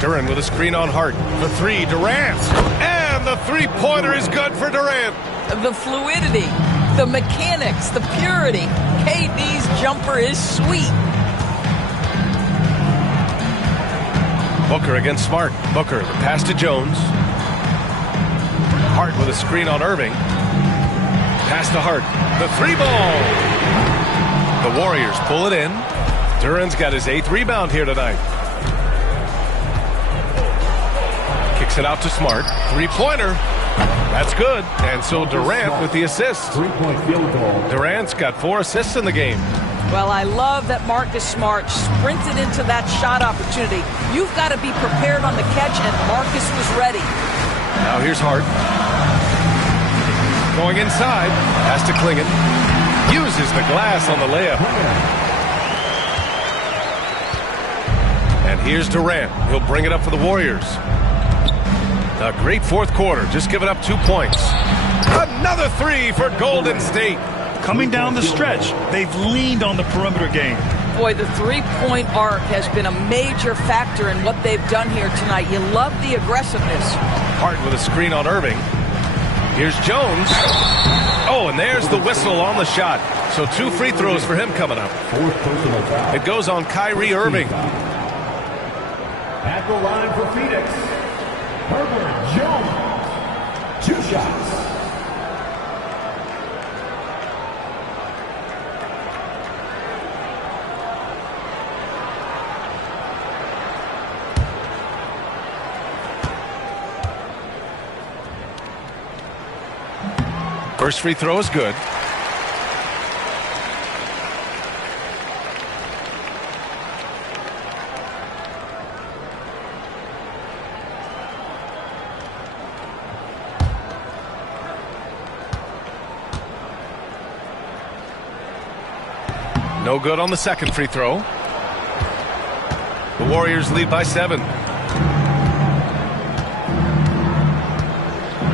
Duren with a screen on Hart. The three, Durant. And the three-pointer is good for Durant. The fluidity, the mechanics, the purity. KD's jumper is sweet. Booker against Smart. Booker, the pass to Jones. Hart with a screen on Irving. Pass to Hart. The three ball. The Warriors pull it in. Duren's got his 8th rebound here tonight. Kicks it out to Smart. Three-pointer. That's good. And so Durant with the assist. Durant's got 4 assists in the game. Well, I love that Marcus Smart sprinted into that shot opportunity. You've got to be prepared on the catch, and Marcus was ready. Now here's Hart. Going inside. Pass to Klingon. Uses the glass on the layup. And here's Durant. He'll bring it up for the Warriors. A great fourth quarter. Just giving up 2 points. Another three for Golden State. Coming down the stretch, they've leaned on the perimeter game. Boy, the three-point arc has been a major factor in what they've done here tonight. You love the aggressiveness. Hart with a screen on Irving. Here's Jones. Oh, and there's the whistle on the shot. So 2 free throws for him coming up. It goes on Kyrie Irving. At the line for Phoenix, Herbert Jones. 2 shots. First free throw is good. No good on the second free throw. The Warriors lead by 7.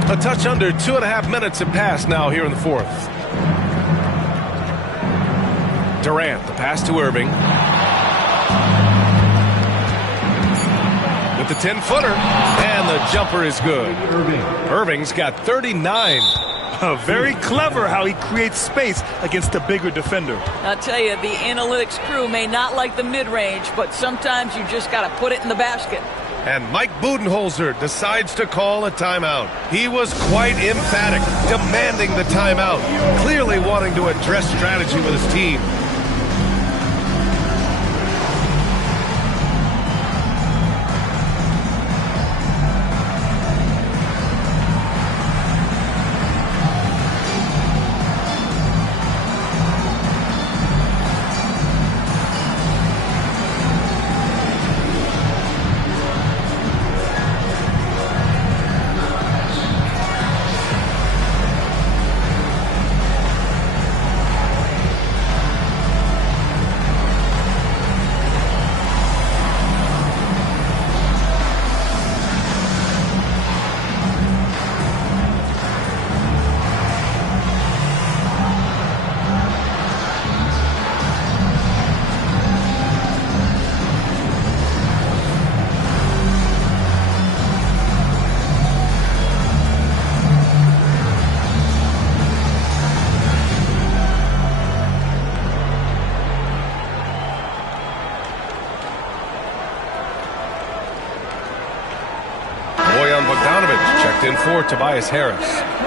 A touch under 2.5 minutes have passed now here in the fourth. Durant, the pass to Irving. With the 10-footer, and the jumper is good. Irving's got 39. Very clever how he creates space against a bigger defender. I'll tell you, the analytics crew may not like the mid-range, but sometimes you just got to put it in the basket. And Mike Budenholzer decides to call a timeout. He was quite emphatic, demanding the timeout, clearly wanting to address strategy with his team. In for Tobias Harris.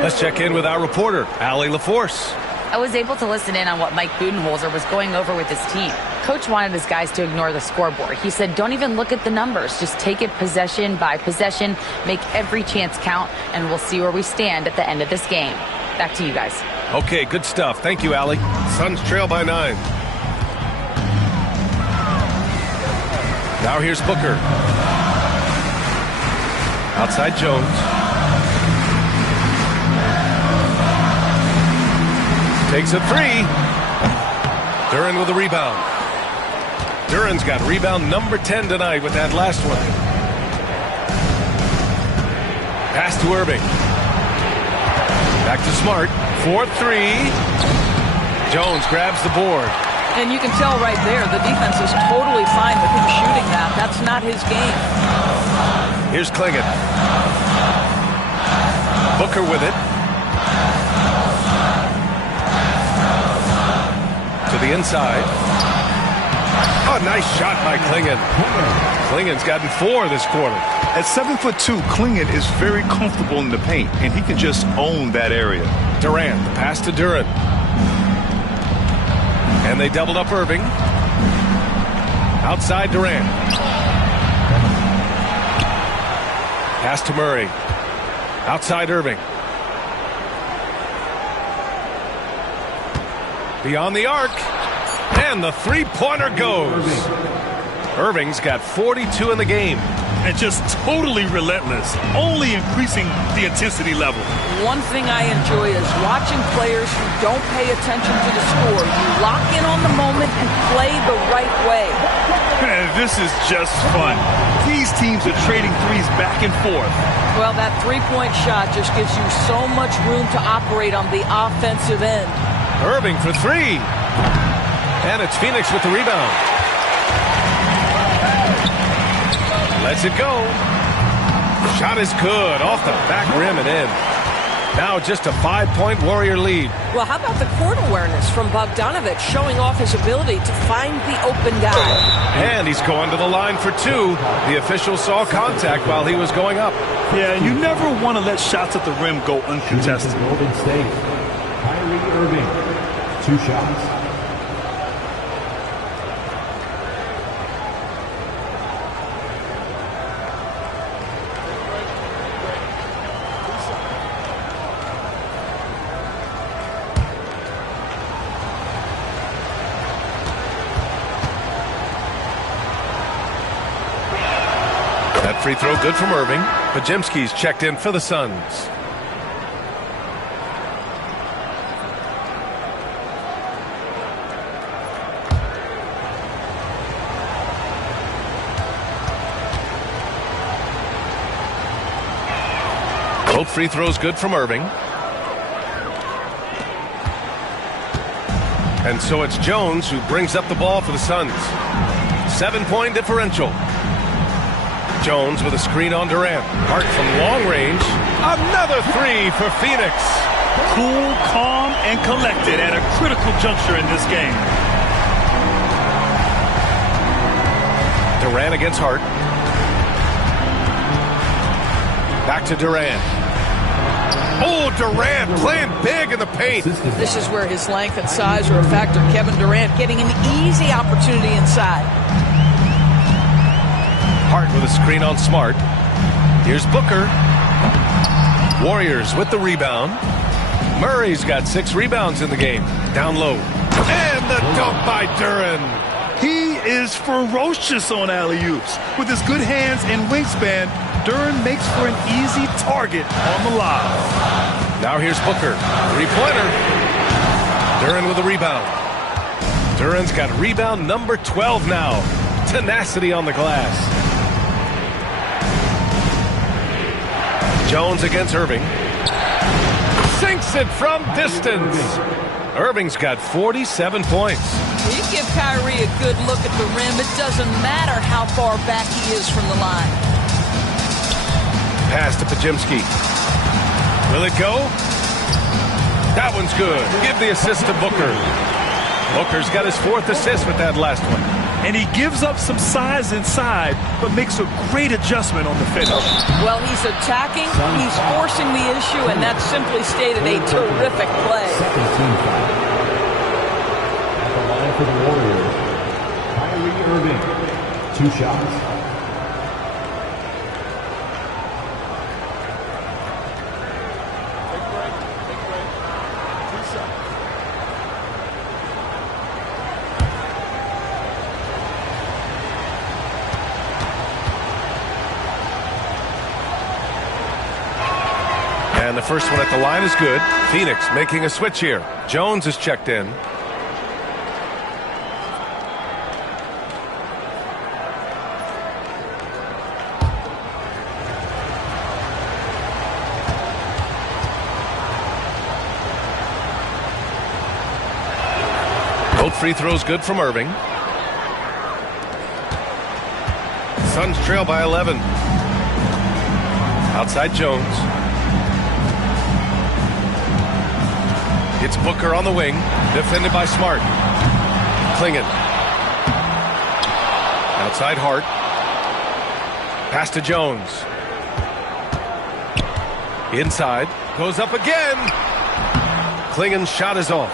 Let's check in with our reporter, Allie LaForce. I was able to listen in on what Mike Budenholzer was going over with his team. Coach wanted his guys to ignore the scoreboard. He said, don't even look at the numbers. Just take it possession by possession, make every chance count, and we'll see where we stand at the end of this game. Back to you guys. Okay, good stuff. Thank you, Allie. Suns trail by 9. Now here's Booker. Outside Jones. Takes a three. Duren with a rebound. Duren's got rebound number 10 tonight with that last one. Pass to Irving. Back to Smart. 4-3. Jones grabs the board. And you can tell right there the defense is totally fine with him shooting that. That's not his game. Here's Clingan. Booker with it. To the inside. Oh, nice shot by Clingan. Clingan's gotten 4 this quarter. At 7'2", Clingan is very comfortable in the paint, and he can just own that area. Durant, the pass to Duren. And they doubled up Irving. Outside Durant. Pass to Murray. Outside Irving. Beyond the arc. And the three-pointer goes. Irving's got 42 in the game. And just totally relentless, only increasing the intensity level. One thing I enjoy is watching players who don't pay attention to the score. You lock in on the moment and play the right way. Man, this is just fun. These teams are trading threes back and forth. Well, that three-point shot just gives you so much room to operate on the offensive end. Irving for 3. And it's Phoenix with the rebound. Lets it go. Shot is good. Off the back rim and in. Now just a 5-point Warrior lead. Well, how about the court awareness from Bogdanovic showing off his ability to find the open guy? And he's going to the line for 2. The official saw contact while he was going up. Yeah, you never want to let shots at the rim go uncontested. Golden State. Kyrie Irving. 2 shots. Free throw good from Irving. Podziemski's checked in for the Suns. Both free throws good from Irving. And so it's Jones who brings up the ball for the Suns. 7-point differential. Jones with a screen on Durant. Hart from long range. Another 3 for Phoenix. Cool, calm, and collected at a critical juncture in this game. Durant against Hart. Back to Durant. Oh, Durant playing big in the paint. This is where his length and size are a factor. Kevin Durant getting an easy opportunity inside. Hart with a screen on Smart. Here's Booker. Warriors with the rebound. Murray's got 6 rebounds in the game. Down low. And the dunk by Duren. He is ferocious on alley-oops. With his good hands and wingspan, Duren makes for an easy target on the lob. Now here's Booker. 3-pointer. Duren with a rebound. Duren's got rebound number 12 now. Tenacity on the glass. Jones against Irving. Sinks it from distance. Irving's got 47 points. You give Kyrie a good look at the rim. It doesn't matter how far back he is from the line. Pass to Podziemski. Will it go? That one's good. Give the assist to Booker. Booker's got his 4th assist with that last one. And he gives up some size inside, but makes a great adjustment on the finish. Well, he's attacking, he's forcing the issue, and that's simply stated a terrific play. Second team foul. At the line for the Warriors, Kyrie Irving. 2 shots. And the first one at the line is good. Phoenix making a switch here. Jones is checked in. Both free throws good from Irving. Suns trail by 11. Outside Jones. It's Booker on the wing, defended by Smart. Clingan. Outside Hart. Pass to Jones. Inside. Goes up again. Clingan's shot is off.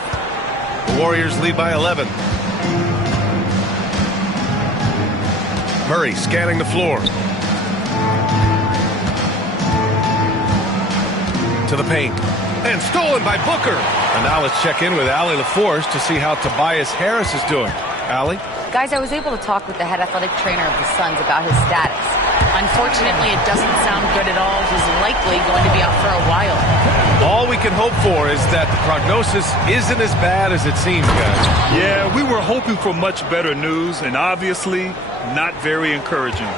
The Warriors lead by 11. Murray scanning the floor. To the paint. And stolen by Booker. And now let's check in with Allie LaForce to see how Tobias Harris is doing. Allie? Guys, I was able to talk with the head athletic trainer of the Suns about his status. Unfortunately, it doesn't sound good at all. He's likely going to be out for a while. All we can hope for is that the prognosis isn't as bad as it seems, guys. Yeah, we were hoping for much better news, and obviously not very encouraging.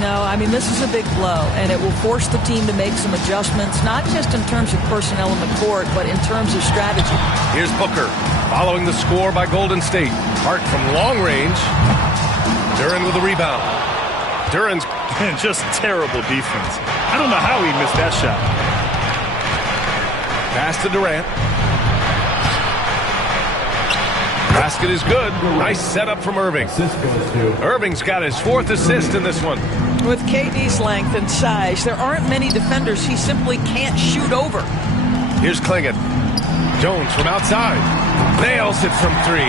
No, I mean, this is a big blow, and it will force the team to make some adjustments, not just in terms of personnel in the court, but in terms of strategy. Here's Booker, following the score by Golden State. Hart from long range. Duren with the rebound. Duren's just terrible defense. I don't know how he missed that shot. Pass to Durant. Basket is good. Nice setup from Irving. Irving's got his 4th assist in this one. With KD's length and size, there aren't many defenders he simply can't shoot over. Here's Clingan. Jones from outside. Nails it from 3.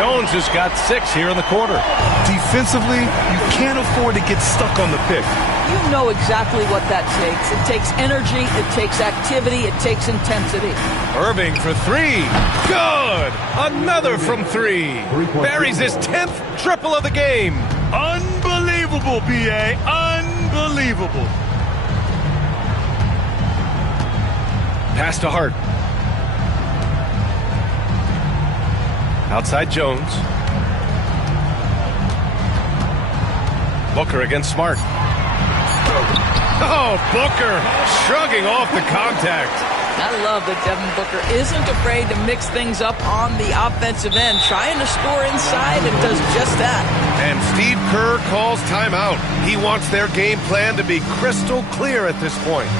Jones has got 6 here in the quarter. Defensively, you can't afford to get stuck on the pick. You know exactly what that takes. It takes energy, it takes activity, it takes intensity. Irving for 3. Good! Another from 3. Buries his 10th triple of the game. Unbelievable, B.A. Unbelievable. Pass to Hart. Outside Jones. Booker against Smart. Oh, Booker shrugging off the contact. I love that Devin Booker isn't afraid to mix things up on the offensive end, trying to score inside and does just that. And Steve Kerr calls timeout. He wants their game plan to be crystal clear at this point.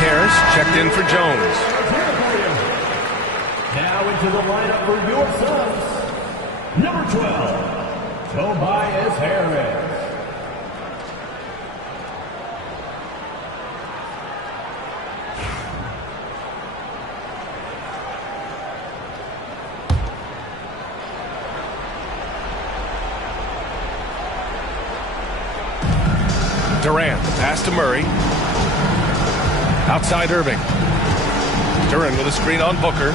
Harris checked in for Jones. Now into the lineup for your Suns, number 12, Tobias Harris. Durant, the pass to Murray. Outside Irving. Duren with a screen on Booker.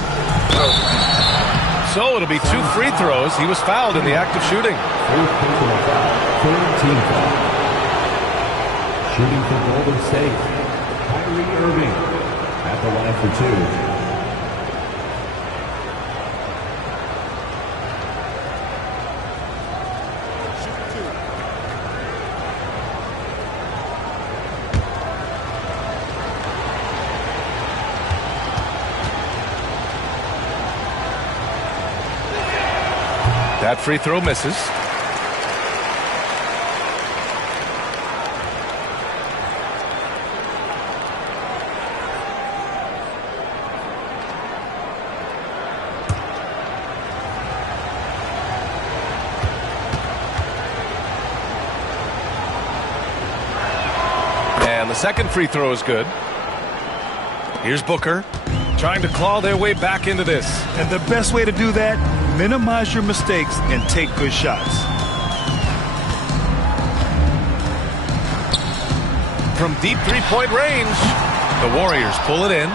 So it'll be 2 free throws. He was fouled in the act of shooting. Third team foul. Shooting for Golden State, Kyrie Irving at the line for 2. That free throw misses. The second free throw is good. Here's Booker trying to claw their way back into this. And the best way to do that, minimize your mistakes and take good shots. From deep three-point range, the Warriors pull it in.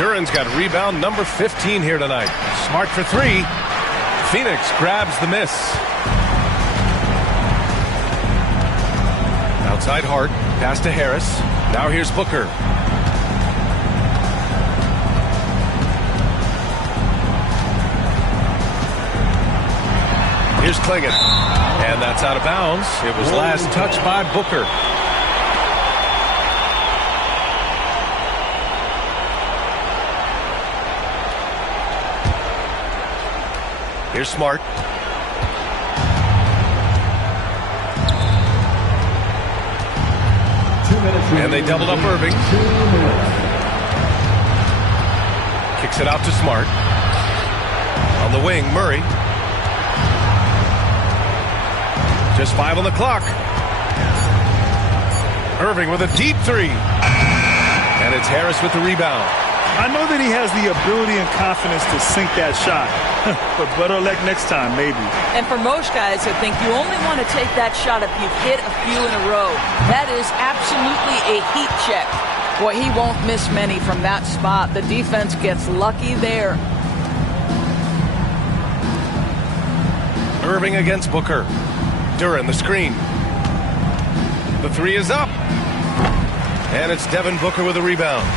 Duren's got rebound number 15 here tonight. Smart for three. Phoenix grabs the miss. Outside Hart, pass to Harris. Now here's Booker. Here's Clingan. And that's out of bounds. It was last touched by Booker. Here's Smart. And they doubled up Irving. Kicks it out to Smart. On the wing, Murray. Just 5 on the clock. Irving with a deep three. And it's Harris with the rebound. I know that he has the ability and confidence to sink that shot. But better luck next time, maybe. And for most guys, I think you only want to take that shot if you've hit a few in a row. That is absolutely a heat check. Boy, he won't miss many from that spot. The defense gets lucky there. Irving against Booker. Duren, the screen. The three is up. And it's Devin Booker with a rebound.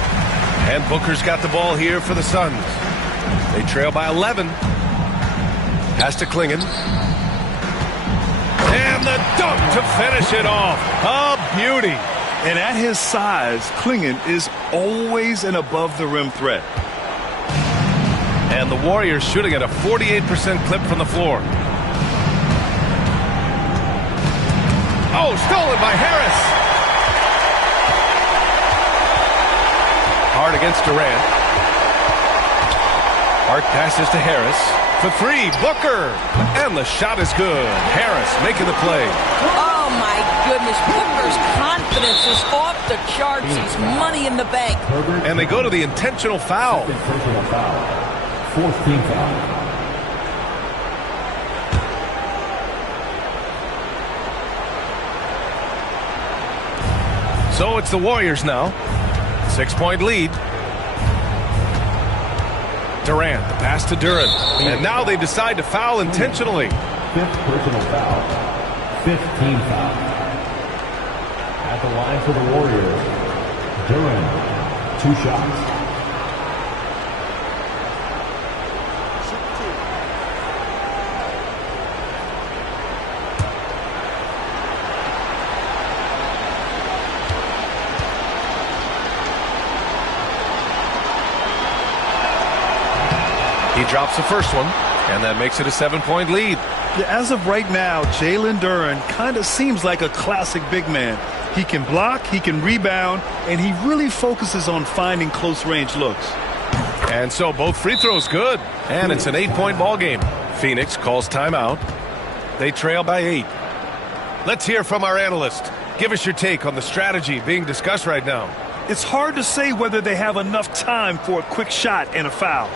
And Booker's got the ball here for the Suns. They trail by 11. Pass to Clingan. And the dunk to finish it off. A beauty. And at his size, Clingan is always an above-the-rim threat. And the Warriors shooting at a 48% clip from the floor. Oh, stolen by Harris. Hart against Durant. Hart passes to Harris. For three, Booker. And the shot is good. Harris making the play. Oh, my goodness. Booker's confidence is off the charts. He's money in the bank. And they go to the intentional foul. Fourth team foul. So it's the Warriors now. 6-point lead. Durant, the pass to Duren. And now they decide to foul intentionally. Fifth personal foul. 15 foul. At the line for the Warriors, Duren, 2 shots. He drops the first one, and that makes it a 7-point lead. Yeah, as of right now, Jalen Duren kind of seems like a classic big man. He can block, he can rebound, and he really focuses on finding close-range looks. And so both free throws good, and it's an 8-point ball game. Phoenix calls timeout. They trail by 8. Let's hear from our analyst. Give us your take on the strategy being discussed right now. It's hard to say whether they have enough time for a quick shot and a foul.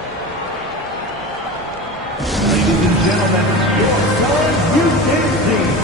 Ladies and gentlemen, your Suns UK team.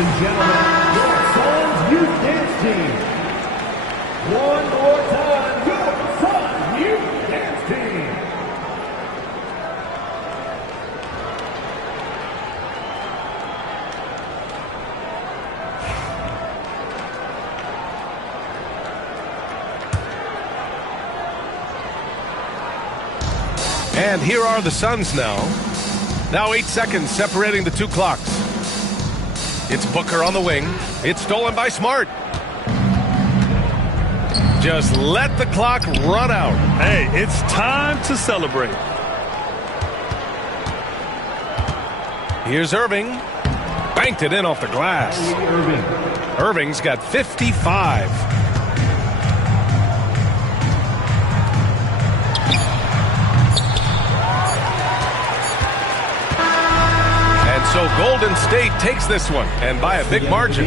and gentlemen, your Suns Youth Dance Team. One more time, your Suns Youth Dance Team. And here are the Suns now. Now 8 seconds separating the two clocks. It's Booker on the wing. It's stolen by Smart. Just let the clock run out. Hey, it's time to celebrate. Here's Irving. Banked it in off the glass. Irving's got 55. So Golden State takes this one, and by a big margin.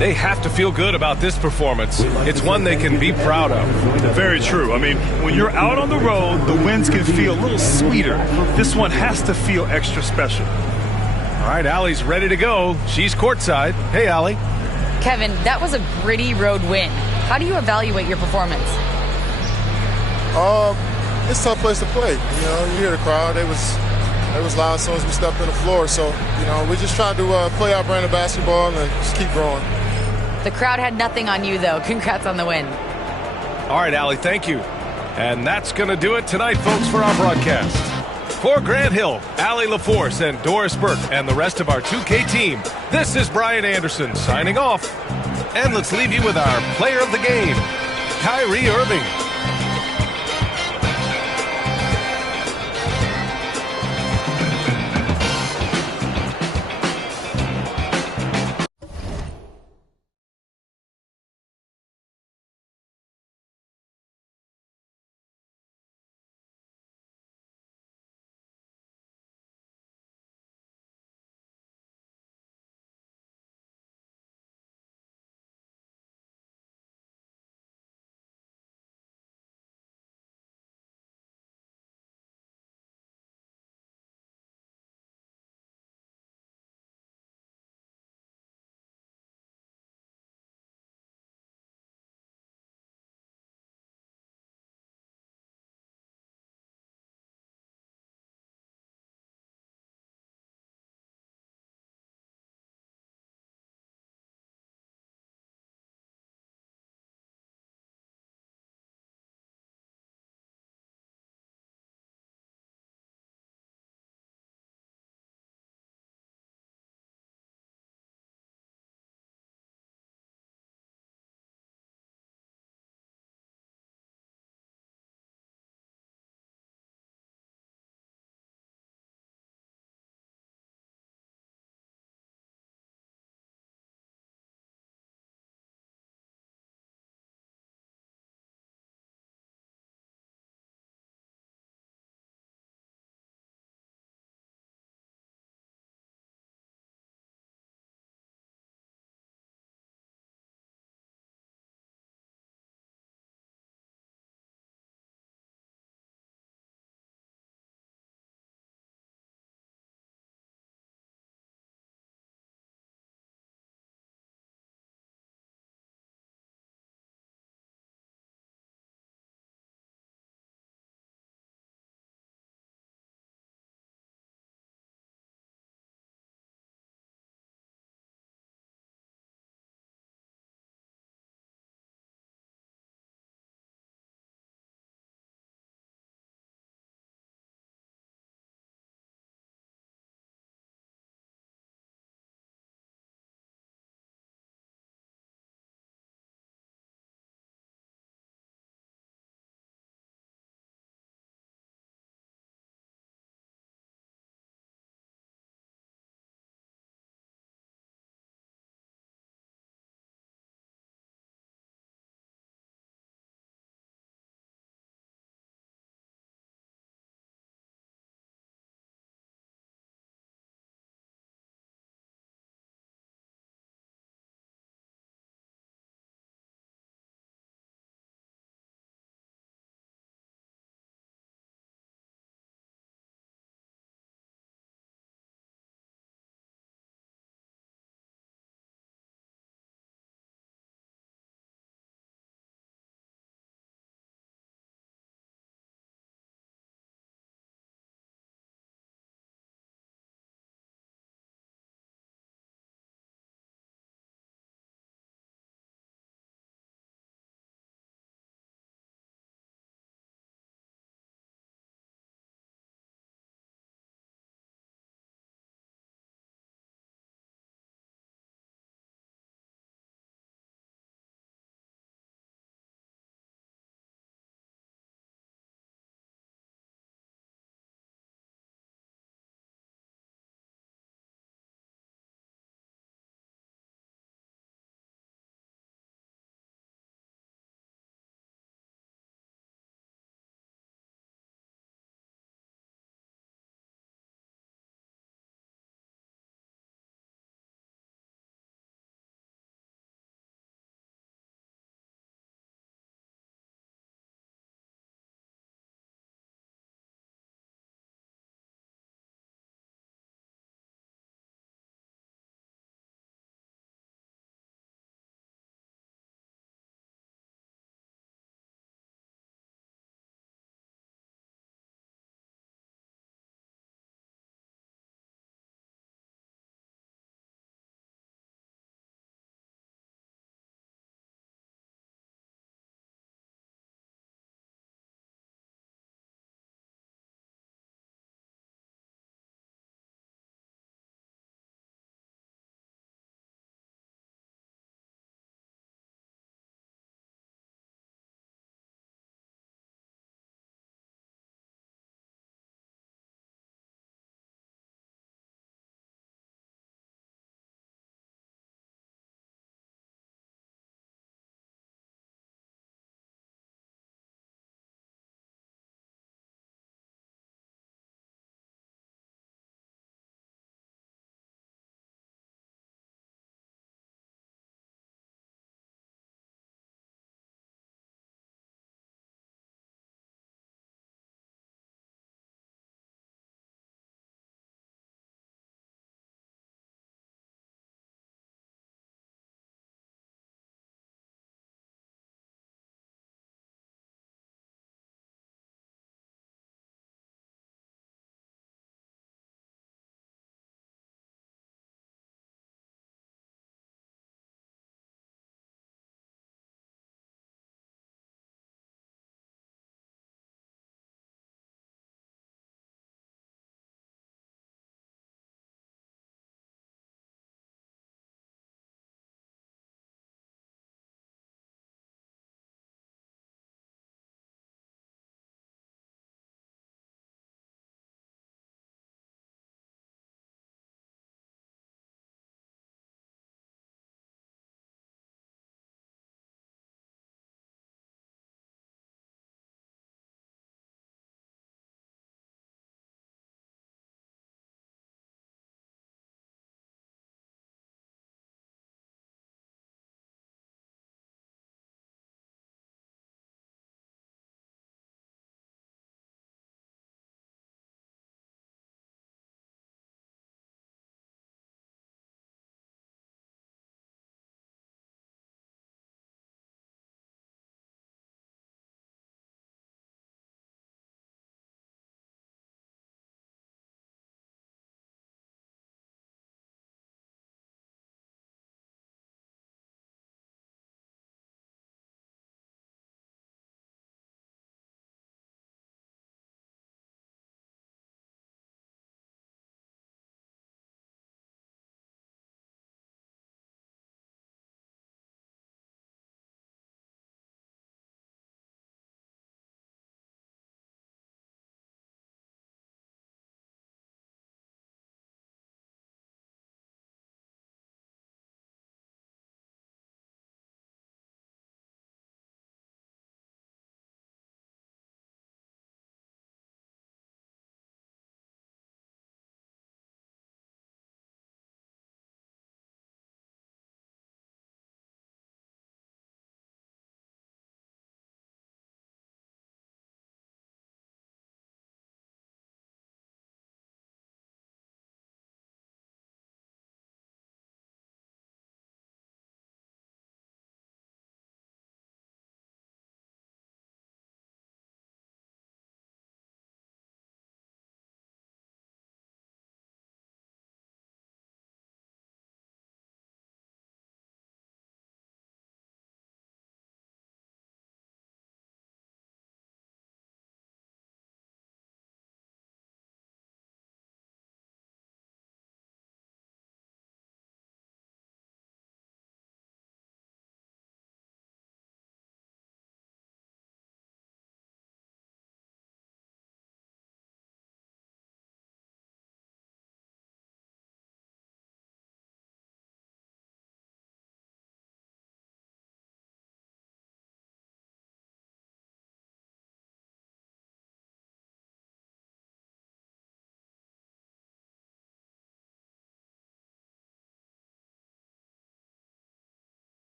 They have to feel good about this performance. It's one they can be proud of. Very true. I mean, when you're out on the road, the wins can feel a little sweeter. This one has to feel extra special. All right, Allie's ready to go. She's courtside. Hey, Allie. Kevin, that was a gritty road win. How do you evaluate your performance? It's a tough place to play. You know, you hear the crowd. It was loud as soon as we stepped on the floor. So, you know, we just tried to play our brand of basketball and just keep growing. The crowd had nothing on you, though. Congrats on the win. All right, Allie, thank you. And that's going to do it tonight, folks, for our broadcast. For Grant Hill, Allie LaForce, and Doris Burke, and the rest of our 2K team, this is Brian Anderson signing off. And let's leave you with our player of the game, Kyrie Irving.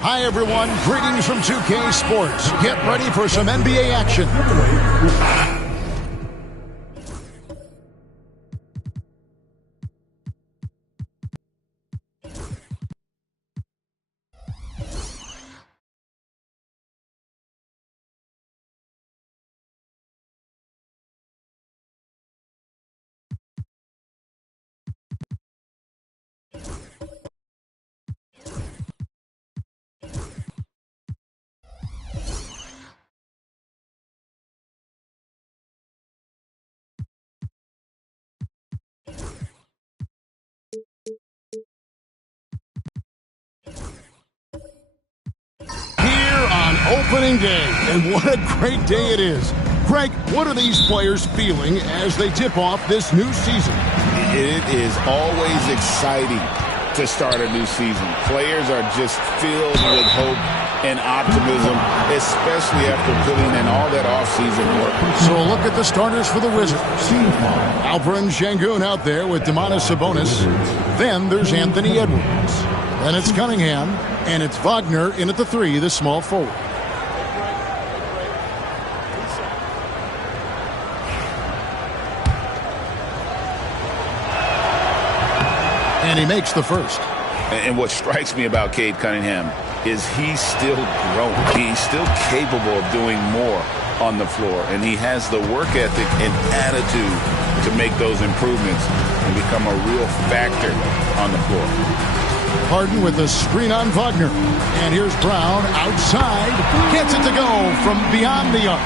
Hi, everyone. Greetings from 2K Sports. Get ready for some NBA action. Opening day, and what a great day it is. Greg, what are these players feeling as they tip off this new season? It is always exciting to start a new season. Players are just filled with hope and optimism, especially after putting in all that offseason work. So look at the starters for the Wizards. Alperen Sengun out there with Domantas Sabonis. Then there's Anthony Edwards. Then it's Cunningham, and it's Wagner in at the 3, the small forward. And he makes the first. And what strikes me about Cade Cunningham is he's still growing. He's still capable of doing more on the floor. And he has the work ethic and attitude to make those improvements and become a real factor on the floor. Harden with a screen on Wagner. And here's Brown outside. Gets it to go from beyond the arc.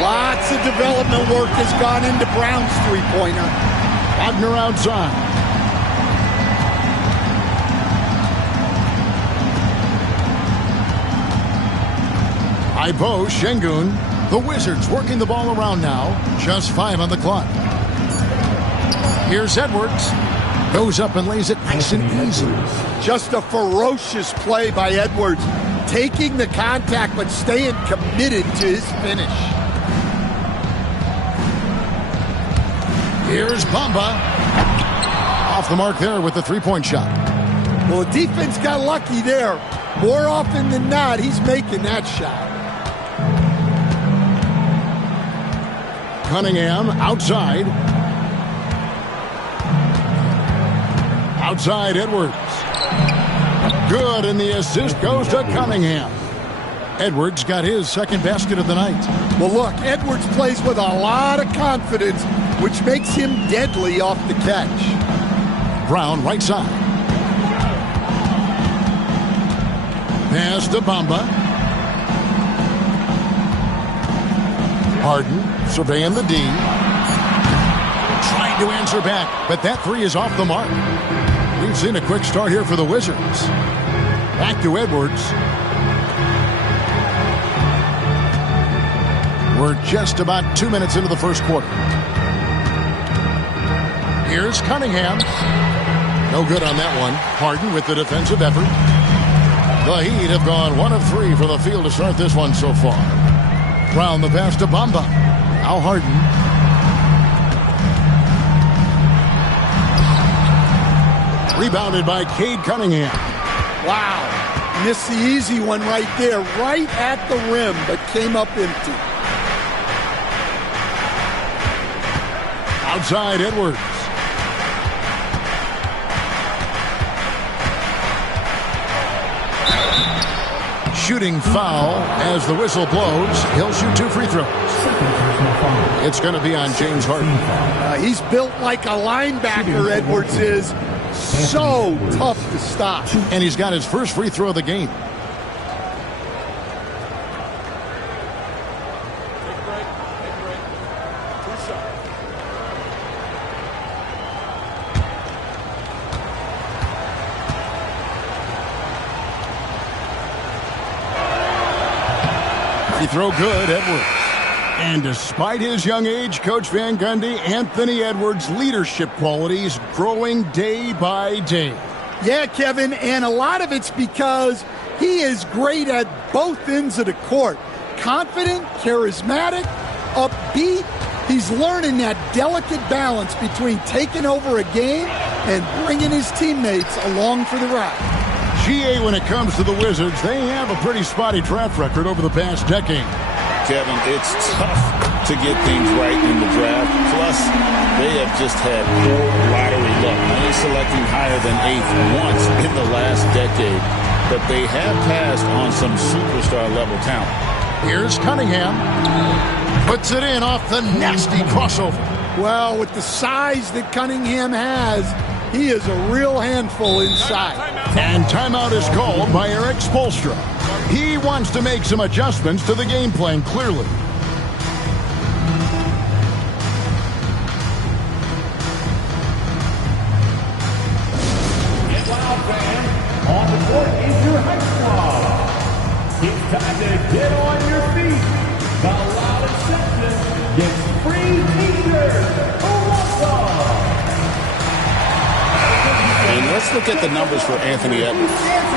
Lots of development work has gone into Brown's three-pointer. Wagner outside. Ivo Sengun. The Wizards working the ball around now. Just 5 on the clock. Here's Edwards. Goes up and lays it nice and easy. Just a ferocious play by Edwards. Taking the contact but staying committed to his finish. Here's Bamba. Off the mark there with the three-point shot. Well, the defense got lucky there. More often than not, he's making that shot. Cunningham outside. Outside Edwards. Good, and the assist goes to Cunningham. Edwards got his second basket of the night. Well, look, Edwards plays with a lot of confidence, which makes him deadly off the catch. Brown right side. Pass to Bamba. Harden surveying the D. Trying to answer back, but that three is off the mark. We've seen a quick start here for the Wizards. Back to Edwards. We're just about 2 minutes into the first quarter. Here's Cunningham. No good on that one. Harden with the defensive effort. The Heat have gone 1 of 3 from the field to start this one so far. Brown the pass to Bamba. Now Harden. Rebounded by Cade Cunningham. Wow. Missed the easy one right there, right at the rim, but came up empty. Outside Edwards. Shooting foul as the whistle blows. He'll shoot 2 free throws. It's going to be on James Harden. He's built like a linebacker, Edwards is. So tough to stop. And he's got his first free throw of the game. Free throw good, Edwards. And despite his young age, Coach Van Gundy, Anthony Edwards' leadership qualities growing day by day. Yeah, Kevin, and a lot of it's because he is great at both ends of the court. Confident, charismatic, upbeat. He's learning that delicate balance between taking over a game and bringing his teammates along for the ride. GA, when it comes to the Wizards, they have a pretty spotty track record over the past decade. Kevin, it's tough to get things right in the draft. Plus, they have just had poor lottery luck, only selecting higher than 8th once in the last decade. But they have passed on some superstar-level talent. Here's Cunningham. Puts it in off the nasty crossover. Well, with the size that Cunningham has, he is a real handful inside. And timeout is called by Eric Spoelstra. He wants to make some adjustments to the game plan, clearly. Get loud, fans. On the court is your high squad. It's time to get on your feet. The loudest section gets free t-shirts. And let's look at the numbers for Anthony Edwards.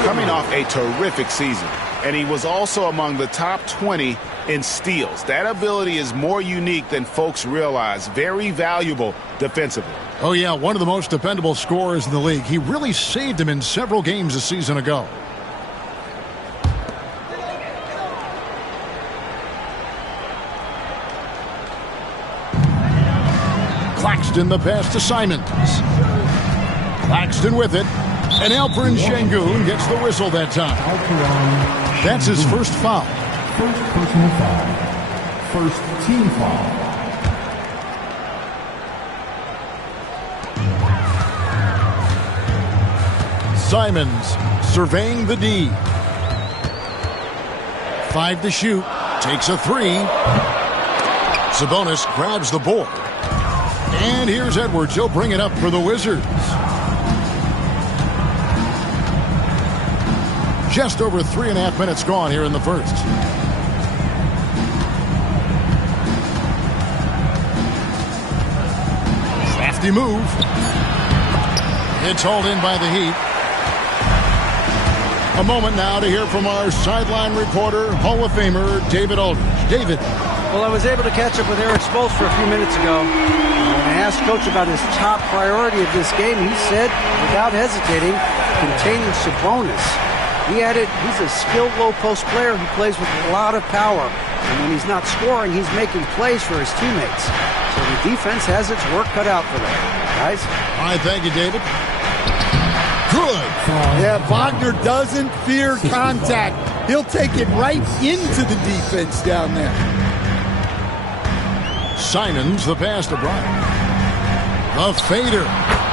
Coming off a terrific season, and he was also among the top 20 in steals. That ability is more unique than folks realize. Very valuable defensively. Oh, yeah, one of the most dependable scorers in the league. He really saved him in several games a season ago. Claxton the pass to Simons. Claxton with it. And Alperen Sengun gets the whistle that time. That's his first foul. First personal foul. First team foul. Simons surveying the D. 5 to shoot. Takes a 3. Sabonis grabs the board. And here's Edwards. He'll bring it up for the Wizards. Just over 3.5 minutes gone here in the first. Crafty move. It's hauled in by the Heat. A moment now to hear from our sideline reporter, Hall of Famer David Aldridge. David. Well, I was able to catch up with Eric Spoelstra a few minutes ago. When I asked Coach about his top priority of this game, he said, without hesitating, containing Sabonis. He added, he's a skilled low-post player who plays with a lot of power. And when he's not scoring, he's making plays for his teammates. So the defense has its work cut out for them. Guys? All right, thank you, David. Good. Yeah, Wagner doesn't fear contact. He'll take it right into the defense down there. Simons, the pass to Brown. A fader.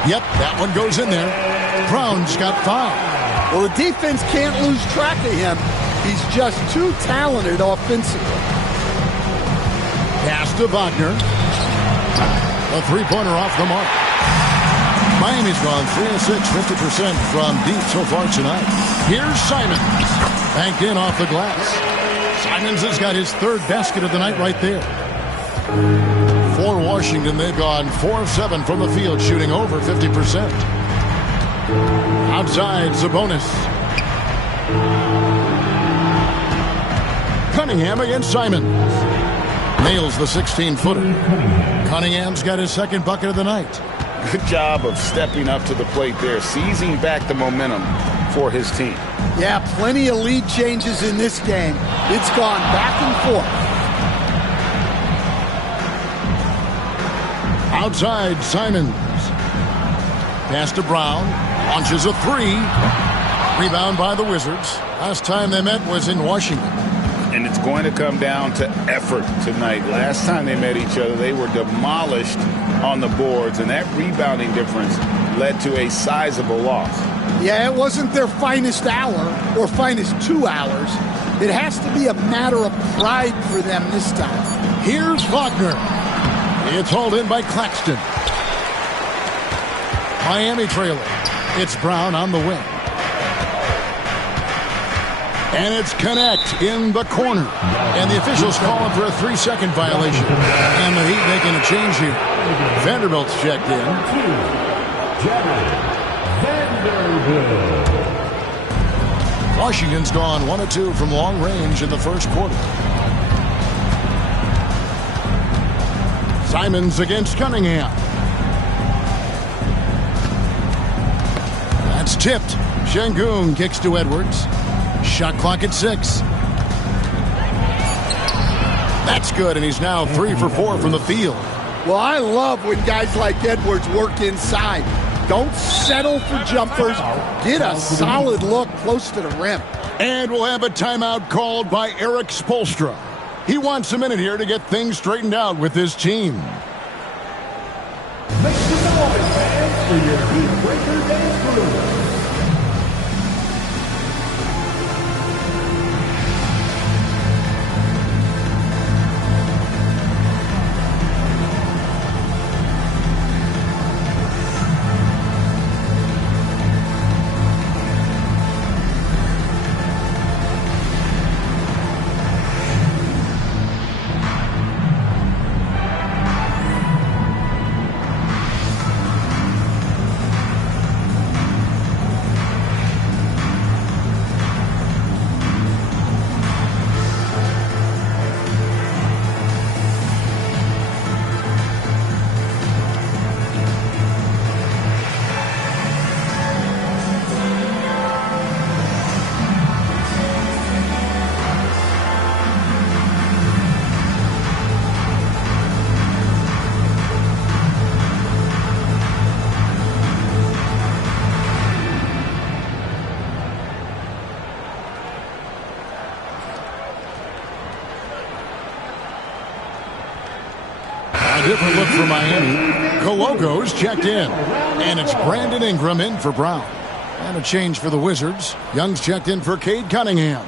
Yep, that one goes in there. Brown's got 5. Well, the defense can't lose track of him. He's just too talented offensively. Pass to Wagner. A three-pointer off the mark. Miami's gone 3 of 6, 50% from deep so far tonight. Here's Simons. Banked in off the glass. Simons has got his 3rd basket of the night right there. For Washington, they've gone 4 of 7 from the field, shooting over 50%. Outside, Sabonis. Cunningham against Simons. Nails the 16-footer. Cunningham's got his 2nd bucket of the night. Good job of stepping up to the plate there, seizing back the momentum for his team. Yeah, plenty of lead changes in this game. It's gone back and forth. Outside, Simons. Pass to Brown. Launches a 3. Rebound by the Wizards. Last time they met was in Washington. And it's going to come down to effort tonight. Last time they met each other, they were demolished on the boards, and that rebounding difference led to a sizable loss. Yeah, it wasn't their finest hour or finest 2 hours. It has to be a matter of pride for them this time. Here's Wagner. It's hauled in by Claxton. Miami trailing. It's Brown on the wing. And it's Connect in the corner. And the officials calling for a 3-second violation. And the Heat making a change here. Vanderbilt's checked in. Washington's gone 1 of 2 from long range in the first quarter. Simons against Cunningham. That's tipped. Şengün kicks to Edwards. Shot clock at 6. That's good, and he's now 3 for 4 from the field. Well, I love when guys like Edwards work inside. Don't settle for jumpers. Get a solid look close to the rim. And we'll have a timeout called by Eric Spoelstra. He wants a minute here to get things straightened out with his team. Make some noise, fans, for your Heat Breaker Dance crew. Different look for Miami. Koloko's checked in. And it's Brandon Ingram in for Brown. And a change for the Wizards. Young's checked in for Cade Cunningham.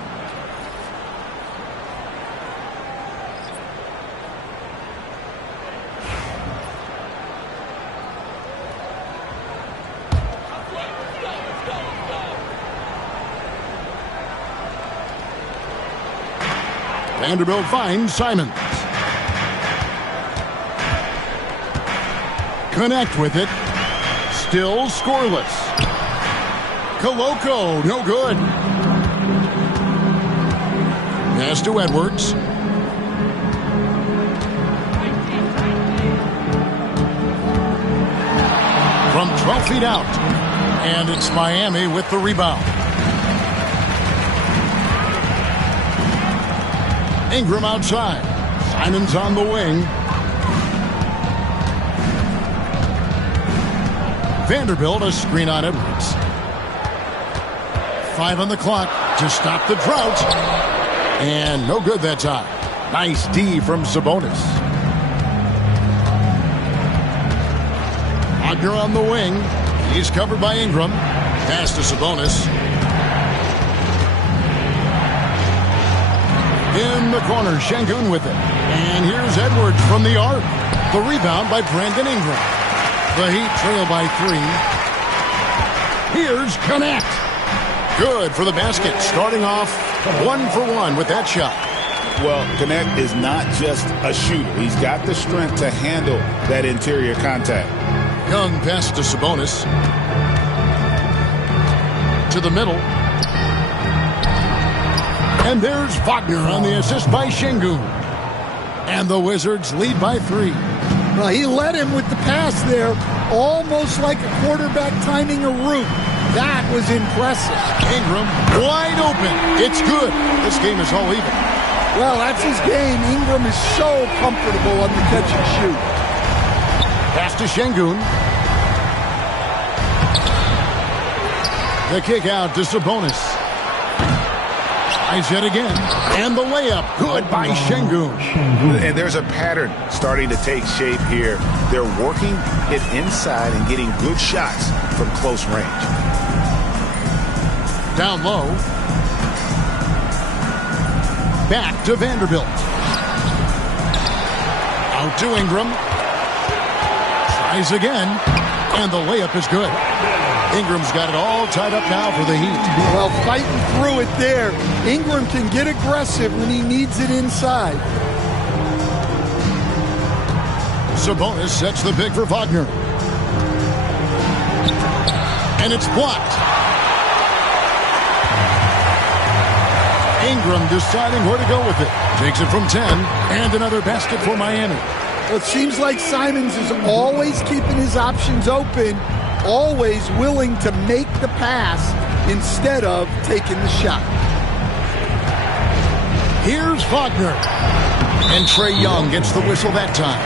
Vanderbilt finds Simons. Connect with it. Still scoreless. Koloko, no good. Pass to Edwards. From 12 feet out. And it's Miami with the rebound. Ingram outside. Simons on the wing. Vanderbilt a screen on Edwards. 5 on the clock to stop the drought. And no good that time. Nice D from Sabonis. Wagner on the wing. He's covered by Ingram. Pass to Sabonis. In the corner, Şengün with it. And here's Edwards from the arc. The rebound by Brandon Ingram. The Heat trail by 3. Here's Connect. Good for the basket. Starting off 1 for 1 with that shot. Well, Connect is not just a shooter. He's got the strength to handle that interior contact. Young pass to Sabonis. To the middle. And there's Wagner on the assist by Şengün. And the Wizards lead by 3. Well, he led him with the pass there, almost like a quarterback timing a route. That was impressive. Ingram wide open. It's good. This game is all even. Well, that's his game. Ingram is so comfortable on the catch and shoot. Pass to Şengün. The kick out to Sabonis. Tries yet again. And the layup. Good by Şengün. And there's a pattern starting to take shape here. They're working it inside and getting good shots from close range. Down low. Back to Vanderbilt. Out to Ingram. Tries again. And the layup is good. Ingram's got it all tied up now for the Heat. Well, fighting through it there. Ingram can get aggressive when he needs it inside. Sabonis sets the pick for Wagner. And it's blocked. Ingram deciding where to go with it. Takes it from 10. And another basket for Miami. Well, it seems like Simons is always keeping his options open, always willing to make the pass instead of taking the shot. Here's Wagner. And Trae Young gets the whistle that time.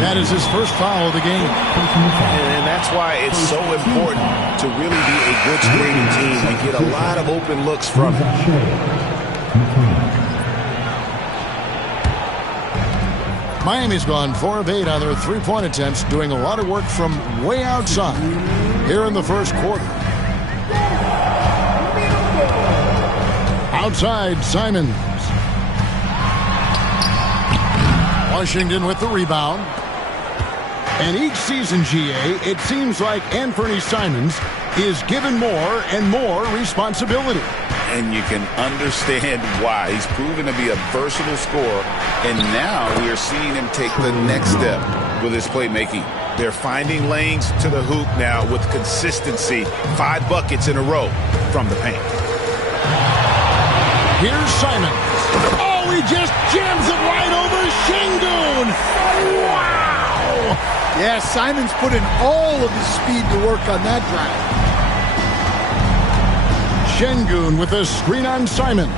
That is his first foul of the game. And that's why it's so important to really be a good screening team and get a lot of open looks from it. Miami's gone 4 of 8 on their three-point attempts, doing a lot of work from way outside here in the first quarter. Outside, Simons. Washington with the rebound. And each season, GA, it seems like Anthony Simons is given more and more responsibility. And you can understand why. He's proven to be a versatile scorer, and now we are seeing him take the next step with his playmaking. They're finding lanes to the hoop now with consistency. 5 buckets in a row from the paint. Here's Simons. Oh, he just jams it right over Şengün. Wow! Yeah, Simons put in all of his speed to work on that drive. Şengün with a screen on Simon.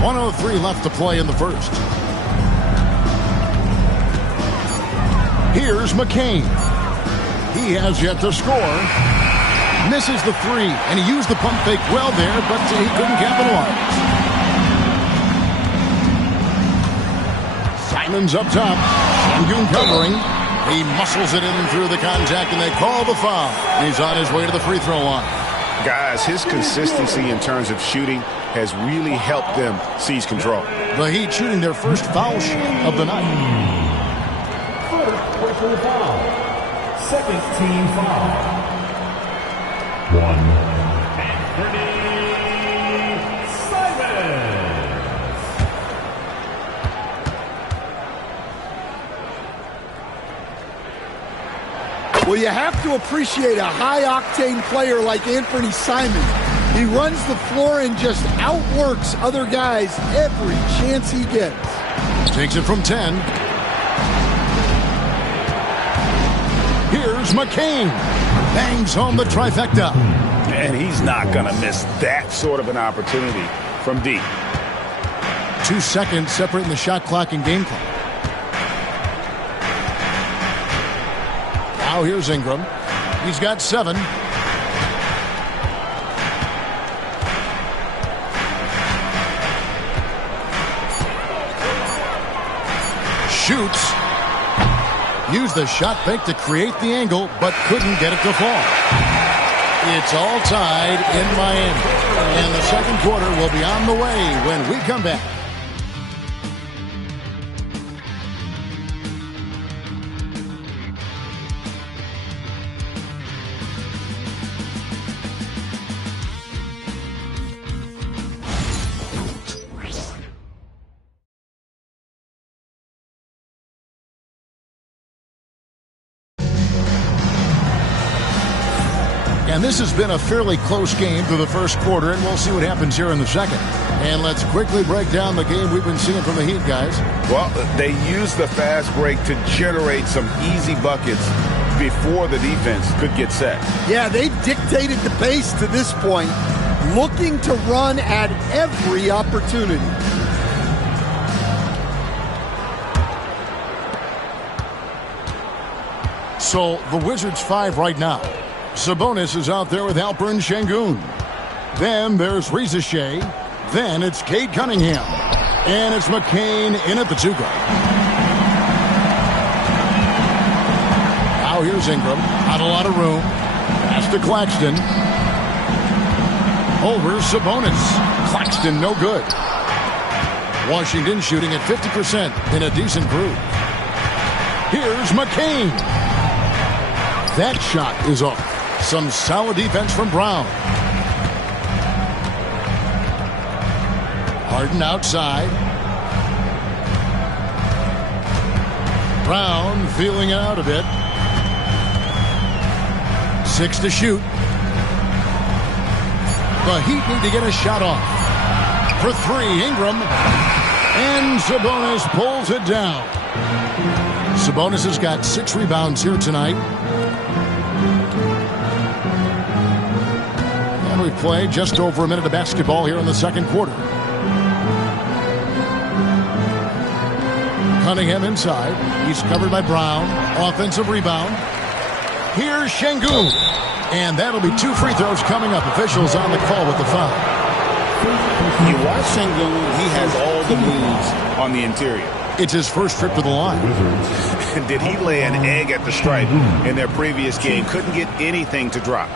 .103 left to play in the first. Here's McCain. He has yet to score. Misses the 3, and he used the pump fake well there, but he couldn't capitalize. Simons up top. Şengün covering. He muscles it in through the contact, and they call the foul. He's on his way to the free throw line. Guys, his consistency in terms of shooting has really helped them seize control. The Heat shooting their first foul shot of the night. First personal foul. Second team foul. 1. Anthony Simons. Well, you have to appreciate a high-octane player like Anthony Simons. He runs the floor and just outworks other guys every chance he gets. Takes it from 10. Here's McCain. Bangs home the trifecta. And he's not going to miss that sort of an opportunity from deep. 2 seconds separating the shot clock and game clock. Now here's Ingram. He's got 7. Shoots. Used the shot fake to create the angle, but couldn't get it to fall. It's all tied in Miami. And the second quarter will be on the way when we come back. And this has been a fairly close game through the first quarter, and we'll see what happens here in the second. And let's quickly break down the game we've been seeing from the Heat, guys. Well, they used the fast break to generate some easy buckets before the defense could get set. Yeah, they've dictated the pace to this point, looking to run at every opportunity. So the Wizards 5 right now. Sabonis is out there with Alperen Sengun. Then there's Reza Shea. Then it's Cade Cunningham. And it's McCain in at the 2-guard. Now here's Ingram. Not a lot of room. Pass to Claxton. Over Sabonis. Claxton no good. Washington shooting at 50% in a decent groove. Here's McCain. That shot is off. Some solid defense from Brown. Harden outside. Brown feeling out a bit. 6 to shoot. The Heat need to get a shot off. For 3, Ingram. And Sabonis pulls it down. Sabonis has got 6 rebounds here tonight. And we play just over a minute of basketball here in the second quarter. Cunningham inside. He's covered by Brown. Offensive rebound. Here's Sengun. And that'll be 2 free throws coming up. Officials on the call with the foul. You watch Sengun, he has all the moves on the interior. It's his first trip to the line. Did he lay an egg at the stripe in their previous game? Couldn't get anything to drop.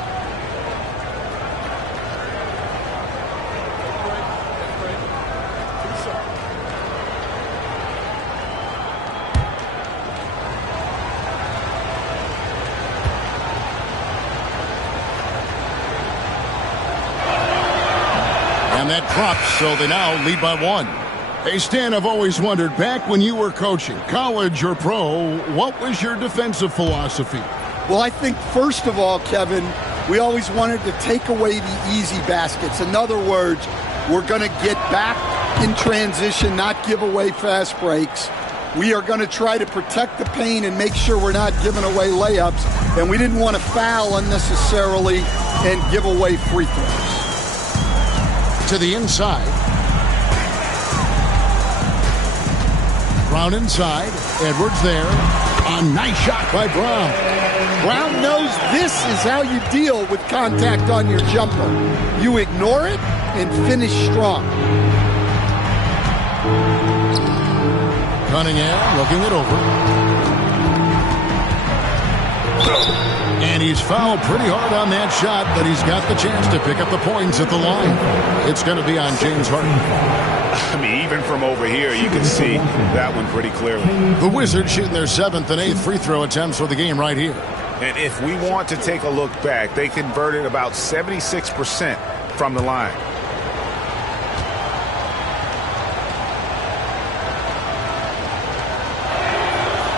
And that drops, so they now lead by 1. Hey, Stan, I've always wondered, back when you were coaching, college or pro, what was your defensive philosophy? Well, I think, first of all, Kevin, we always wanted to take away the easy baskets. In other words, we're going to get back in transition, not give away fast breaks. We are going to try to protect the paint and make sure we're not giving away layups. And we didn't want to foul unnecessarily and give away free throws. To the inside. Brown inside. Edwards there. A nice shot by Brown. Brown knows this is how you deal with contact on your jumper. You ignore it and finish strong. Cunningham looking it over. And he's fouled pretty hard on that shot, but he's got the chance to pick up the points at the line. It's going to be on James Harden. I mean, even from over here, you can see that one pretty clearly. The Wizards shooting their 7th and 8th free throw attempts for the game right here. And if we want to take a look back, they converted about 76% from the line.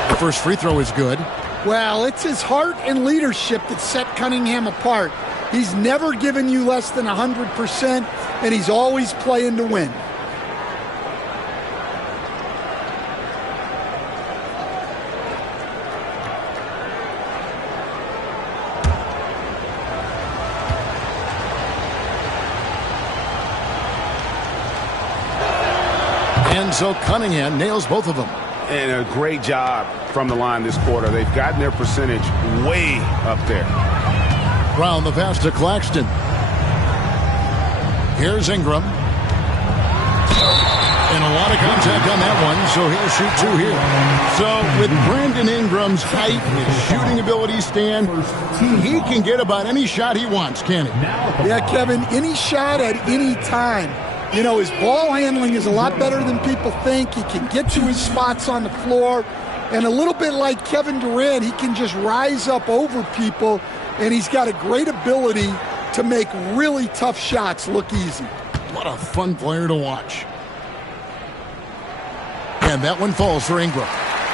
The first free throw is good. Well, it's his heart and leadership that set Cunningham apart. He's never given you less than 100%, and he's always playing to win. And so Cunningham nails both of them. And a great job from the line this quarter. They've gotten their percentage way up there. Brown the pass to Claxton. Here's Ingram. And a lot of contact on that one, so he'll shoot 2 here. So with Brandon Ingram's height, his shooting ability, Stan, he can get about any shot he wants, can he? Yeah, Kevin, any shot at any time. You know, his ball handling is a lot better than people think. He can get to his spots on the floor. And a little bit like Kevin Durant, he can just rise up over people, and he's got a great ability to make really tough shots look easy. What a fun player to watch. And that one falls for Ingram.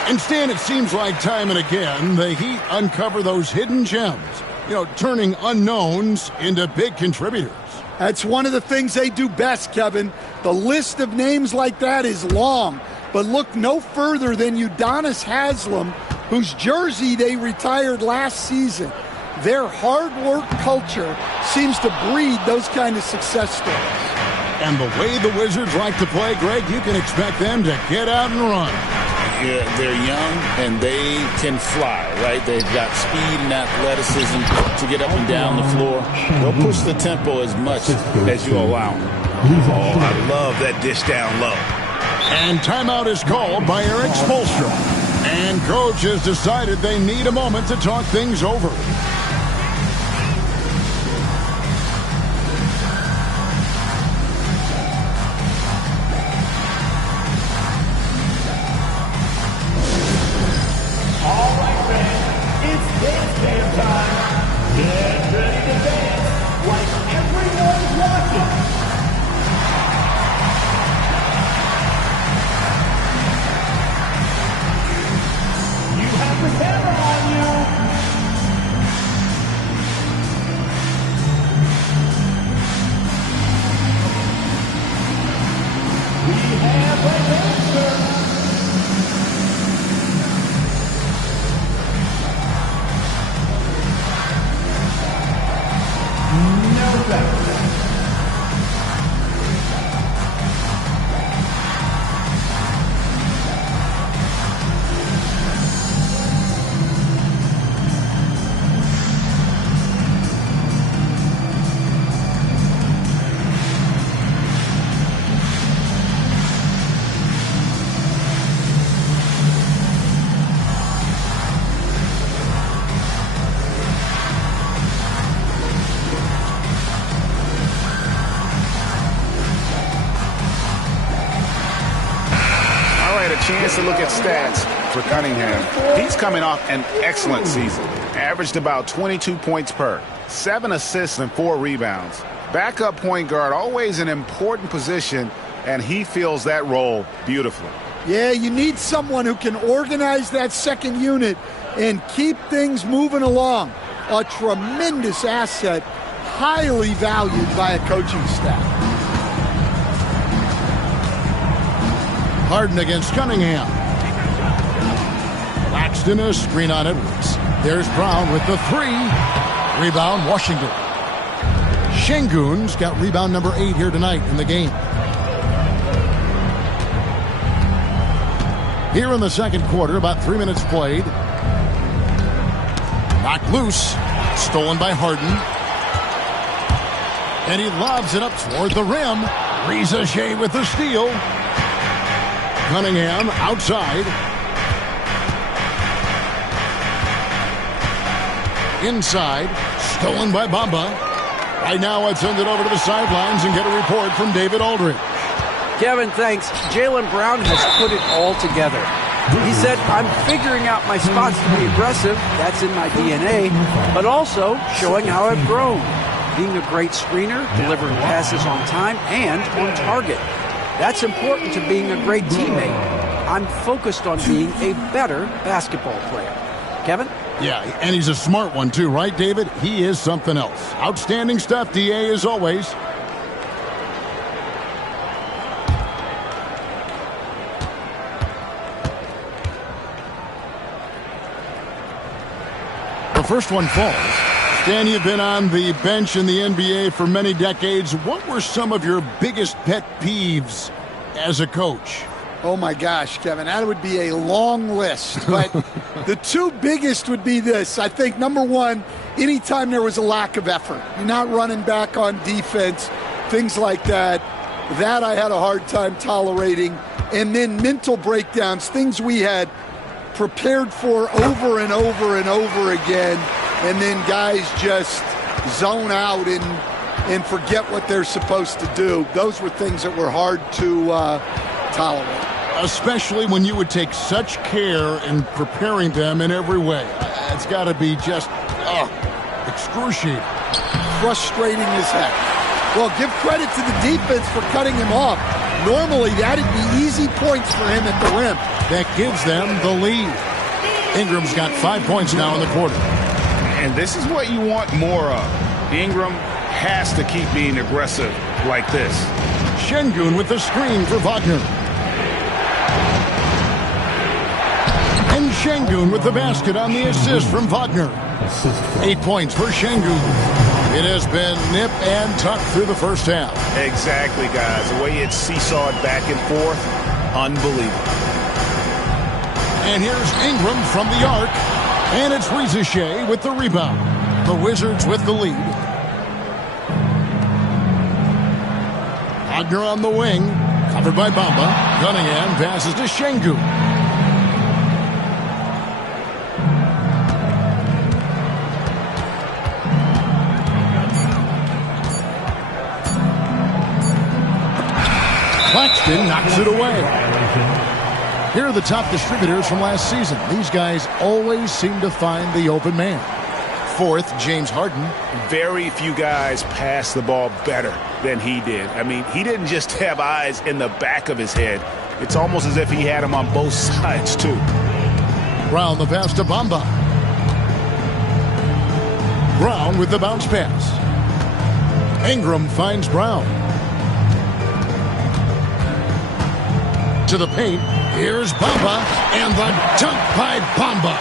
And Stan, it seems like time and again, the Heat uncover those hidden gems, you know, turning unknowns into big contributors. That's one of the things they do best, Kevin. The list of names like that is long, but look no further than Udonis Haslem, whose jersey they retired last season. Their hard work culture seems to breed those kind of success stories. And the way the Wizards like to play, Greg, you can expect them to get out and run. Yeah, they're young and they can fly, right? They've got speed and athleticism to get up and down the floor. They'll push the tempo as much as you allow them. Oh, I love that dish down low. And timeout is called by Eric Spoelstra. And coach has decided they need a moment to talk things over. Chance to look at stats for Cunningham. He's coming off an excellent season. Averaged about 22 points per, 7 assists and 4 rebounds. Backup point guard, always an important position, and he fills that role beautifully. Yeah, you need someone who can organize that second unit and keep things moving along. A tremendous asset, highly valued by a coaching staff. Harden against Cunningham. Claxton a screen on Edwards. There's Brown with the 3. Rebound, Washington. Şengün's got rebound number 8 here tonight in the game. Here in the second quarter, about 3 minutes played. Knocked loose. Stolen by Harden. And he lobs it up toward the rim. Reza Shea with the steal. Cunningham outside. Inside. Stolen by Bamba. Right now, let's send it over to the sidelines and get a report from David Aldridge. Kevin, thanks. Jaylen Brown has put it all together. He said, I'm figuring out my spots to be aggressive. That's in my DNA. But also showing how I've grown. Being a great screenner, delivering passes on time and on target. That's important to being a great teammate. I'm focused on being a better basketball player. Kevin? Yeah, and he's a smart one too, right, David? He is something else. Outstanding stuff, DA, as always. The first one falls. Stan, you've been on the bench in the NBA for many decades. What were some of your biggest pet peeves as a coach? Oh, my gosh, Kevin, that would be a long list. But the two biggest would be this. I think, number one, anytime there was a lack of effort, you're not running back on defense, things like that, that I had a hard time tolerating. And then mental breakdowns, things we had prepared for over and over and over again, and then guys just zone out and forget what they're supposed to do. Those were things that were hard to tolerate. Especially when you would take such care in preparing them in every way. It's got to be just excruciating. Frustrating as heck. Well, give credit to the defense for cutting him off. Normally, that'd be easy points for him at the rim. That gives them the lead. Ingram's got 5 points now in the quarter. And this is what you want more of. Ingram has to keep being aggressive like this. Şengün with the screen for Wagner. And Şengün with the basket on the assist from Wagner. 8 points for Şengün. It has been nip and tuck through the first half. Exactly, guys. The way it's seesawed back and forth, unbelievable. And here's Ingram from the arc. And it's Riziche with the rebound. The Wizards with the lead. Wagner on the wing. Covered by Bamba. Cunningham passes to Şengün. Claxton knocks it away. Here are the top distributors from last season. These guys always seem to find the open man. Fourth, James Harden. Very few guys pass the ball better than he did. I mean, he didn't just have eyes in the back of his head. It's almost as if he had them on both sides, too. Brown the pass to Bamba. Brown with the bounce pass. Ingram finds Brown. To the paint. Here's Bamba, and the dunk by Bamba.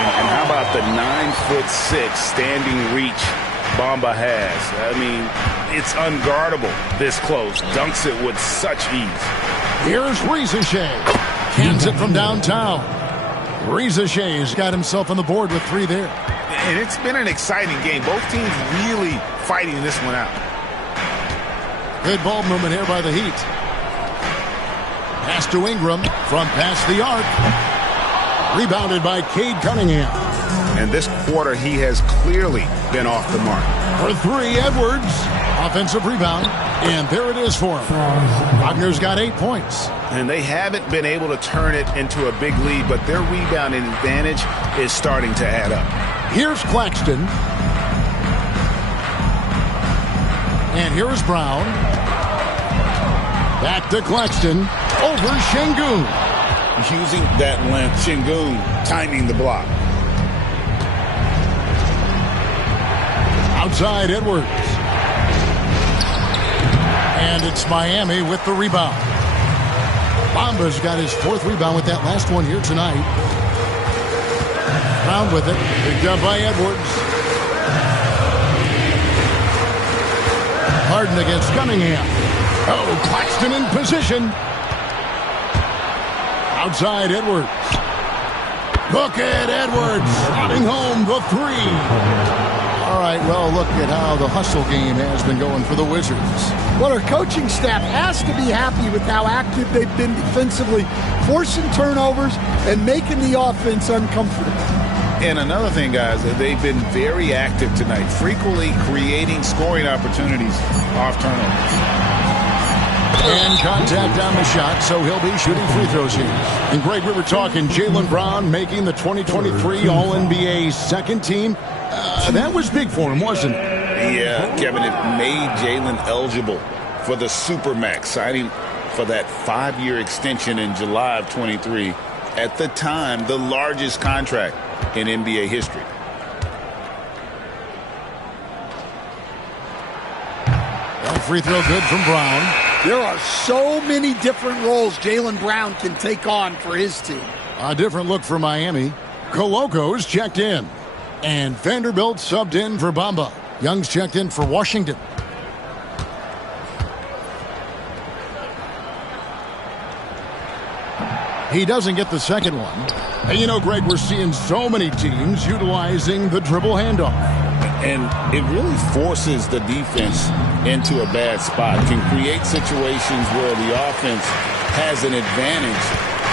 And how about the 9'6" standing reach Bamba has? I mean, it's unguardable this close. Dunks it with such ease. Here's Riziche. Cans it from downtown. Riziche's got himself on the board with 3 there. And it's been an exciting game. Both teams really fighting this one out. Good ball movement here by the Heat. Pass to Ingram from past the arc. Rebounded by Cade Cunningham. And this quarter, he has clearly been off the mark. For 3, Edwards. Offensive rebound. And there it is for him. Wagner's got 8 points. And they haven't been able to turn it into a big lead, but their rebounding advantage is starting to add up. Here's Claxton. And here's Brown. Back to Claxton. Over Şengün. Using that length, Şengün timing the block. Outside Edwards. And it's Miami with the rebound. Bamba's got his 4th rebound with that last one here tonight. Brown with it. Picked up by Edwards. Harden against Cunningham. Oh, Claxton in position. Outside Edwards. Look at Edwards slotting home the 3. All right, well, look at how the hustle game has been going for the Wizards. Well, our coaching staff has to be happy with how active they've been defensively, forcing turnovers and making the offense uncomfortable. And another thing, guys, they've been very active tonight, frequently creating scoring opportunities off turnovers. And contact on the shot, so he'll be shooting free throws here. And Greg, we were talking Jaylen Brown making the 2023 All-NBA second team. That was big for him, wasn't it? Yeah, Kevin, it made Jaylen eligible for the Supermax, signing for that 5-year extension in July of 23. At the time, the largest contract in NBA history. That free throw good from Brown. There are so many different roles Jaylen Brown can take on for his team. A different look for Miami. Coloco's checked in. And Vanderbilt subbed in for Bamba. Young's checked in for Washington. He doesn't get the second one. And you know, Greg, we're seeing so many teams utilizing the dribble handoff. And it really forces the defense into a bad spot. Can create situations where the offense has an advantage,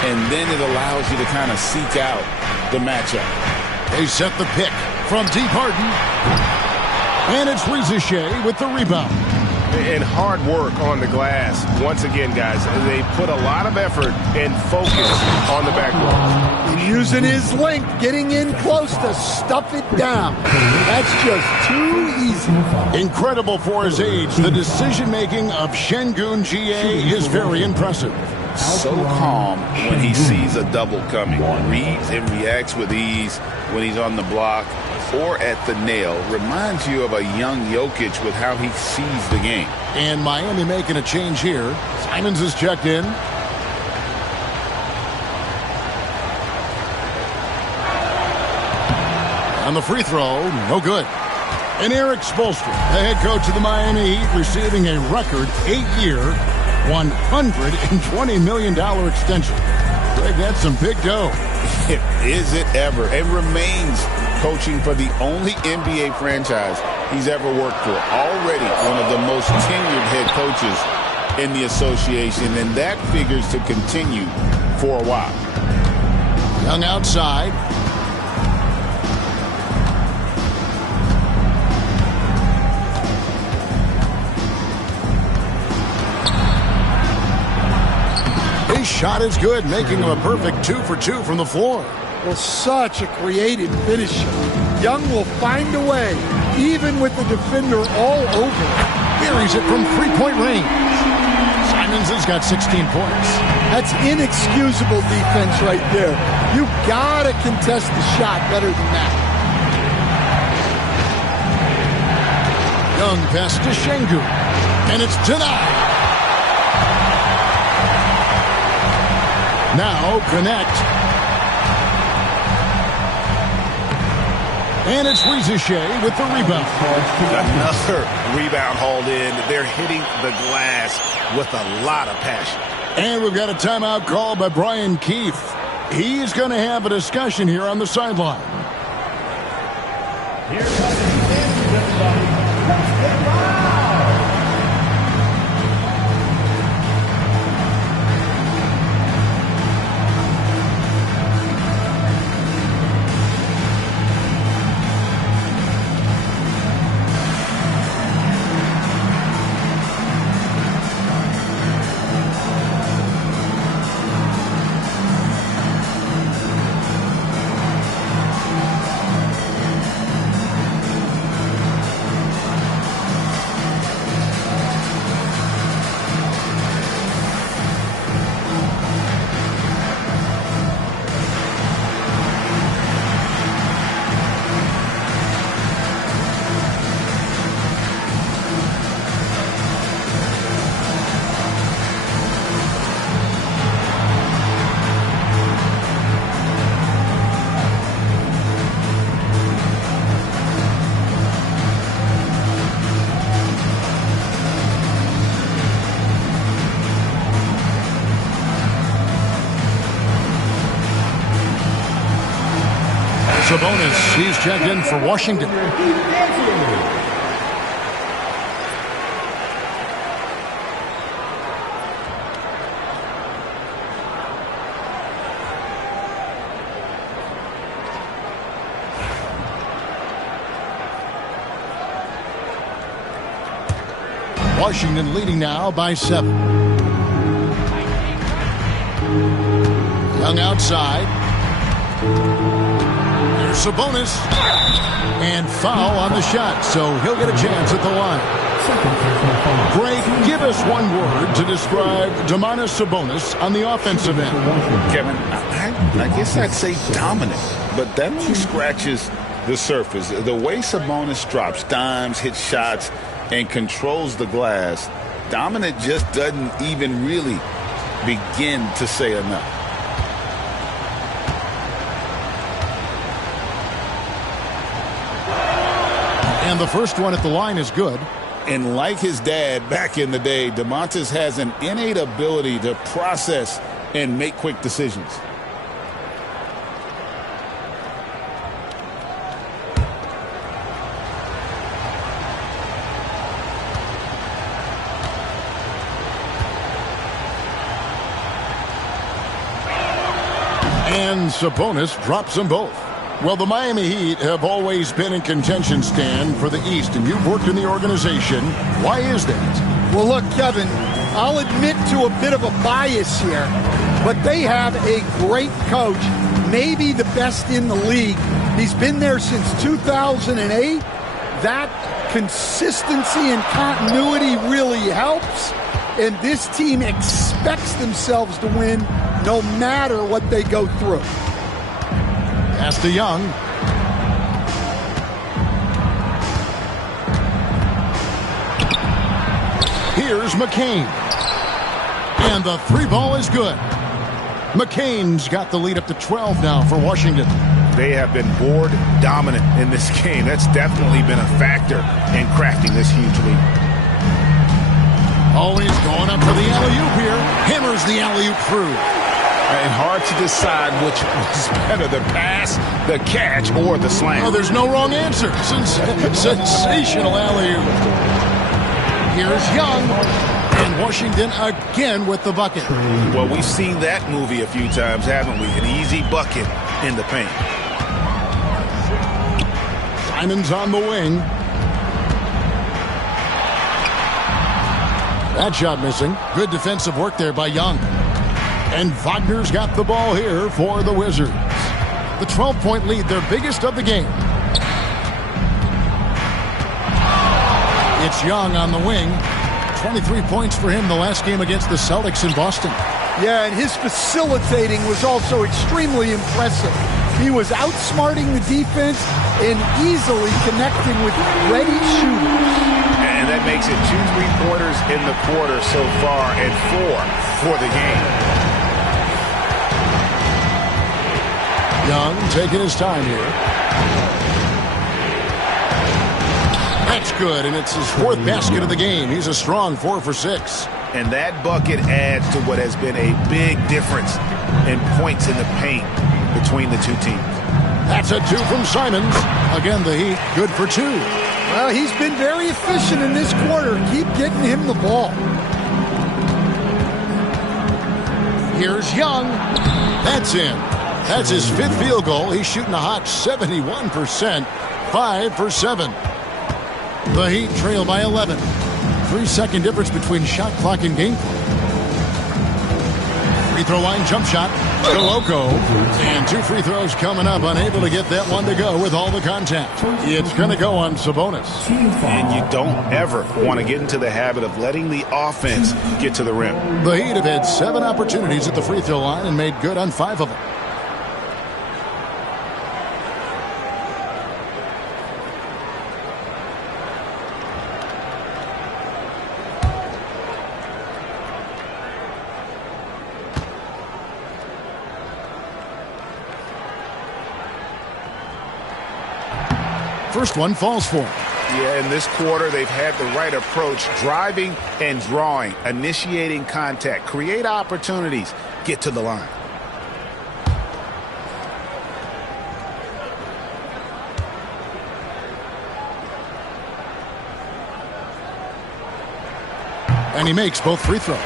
and then it allows you to kind of seek out the matchup. They set the pick from deep Harden. And it's Rizier with the rebound. And hard work on the glass. Once again, guys, they put a lot of effort and focus on the backboard. Using his length, getting in close to stuff it down. That's just too easy. Incredible for his age. The decision-making of Şengün GA is very impressive. So calm when he sees a double coming. Reads and reacts with ease when he's on the block or at the nail. Reminds you of a young Jokic with how he sees the game. And Miami making a change here. Simons is checked in. On the free throw, no good. And Eric Spoelstra, the head coach of the Miami Heat, receiving a record 8-year, $120 million extension. Greg, that's some big dough. Is it ever? And remains coaching for the only NBA franchise he's ever worked for. Already one of the most tenured head coaches in the association, and that figures to continue for a while. Young outside. His shot is good, making him a perfect 2 for 2 from the floor. Well, such a creative finisher. Young will find a way, even with the defender all over. Buries it from three-point range. Simons has got 16 points. That's inexcusable defense right there. You gotta contest the shot better than that. Young pass to Şengün, and it's denied. Now connect. And it's Rizier with the rebound. Another rebound hauled in. They're hitting the glass with a lot of passion. And we've got a timeout called by Brian Keefe. He's going to have a discussion here on the sideline. Here comes the end. Sabonis, he's checked in for Washington. Washington leading now by 7. Young outside. There's Sabonis. And foul on the shot, so he'll get a chance at the line. Greg, give us one word to describe Domantas Sabonis on the offensive end. Kevin, I guess I'd say dominant, but that only scratches the surface. The way Sabonis drops dimes, hits shots, and controls the glass, dominant just doesn't even really begin to say enough. And the first one at the line is good. And like his dad back in the day, Domantas has an innate ability to process and make quick decisions. And Sabonis drops them both. Well, the Miami Heat have always been in contention, Stan, for the East, and you've worked in the organization. Why is that? Well, look, Kevin, I'll admit to a bit of a bias here, but they have a great coach, maybe the best in the league. He's been there since 2008. That consistency and continuity really helps, and this team expects themselves to win no matter what they go through. Pass to Young. Here's McCain. And the three ball is good. McCain's got the lead up to 12 now for Washington. They have been board dominant in this game. That's definitely been a factor in crafting this huge lead. Always going up for the alley-oop here. Hammers the alley-oop through. And hard to decide which was better, the pass, the catch, or the slam. Oh, there's no wrong answer. Sensational alley-oop. Here's Young. And Washington again with the bucket. Well, we've seen that movie a few times, haven't we? An easy bucket in the paint. Simon's on the wing. That shot missing. Good defensive work there by Young. And Wagner's got the ball here for the Wizards. The 12-point lead, their biggest of the game. It's Young on the wing. 23 points for him the last game against the Celtics in Boston. Yeah, and his facilitating was also extremely impressive. He was outsmarting the defense and easily connecting with ready shooters. And that makes it 2 3-pointers in the quarter so far and 4 for the game. Young taking his time here. That's good, and it's his 4th basket of the game. He's a strong 4 for 6. And that bucket adds to what has been a big difference in points in the paint between the two teams. That's a 2 from Simons. Again, the Heat good for 2. Well, he's been very efficient in this quarter. Keep getting him the ball. Here's Young. That's in. That's his 5th field goal. He's shooting a hot 71%. 5 for 7. The Heat trail by 11. 3-second difference between shot clock and game clock. Free throw line jump shot. Koloko. And 2 free throws coming up. Unable to get that one to go with all the contact. It's going to go on Sabonis. And you don't ever want to get into the habit of letting the offense get to the rim. The Heat have had 7 opportunities at the free throw line and made good on 5 of them. First one falls for him. Yeah, in this quarter, they've had the right approach, driving and drawing, initiating contact, create opportunities, get to the line. And he makes both free throws.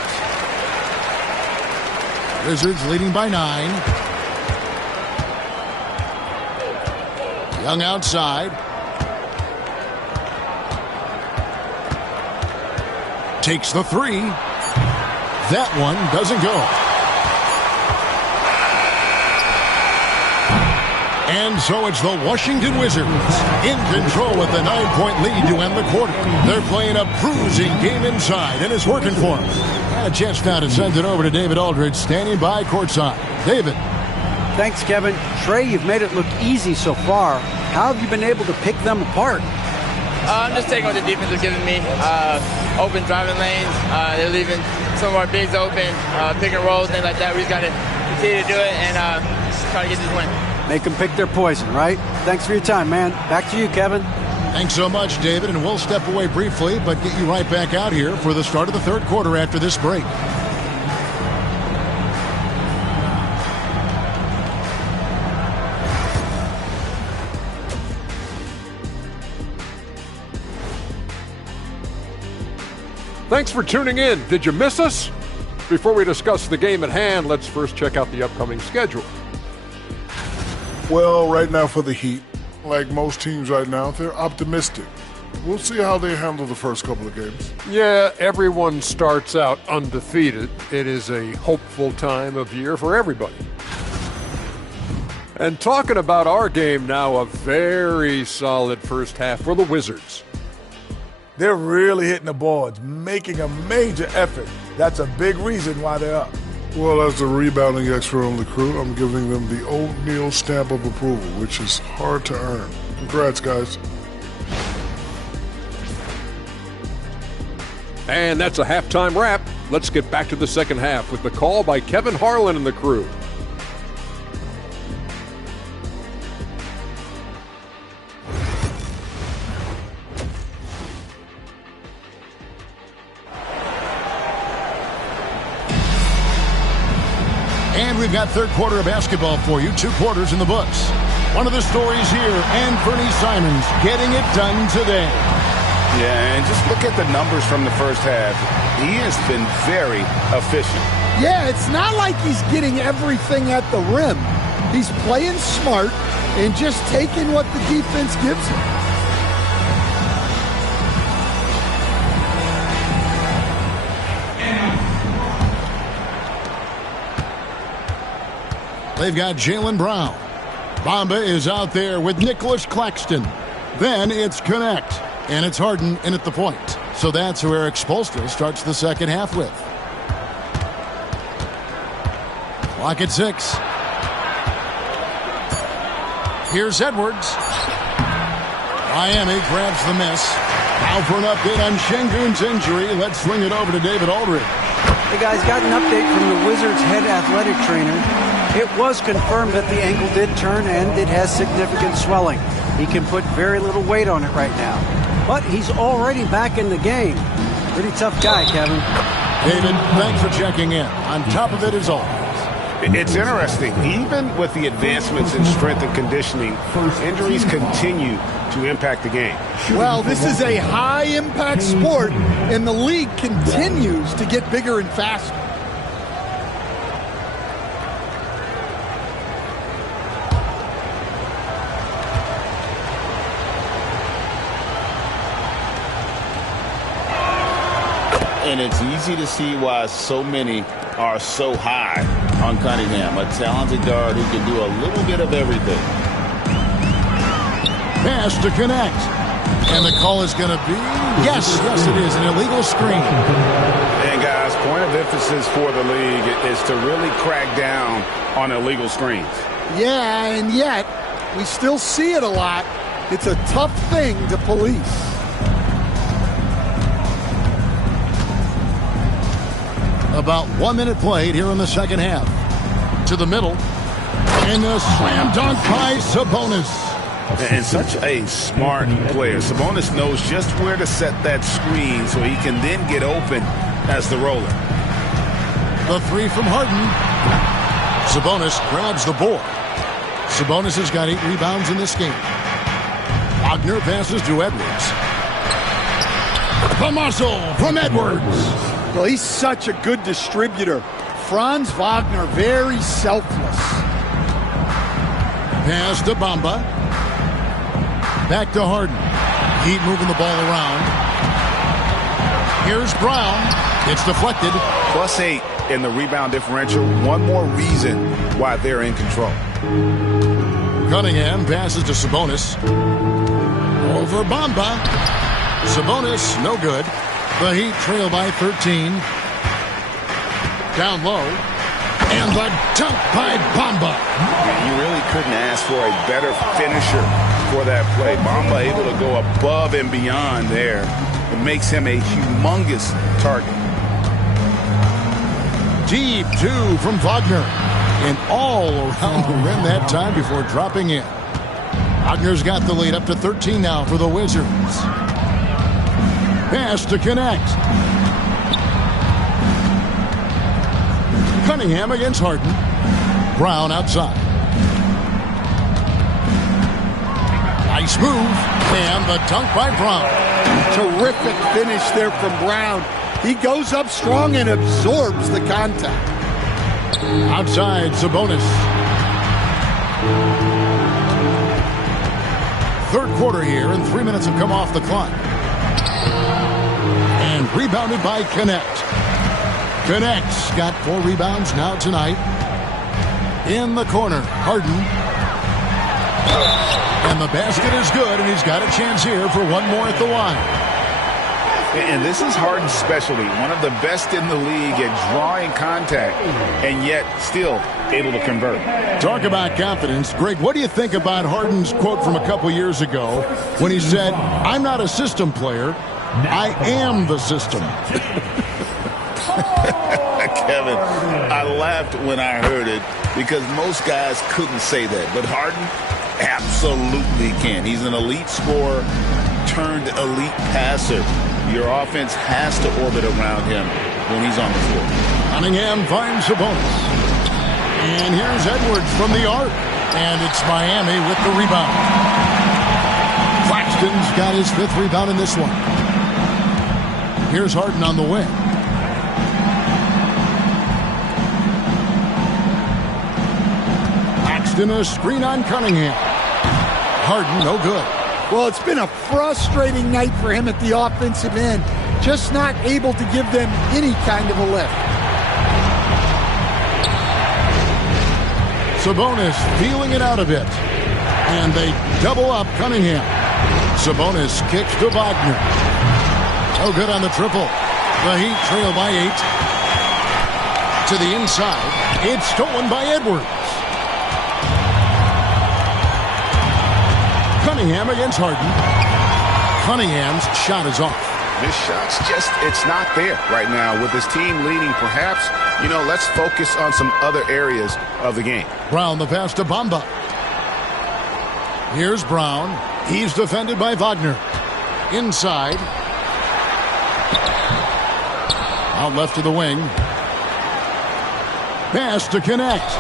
Wizards leading by 9. Young outside. Takes the 3. That one doesn't go. And so it's the Washington Wizards in control with the 9-point lead to end the quarter. They're playing a bruising game inside, and it's working for them. Had a chance now to send it over to David Aldridge, standing by courtside. David. Thanks, Kevin. Trey, you've made it look easy so far. How have you been able to pick them apart? I'm just taking what the defense is giving me. Open driving lanes. They're leaving some of our bigs open, pick and rolls, things like that. We just got to continue to do it and try to get this win. Make them pick their poison, right? Thanks for your time, man. Back to you, Kevin. Thanks so much, David, and we'll step away briefly, but get you right back out here for the start of the third quarter after this break. Thanks for tuning in. Did you miss us? Before we discuss the game at hand, let's first check out the upcoming schedule. Well, right now for the Heat, like most teams right now, they're optimistic. We'll see how they handle the first couple of games. Yeah, everyone starts out undefeated. It is a hopeful time of year for everybody. And talking about our game now, a very solid first half for the Wizards. They're really hitting the boards, making a major effort. That's a big reason why they're up. Well, as the rebounding expert on the crew, I'm giving them the O'Neal stamp of approval, which is hard to earn. Congrats, guys. And that's a halftime wrap. Let's get back to the second half with the call by Kevin Harlan and the crew. And we've got third quarter of basketball for you. 2 quarters in the books. One of the stories here, Anthony Simons getting it done today. Yeah, and just look at the numbers from the first half. He has been very efficient. Yeah, it's not like he's getting everything at the rim. He's playing smart and just taking what the defense gives him. They've got Jaylen Brown. Bamba is out there with Nicholas Claxton. Then it's Connect. And it's Harden in at the point. So that's who Eric Spoelstra starts the second half with. Clock at 6. Here's Edwards. Miami grabs the miss. Now for an update on Şengün's injury. Let's swing it over to David Aldridge. Hey guys, got an update from the Wizards head athletic trainer. It was confirmed that the ankle did turn and it has significant swelling. He can put very little weight on it right now. But he's already back in the game. Pretty tough guy, Kevin. David, thanks for checking in. On top of it is always. It's interesting. Even with the advancements in strength and conditioning, injuries continue to impact the game. Well, this is a high-impact sport, and the league continues to get bigger and faster. And it's easy to see why so many are so high on Cunningham, a talented guard who can do a little bit of everything. Pass to Connect. And the call is going to be, yes, it is, an illegal screen. And guys, point of emphasis for the league is to really crack down on illegal screens. Yeah, and yet we still see it a lot. It's a tough thing to police. About 1 minute played here in the second half. To the middle. And a slam dunk by Sabonis. And such a smart player. Sabonis knows just where to set that screen so he can then get open as the roller. The 3 from Harden. Sabonis grabs the board. Sabonis has got 8 rebounds in this game. Wagner passes to Edwards. The muscle from Edwards. Well, he's such a good distributor. Franz Wagner, very selfless. Pass to Bamba. Back to Harden. Heat moving the ball around. Here's Brown. It's deflected. +8 in the rebound differential. One more reason why they're in control. Cunningham passes to Sabonis. Over Bamba. Sabonis, no good. The Heat trail by 13. Down low. And the dunk by Bamba. You really couldn't ask for a better finisher for that play. Bamba able to go above and beyond there. It makes him a humongous target. Deep 2 from Wagner. And all around the rim that time before dropping in. Wagner's got the lead up to 13 now for the Wizards. Pass to Connect. Cunningham against Harden. Brown outside. Nice move, and the dunk by Brown. Terrific finish there from Brown. He goes up strong and absorbs the contact. Outside, Sabonis. Third quarter here, and 3 minutes have come off the clock. And rebounded by Connect. Connect's got 4 rebounds now tonight. In the corner, Harden. And the basket is good, and he's got a chance here for one more at the line. And this is Harden's specialty, one of the best in the league at drawing contact, and yet still able to convert. Talk about confidence. Greg, what do you think about Harden's quote from a couple years ago when he said, "I'm not a system player, I am the system"? Kevin, I laughed when I heard it because most guys couldn't say that, but Harden absolutely can. He's an elite scorer turned elite passer. Your offense has to orbit around him when he's on the floor. Cunningham finds Sabonis. And here's Edwards from the arc. And it's Miami with the rebound. Claxton's got his 5th rebound in this one. Here's Harden on the wing. Claxton a screen on Cunningham. Harden no good. Well, it's been a frustrating night for him at the offensive end. Just not able to give them any kind of a lift. Sabonis feeling it out a bit. And they double up Cunningham. Sabonis kicks to Wagner. No good on the triple. The Heat trail by 8. To the inside. It's stolen by Edwards. Cunningham against Harden. Cunningham's shot is off. This shot's just, it's not there right now. With his team leading, perhaps, let's focus on some other areas of the game. Brown the pass to Bamba. Here's Brown. He's defended by Wagner. Inside. Out left to the wing. Pass to Connect.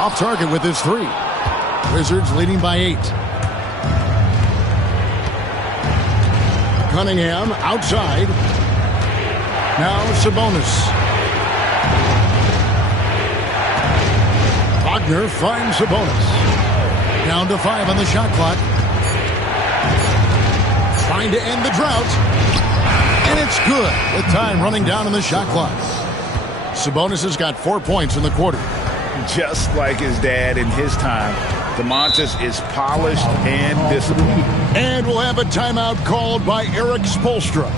Off target with his 3. Wizards leading by 8. Cunningham outside. Now Sabonis. Wagner finds Sabonis. Down to 5 on the shot clock. Trying to end the drought. And it's good with time running down on the shot clock. Sabonis has got 4 points in the quarter. Just like his dad in his time, Domantas is polished and disciplined. And we'll have a timeout called by Eric Spoelstra.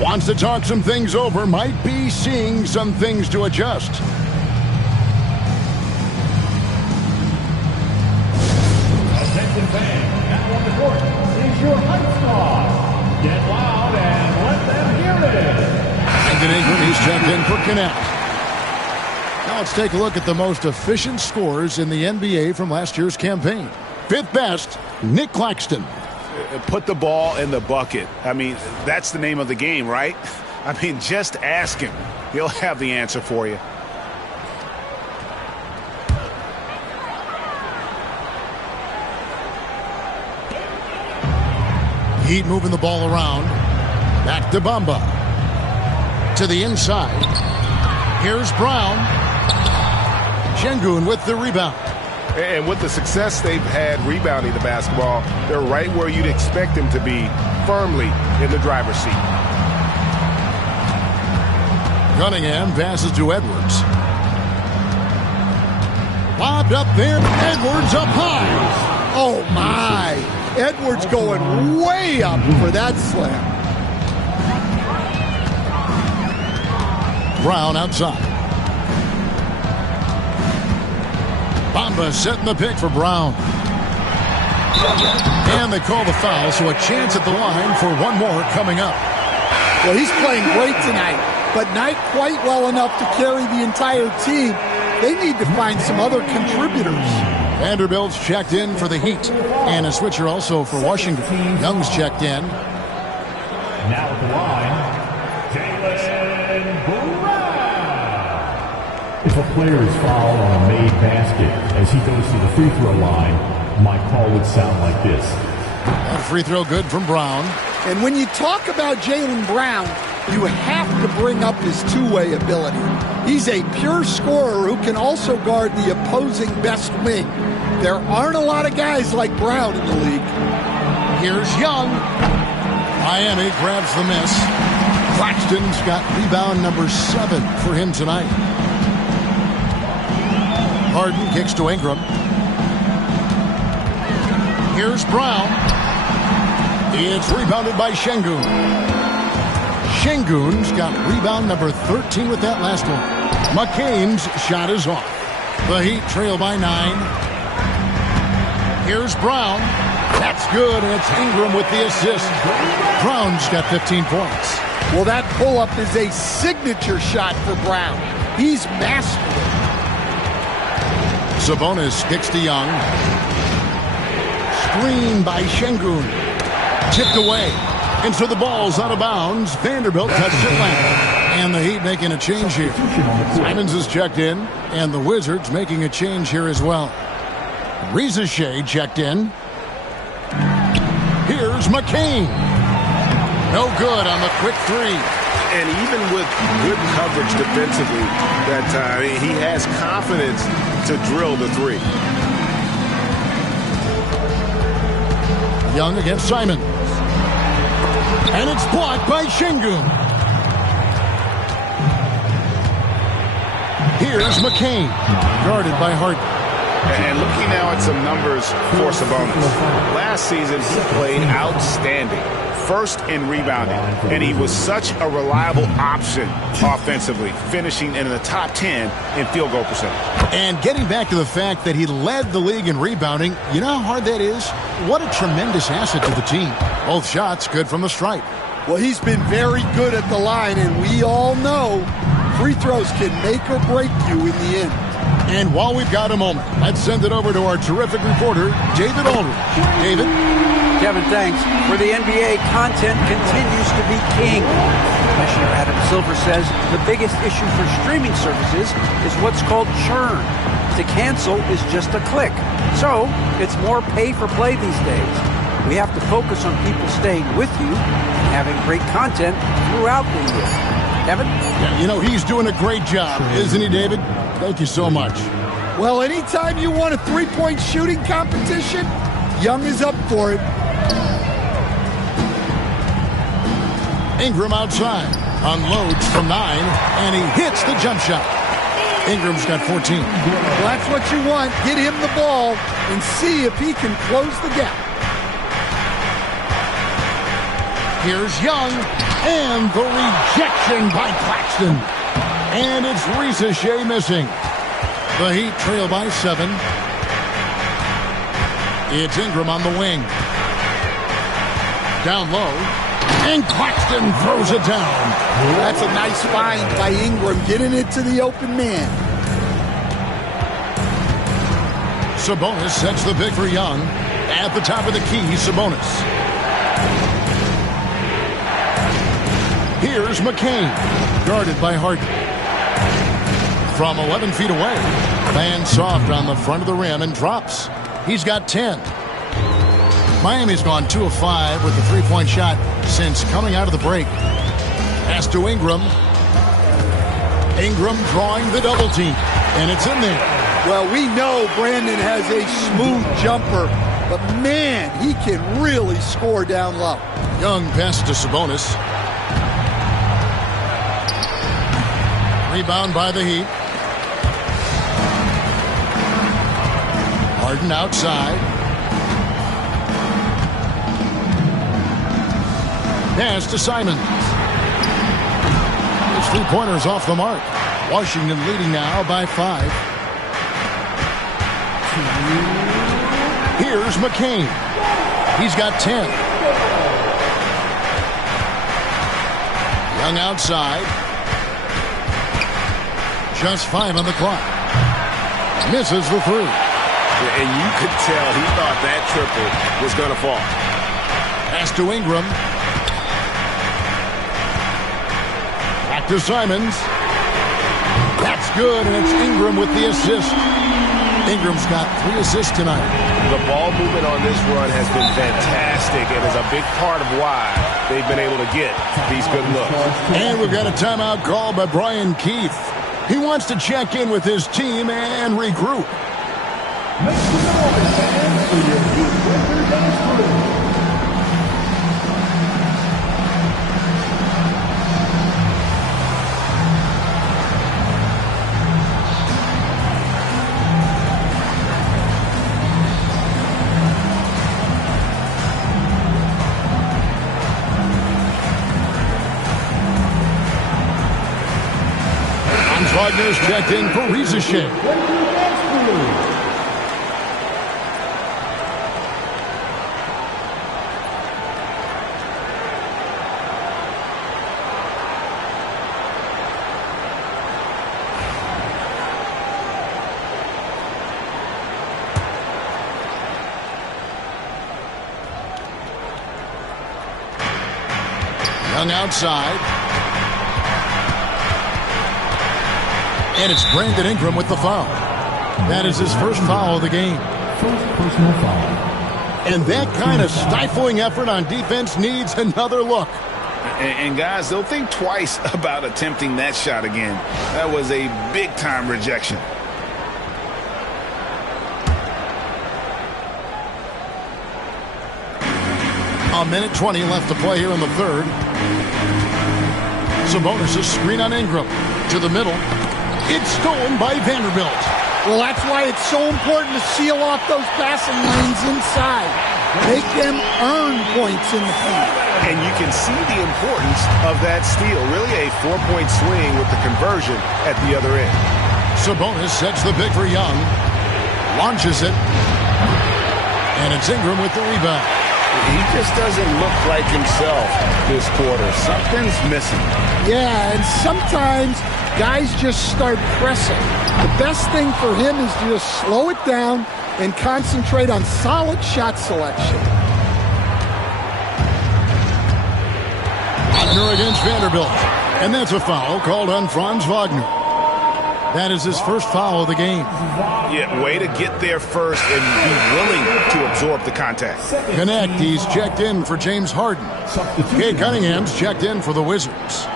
Wants to talk some things over, might be seeing some things to adjust. Attention fans, now on the court is your Heights Squad. Get loud and let them hear it. Brandon Ingram, he's checked in for Connect. Now let's take a look at the most efficient scorers in the NBA from last year's campaign. 5th best, Nick Claxton. Put the ball in the bucket. I mean, that's the name of the game, right? I mean, just ask him. He'll have the answer for you. Heat moving the ball around. Back to Bamba. To the inside. Here's Brown. Şengün with the rebound. And with the success they've had rebounding the basketball, they're right where you'd expect them to be, firmly in the driver's seat. Cunningham passes to Edwards. Lobbed up there. Edwards up high. Oh, my. Edwards going way up for that slam. Brown outside. Bamba setting the pick for Brown. And they call the foul, so a chance at the line for one more coming up. Well, he's playing great tonight, but not quite well enough to carry the entire team. They need to find some other contributors. Vanderbilt's checked in for the Heat. And a switcher also for Washington. Young's checked in. Now at the line, Jaylen Brown. If a player is fouled on a made basket as he goes to the free throw line, my call would sound like this. That free throw good from Brown. And when you talk about Jaylen Brown, you have to bring up his two-way ability. He's a pure scorer who can also guard the opposing best wing. There aren't a lot of guys like Brown in the league. Here's Young. Miami grabs the miss. Claxton's got rebound number 7 for him tonight. Harden kicks to Ingram. Here's Brown. It's rebounded by Şengün. Şengün's got rebound number 13 with that last one. McCain's shot is off. The Heat trail by 9. Here's Brown. That's good, and it's Ingram with the assist. Brown's got 15 points. Well, that pull-up is a signature shot for Brown. He's mastered it. Sabonis kicks to Young. Screen by Şengün. Tipped away. And so the ball's out of bounds. Vanderbilt touched it last. And the Heat making a change here. Simons is checked in. And the Wizards making a change here as well. Reza Shea checked in. Here's McCain. No good on the quick three. And even with good coverage defensively that time, he has confidence to drill the three. Young against Simon. And it's blocked by Şengün. Here's McCain, guarded by Harden. And looking now at some numbers for Sabonis. Last season, he played outstanding. First in rebounding, and he was such a reliable option offensively, finishing in the top 10 in field goal percentage. And getting back to the fact that he led the league in rebounding, you know how hard that is? What a tremendous asset to the team. Both shots good from the stripe. Well, he's been very good at the line, and we all know free throws can make or break you in the end. And while we've got a moment, let's send it over to our terrific reporter, David Aldridge. David? Kevin, thanks. For the NBA, content continues to be king. Commissioner Adam Silver says the biggest issue for streaming services is what's called churn. To cancel is just a click. So, it's more pay-for-play these days. We have to focus on people staying with you and having great content throughout the year. Kevin? Yeah, you know, he's doing a great job, isn't he, David? Thank you so much. Well, anytime you want a three-point shooting competition, Young is up for it. Ingram outside, unloads from 9, and he hits the jump shot. Ingram's got 14. Well, that's what you want. Get him the ball and see if he can close the gap. Here's Young, and the rejection by Claxton. And it's Reza Shea missing. The Heat trail by 7. It's Ingram on the wing. Down low. And Claxton throws it down. That's a nice find by Ingram, getting it to the open man. Sabonis sets the pick for Young. At the top of the key, Sabonis. Here's McCain, guarded by Harden. From 11 feet away, Van Soft on the front of the rim and drops. He's got 10. Miami's gone 2 of 5 with the three-point shot since coming out of the break. Pass to Ingram. Ingram drawing the double team, and it's in there. Well, we know Brandon has a smooth jumper, but man, he can really score down low. Young pass to Sabonis. Rebound by the Heat. Harden outside. Pass to Simons. His three-pointers off the mark. Washington leading now by 5. Here's McCain. He's got 10. Young outside. Just 5 on the clock. Misses the 3. And you could tell he thought that triple was going to fall. Pass to Ingram. Back to Simons. That's good, and it's Ingram with the assist. Ingram's got 3 assists tonight. The ball movement on this run has been fantastic and is a big part of why they've been able to get these good looks. And we've got a timeout called by Brian Keith. He wants to check in with his team and regroup. Make some noise, fans, for your Heat Wizards and crew. Wagner's checked in for Riza-Shea. Young outside. And it's Brandon Ingram with the foul. That is his first foul of the game. First personal foul. And that kind of stifling effort on defense needs another look. And guys, they'll think twice about attempting that shot again. That was a big-time rejection. A minute 20 left to play here in the third. Sabonis' screen on Ingram. To the middle. It's stolen by Vanderbilt. Well, that's why it's so important to seal off those passing lanes inside. Make them earn points in the paint. And you can see the importance of that steal. Really a 4-point swing with the conversion at the other end. Sabonis sets the pick for Young. Launches it. And it's Ingram with the rebound. He just doesn't look like himself this quarter. Something's missing. Yeah, and sometimes guys just start pressing. The best thing for him is to just slow it down and concentrate on solid shot selection. Wagner against Vanderbilt. And that's a foul called on Franz Wagner. That is his first foul of the game. Yeah, way to get there first and be willing to absorb the contact. Connect, he's checked in for James Harden. Cade Cunningham's checked in for the Wizards.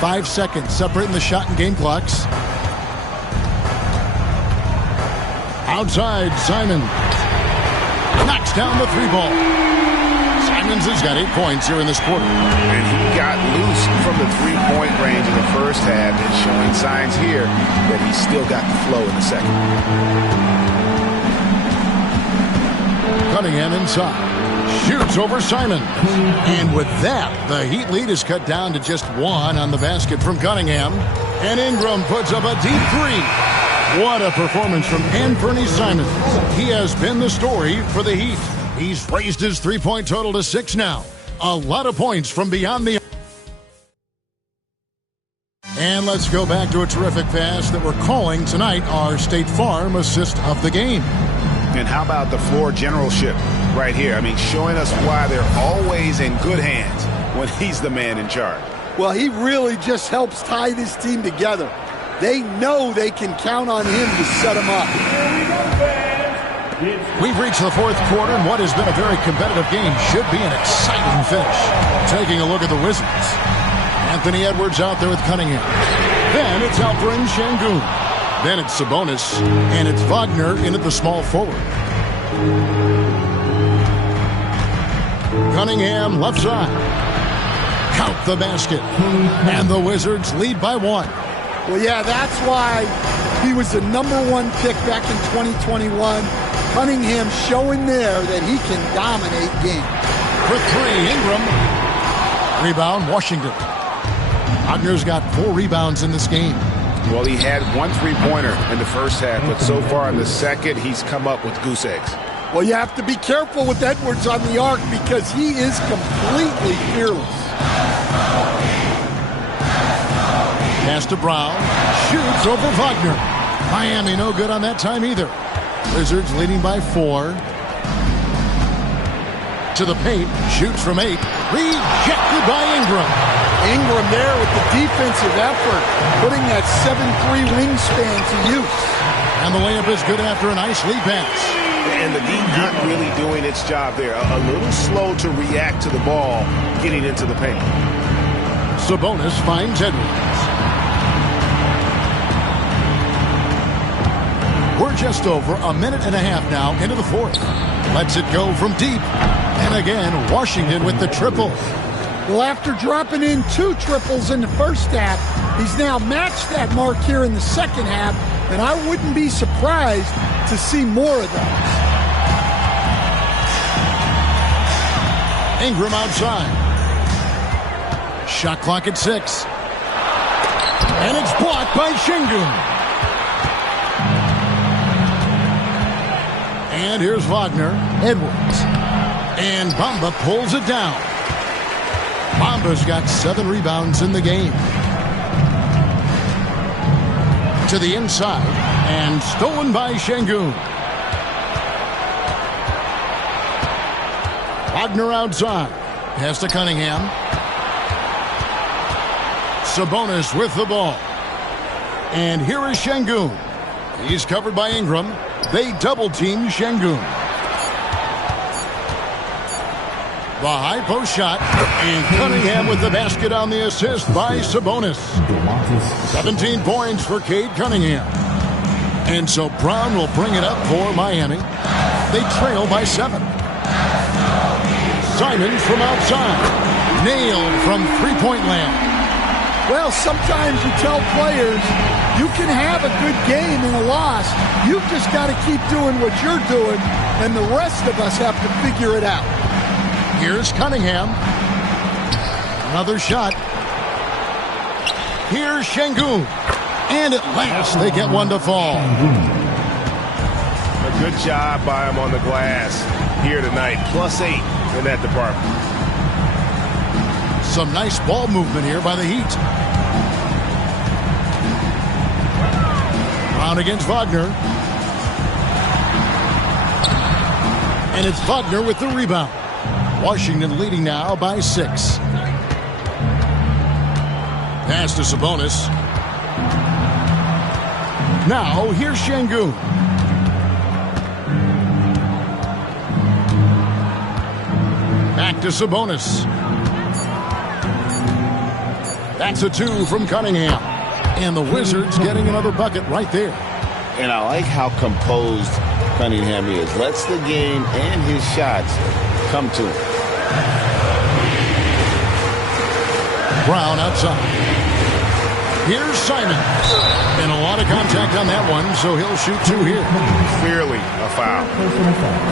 5 seconds separating the shot and game clocks. Outside, Simon knocks down the three ball. Simons has got 8 points here in this quarter. And he got loose from the three-point range in the first half and showing signs here that he's still got the flow in the second. Cunningham inside. Shoots over Simon. And with that, the Heat lead is cut down to just 1 on the basket from Cunningham. And Ingram puts up a deep three. What a performance from Anthony Simons. He has been the story for the Heat. He's raised his three-point total to 6 now. A lot of points from beyond the... And let's go back to a terrific pass that we're calling tonight our State Farm assist of the game. And how about the floor generalship right here? I mean, showing us why they're always in good hands when he's the man in charge. Well, he really just helps tie this team together. They know they can count on him to set them up. We've reached the fourth quarter, and what has been a very competitive game should be an exciting finish. Taking a look at the Wizards. Anthony Edwards out there with Cunningham. Then it's Alperen Şengün. Then it's Sabonis, and it's Wagner in at the small forward. Cunningham left side. Count the basket. And the Wizards lead by 1. Well, yeah, that's why he was the #1 pick back in 2021. Cunningham showing there that he can dominate games. For 3, Ingram. Rebound, Washington. Wagner's got 4 rebounds in this game. Well, he had 1 three-pointer in the first half, but so far in the second, he's come up with goose eggs. Well, you have to be careful with Edwards on the arc because he is completely fearless. Pass to Brown. Shoots over Wagner. Miami no good on that time either. Wizards leading by 4. To the paint. Shoots from 8. Rejected by Ingram. Ingram there with the defensive effort, putting that 7'3" wingspan to use. And the layup is good after a nice lead pass. And the D not really doing its job there. A little slow to react to the ball getting into the paint. Sabonis finds Edwards. We're just over a minute and a half now into the fourth. Lets it go from deep. And again, Washington with the triple. Well, after dropping in 2 triples in the first half, he's now matched that mark here in the second half, and I wouldn't be surprised to see more of those. Ingram outside. Shot clock at 6. And it's blocked by Şengün. And here's Wagner. Edwards. And Bamba pulls it down. Bamba's got 7 rebounds in the game. To the inside. And stolen by Şengün. Wagner outside. Pass to Cunningham. Sabonis with the ball. And here is Şengün. He's covered by Ingram. They double-team Şengün. The high post shot. And Cunningham with the basket on the assist by Sabonis. 17 points for Cade Cunningham. And so Brown will bring it up for Miami. They trail by 7. Simons from outside. Nailed from three-point land. Well, sometimes you tell players you can have a good game in a loss. You've just got to keep doing what you're doing, and the rest of us have to figure it out. Here's Cunningham. Another shot. Here's Şengün. And at last, they get one to fall. A good job by him on the glass here tonight. +8 in that department. Some nice ball movement here by the Heat. Brown against Wagner. And it's Wagner with the rebound. Washington leading now by 6. Pass to Sabonis. Now here's Şengün. Back to Sabonis. That's a 2 from Cunningham. And the Wizards getting another bucket right there. And I like how composed Cunningham is. Lets the game and his shots come to him. Brown outside. Here's Simons. And a lot of contact on that one, so he'll shoot 2 here. Clearly a foul.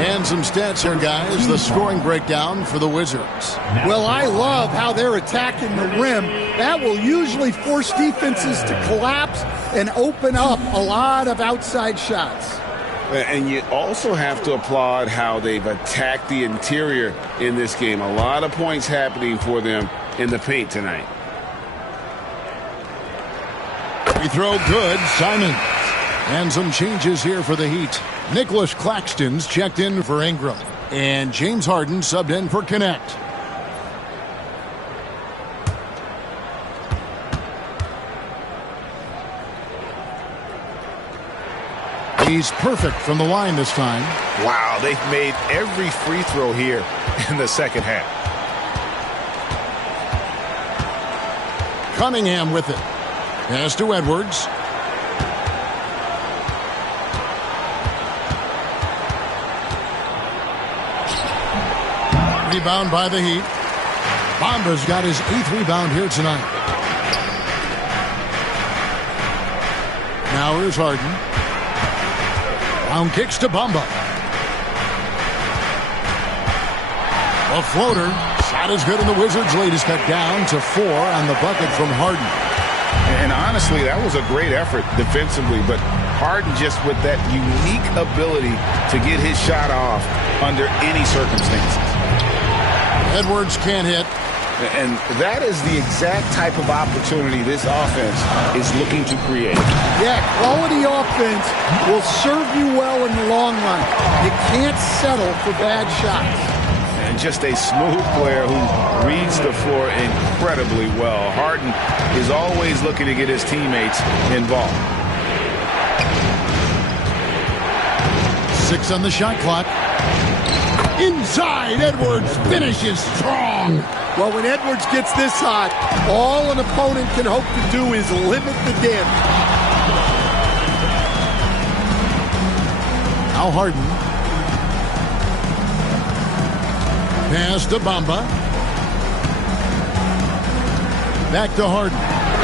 And some stats here, guys. The scoring breakdown for the Wizards. Well, I love how they're attacking the rim. That will usually force defenses to collapse and open up a lot of outside shots. And you also have to applaud how they've attacked the interior in this game. A lot of points happening for them in the paint tonight. Free throw good, Simons. And some changes here for the Heat. Nicholas Claxton's checked in for Ingram. And James Harden subbed in for Connect. He's perfect from the line this time. Wow, they've made every free throw here in the second half. Cunningham with it. Pass to Edwards. Rebound by the Heat. Bamba's got his 8th rebound here tonight. Now here's Harden. Brown kicks to Bamba. A floater. Shot is good, and the Wizards' lead is cut down to 4 on the bucket from Harden. And honestly, that was a great effort defensively, but Harden just with that unique ability to get his shot off under any circumstances. Edwards can't hit. And that is the exact type of opportunity this offense is looking to create. Yeah, quality offense will serve you well in the long run. You can't settle for bad shots. And just a smooth player who reads the floor incredibly well. Harden is always looking to get his teammates involved. 6 on the shot clock. Inside, Edwards finishes strong. Well, when Edwards gets this hot, all an opponent can hope to do is limit the damage. Now Harden. Pass to Bamba. Back to Harden.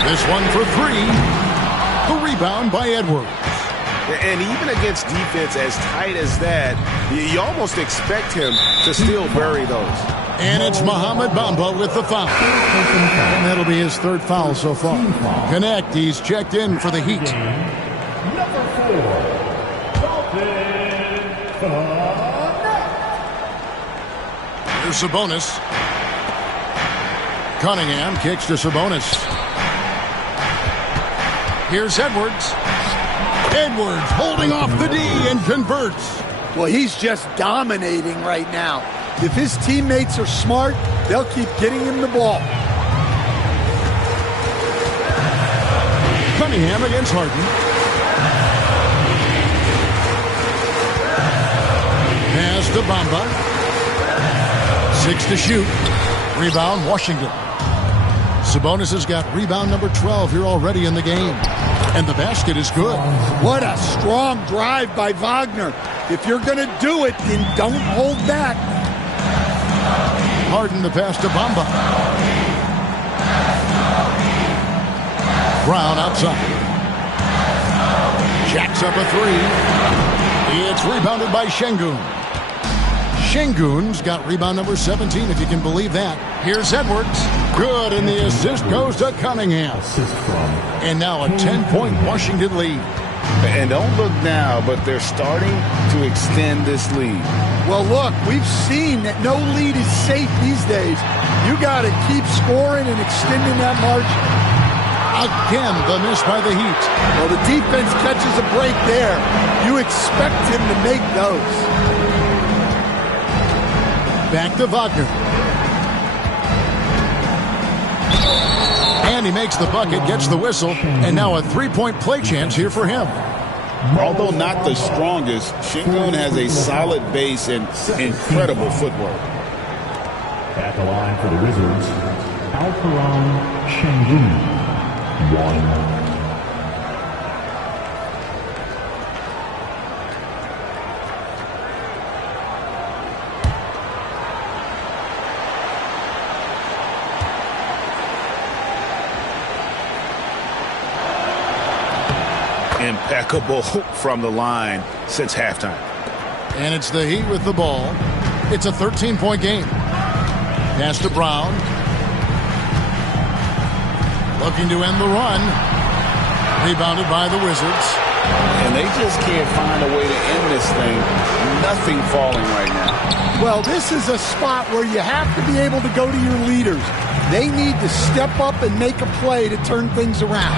This one for 3. The rebound by Edwards. And even against defense as tight as that, you almost expect him to still bury those. And it's Mohamed Bamba with the foul. And that'll be his 3rd foul so far. Connect, he's checked in for the Heat. Number 4, Here's Sabonis. Cunningham kicks to Sabonis. Here's Edwards. Edwards holding off the D and converts. Well, he's just dominating right now. If his teammates are smart, they'll keep getting him the ball. Cunningham against Harden. Pass to Bamba. 6 to shoot. Rebound, Washington. Sabonis has got rebound number 12 here already in the game. And the basket is good. What a strong drive by Wagner. If you're going to do it, then don't hold back. Harden the pass to Bamba. Brown outside. Jacks up a 3. It's rebounded by Şengün. Şengün's got rebound number 17, if you can believe that. Here's Edwards. Good, and the assist goes to Cunningham. And now a 10-point Washington lead. And don't look now, but they're starting to extend this lead. Well, look, we've seen that no lead is safe these days. You got to keep scoring and extending that margin. Again, the miss by the Heat. Well, the defense catches a break there. You expect him to make those. Back to Wagner. And he makes the bucket, gets the whistle, and now a 3-point play chance here for him. Although not the strongest, Şengün has a solid base and incredible footwork. At the line for the Wizards, Alperen Şengün. 1. Impeccable from the line since halftime. And it's the Heat with the ball. It's a 13-point game. Pass to Brown. Looking to end the run. Rebounded by the Wizards. And they just can't find a way to end this thing. Nothing falling right now. Well, this is a spot where you have to be able to go to your leaders. They need to step up and make a play to turn things around.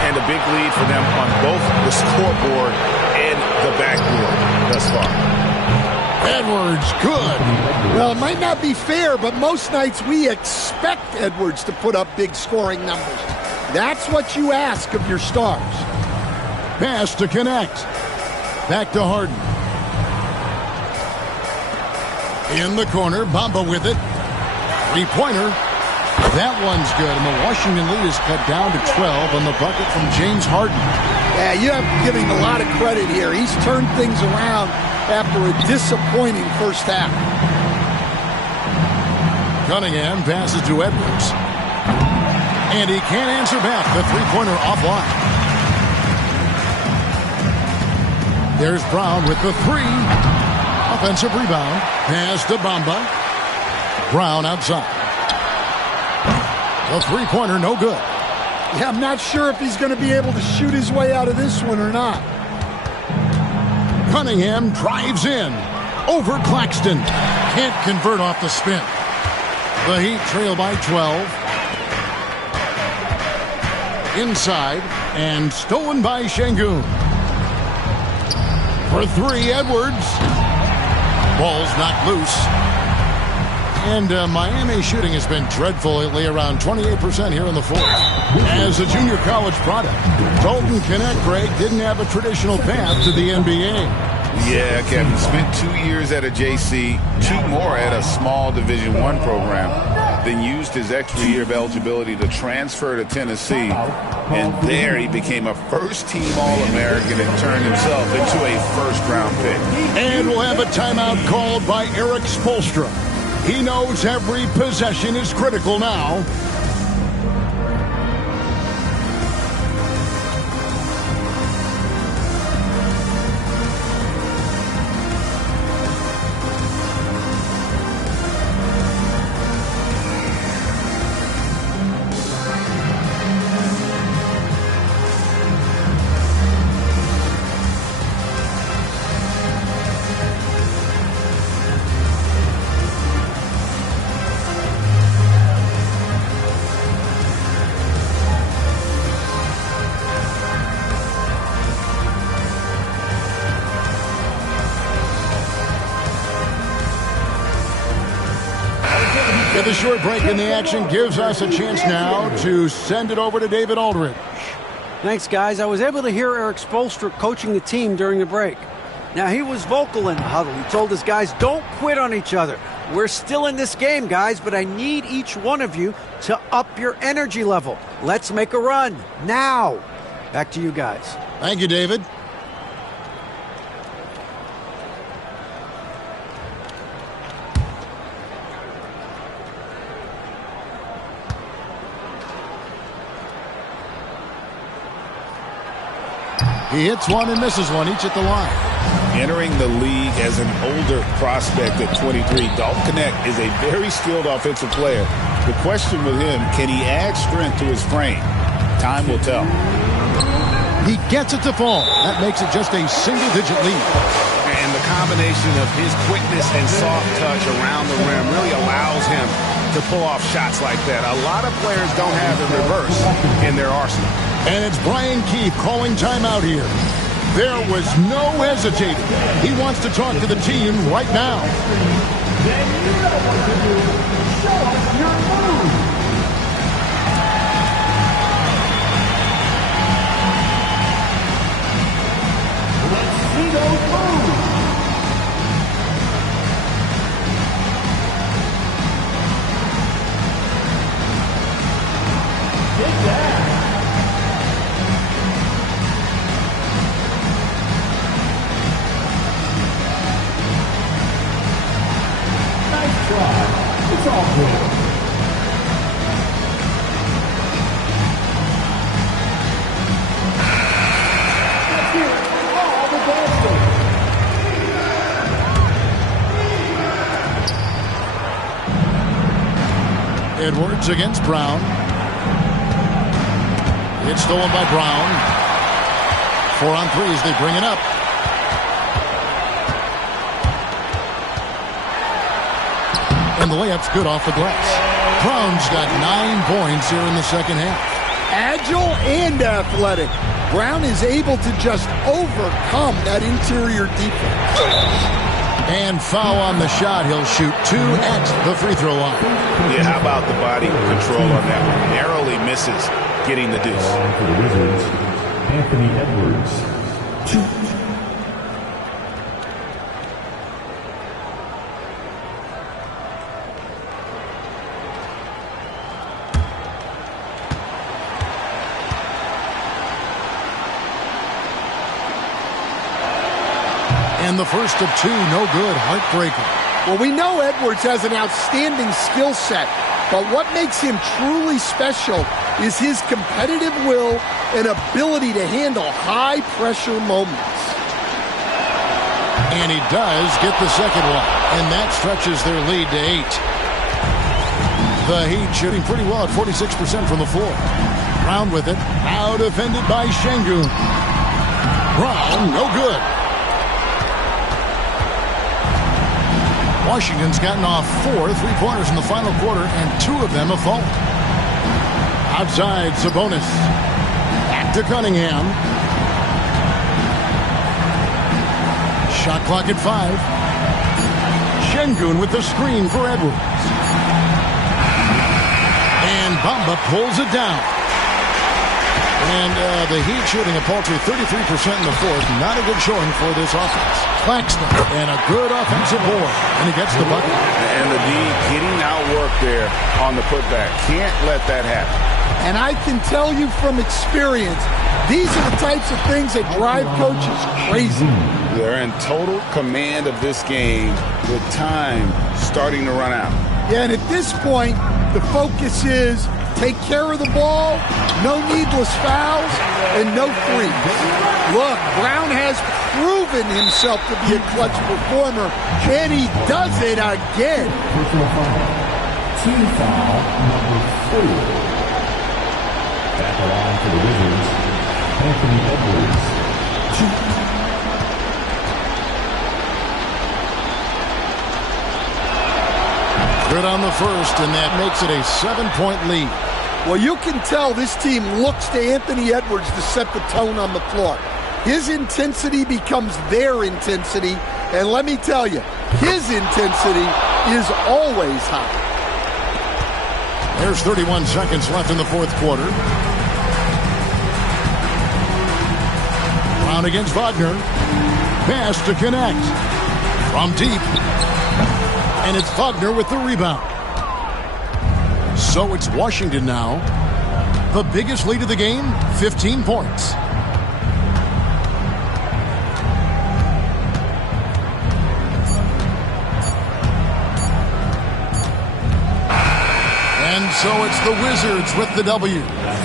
And a big lead for them on both the scoreboard and the backboard thus far. Edwards, good. Well, it might not be fair, but most nights we expect Edwards to put up big scoring numbers. That's what you ask of your stars. Pass to connect. Back to Harden. In the corner, Bamba with it. 3-pointer. That one's good, and the Washington lead is cut down to 12 on the bucket from James Harden. Yeah, you have to give him a lot of credit here. He's turned things around after a disappointing first half. Cunningham passes to Edwards. And he can't answer back. The 3-pointer offline. There's Brown with the 3. Offensive rebound. Pass to Bamba. Brown outside. The 3-pointer, no good. Yeah, I'm not sure if he's going to be able to shoot his way out of this one or not. Cunningham drives in. Over Claxton. Can't convert off the spin. The Heat trail by 12. Inside. And stolen by Şengün. For 3, Edwards. Ball's knocked loose. And Miami shooting has been dreadful lately, around 28% here in the fourth. As a junior college product, Dalton Knecht, Greg, didn't have a traditional path to the NBA. Yeah, Kevin. Spent 2 years at a JC, 2 more at a small Division I program. Then used his extra year of eligibility to transfer to Tennessee. And there he became a first-team All-American and turned himself into a first-round pick. And we'll have a timeout called by Eric Spoelstra. He knows every possession is critical now. The short break in the action gives us a chance now to send it over to David Aldridge. Thanks, guys. I was able to hear Eric Spoelstra coaching the team during the break. Now, he was vocal in the huddle. He told his guys, don't quit on each other. We're still in this game, guys, but I need each one of you to up your energy level. Let's make a run now. Back to you guys. Thank you, David. He hits one and misses one, each at the line. Entering the league as an older prospect at 23, Dalton Knecht is a very skilled offensive player. The question with him, can he add strength to his frame? Time will tell. He gets it to fall. That makes it just a single-digit lead. And the combination of his quickness and soft touch around the rim really allows him to pull off shots like that. A lot of players don't have the reverse in their arsenal. And it's Brian Keefe calling timeout here. There was no hesitating. He wants to talk to the team right now. Then you know what to do. Show us your move. Let's see those moves. Take that. It's all good. Let's hear all the dancing. Edwards against Brown. It's stolen by Brown. 4 on 3 as they bring it up. And the layup's good off the glass. Brown's got 9 points here in the second half. Agile and athletic. Brown is able to just overcome that interior defense. And foul on the shot. He'll shoot 2 at the free throw line. Yeah, how about the body control on that one? Narrowly misses getting the deuce. For the Wizards, Anthony Edwards. 2. And the first of 2, no good. Heartbreaker. Well, we know Edwards has an outstanding skill set, but what makes him truly special is his competitive will and ability to handle high-pressure moments. And he does get the second one, and that stretches their lead to 8. The Heat shooting pretty well at 46% from the floor. Brown with it, now defended by Şengün. Brown, no good. Washington's gotten off 4 3-pointers in the final quarter, and 2 of them have fallen. Outside, Sabonis. Back to Cunningham. Shot clock at 5. Şengün with the screen for Edwards. And Bamba pulls it down. And the Heat shooting a paltry 33% in the fourth. Not a good showing for this offense. Claxton, and a good offensive board. And he gets the bucket. And the D getting outworked there on the putback. Can't let that happen. And I can tell you from experience, these are the types of things that drive coaches crazy. They're in total command of this game with time starting to run out. Yeah, and at this point, the focus is take care of the ball, no needless fouls, and no threes. Look, Brown has proven himself to be a clutch performer, and he does it again. Team foul number 4. At the line for the Wizards, Anthony Edwards. 2. Good on the first, and that makes it a 7-point lead. Well, you can tell this team looks to Anthony Edwards to set the tone on the floor. His intensity becomes their intensity, and let me tell you, his intensity is always high. There's 31 seconds left in the fourth quarter. Brown against Wagner. Pass to connect. From deep. And it's Wagner with the rebound. So it's Washington now. The biggest lead of the game, 15 points. And so it's the Wizards with the W.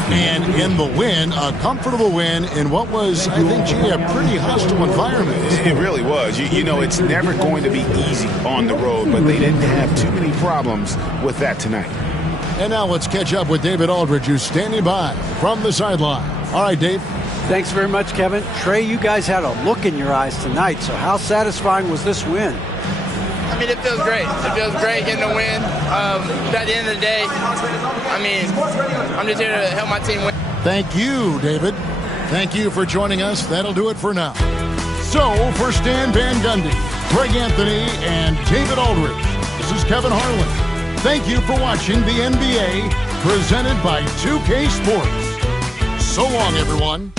And in the win, a comfortable win in what was, I think, a pretty hostile environment. It really was. You know, it's never going to be easy on the road, but they didn't have too many problems with that tonight. And now let's catch up with David Aldridge, who's standing by from the sideline. All right, Dave. Thanks very much, Kevin. Trey, you guys had a look in your eyes tonight, so how satisfying was this win? I mean, it feels great. It feels great getting a win. But at the end of the day, I mean, I'm just here to help my team win. Thank you, David. Thank you for joining us. That'll do it for now. So, for Stan Van Gundy, Greg Anthony, and David Aldridge, this is Kevin Harlan. Thank you for watching the NBA, presented by 2K Sports. So long, everyone.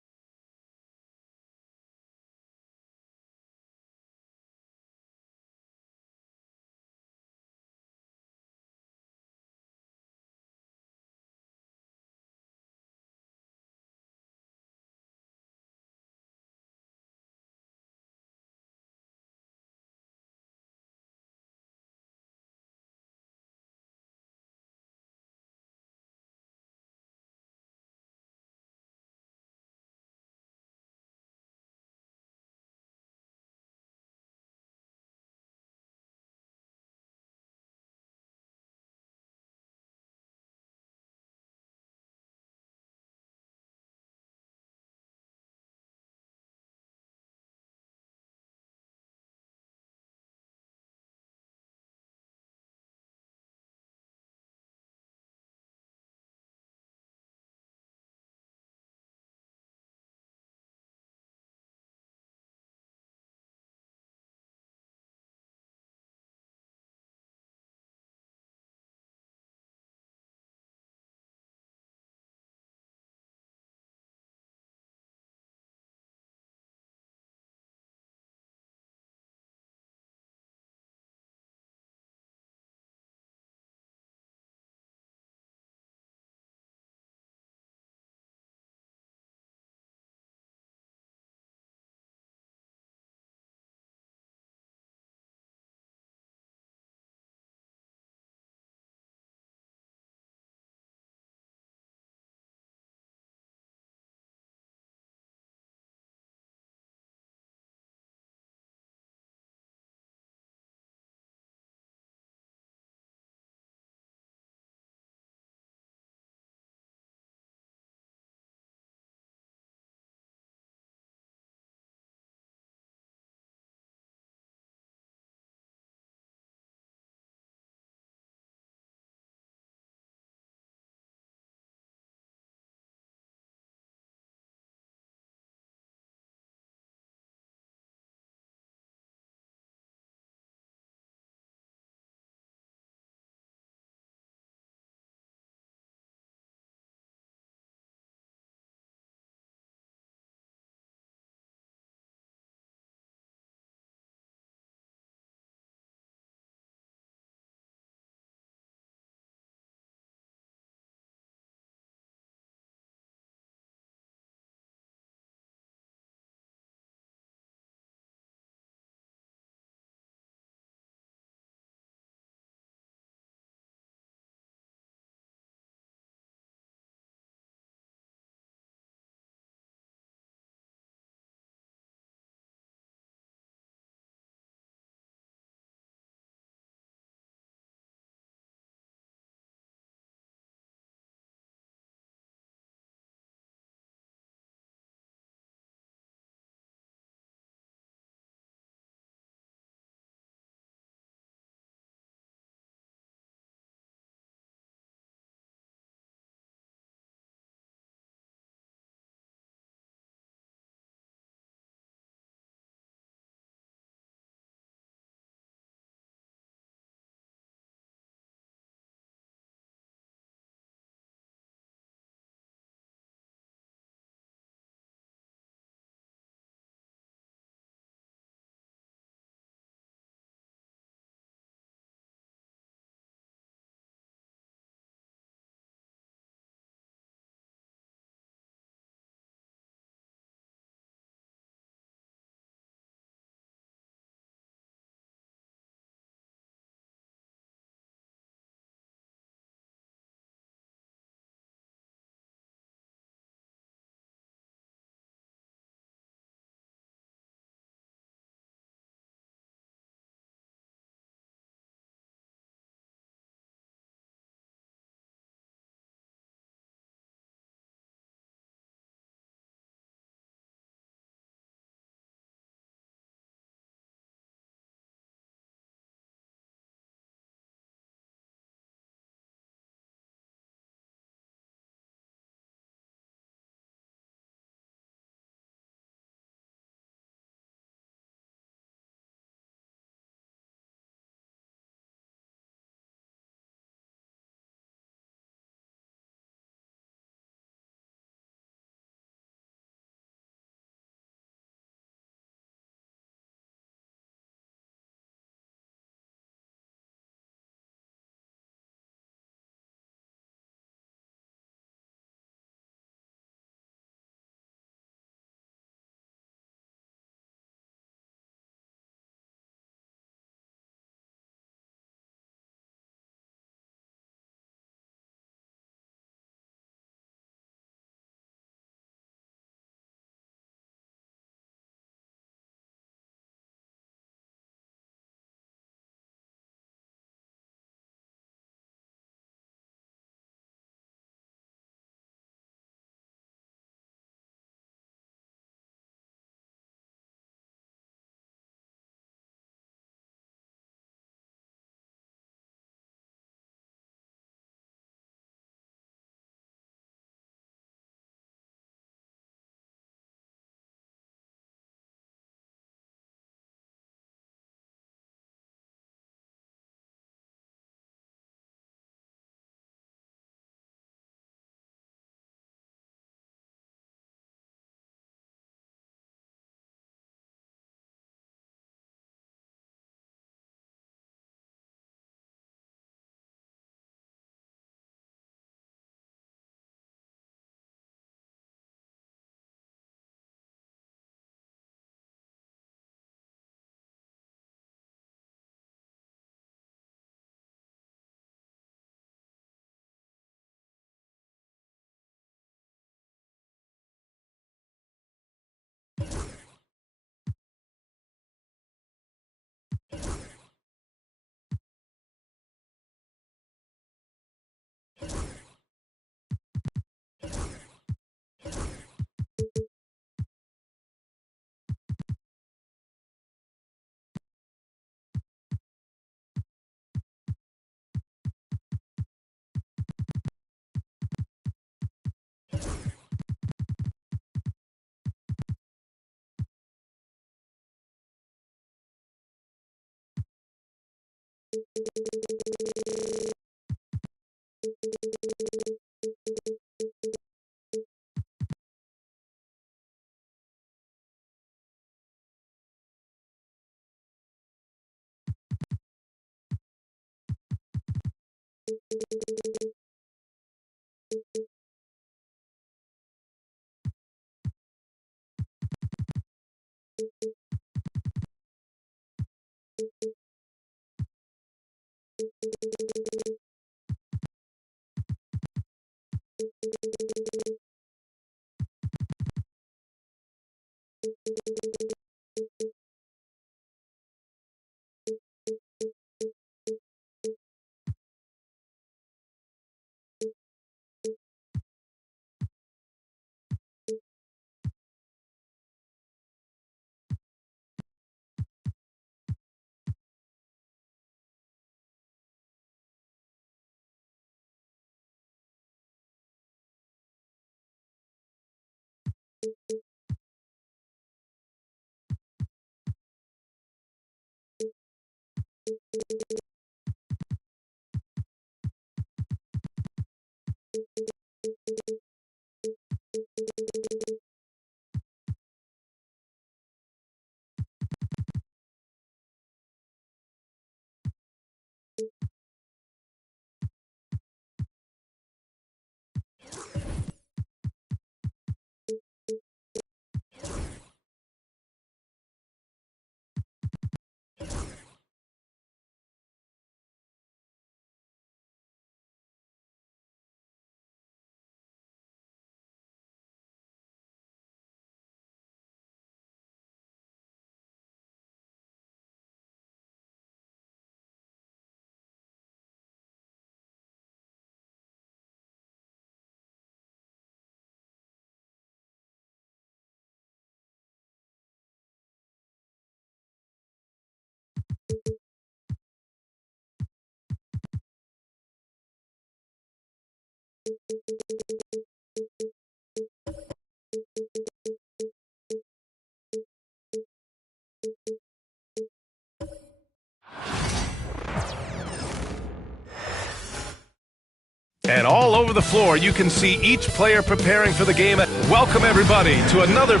And all over the floor, you can see each player preparing for the game. Welcome, everybody, to another...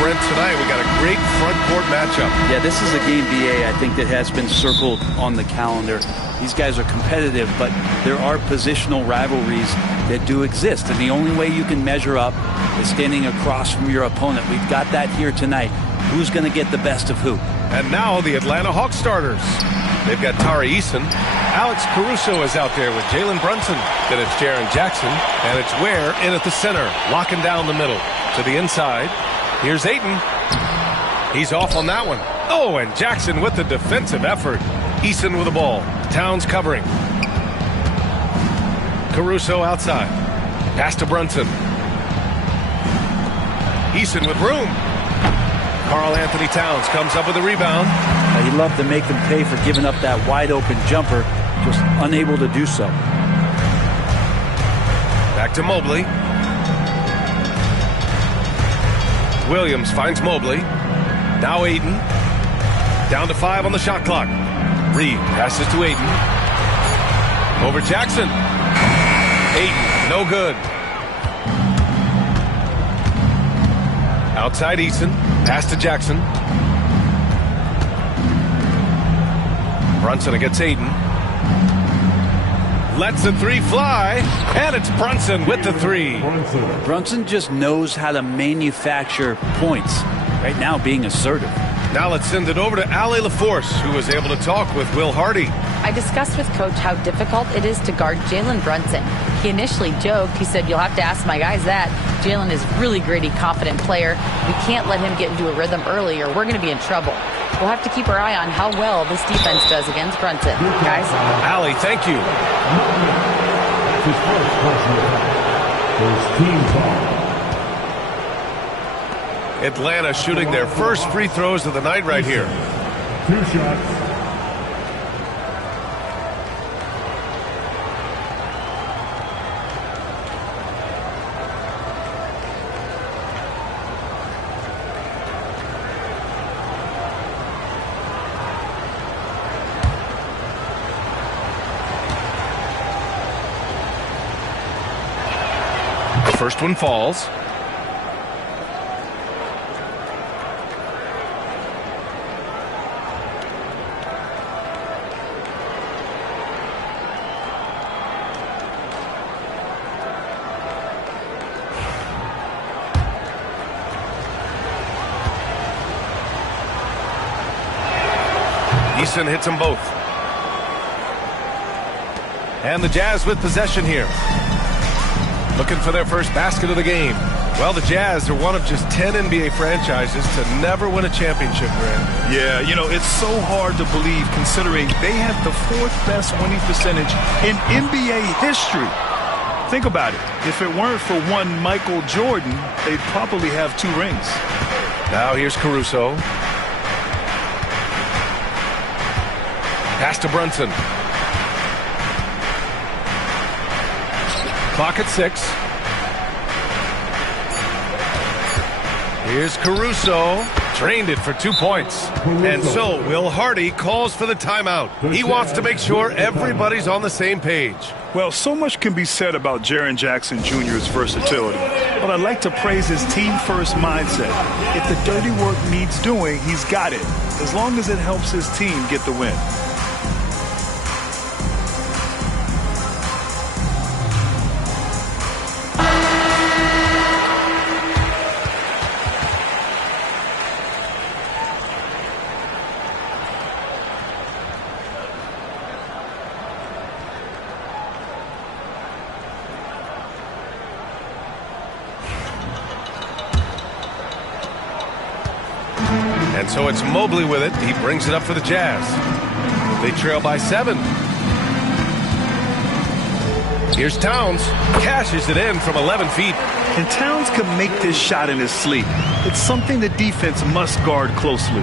Brent, tonight we got a great front court matchup. Yeah, this is a game, BA, I think, that has been circled on the calendar. These guys are competitive, but there are positional rivalries that do exist, and the only way you can measure up is standing across from your opponent. We've got that here tonight. Who's going to get the best of who? And now the Atlanta Hawks starters. They've got Tari Eason. Alex Caruso is out there with Jalen Brunson. Then it's Jaren Jackson, and it's Ware in at the center, locking down the middle. To the inside. Here's Ayton. He's off on that one. Oh, and Jackson with the defensive effort. Eason with the ball. Towns covering. Caruso outside. Pass to Brunson. Eason with room. Karl Anthony Towns comes up with a rebound. He loved to make them pay for giving up that wide-open jumper, just unable to do so. Back to Mobley. Williams finds Mobley. Now Ayton. Down to 5 on the shot clock. Reed passes to Ayton. Over Jackson. Ayton, no good. Outside Eason. Pass to Jackson. Brunson against Ayton. lets the three fly, and it's Brunson with the three. Brunson just knows how to manufacture points. Right now, being assertive. Now let's send it over to Allie LaForce, who was able to talk with Will Hardy. I discussed with Coach how difficult it is to guard Jalen Brunson. He initially joked. He said, "You'll have to ask my guys that." Jalen is a really gritty, confident player. We can't let him get into a rhythm early or we're going to be in trouble. We'll have to keep our eye on how well this defense does against Brunson. Guys? Allie, thank you. His first personal foul. First team foul. Atlanta shooting their first free throws of the night right here. 2 shots. The first one falls. Eason hits them both. And the Jazz with possession here. Looking for their first basket of the game. Well, the Jazz are one of just 10 NBA franchises to never win a championship, Grant. Yeah, you know, it's so hard to believe considering they have the 4th best winning percentage in NBA history. Think about it. If it weren't for one Michael Jordan, they'd probably have 2 rings. Now here's Caruso. Pass to Brunson. Clock at 6. Here's Caruso. Drained it for 2 points. And so Will Hardy calls for the timeout. He wants to make sure everybody's on the same page. Well, so much can be said about Jaren Jackson Jr.'s versatility, but I'd like to praise his team-first mindset. If the dirty work needs doing, he's got it, as long as it helps his team get the win. And so it's Mobley with it. He brings it up for the Jazz. They trail by 7. Here's Towns. Cashes it in from 11 feet. And Towns can make this shot in his sleep. It's something the defense must guard closely.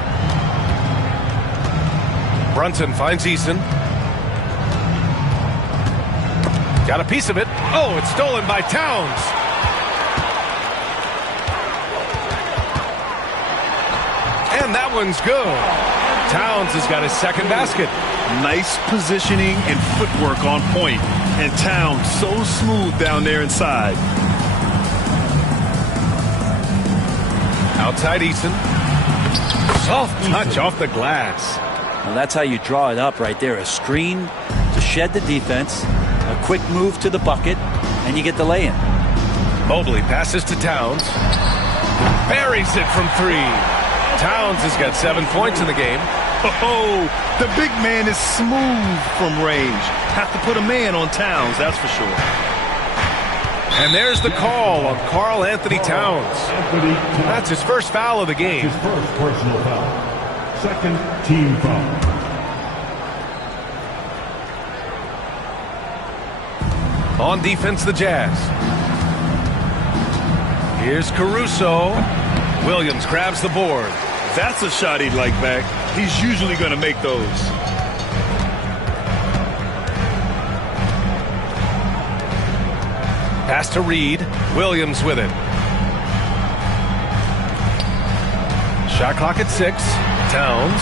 Brunson finds Eason. Got a piece of it. Oh, it's stolen by Towns. And that one's good. Towns has got his second basket. Nice positioning and footwork on point. And Towns so smooth down there inside. Outside Eason. Soft touch off the glass. Well, that's how you draw it up right there. A screen to shed the defense, a quick move to the bucket, and you get the lay-in. Mobley passes to Towns. Buries it from 3. Towns has got 7 points in the game. Oh, the big man is smooth from range. Have to put a man on Towns, that's for sure. And there's the call on Karl Anthony Towns. That's his first foul of the game. His first personal foul. Second team foul. On defense, the Jazz. Here's Caruso. Williams grabs the board. That's a shot he'd like back. He's usually going to make those. Pass to Reed. Williams with it. Shot clock at 6. Towns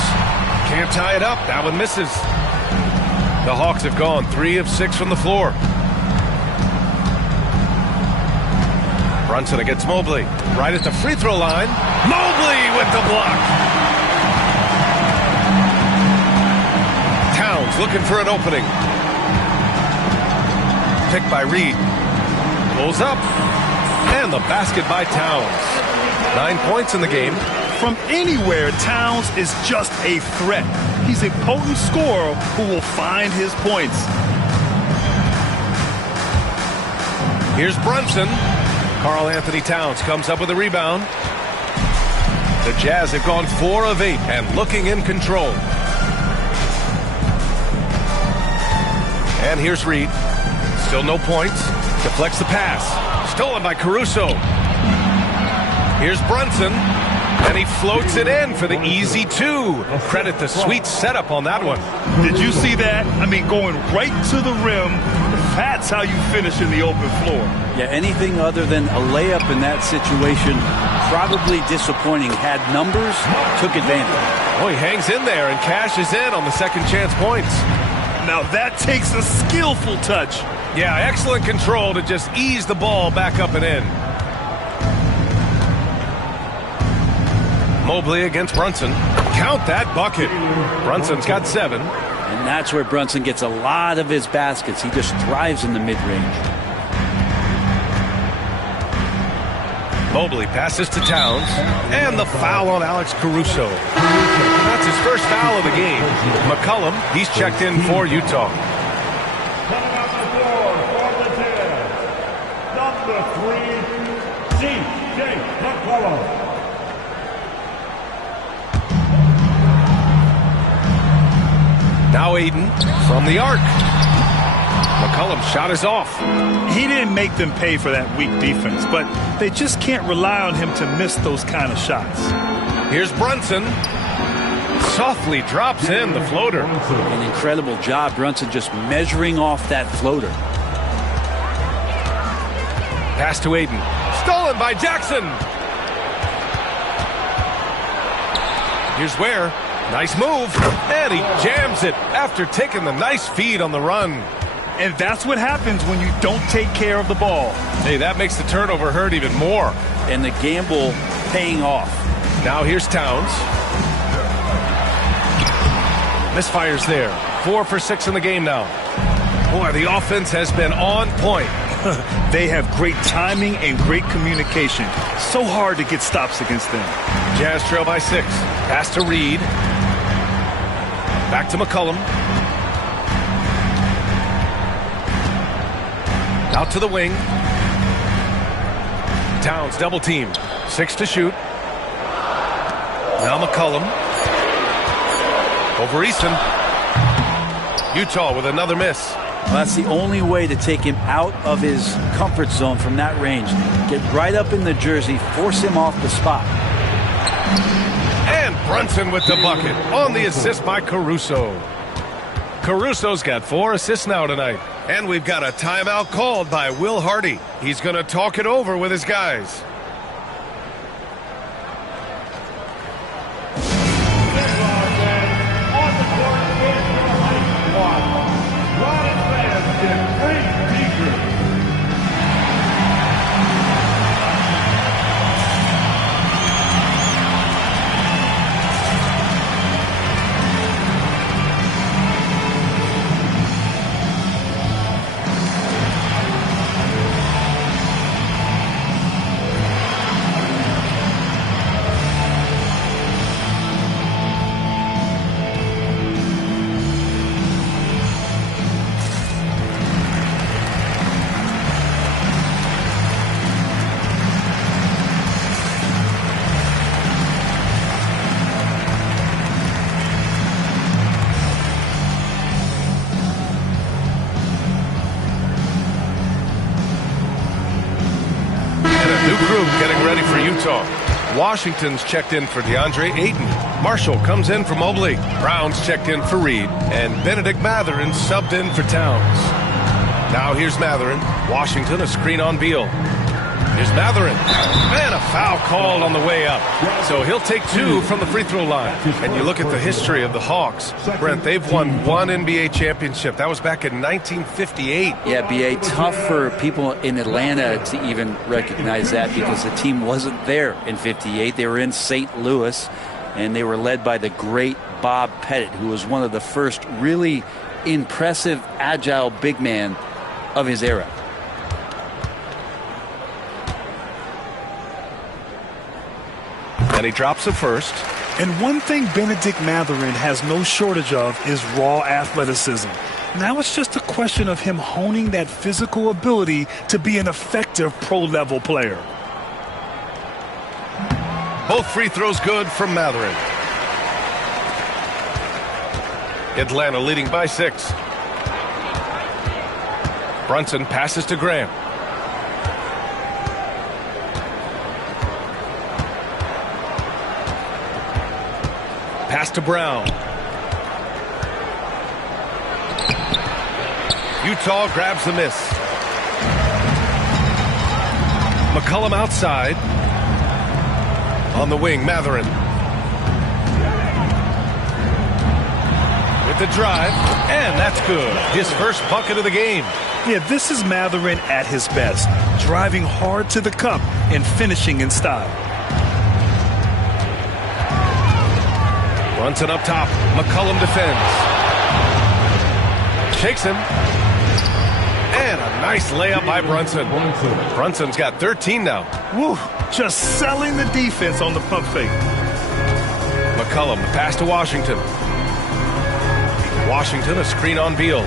can't tie it up. That one misses. The Hawks have gone 3 of 6 from the floor. Brunson against Mobley. Right at the free throw line. Mobley with the block. Towns looking for an opening. pick by Reed. Pulls up. And the basket by Towns. 9 points in the game. From anywhere, Towns is just a threat. He's a potent scorer who will find his points. Here's Brunson. Karl Anthony Towns comes up with a rebound. The Jazz have gone 4 of 8 and looking in control. And here's Reed. Still no points. Deflects the pass. Stolen by Caruso. Here's Brunson. And he floats it in for the easy 2. Credit the sweet setup on that one. Did you see that? I mean, going right to the rim. That's how you finish in the open floor. Yeah, anything other than a layup in that situation, probably disappointing. Had numbers, took advantage. Oh, he hangs in there and cashes in on the second chance points. Now that takes a skillful touch. Yeah, excellent control to just ease the ball back up and in. Mobley against Brunson. Count that bucket. Brunson's got 7. And that's where Brunson gets a lot of his baskets. He just thrives in the mid-range. Mobley passes to Towns. And the foul on Alex Caruso. That's his first foul of the game. McCollum, he's checked in for Utah. Coming out the floor for the Jazz, number 3, C.J. McCollum. Now Aiden from the arc. McCollum's shot is off. He didn't make them pay for that weak defense, but they just can't rely on him to miss those kind of shots. Here's Brunson. Softly drops in the floater. An incredible job. Brunson just measuring off that floater. Pass to Aiden. Stolen by Jackson. Here's Ware. Nice move. And he jams it after taking the nice feed on the run. And that's what happens when you don't take care of the ball. Hey, that makes the turnover hurt even more. And the gamble paying off. Now here's Towns. Misfires there. 4 for 6 in the game now. Boy, the offense has been on point. They have great timing and great communication. So hard to get stops against them. Jazz trail by 6. Pass to Reed. Back to McCollum. Out to the wing. Towns double team. 6 to shoot. Now McCollum. Over Easton. Utah with another miss. Well, that's the only way to take him out of his comfort zone from that range. Get right up in the jersey, force him off the spot. And Brunson with the bucket on the assist by Caruso. Caruso's got 4 assists now tonight. And we've got a timeout called by Will Hardy. He's going to talk it over with his guys. Washington's checked in for DeAndre Ayton. Marshall comes in for Mobley. Brown's checked in for Reed. And Benedict Mathurin subbed in for Towns. Now here's Mathurin. Washington, a screen on Beal. Here's Mathurin. And a foul called on the way up. So he'll take 2 from the free throw line. And you look at the history of the Hawks. Brent, they've won 1 NBA championship. That was back in 1958. Yeah, B.A., tough for people in Atlanta to even recognize that because the team wasn't there in 58. They were in St. Louis, and they were led by the great Bob Pettit, who was one of the first really impressive, agile big man of his era. And he drops a first. And one thing Bennedict Mathurin has no shortage of is raw athleticism. Now it's just a question of him honing that physical ability to be an effective pro-level player. Both free throws good from Mathurin. Atlanta leading by 6. Brunson passes to Graham. Pass to Brown. Utah grabs the miss. McCollum outside. On the wing, Mathurin. With the drive, and that's good. His first bucket of the game. Yeah, this is Mathurin at his best. Driving hard to the cup and finishing in style. Brunson up top. McCollum defends. Shakes him. And a nice layup by Brunson. Brunson's got 13 now. Woo, just selling the defense on the pump fake. McCollum, the pass to Washington. Washington, a screen on Beal.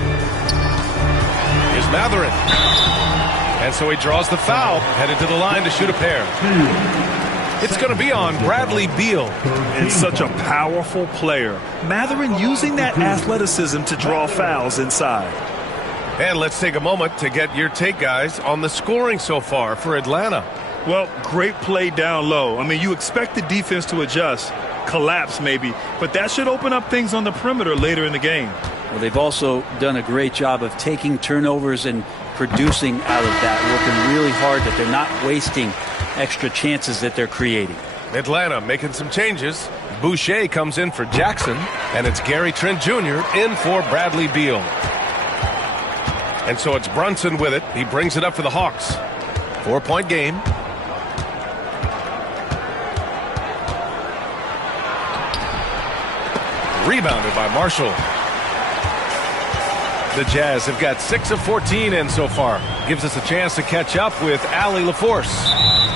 Here's Mathurin. And so he draws the foul, headed to the line to shoot a pair. It's going to be on Bradley Beal. And such a powerful player. Mathurin using that athleticism to draw fouls inside. And let's take a moment to get your take, guys, on the scoring so far for Atlanta. Well, great play down low. I mean, you expect the defense to adjust, collapse maybe, but that should open up things on the perimeter later in the game. Well, they've also done a great job of taking turnovers and producing out of that, working really hard that they're not wasting extra chances that they're creating. Atlanta making some changes. Boucher comes in for Jackson, and it's Gary Trent Jr. in for Bradley Beal. And so it's Brunson with it. He brings it up for the Hawks. 4-point game. Rebounded by Marshall. The Jazz have got 6 of 14 in so far. Gives us a chance to catch up with Allie LaForce.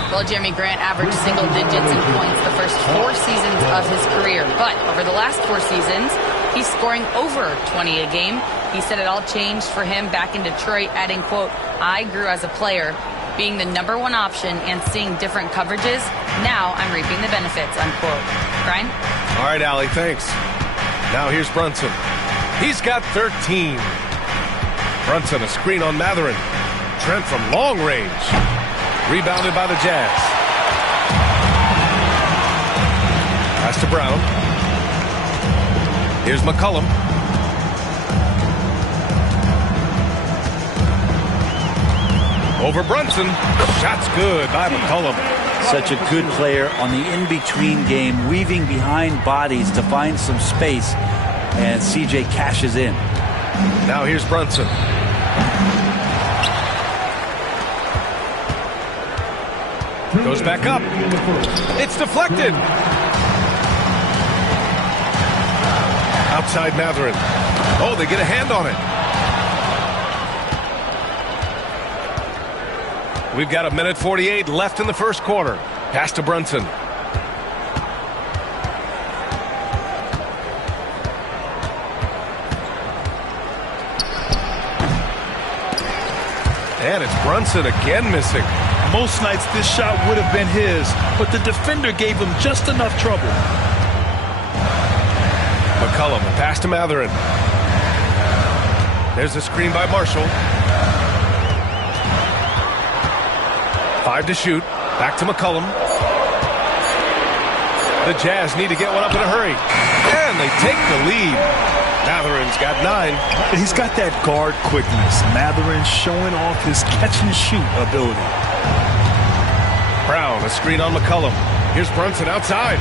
Well, Jeremy Grant averaged single digits in points the first 4 seasons of his career. But over the last 4 seasons, he's scoring over 20 a game. He said it all changed for him back in Detroit, adding, quote, "I grew as a player, being the #1 option and seeing different coverages. Now I'm reaping the benefits," unquote. Brian? All right, Allie, thanks. Now here's Brunson. He's got 13. Brunson, a screen on Mathurin. Trent from long range. Rebounded by the Jazz. Pass to Brown. Here's McCollum. Over Brunson. Shot's good by McCollum. Such a good player on the in-between game, weaving behind bodies to find some space, and CJ cashes in. Now here's Brunson. Goes back up. It's deflected. Outside Mathurin. Oh, they get a hand on it. We've got 1:48 left in the first quarter. Pass to Brunson. And it's Brunson again missing. Most nights this shot would have been his, but the defender gave him just enough trouble. McCollum, a pass to Mathurin. There's a screen by Marshall. 5 to shoot. Back to McCollum. The Jazz need to get one up in a hurry. And they take the lead. Mathurin's got 9. He's got that guard quickness. Mathurin showing off his catch-and-shoot ability. Brown, a screen on McCollum. Here's Brunson outside.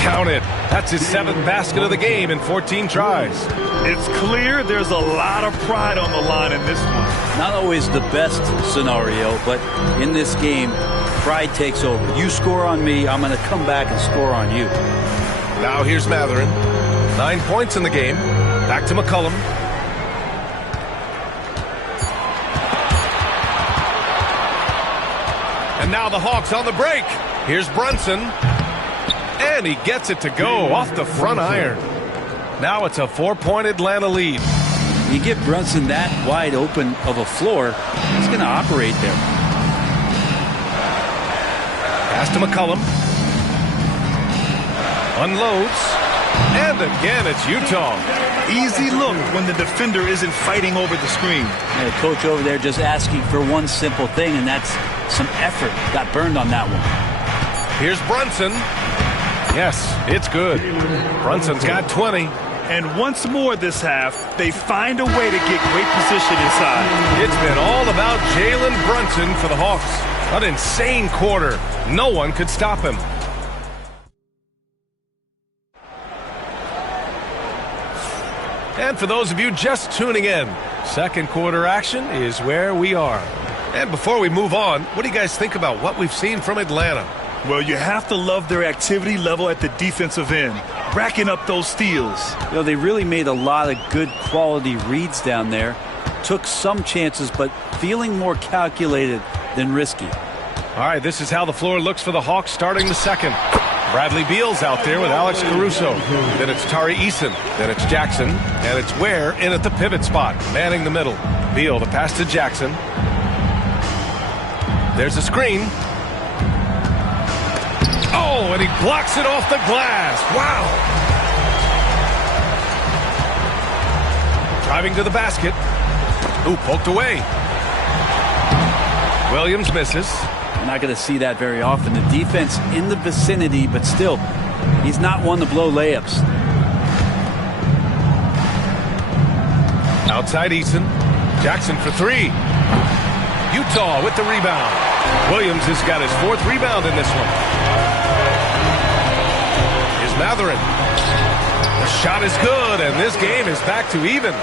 Count it. That's his 7th basket of the game in 14 tries. It's clear there's a lot of pride on the line in this one. Not always the best scenario, but in this game, pride takes over. You score on me, I'm going to come back and score on you. Now here's Mathurin. 9 points in the game. Back to McCollum. And now the Hawks on the break. Here's Brunson. And he gets it to go off the front iron. Now it's a 4-point Atlanta lead. You give Brunson that wide open of a floor, he's going to operate there. Pass to McCollum. Unloads. And again, it's Utah. Easy look when the defender isn't fighting over the screen. The coach over there just asking for one simple thing, and that's some effort. Got burned on that one. Here's Brunson. Yes, it's good. Brunson's got 20. And once more this half, they find a way to get great position inside. It's been all about Jalen Brunson for the Hawks. An insane quarter. No one could stop him. And for those of you just tuning in, second quarter action is where we are. And before we move on, what do you guys think about what we've seen from Atlanta? Well, you have to love their activity level at the defensive end, racking up those steals. You know, they really made a lot of good quality reads down there. Took some chances, but feeling more calculated than risky. All right, this is how the floor looks for the Hawks starting the second. Bradley Beal's out there with Alex Caruso. Then it's Tari Eason. Then it's Jackson. And it's Ware in at the pivot spot, manning the middle. Beal, the pass to Jackson. There's a screen. Oh, and he blocks it off the glass. Wow. Driving to the basket. Ooh, poked away. Williams misses. You're not going to see that very often. The defense in the vicinity, but still, he's not one to blow layups. Outside Eason. Jackson for three. Utah with the rebound. Williams has got his fourth rebound in this one. Here's Mathurin. The shot is good, and this game is back to even.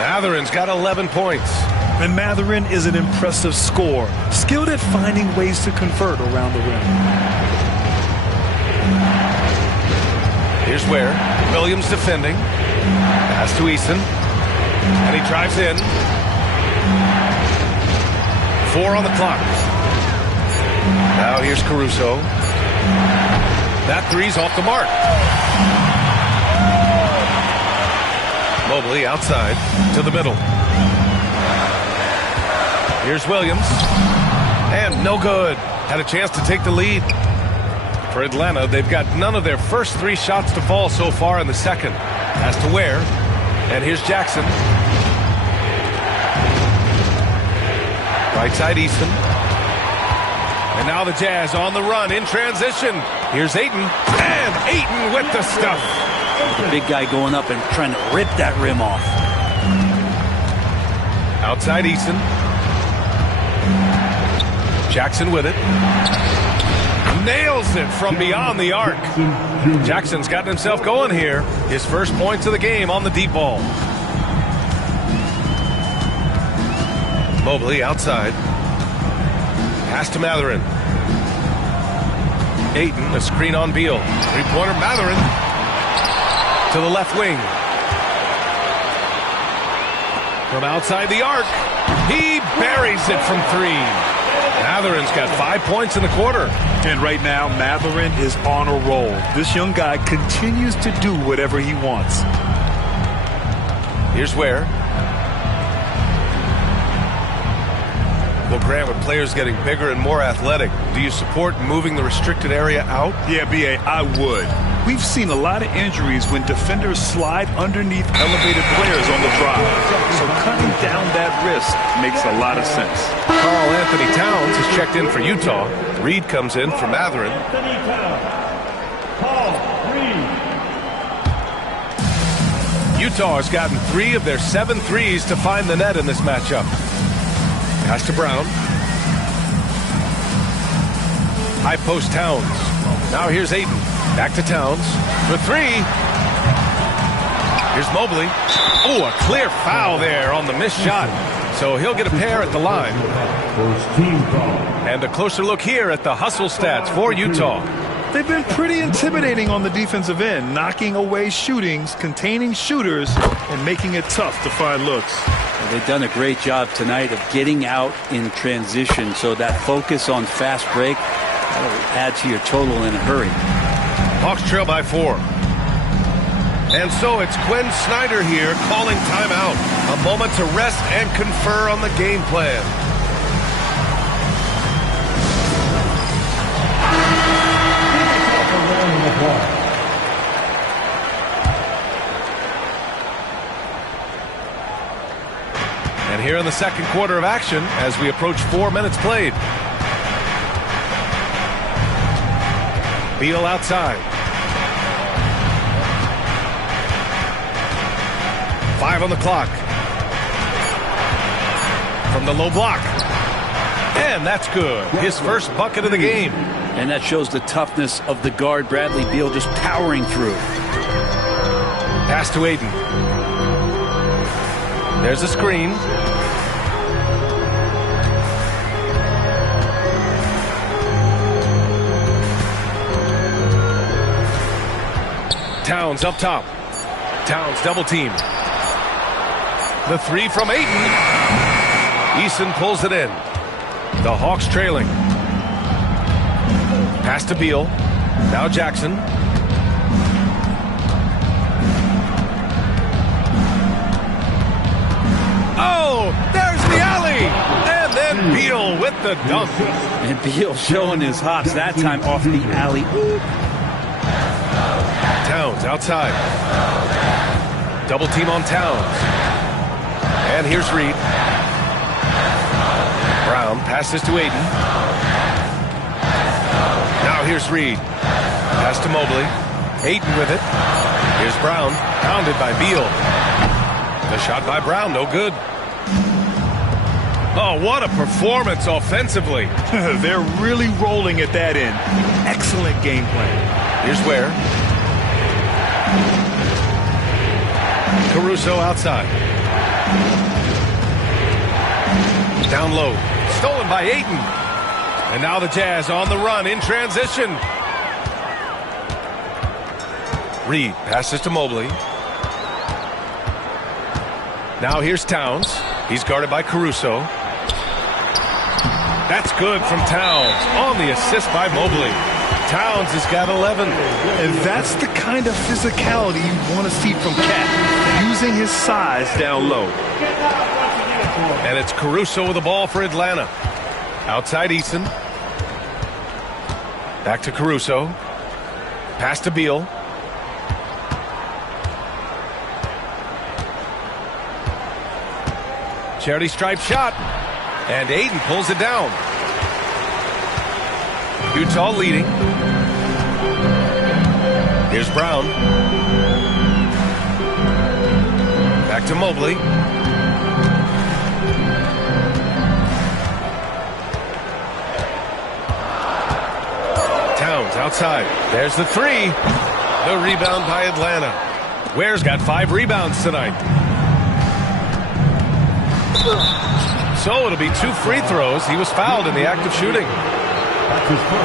Mathurin's got 11 points. And Mathurin is an impressive scorer, skilled at finding ways to convert around the rim. Here's Ware. Williams defending. Pass to Eason. And he drives in. 4 on the clock. Now here's Caruso. That three's off the mark. Mobley outside to the middle. Here's Williams. And no good. Had a chance to take the lead. For Atlanta, they've got none of their first 3 shots to fall so far in the second. Pass to Ware. And here's Jackson. Right side Easton. And now the Jazz on the run in transition. Here's Ayton. And Ayton with the stuff. The big guy going up and trying to rip that rim off. Outside Easton. Jackson with it. Nails it from beyond the arc. Jackson's gotten himself going here. His first points of the game on the deep ball. Mobley outside. Pass to Mathurin. Ayton, a screen on Beal. Three-pointer Mathurin to the left wing. From outside the arc, he buries it from 3. Mathurin's got 5 points in the quarter. And right now, Mathurin is on a roll. This young guy continues to do whatever he wants. Here's Ware. Well, Grant, with players getting bigger and more athletic, do you support moving the restricted area out? Yeah, B.A., I would. We've seen a lot of injuries when defenders slide underneath elevated players on the drive. So cutting down that risk makes a lot of sense. Karl Anthony Towns has checked in for Utah. Reed comes in for Mathurin. Utah has gotten 3 of their 7 threes to find the net in this matchup. Pass to Brown. High post Towns. Now here's Ayton. Back to Towns for 3. Here's Mobley. Oh, a clear foul there on the missed shot. So he'll get a pair at the line. And a closer look here at the hustle stats for Utah. They've been pretty intimidating on the defensive end, knocking away shootings, containing shooters, and making it tough to find looks. They've done a great job tonight of getting out in transition, so that focus on fast break will add to your total in a hurry. Hawks trail by 4. And so it's Quinn Snyder here calling timeout. A moment to rest and confer on the game plan. And here in the second quarter of action as we approach 4 minutes played. Beal outside. 5 on the clock. From the low block. And that's good. His first bucket of the game. And that shows the toughness of the guard, Bradley Beal, just powering through. Pass to Ayton. There's a screen. Towns up top. Towns double team. The 3 from Ayton. Eason pulls it in. The Hawks trailing. Pass to Beal. Now Jackson. Oh, there's the alley. And then Beal with the dunk. And Beal showing his hops that time off the alley. Towns outside. Double team on Towns. And here's Reed. Brown passes to Ayton. Now here's Reed. Pass to Mobley. Ayton with it. Here's Brown. Pounded by Beal. The shot by Brown, no good. Oh, what a performance offensively. They're really rolling at that end. Excellent game plan. Here's Ware. Caruso outside. Down low. Stolen by Ayton. And now the Jazz on the run in transition. Reed passes to Mobley. Now here's Towns. He's guarded by Caruso. That's good from Towns on the assist by Mobley. Towns has got 11. And that's the kind of physicality you want to see from Cat, using his size down low. And it's Caruso with the ball for Atlanta. Outside Eason. Back to Caruso. Pass to Beal. Charity stripe shot. And Ayton pulls it down. Utah leading. Here's Brown. Back to Mobley. Towns outside. There's the 3. The rebound by Atlanta. Ware's got 5 rebounds tonight. So it'll be 2 free throws. He was fouled in the act of shooting.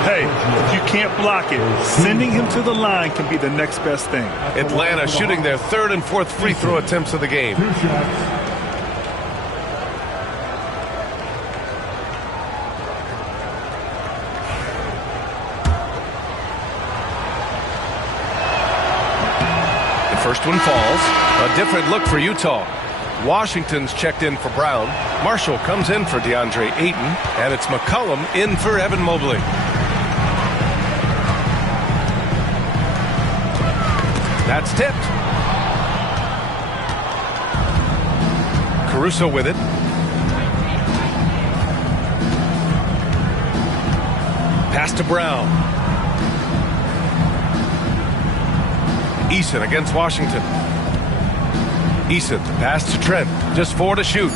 Hey, if you can't block it, sending him to the line can be the next best thing. Atlanta shooting their 3rd and 4th free throw attempts of the game. The first one falls. A different look for Utah. Washington's checked in for Brown. Marshall comes in for DeAndre Ayton. And it's McCollum in for Evan Mobley. That's tipped. Caruso with it. Pass to Brown. Eason against Washington. Eason, pass to Trent. Just 4 to shoot.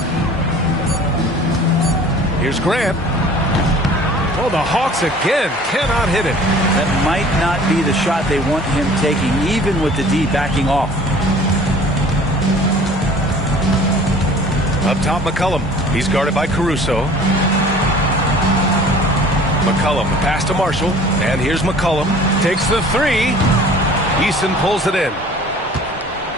Here's Grant. Oh, the Hawks again cannot hit it. That might not be the shot they want him taking, even with the D backing off. Up top, McCollum. He's guarded by Caruso. McCollum, pass to Marshall. And here's McCollum. Takes the 3. Eason pulls it in.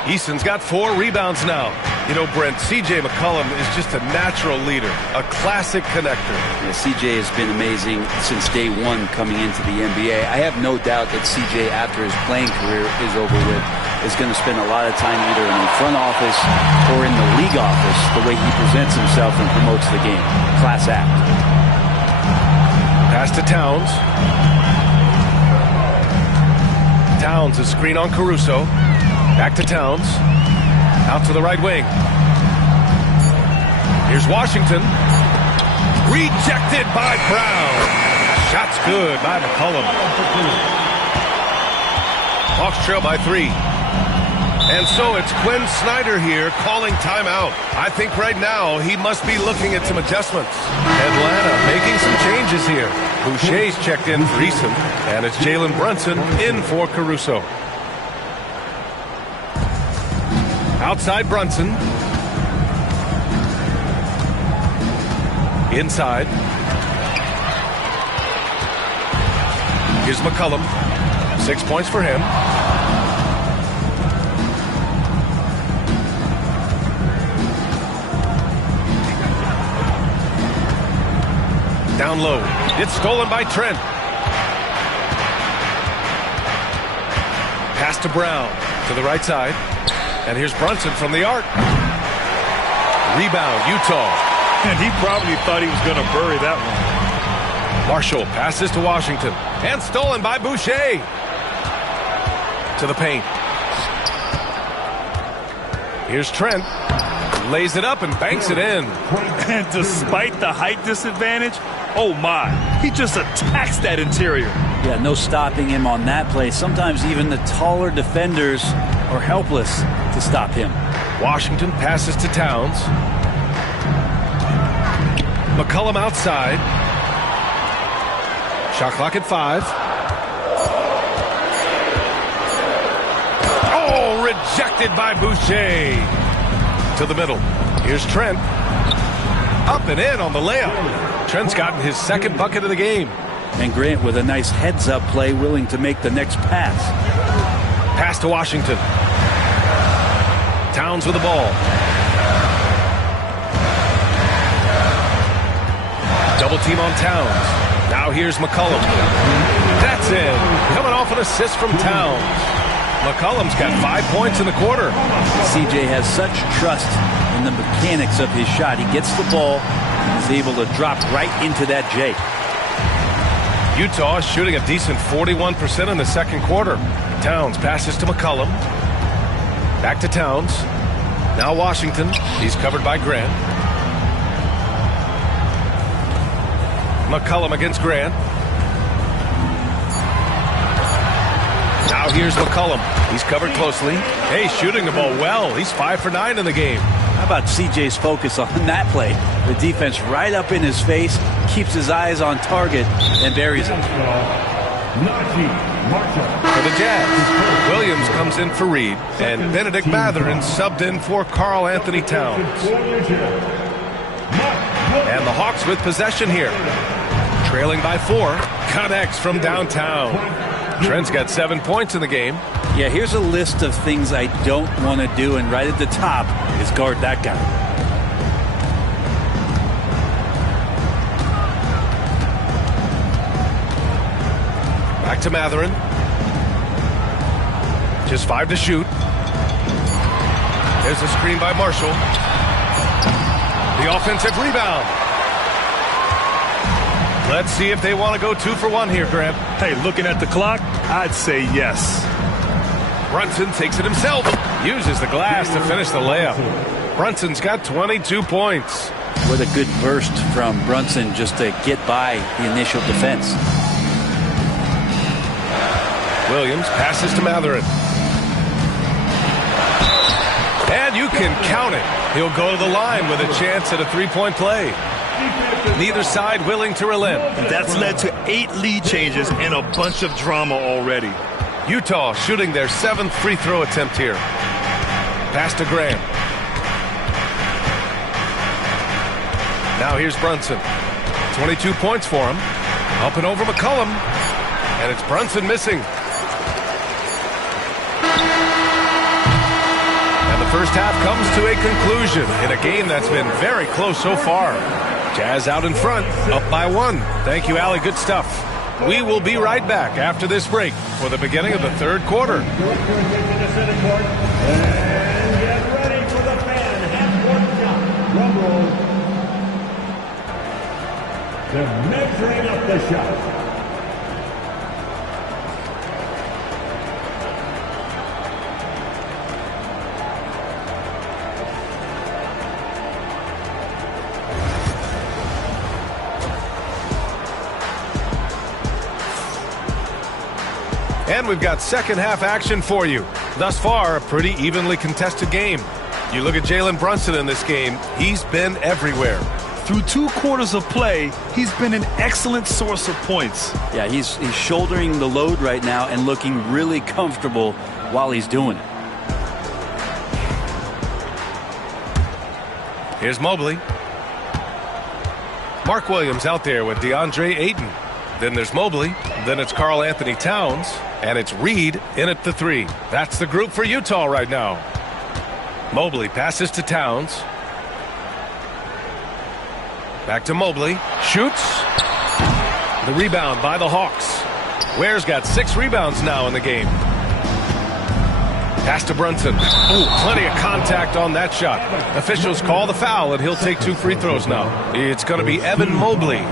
Eason's got 4 rebounds now. You know, Brent, C.J. McCollum is just a natural leader, a classic connector. Yeah, C.J. has been amazing since day one coming into the NBA. I have no doubt that C.J., after his playing career is over with, is going to spend a lot of time either in the front office or in the league office, the way he presents himself and promotes the game. Class act. Pass to Towns. Towns, a screen on Caruso. Back to Towns. Out to the right wing. Here's Washington. Rejected by Brown. Shot's good by McCollum. Hawks trail by 3. And so it's Quinn Snyder here calling timeout. I think right now he must be looking at some adjustments. Atlanta making some changes here. Boucher's checked in for Eason, and it's Jalen Brunson in for Caruso. Outside Brunson. Inside. Here's McCollum. 6 points for him. Down low. It's stolen by Trent. Pass to Brown. To the right side. And here's Brunson from the arc. Rebound, Utah. And he probably thought he was going to bury that one. Marshall passes to Washington. And stolen by Boucher. To the paint. Here's Trent. Lays it up and banks it in. And despite the height disadvantage, oh my, he just attacks that interior. Yeah, no stopping him on that play. Sometimes even the taller defenders are helpless to stop him. Washington passes to Towns. McCollum outside. Shot clock at 5. Oh, rejected by Boucher. To the middle. Here's Trent. Up and in on the layup. Trent's gotten his second bucket of the game. And Grant with a nice heads-up play, willing to make the next pass. Pass to Washington. Towns with the ball. Double team on Towns. Now here's McCollum. That's in. Coming off an assist from Towns. McCollum's got 5 points in the quarter. CJ has such trust in the mechanics of his shot. He gets the ball and is able to drop right into that J. Utah shooting a decent 41% in the second quarter. Towns passes to McCollum. Back to Towns. Now Washington. He's covered by Grant. McCollum against Grant. Now here's McCollum. He's covered closely. Hey, shooting the ball well. He's 5 for 9 in the game. How about CJ's focus on that play? The defense right up in his face, keeps his eyes on target, and buries him. For the Jazz, Williams comes in for Reed, and Benedict Mathurin subbed in for Karl Anthony Towns. And the Hawks with possession here. Trailing by 4, connects from downtown. Trent's got 7 points in the game. Yeah, here's a list of things I don't want to do, and right at the top is guard that guy. Back to Mathurin. Just 5 to shoot. There's a screen by Marshall. The offensive rebound. Let's see if they want to go 2 for 1 here, Grant. Hey, looking at the clock, I'd say yes. Brunson takes it himself. Uses the glass to finish the layup. Brunson's got 22 points. What a good burst from Brunson just to get by the initial defense. Williams passes to Mathurin. And you can count it. He'll go to the line with a chance at a 3-point play. Neither side willing to relent. That's led to 8 lead changes and a bunch of drama already. Utah shooting their 7th free throw attempt here. Pass to Graham. Now here's Brunson. 22 points for him. Up and over McCollum. And it's Brunson missing. And the first half comes to a conclusion in a game that's been very close so far. Jazz out in front, up by 1. Thank you, Allie. Good stuff. We will be right back after this break for the beginning of the third quarter. They're measuring up the shot. And we've got second half action for you. Thus far, a pretty evenly contested game. You look at Jalen Brunson in this game, he's been everywhere. Through 2 quarters of play, he's been an excellent source of points. Yeah, he's shouldering the load right now and looking really comfortable while he's doing it. Here's Mobley. Mark Williams out there with DeAndre Ayton. Then there's Mobley. Then it's Karl Anthony Towns. And it's Reed in at the 3. That's the group for Utah right now. Mobley passes to Towns. Back to Mobley. Shoots. The rebound by the Hawks. Ware's got 6 rebounds now in the game. Pass to Brunson. Ooh, plenty of contact on that shot. Officials call the foul, and he'll take 2 free throws now. It's going to be Evan Mobley.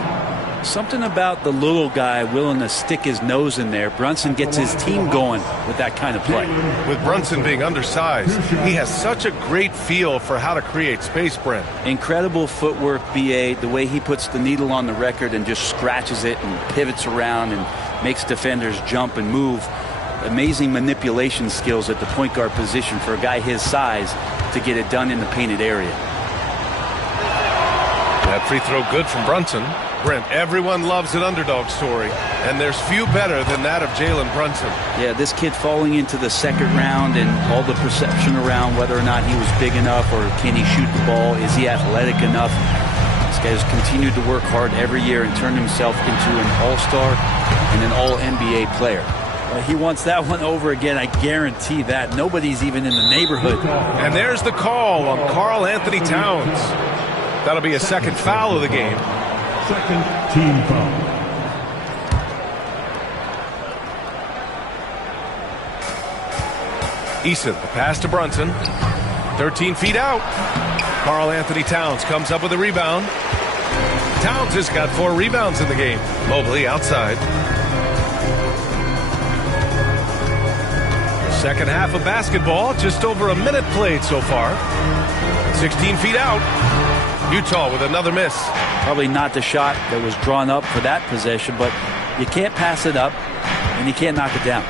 Something about the little guy willing to stick his nose in there. Brunson gets his team going with that kind of play. With Brunson being undersized, he has such a great feel for how to create space, Brent. Incredible footwork, B.A. The way he puts the needle on the record and just scratches it and pivots around and makes defenders jump and move. Amazing manipulation skills at the point guard position for a guy his size to get it done in the painted area. That free throw good from Brunson. Brent, everyone loves an underdog story, and there's few better than that of Jalen Brunson. Yeah, this kid falling into the second round and all the perception around whether or not he was big enough or can he shoot the ball, is he athletic enough. This guy has continued to work hard every year and turned himself into an all-star and an all-NBA player. He wants that one over again, I guarantee that. Nobody's even in the neighborhood. And there's the call on Karl Anthony Towns. That'll be a second foul of the game. Second team foul. Eason, the pass to Brunson. 13 feet out. Karl Anthony Towns comes up with a rebound. Towns has got 4 rebounds in the game. Mobley outside. Second half of basketball, just over a minute played so far. 16 feet out. Utah with another miss. Probably not the shot that was drawn up for that possession, but you can't pass it up and you can't knock it down.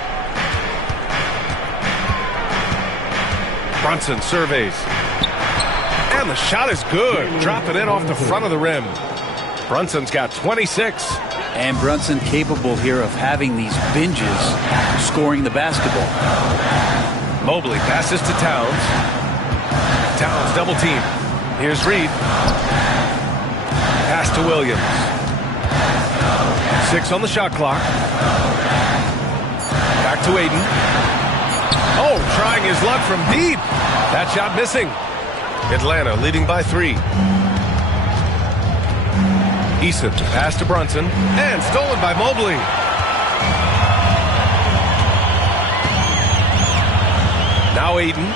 Brunson surveys. And the shot is good. Dropping it off the front of the rim. Brunson's got 26. And Brunson capable here of having these binges scoring the basketball. Mobley passes to Towns. Towns double team. Here's Reed. Pass to Williams. 6 on the shot clock. Back to Ayton. Oh, trying his luck from deep. That shot missing. Atlanta leading by 3. Eason to pass to Brunson. And stolen by Mobley. Now Ayton.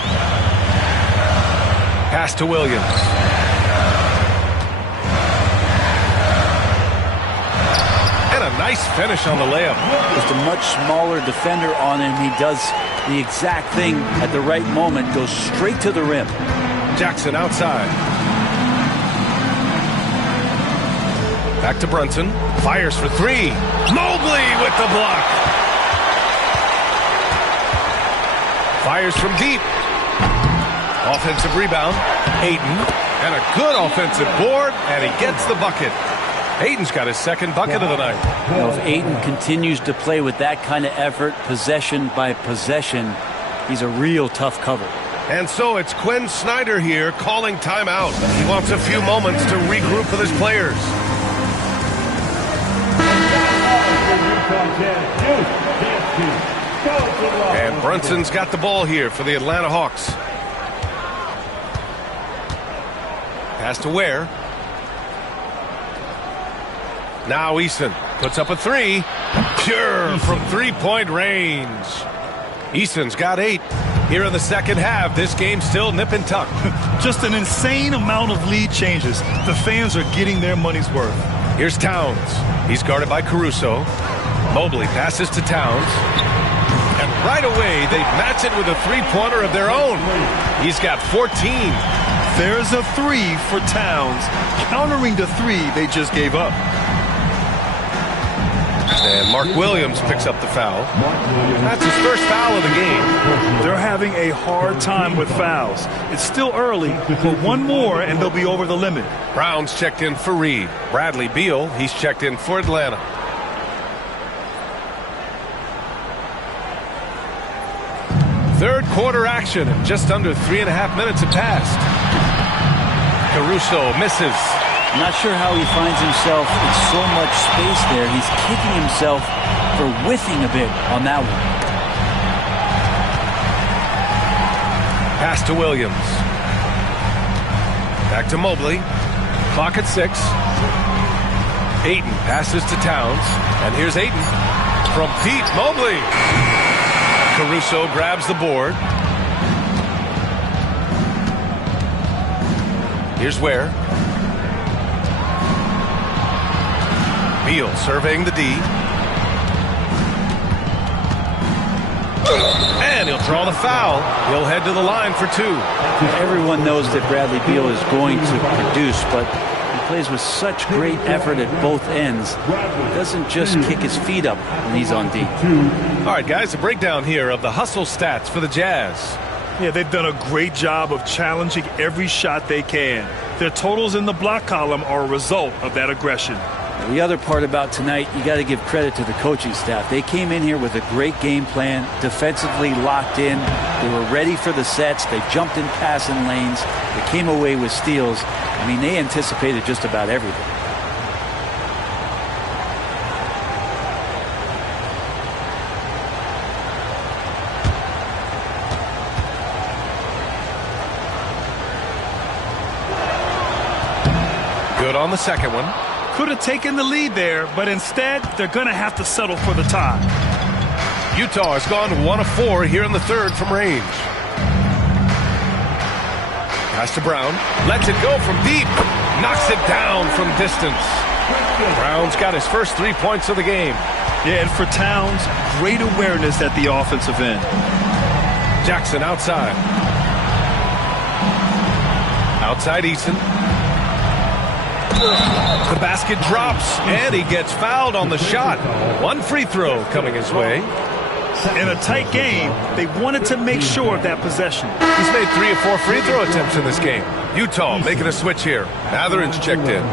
Pass to Williams. And a nice finish on the layup. Just a much smaller defender on him. He does the exact thing at the right moment. Goes straight to the rim. Jackson outside. Back to Brunson. Fires for 3. Mobley with the block. Fires from deep. Offensive rebound. Ayton. And a good offensive board. And he gets the bucket. Ayton's got his second bucket of the night. You know, if Ayton continues to play with that kind of effort, possession by possession, he's a real tough cover. And so it's Quinn Snyder here calling timeout. He wants a few moments to regroup with his players. And Brunson's got the ball here for the Atlanta Hawks. Pass to Ware. Now Eason puts up a three. Pure from three-point range. Eason's got 8. Here in the second half, this game's still nip and tuck. Just an insane amount of lead changes. The fans are getting their money's worth. Here's Towns. He's guarded by Caruso. Mobley passes to Towns. And right away, they match it with a three-pointer of their own. He's got 14. There's a 3 for Towns, countering the 3 they just gave up. And Mark Williams picks up the foul. That's his first foul of the game. They're having a hard time with fouls. It's still early, but one more and they'll be over the limit. Brown's checked in for Reed. Bradley Beal, he's checked in for Atlanta. Third quarter action, and just under 3.5 minutes have passed. Caruso misses. I'm not sure how he finds himself in so much space there. He's kicking himself for whiffing a bit on that one. Pass to Williams. Back to Mobley. Clock at 6. Ayton passes to Towns. And here's Ayton from Pete Mobley. Caruso grabs the board. Here's Ware. Beal surveying the D. And he'll draw the foul. He'll head to the line for 2. Everyone knows that Bradley Beal is going to produce, but he plays with such great effort at both ends. He doesn't just kick his feet up when he's on D. All right, guys, a breakdown here of the hustle stats for the Jazz. Yeah, they've done a great job of challenging every shot they can. Their totals in the block column are a result of that aggression. The other part about tonight, you got to give credit to the coaching staff. They came in here with a great game plan, defensively locked in. They were ready for the sets. They jumped in passing lanes. They came away with steals. I mean, they anticipated just about everything. Good on the second one. Could have taken the lead there, but instead, they're going to have to settle for the tie. Utah has gone 1 of 4 here in the third from range. Pass to Brown. Lets it go from deep. Knocks it down from distance. Brown's got his first 3 points of the game. Yeah, and for Towns, great awareness at the offensive end. Jackson outside. Outside Eason. The basket drops, and he gets fouled on the shot. 1 free throw coming his way. In a tight game, they wanted to make sure of that possession. He's made 3 or 4 free throw attempts in this game. Utah making a switch here. Mathurin's checked in.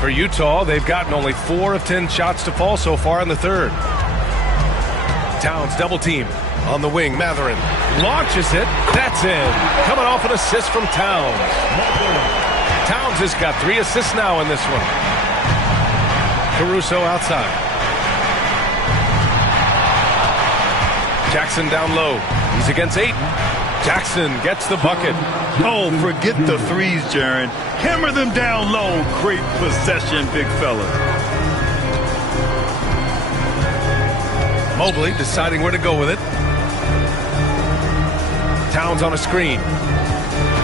For Utah, they've gotten only 4 of 10 shots to fall so far in the third. Towns double team on the wing. Mathurin launches it. That's in. Coming off an assist from Towns. Towns has got 3 assists now in this one. Caruso outside. Jackson down low. He's against Ayton. Jackson gets the bucket. Oh, forget the threes, Jaren. Hammer them down low. Great possession, big fella. Mobley deciding where to go with it. Towns on a screen.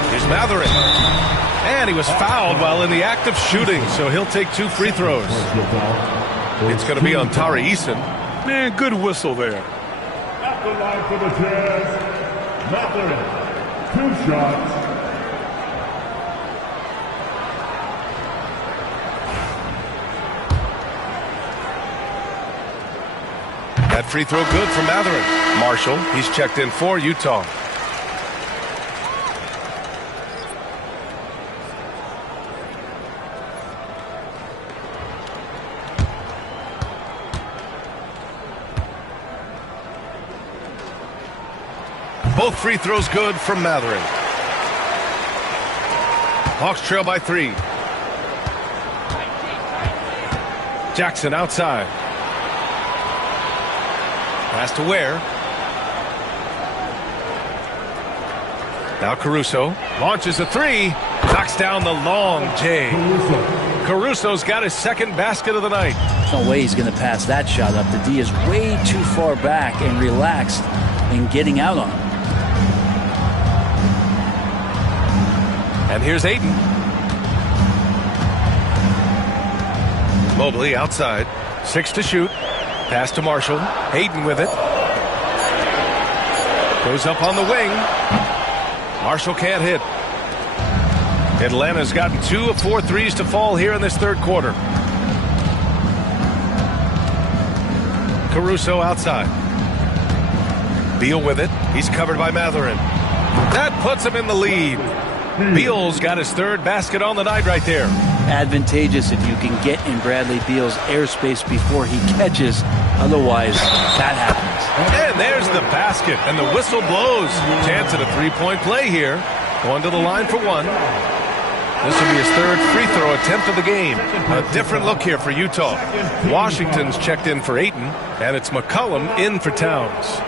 Here's Mathurin. And he was fouled while in the act of shooting, so he'll take 2 free throws. It's going to be on Tari Eason. Man, good whistle there. At the line for the Jazz, Mathurin, 2 shots. That free throw good for Mathurin. Marshall, he's checked in for Utah. Both free throws good from Mathurin. Hawks trail by 3. Jackson outside. Pass to Ware. Now Caruso launches a 3. Knocks down the long J. Caruso's got his second basket of the night. There's no way he's going to pass that shot up. The D is way too far back and relaxed in getting out on him. And here's Ayton. Mobley outside. 6 to shoot. Pass to Marshall. Ayton with it. Goes up on the wing. Marshall can't hit. Atlanta's gotten 2 of 4 threes to fall here in this third quarter. Caruso outside. Beal with it. He's covered by Mathurin. That puts him in the lead. Beal's got his third basket on the night right there. Advantageous if you can get in Bradley Beal's airspace before he catches. Otherwise, that happens. And there's the basket, and the whistle blows. Chance at a three-point play here. Going to the line for 1. This will be his third free throw attempt of the game. A different look here for Utah. Washington's checked in for Ayton, and it's McCollum in for Towns.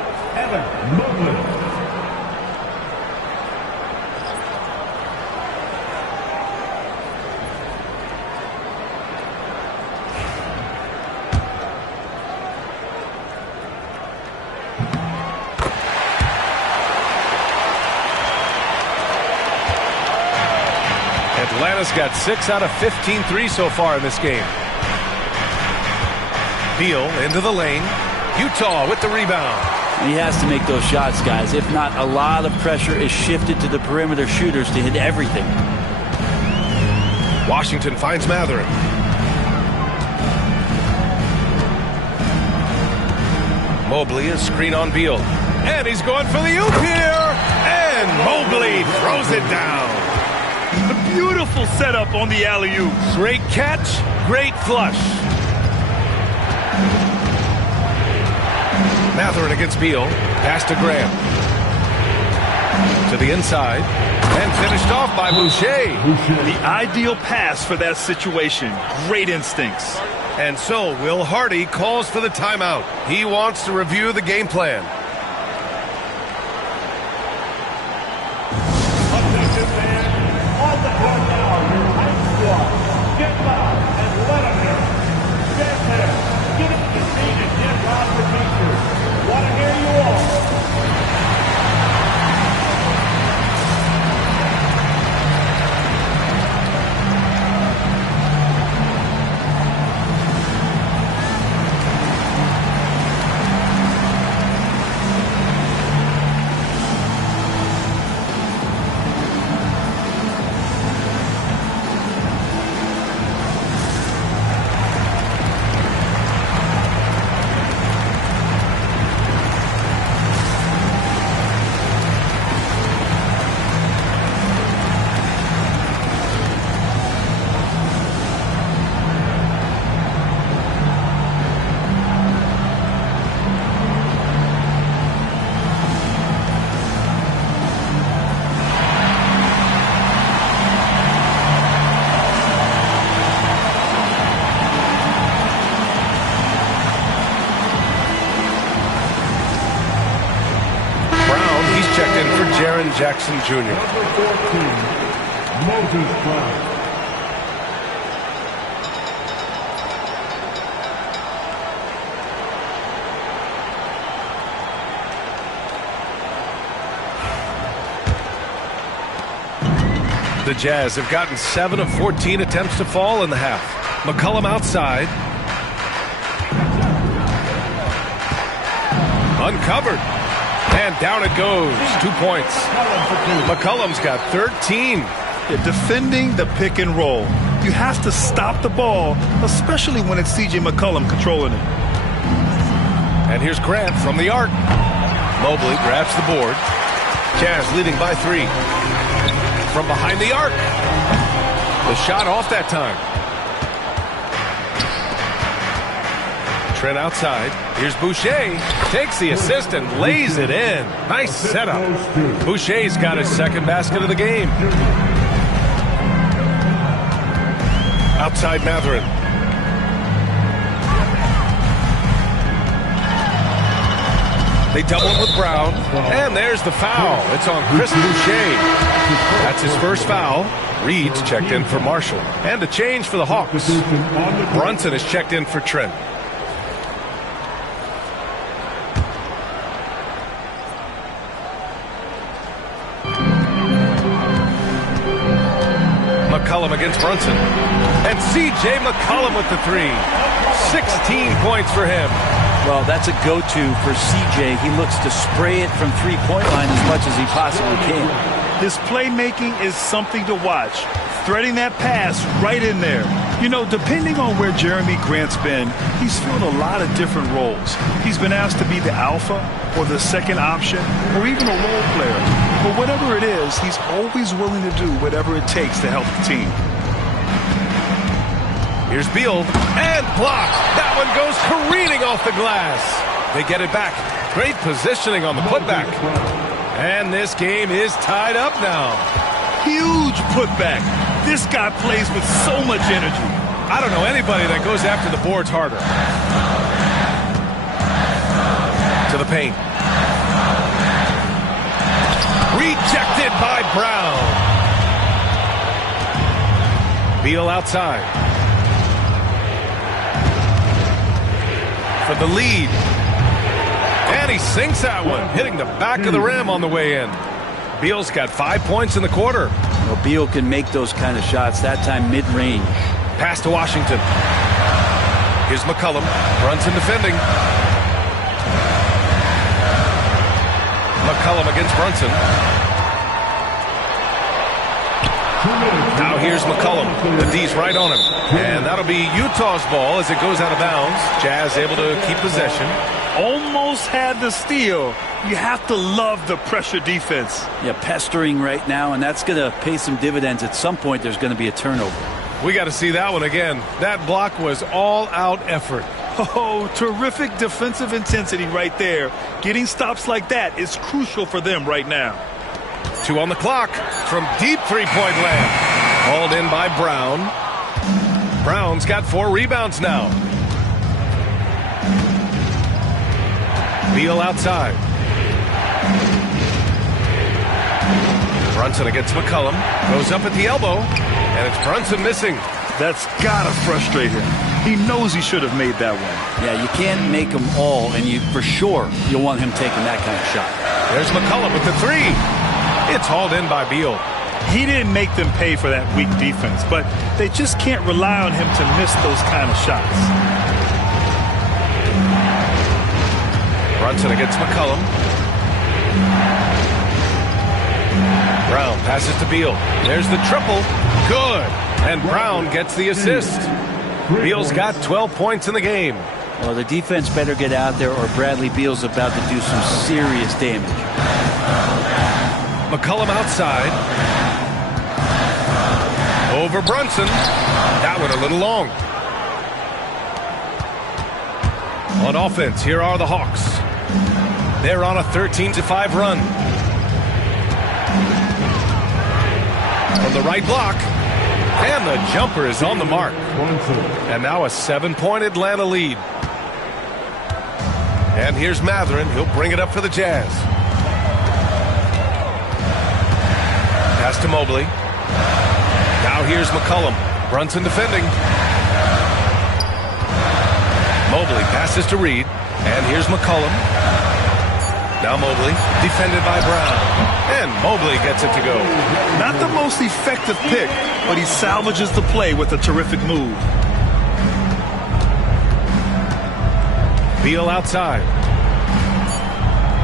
Atlanta's got 6 out of 15 threes so far in this game. Beal into the lane. Utah with the rebound. He has to make those shots, guys. If not, a lot of pressure is shifted to the perimeter shooters to hit everything. Washington finds Mathurin. Mobley is screen on Beal. And he's going for the oop here. And Mobley throws it down. A beautiful setup on the alley-oop. Great catch, great flush. Mathurin against Beal. Pass to Graham. To the inside. And finished off by Boucher. The ideal pass for that situation. Great instincts. And so Will Hardy calls for the timeout. He wants to review the game plan. Jaren Jackson Jr. Number 14, Moses Brown. The Jazz have gotten 7 of 14 attempts to fall in the half. McCollum outside. Uncovered. And down it goes. 2 points. McCollum's got 13. Defending the pick and roll. You have to stop the ball, especially when it's C.J. McCollum controlling it. And here's Grant from the arc. Mobley grabs the board. Jazz leading by 3. From behind the arc. The shot off that time. Trent outside. Here's Boucher. Takes the assist and lays it in. Nice setup. Boucher's got his second basket of the game. Outside Mathurin. They double it with Brown. And there's the foul. It's on Chris Boucher. That's his first foul. Reed's checked in for Marshall. And a change for the Hawks. Brunson is checked in for Trent. McCollum against Brunson. And C.J. McCollum with the three. 16 points for him. Well, that's a go-to for CJ. He looks to spray it from three-point line as much as he possibly can. His playmaking is something to watch. Threading that pass right in there. You know, depending on where Jeremy Grant's been, he's filled a lot of different roles. He's been asked to be the alpha or the second option or even a role player. But whatever it is, he's always willing to do whatever it takes to help the team. Here's Beal, and blocked. That one goes careening off the glass. They get it back. Great positioning on the putback. And this game is tied up now. Huge putback. This guy plays with so much energy. I don't know anybody that goes after the boards harder. To the paint. Rejected by Brown. Beal outside. For the lead. And he sinks that one, hitting the back of the rim on the way in. Beal's got 5 points in the quarter. Well, Beal can make those kind of shots, that time mid-range. Pass to Washington. Here's McCollum. Brunson defending. McCollum against Brunson. Now here's McCollum. The D's right on him. And that'll be Utah's ball as it goes out of bounds. Jazz able to keep possession. Almost had the steal. You have to love the pressure defense. Yeah, pestering right now, and that's going to pay some dividends. At some point, there's going to be a turnover. We got to see that one again. That block was all-out effort. Oh, terrific defensive intensity right there. Getting stops like that is crucial for them right now. 2 on the clock from deep three-point land. Hauled in by Brown. Brown's got 4 rebounds now. Beal outside. Brunson against McCollum. Goes up at the elbow. And it's Brunson missing. That's got to frustrate him. He knows he should have made that one. Yeah, you can't make them all, and for sure you'll want him taking that kind of shot. There's McCollum with the 3. It's hauled in by Beal. He didn't make them pay for that weak defense, but they just can't rely on him to miss those kind of shots. Brunson against McCollum. Brown passes to Beal. There's the triple. Good. And Brown gets the assist. Beal's got 12 points in the game. Well, the defense better get out there or Bradley Beal's about to do some serious damage. McCollum outside. Over Brunson. That one a little long. On offense, here are the Hawks. They're on a 13-5 run. From the right block. And the jumper is on the mark. And now a 7-point Atlanta lead. And here's Mathurin. He'll bring it up for the Jazz. Pass to Mobley. Now here's McCollum. Brunson defending. Mobley passes to Reed. And here's McCollum. Now Mobley, defended by Brown. And Mobley gets it to go. Not the most effective pick, but he salvages the play with a terrific move. Beal outside.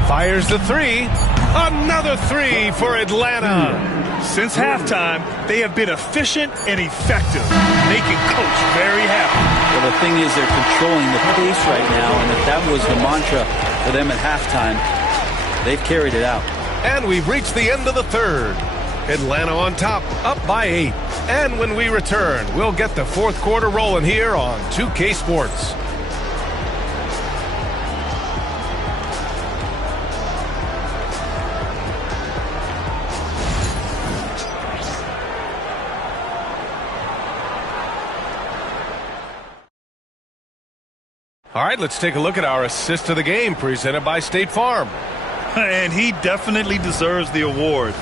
Fires the 3. Another 3 for Atlanta. Since halftime, they have been efficient and effective, making Coach very happy. Well, the thing is they're controlling the pace right now, and if that was the mantra for them at halftime, they've carried it out. And we've reached the end of the third. Atlanta on top, up by 8. And when we return, we'll get the fourth quarter rolling here on 2K Sports. All right, let's take a look at our assist of the game presented by State Farm. And he definitely deserves the award.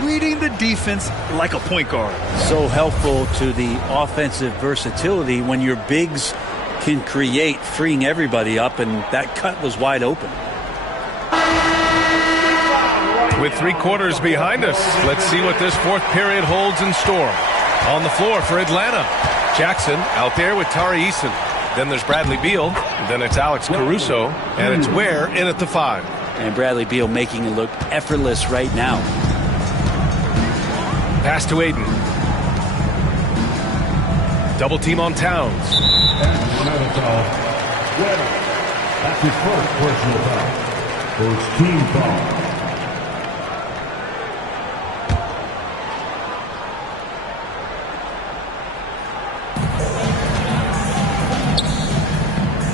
Reading the defense like a point guard. So helpful to the offensive versatility when your bigs can create, freeing everybody up, and that cut was wide open. With 3 quarters behind us, let's see what this fourth period holds in store. On the floor for Atlanta, Jackson out there with Tari Eason. Then there's Bradley Beal. Then it's Alex Caruso. And it's Ware in at the 5. And Bradley Beal making it look effortless right now. Pass to Aiden. Double team on Towns. Another foul. That's his first personal foul. First team foul.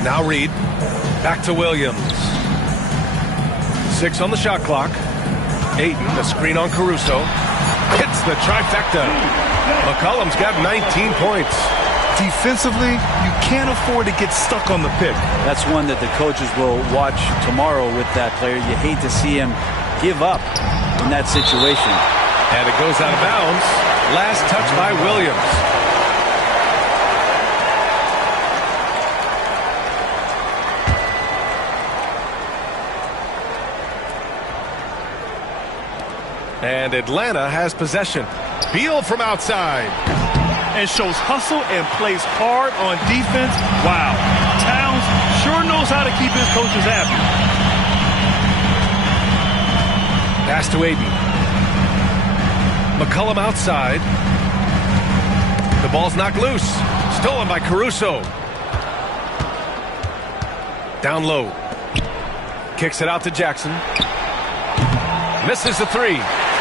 Now Reed, back to Williams. 6 on the shot clock. Ayton, the screen on Caruso. Hits the trifecta. McCollum's got 19 points. Defensively, you can't afford to get stuck on the pick. That's one that the coaches will watch tomorrow with that player. You hate to see him give up in that situation. And it goes out of bounds. Last touch by Williams. And Atlanta has possession. Beal from outside. And shows hustle and plays hard on defense. Wow. Towns sure knows how to keep his coaches happy. Pass to Aiden. McCollum outside. The ball's knocked loose. Stolen by Caruso. Down low. Kicks it out to Jackson. Misses the 3.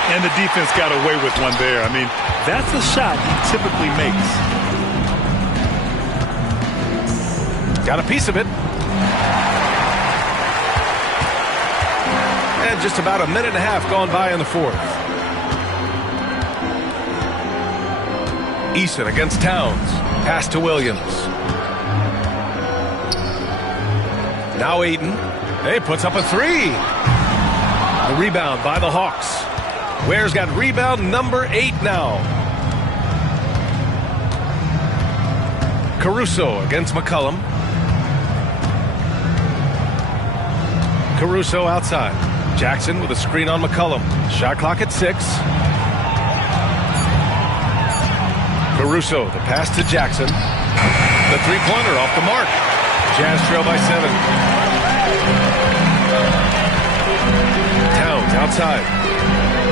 And the defense got away with one there. I mean, that's the shot he typically makes. Got a piece of it. And just about a minute and a half gone by in the fourth. Eason against Towns. Pass to Williams. Now Ayton. Hey, puts up a 3. The rebound by the Hawks. Ware's got rebound number 8 now. Caruso against McCollum. Caruso outside. Jackson with a screen on McCollum. Shot clock at 6. Caruso, the pass to Jackson. The three-pointer off the mark. Jazz trail by 7. Towns outside.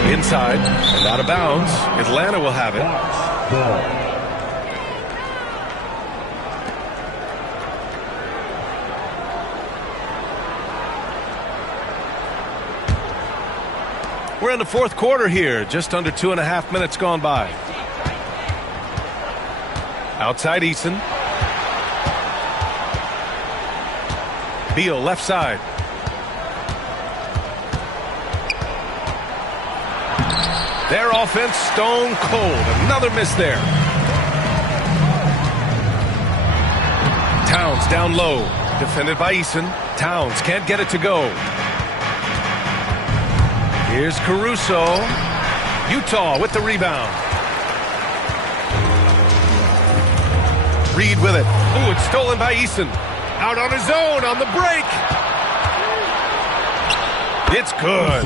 Inside and out of bounds. Atlanta will have it. We're in the fourth quarter here. Just under 2.5 minutes gone by. Outside Eason. Beal left side. Their offense stone cold. Another miss there. Towns down low. Defended by Eason. Towns can't get it to go. Here's Caruso. Utah with the rebound. Reed with it. Ooh, it's stolen by Eason. Out on his own on the break. It's good.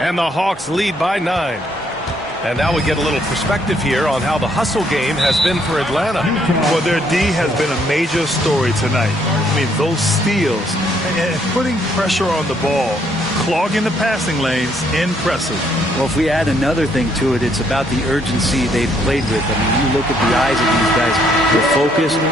And the Hawks lead by 9. And now we get a little perspective here on how the hustle game has been for Atlanta. Well, their D has been a major story tonight. I mean, those steals and putting pressure on the ball, clogging the passing lanes, impressive. Well, if we add another thing to it, it's about the urgency they've played with. I mean, you look at the eyes of these guys. They're focused,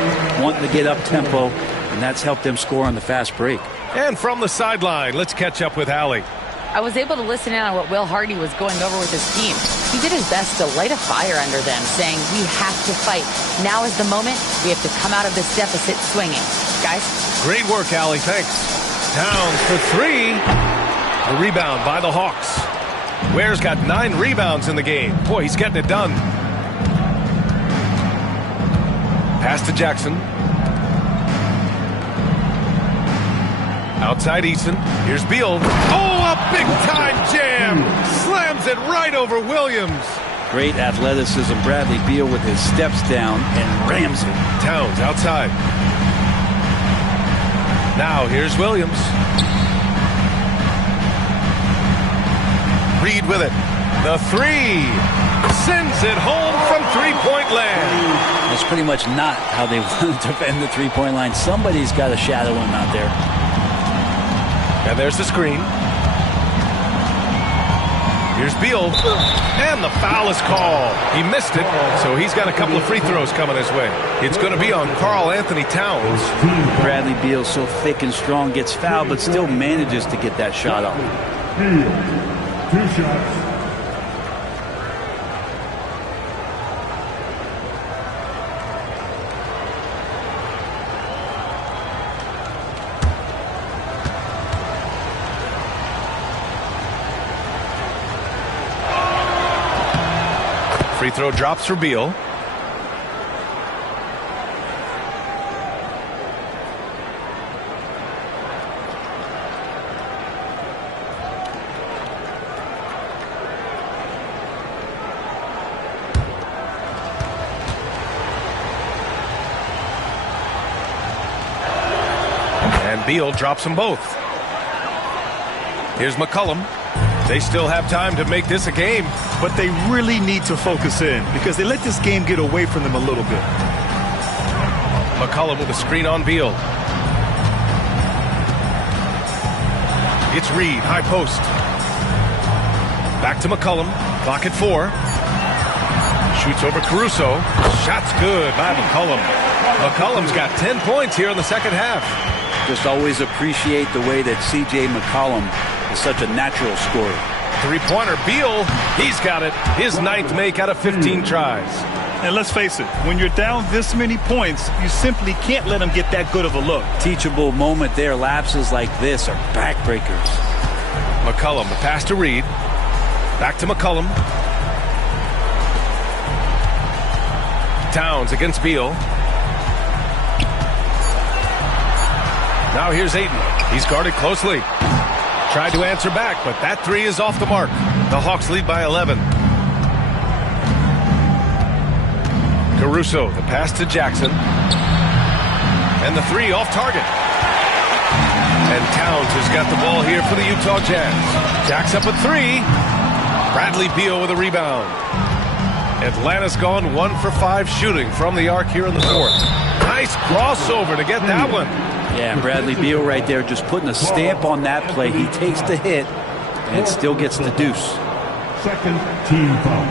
wanting to get up tempo, and that's helped them score on the fast break. And from the sideline, let's catch up with Allie. I was able to listen in on what Will Hardy was going over with his team. He did his best to light a fire under them, saying, we have to fight. Now is the moment. We have to come out of this deficit swinging. Guys? Great work, Allie. Thanks. Towns for 3. The rebound by the Hawks. Ware's got 9 rebounds in the game. Boy, he's getting it done. Pass to Jackson. Outside Eason. Here's Beal. Oh, a big-time jam! Slams it right over Williams. Great athleticism. Bradley Beal with his steps down and rams it. Towns outside. Now here's Williams. Reed with it. The three. Sends it home from three-point land. That's pretty much not how they want to defend the three-point line. Somebody's got to shadow him out there. And there's the screen. Here's Beal. And the foul is called. He missed it, so he's got a couple of free throws coming his way. It's going to be on Karl-Anthony Towns. Bradley Beal, so thick and strong, gets fouled, but still manages to get that shot off. 2 shots. Free throw drops for Beal. And Beal drops them both. Here's McCollum. They still have time to make this a game. But they really need to focus in because they let this game get away from them a little bit. McCollum with a screen on Beal. It's Reed, high post. Back to McCollum. Clock at 4. Shoots over Caruso. Shot's good by McCollum. McCollum's got 10 points here in the second half. Just always appreciate the way that C.J. McCollum is such a natural scorer. Three-pointer, Beal, he's got it. His 9th make out of 15 tries. And let's face it, when you're down this many points, you simply can't let them get that good of a look. Teachable moment there. Lapses like this are backbreakers. McCollum, the pass to Reed. Back to McCollum. Towns against Beal. Now here's Ayton. He's guarded closely. Tried to answer back, but that three is off the mark. The Hawks lead by 11. Caruso, the pass to Jackson. And the three off target. And Towns has got the ball here for the Utah Jazz. Jack's up at 3. Bradley Beal with a rebound. Atlanta's gone 1 for 5 shooting from the arc here in the fourth. Nice crossover to get that one. Yeah, Bradley Beal right there just putting a stamp on that play. He takes the hit and still gets the deuce. Second team foul.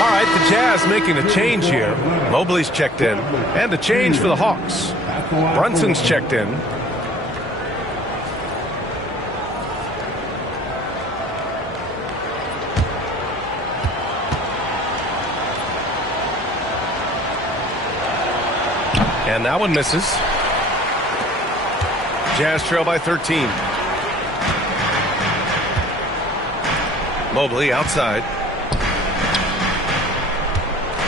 All right, the Jazz making a change here. Mobley's checked in. And a change for the Hawks. Brunson's checked in. And that one misses. Jazz trail by 13. Mobley outside.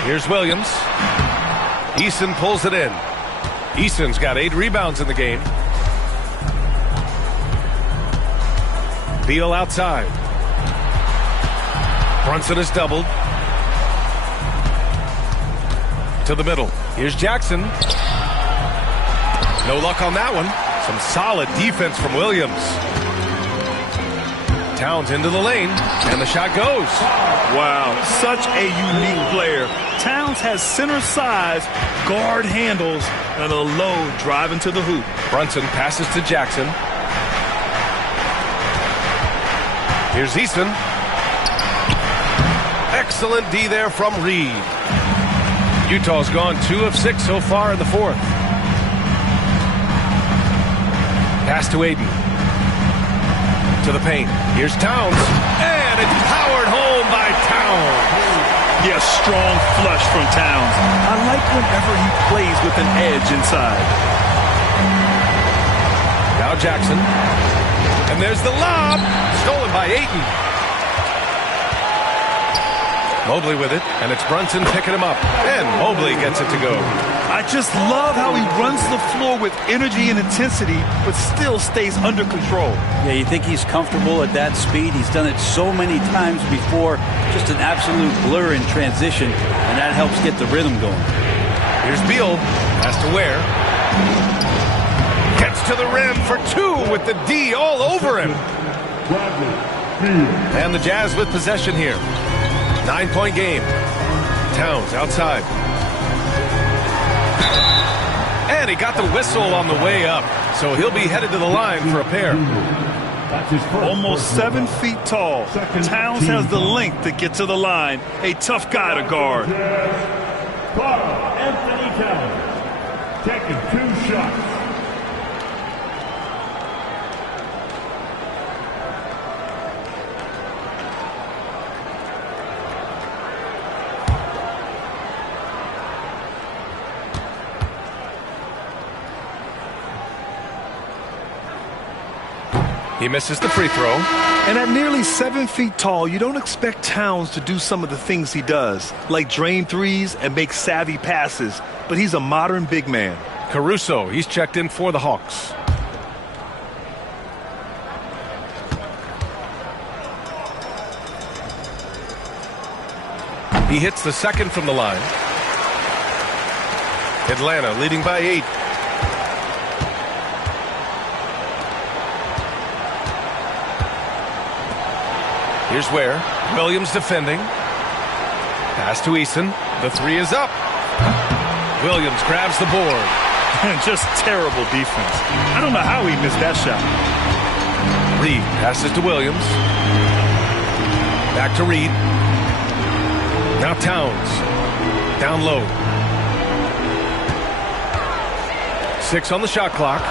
Here's Williams. Eason pulls it in. Eason's got 8 rebounds in the game. Beal outside. Brunson is doubled. To the middle. Here's Jackson. No luck on that one. Some solid defense from Williams. Towns into the lane, and the shot goes. Wow, such a unique player. Towns has center size, guard handles, and a low drive into the hoop. Brunson passes to Jackson. Here's Eason. Excellent D there from Reed. Utah's gone 2 of 6 so far in the fourth. Pass to Ayton. To the paint. Here's Towns. And it's powered home by Towns. Yeah, strong flush from Towns. I like whenever he plays with an edge inside. Now Jackson. And there's the lob. Stolen by Ayton. Mobley with it, and it's Brunson picking him up. And Mobley gets it to go. I just love how he runs the floor with energy and intensity, but still stays under control. Yeah, you think he's comfortable at that speed. He's done it so many times before. Just an absolute blur in transition, and that helps get the rhythm going. Here's Beal. Has to Ware. Gets to the rim for two with the D all over him. And the Jazz with possession here. 9-point game. Towns outside. And he got the whistle on the way up, so he'll be headed to the line for a pair. Almost 7 feet tall. Towns has the length to get to the line. A tough guy to guard. Anthony Towns taking 2 shots. He misses the free throw. And at nearly 7 feet tall, you don't expect Towns to do some of the things he does, like drain threes and make savvy passes. But he's a modern big man. Caruso, he's checked in for the Hawks. He hits the second from the line. Atlanta leading by 8. Here's Ware. Williams defending. Pass to Eason. The three is up. Williams grabs the board. Just terrible defense. I don't know how he missed that shot. Reed passes to Williams. Back to Reed. Now Towns. Down low. 6 on the shot clock.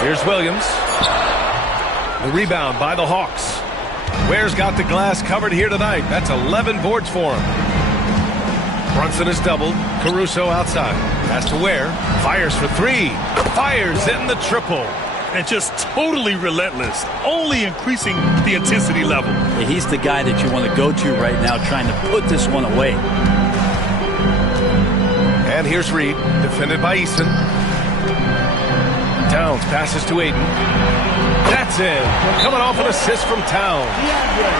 Here's Williams. The rebound by the Hawks. Ware's got the glass covered here tonight. That's 11 boards for him. Brunson is doubled. Caruso outside. Pass to Ware. Fires for 3. Fires in the triple. And just totally relentless. Only increasing the intensity level. Yeah, he's the guy that you want to go to right now, trying to put this one away. And here's Reed. Defended by Eason. Towns passes to Ayton. That's it. Coming off an assist from Towns.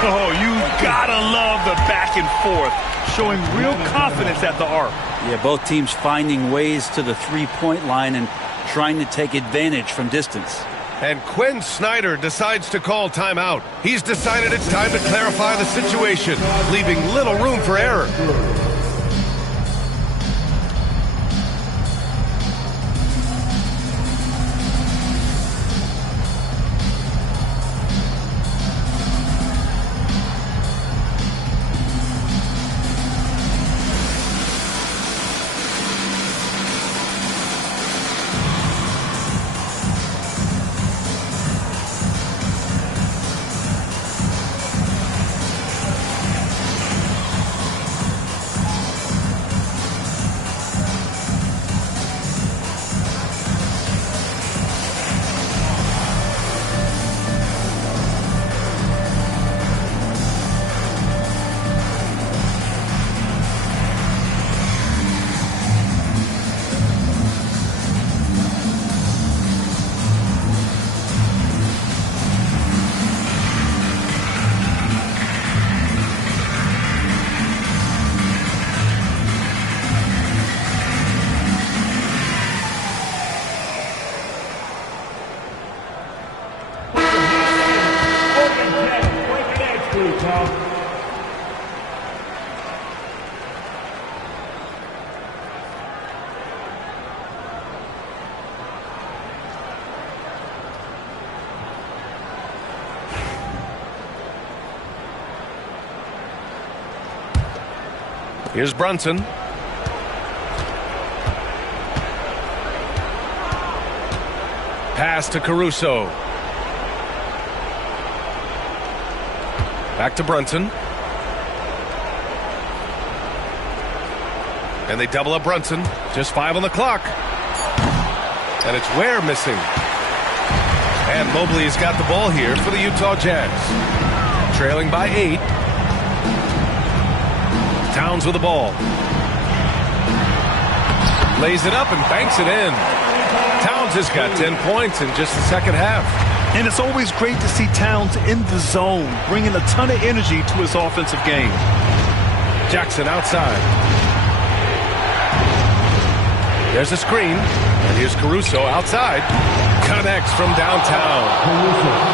Oh, you gotta love the back and forth. Showing real confidence at the arc. Yeah, both teams finding ways to the three-point line and trying to take advantage from distance. And Quinn Snyder decides to call timeout. He's decided it's time to clarify the situation, leaving little room for error. Here's Brunson. Pass to Caruso. Back to Brunson. And they double up Brunson. Just 5 on the clock. And it's Ware missing. And Mobley has got the ball here for the Utah Jazz. Trailing by 8. Towns with the ball. Lays it up and banks it in. Towns has got 10 points in just the second half. And it's always great to see Towns in the zone, bringing a ton of energy to his offensive game. Jackson outside. There's a screen. And here's Caruso outside. Connects from downtown.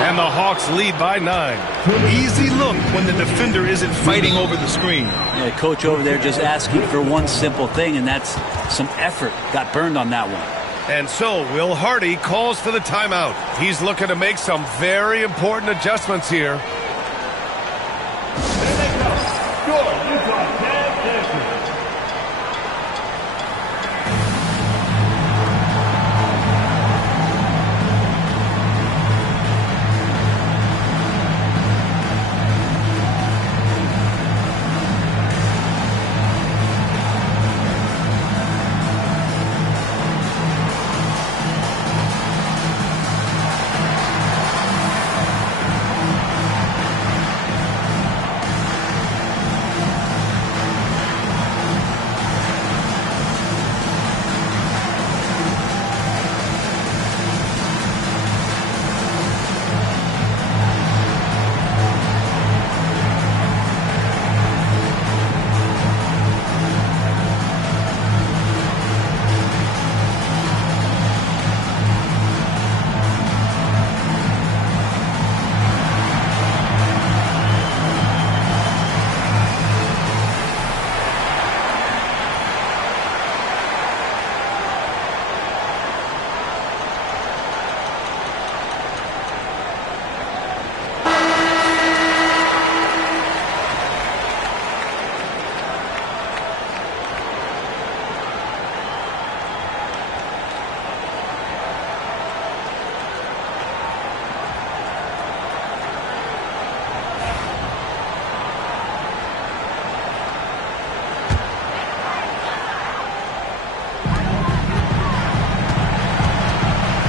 And the Hawks lead by 9. Easy look when the defender isn't fighting over the screen. Yeah, coach over there just asking for one simple thing, and that's some effort. Got burned on that one. And so Will Hardy calls for the timeout. He's looking to make some very important adjustments here.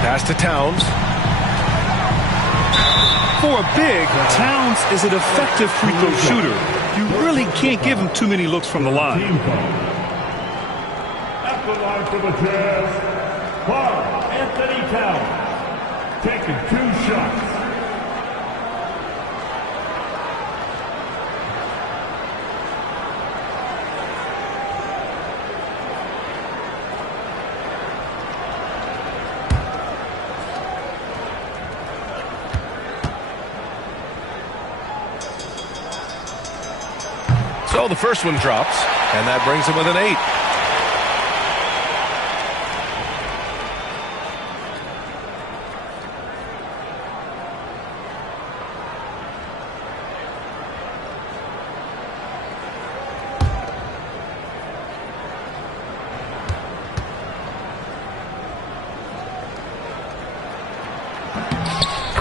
Pass to Towns. For a big, Towns is an effective free throw shooter. You really can't give him too many looks from the line. At the line for the Jazz, Karl-Anthony Towns, taking 2 shots. So the first one drops, and that brings him with an 8.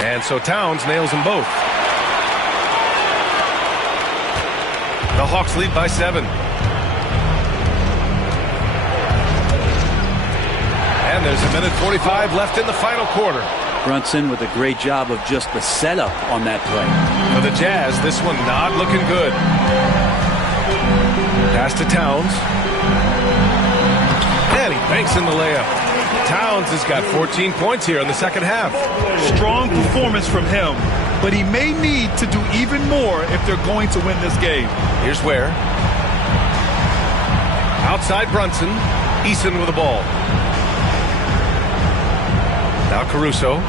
And so Towns nails them both. The Hawks lead by 7. And there's 1:45 left in the final quarter. Brunson with a great job of just the setup on that play. For the Jazz, this one not looking good. Pass to Towns. And he banks in the layup. Towns has got 14 points here in the second half. Strong performance from him, but he may need to do even more if they're going to win this game. Here's where. Outside Brunson. Eason with the ball. Now Caruso.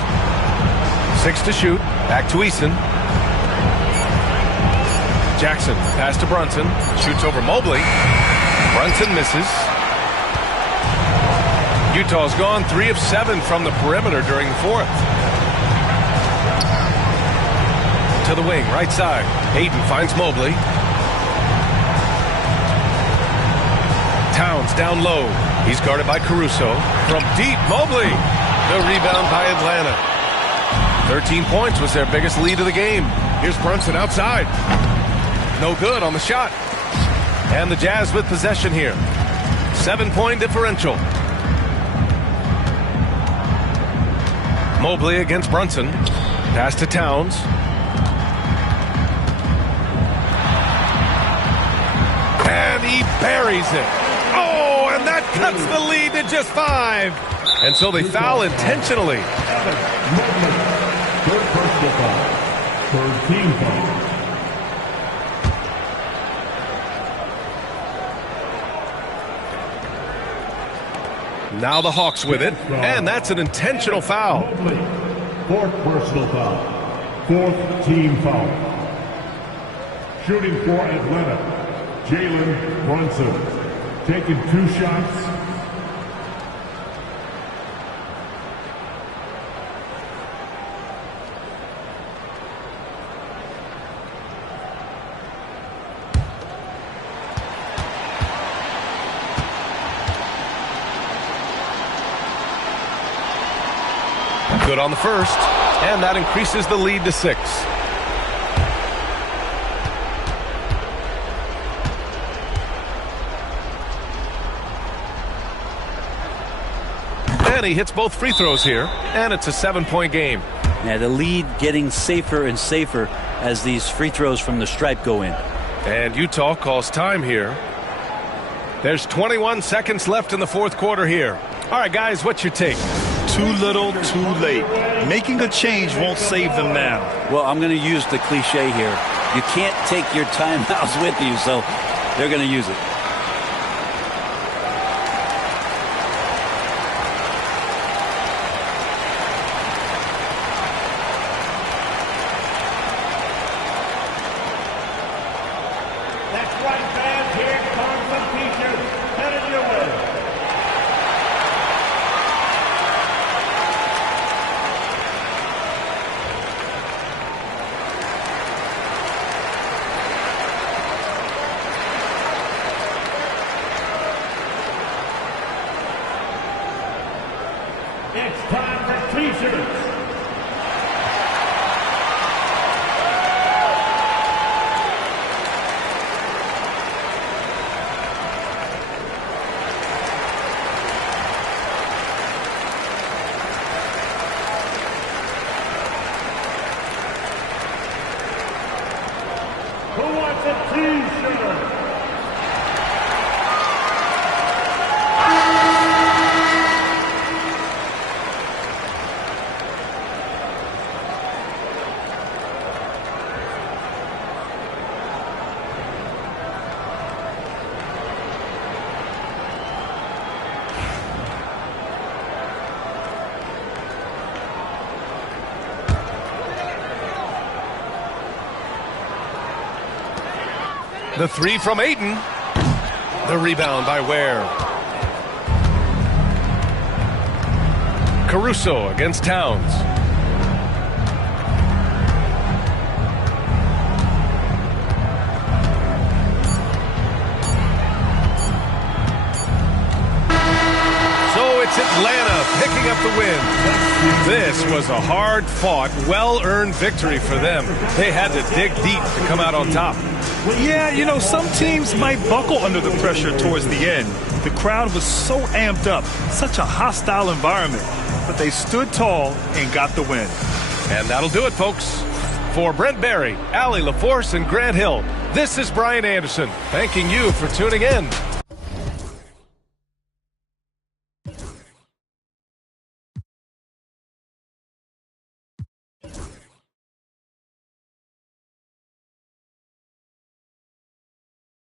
6 to shoot. Back to Eason. Jackson. Pass to Brunson. Shoots over Mobley. Brunson misses. Utah's gone 3 of 7 from the perimeter during the fourth. To the wing, right side. Ayton finds Mobley. Towns down low. He's guarded by Caruso. From deep, Mobley. The rebound by Atlanta. 13 points was their biggest lead of the game. Here's Brunson outside. No good on the shot. And the Jazz with possession here. 7-point differential. Mobley against Brunson. Pass to Towns. And he buries it. Oh, and that cuts the lead to just 5. And so they foul intentionally. Third personal foul. Third team foul. Now the Hawks with it, and that's an intentional foul. Fourth personal foul. Fourth team foul. Shooting for Atlanta, Jalen Brunson. Taking 2 shots. Good on the first, and that increases the lead to 6. And he hits both free throws here, and it's a 7-point game. Yeah, the lead getting safer and safer as these free throws from the stripe go in. And Utah calls time here. There's 21 seconds left in the fourth quarter here. All right, guys, what's your take? Too little, too late. Making a change won't save them now. Well, I'm going to use the cliche here. You can't take your timeouts with you, so they're going to use it. That's right, fans. Here comes some T-shirts headed your way. It's time for T-shirts. Who wants a T-shirt? The 3 from Ayton. The rebound by Ware. Caruso against Towns. So it's Atlanta picking up the win. This was a hard-fought, well-earned victory for them. They had to dig deep to come out on top. Yeah, you know, some teams might buckle under the pressure towards the end. The crowd was so amped up, such a hostile environment. But they stood tall and got the win. And that'll do it, folks. For Brent Barry, Allie LaForce, and Grant Hill, this is Brian Anderson, thanking you for tuning in.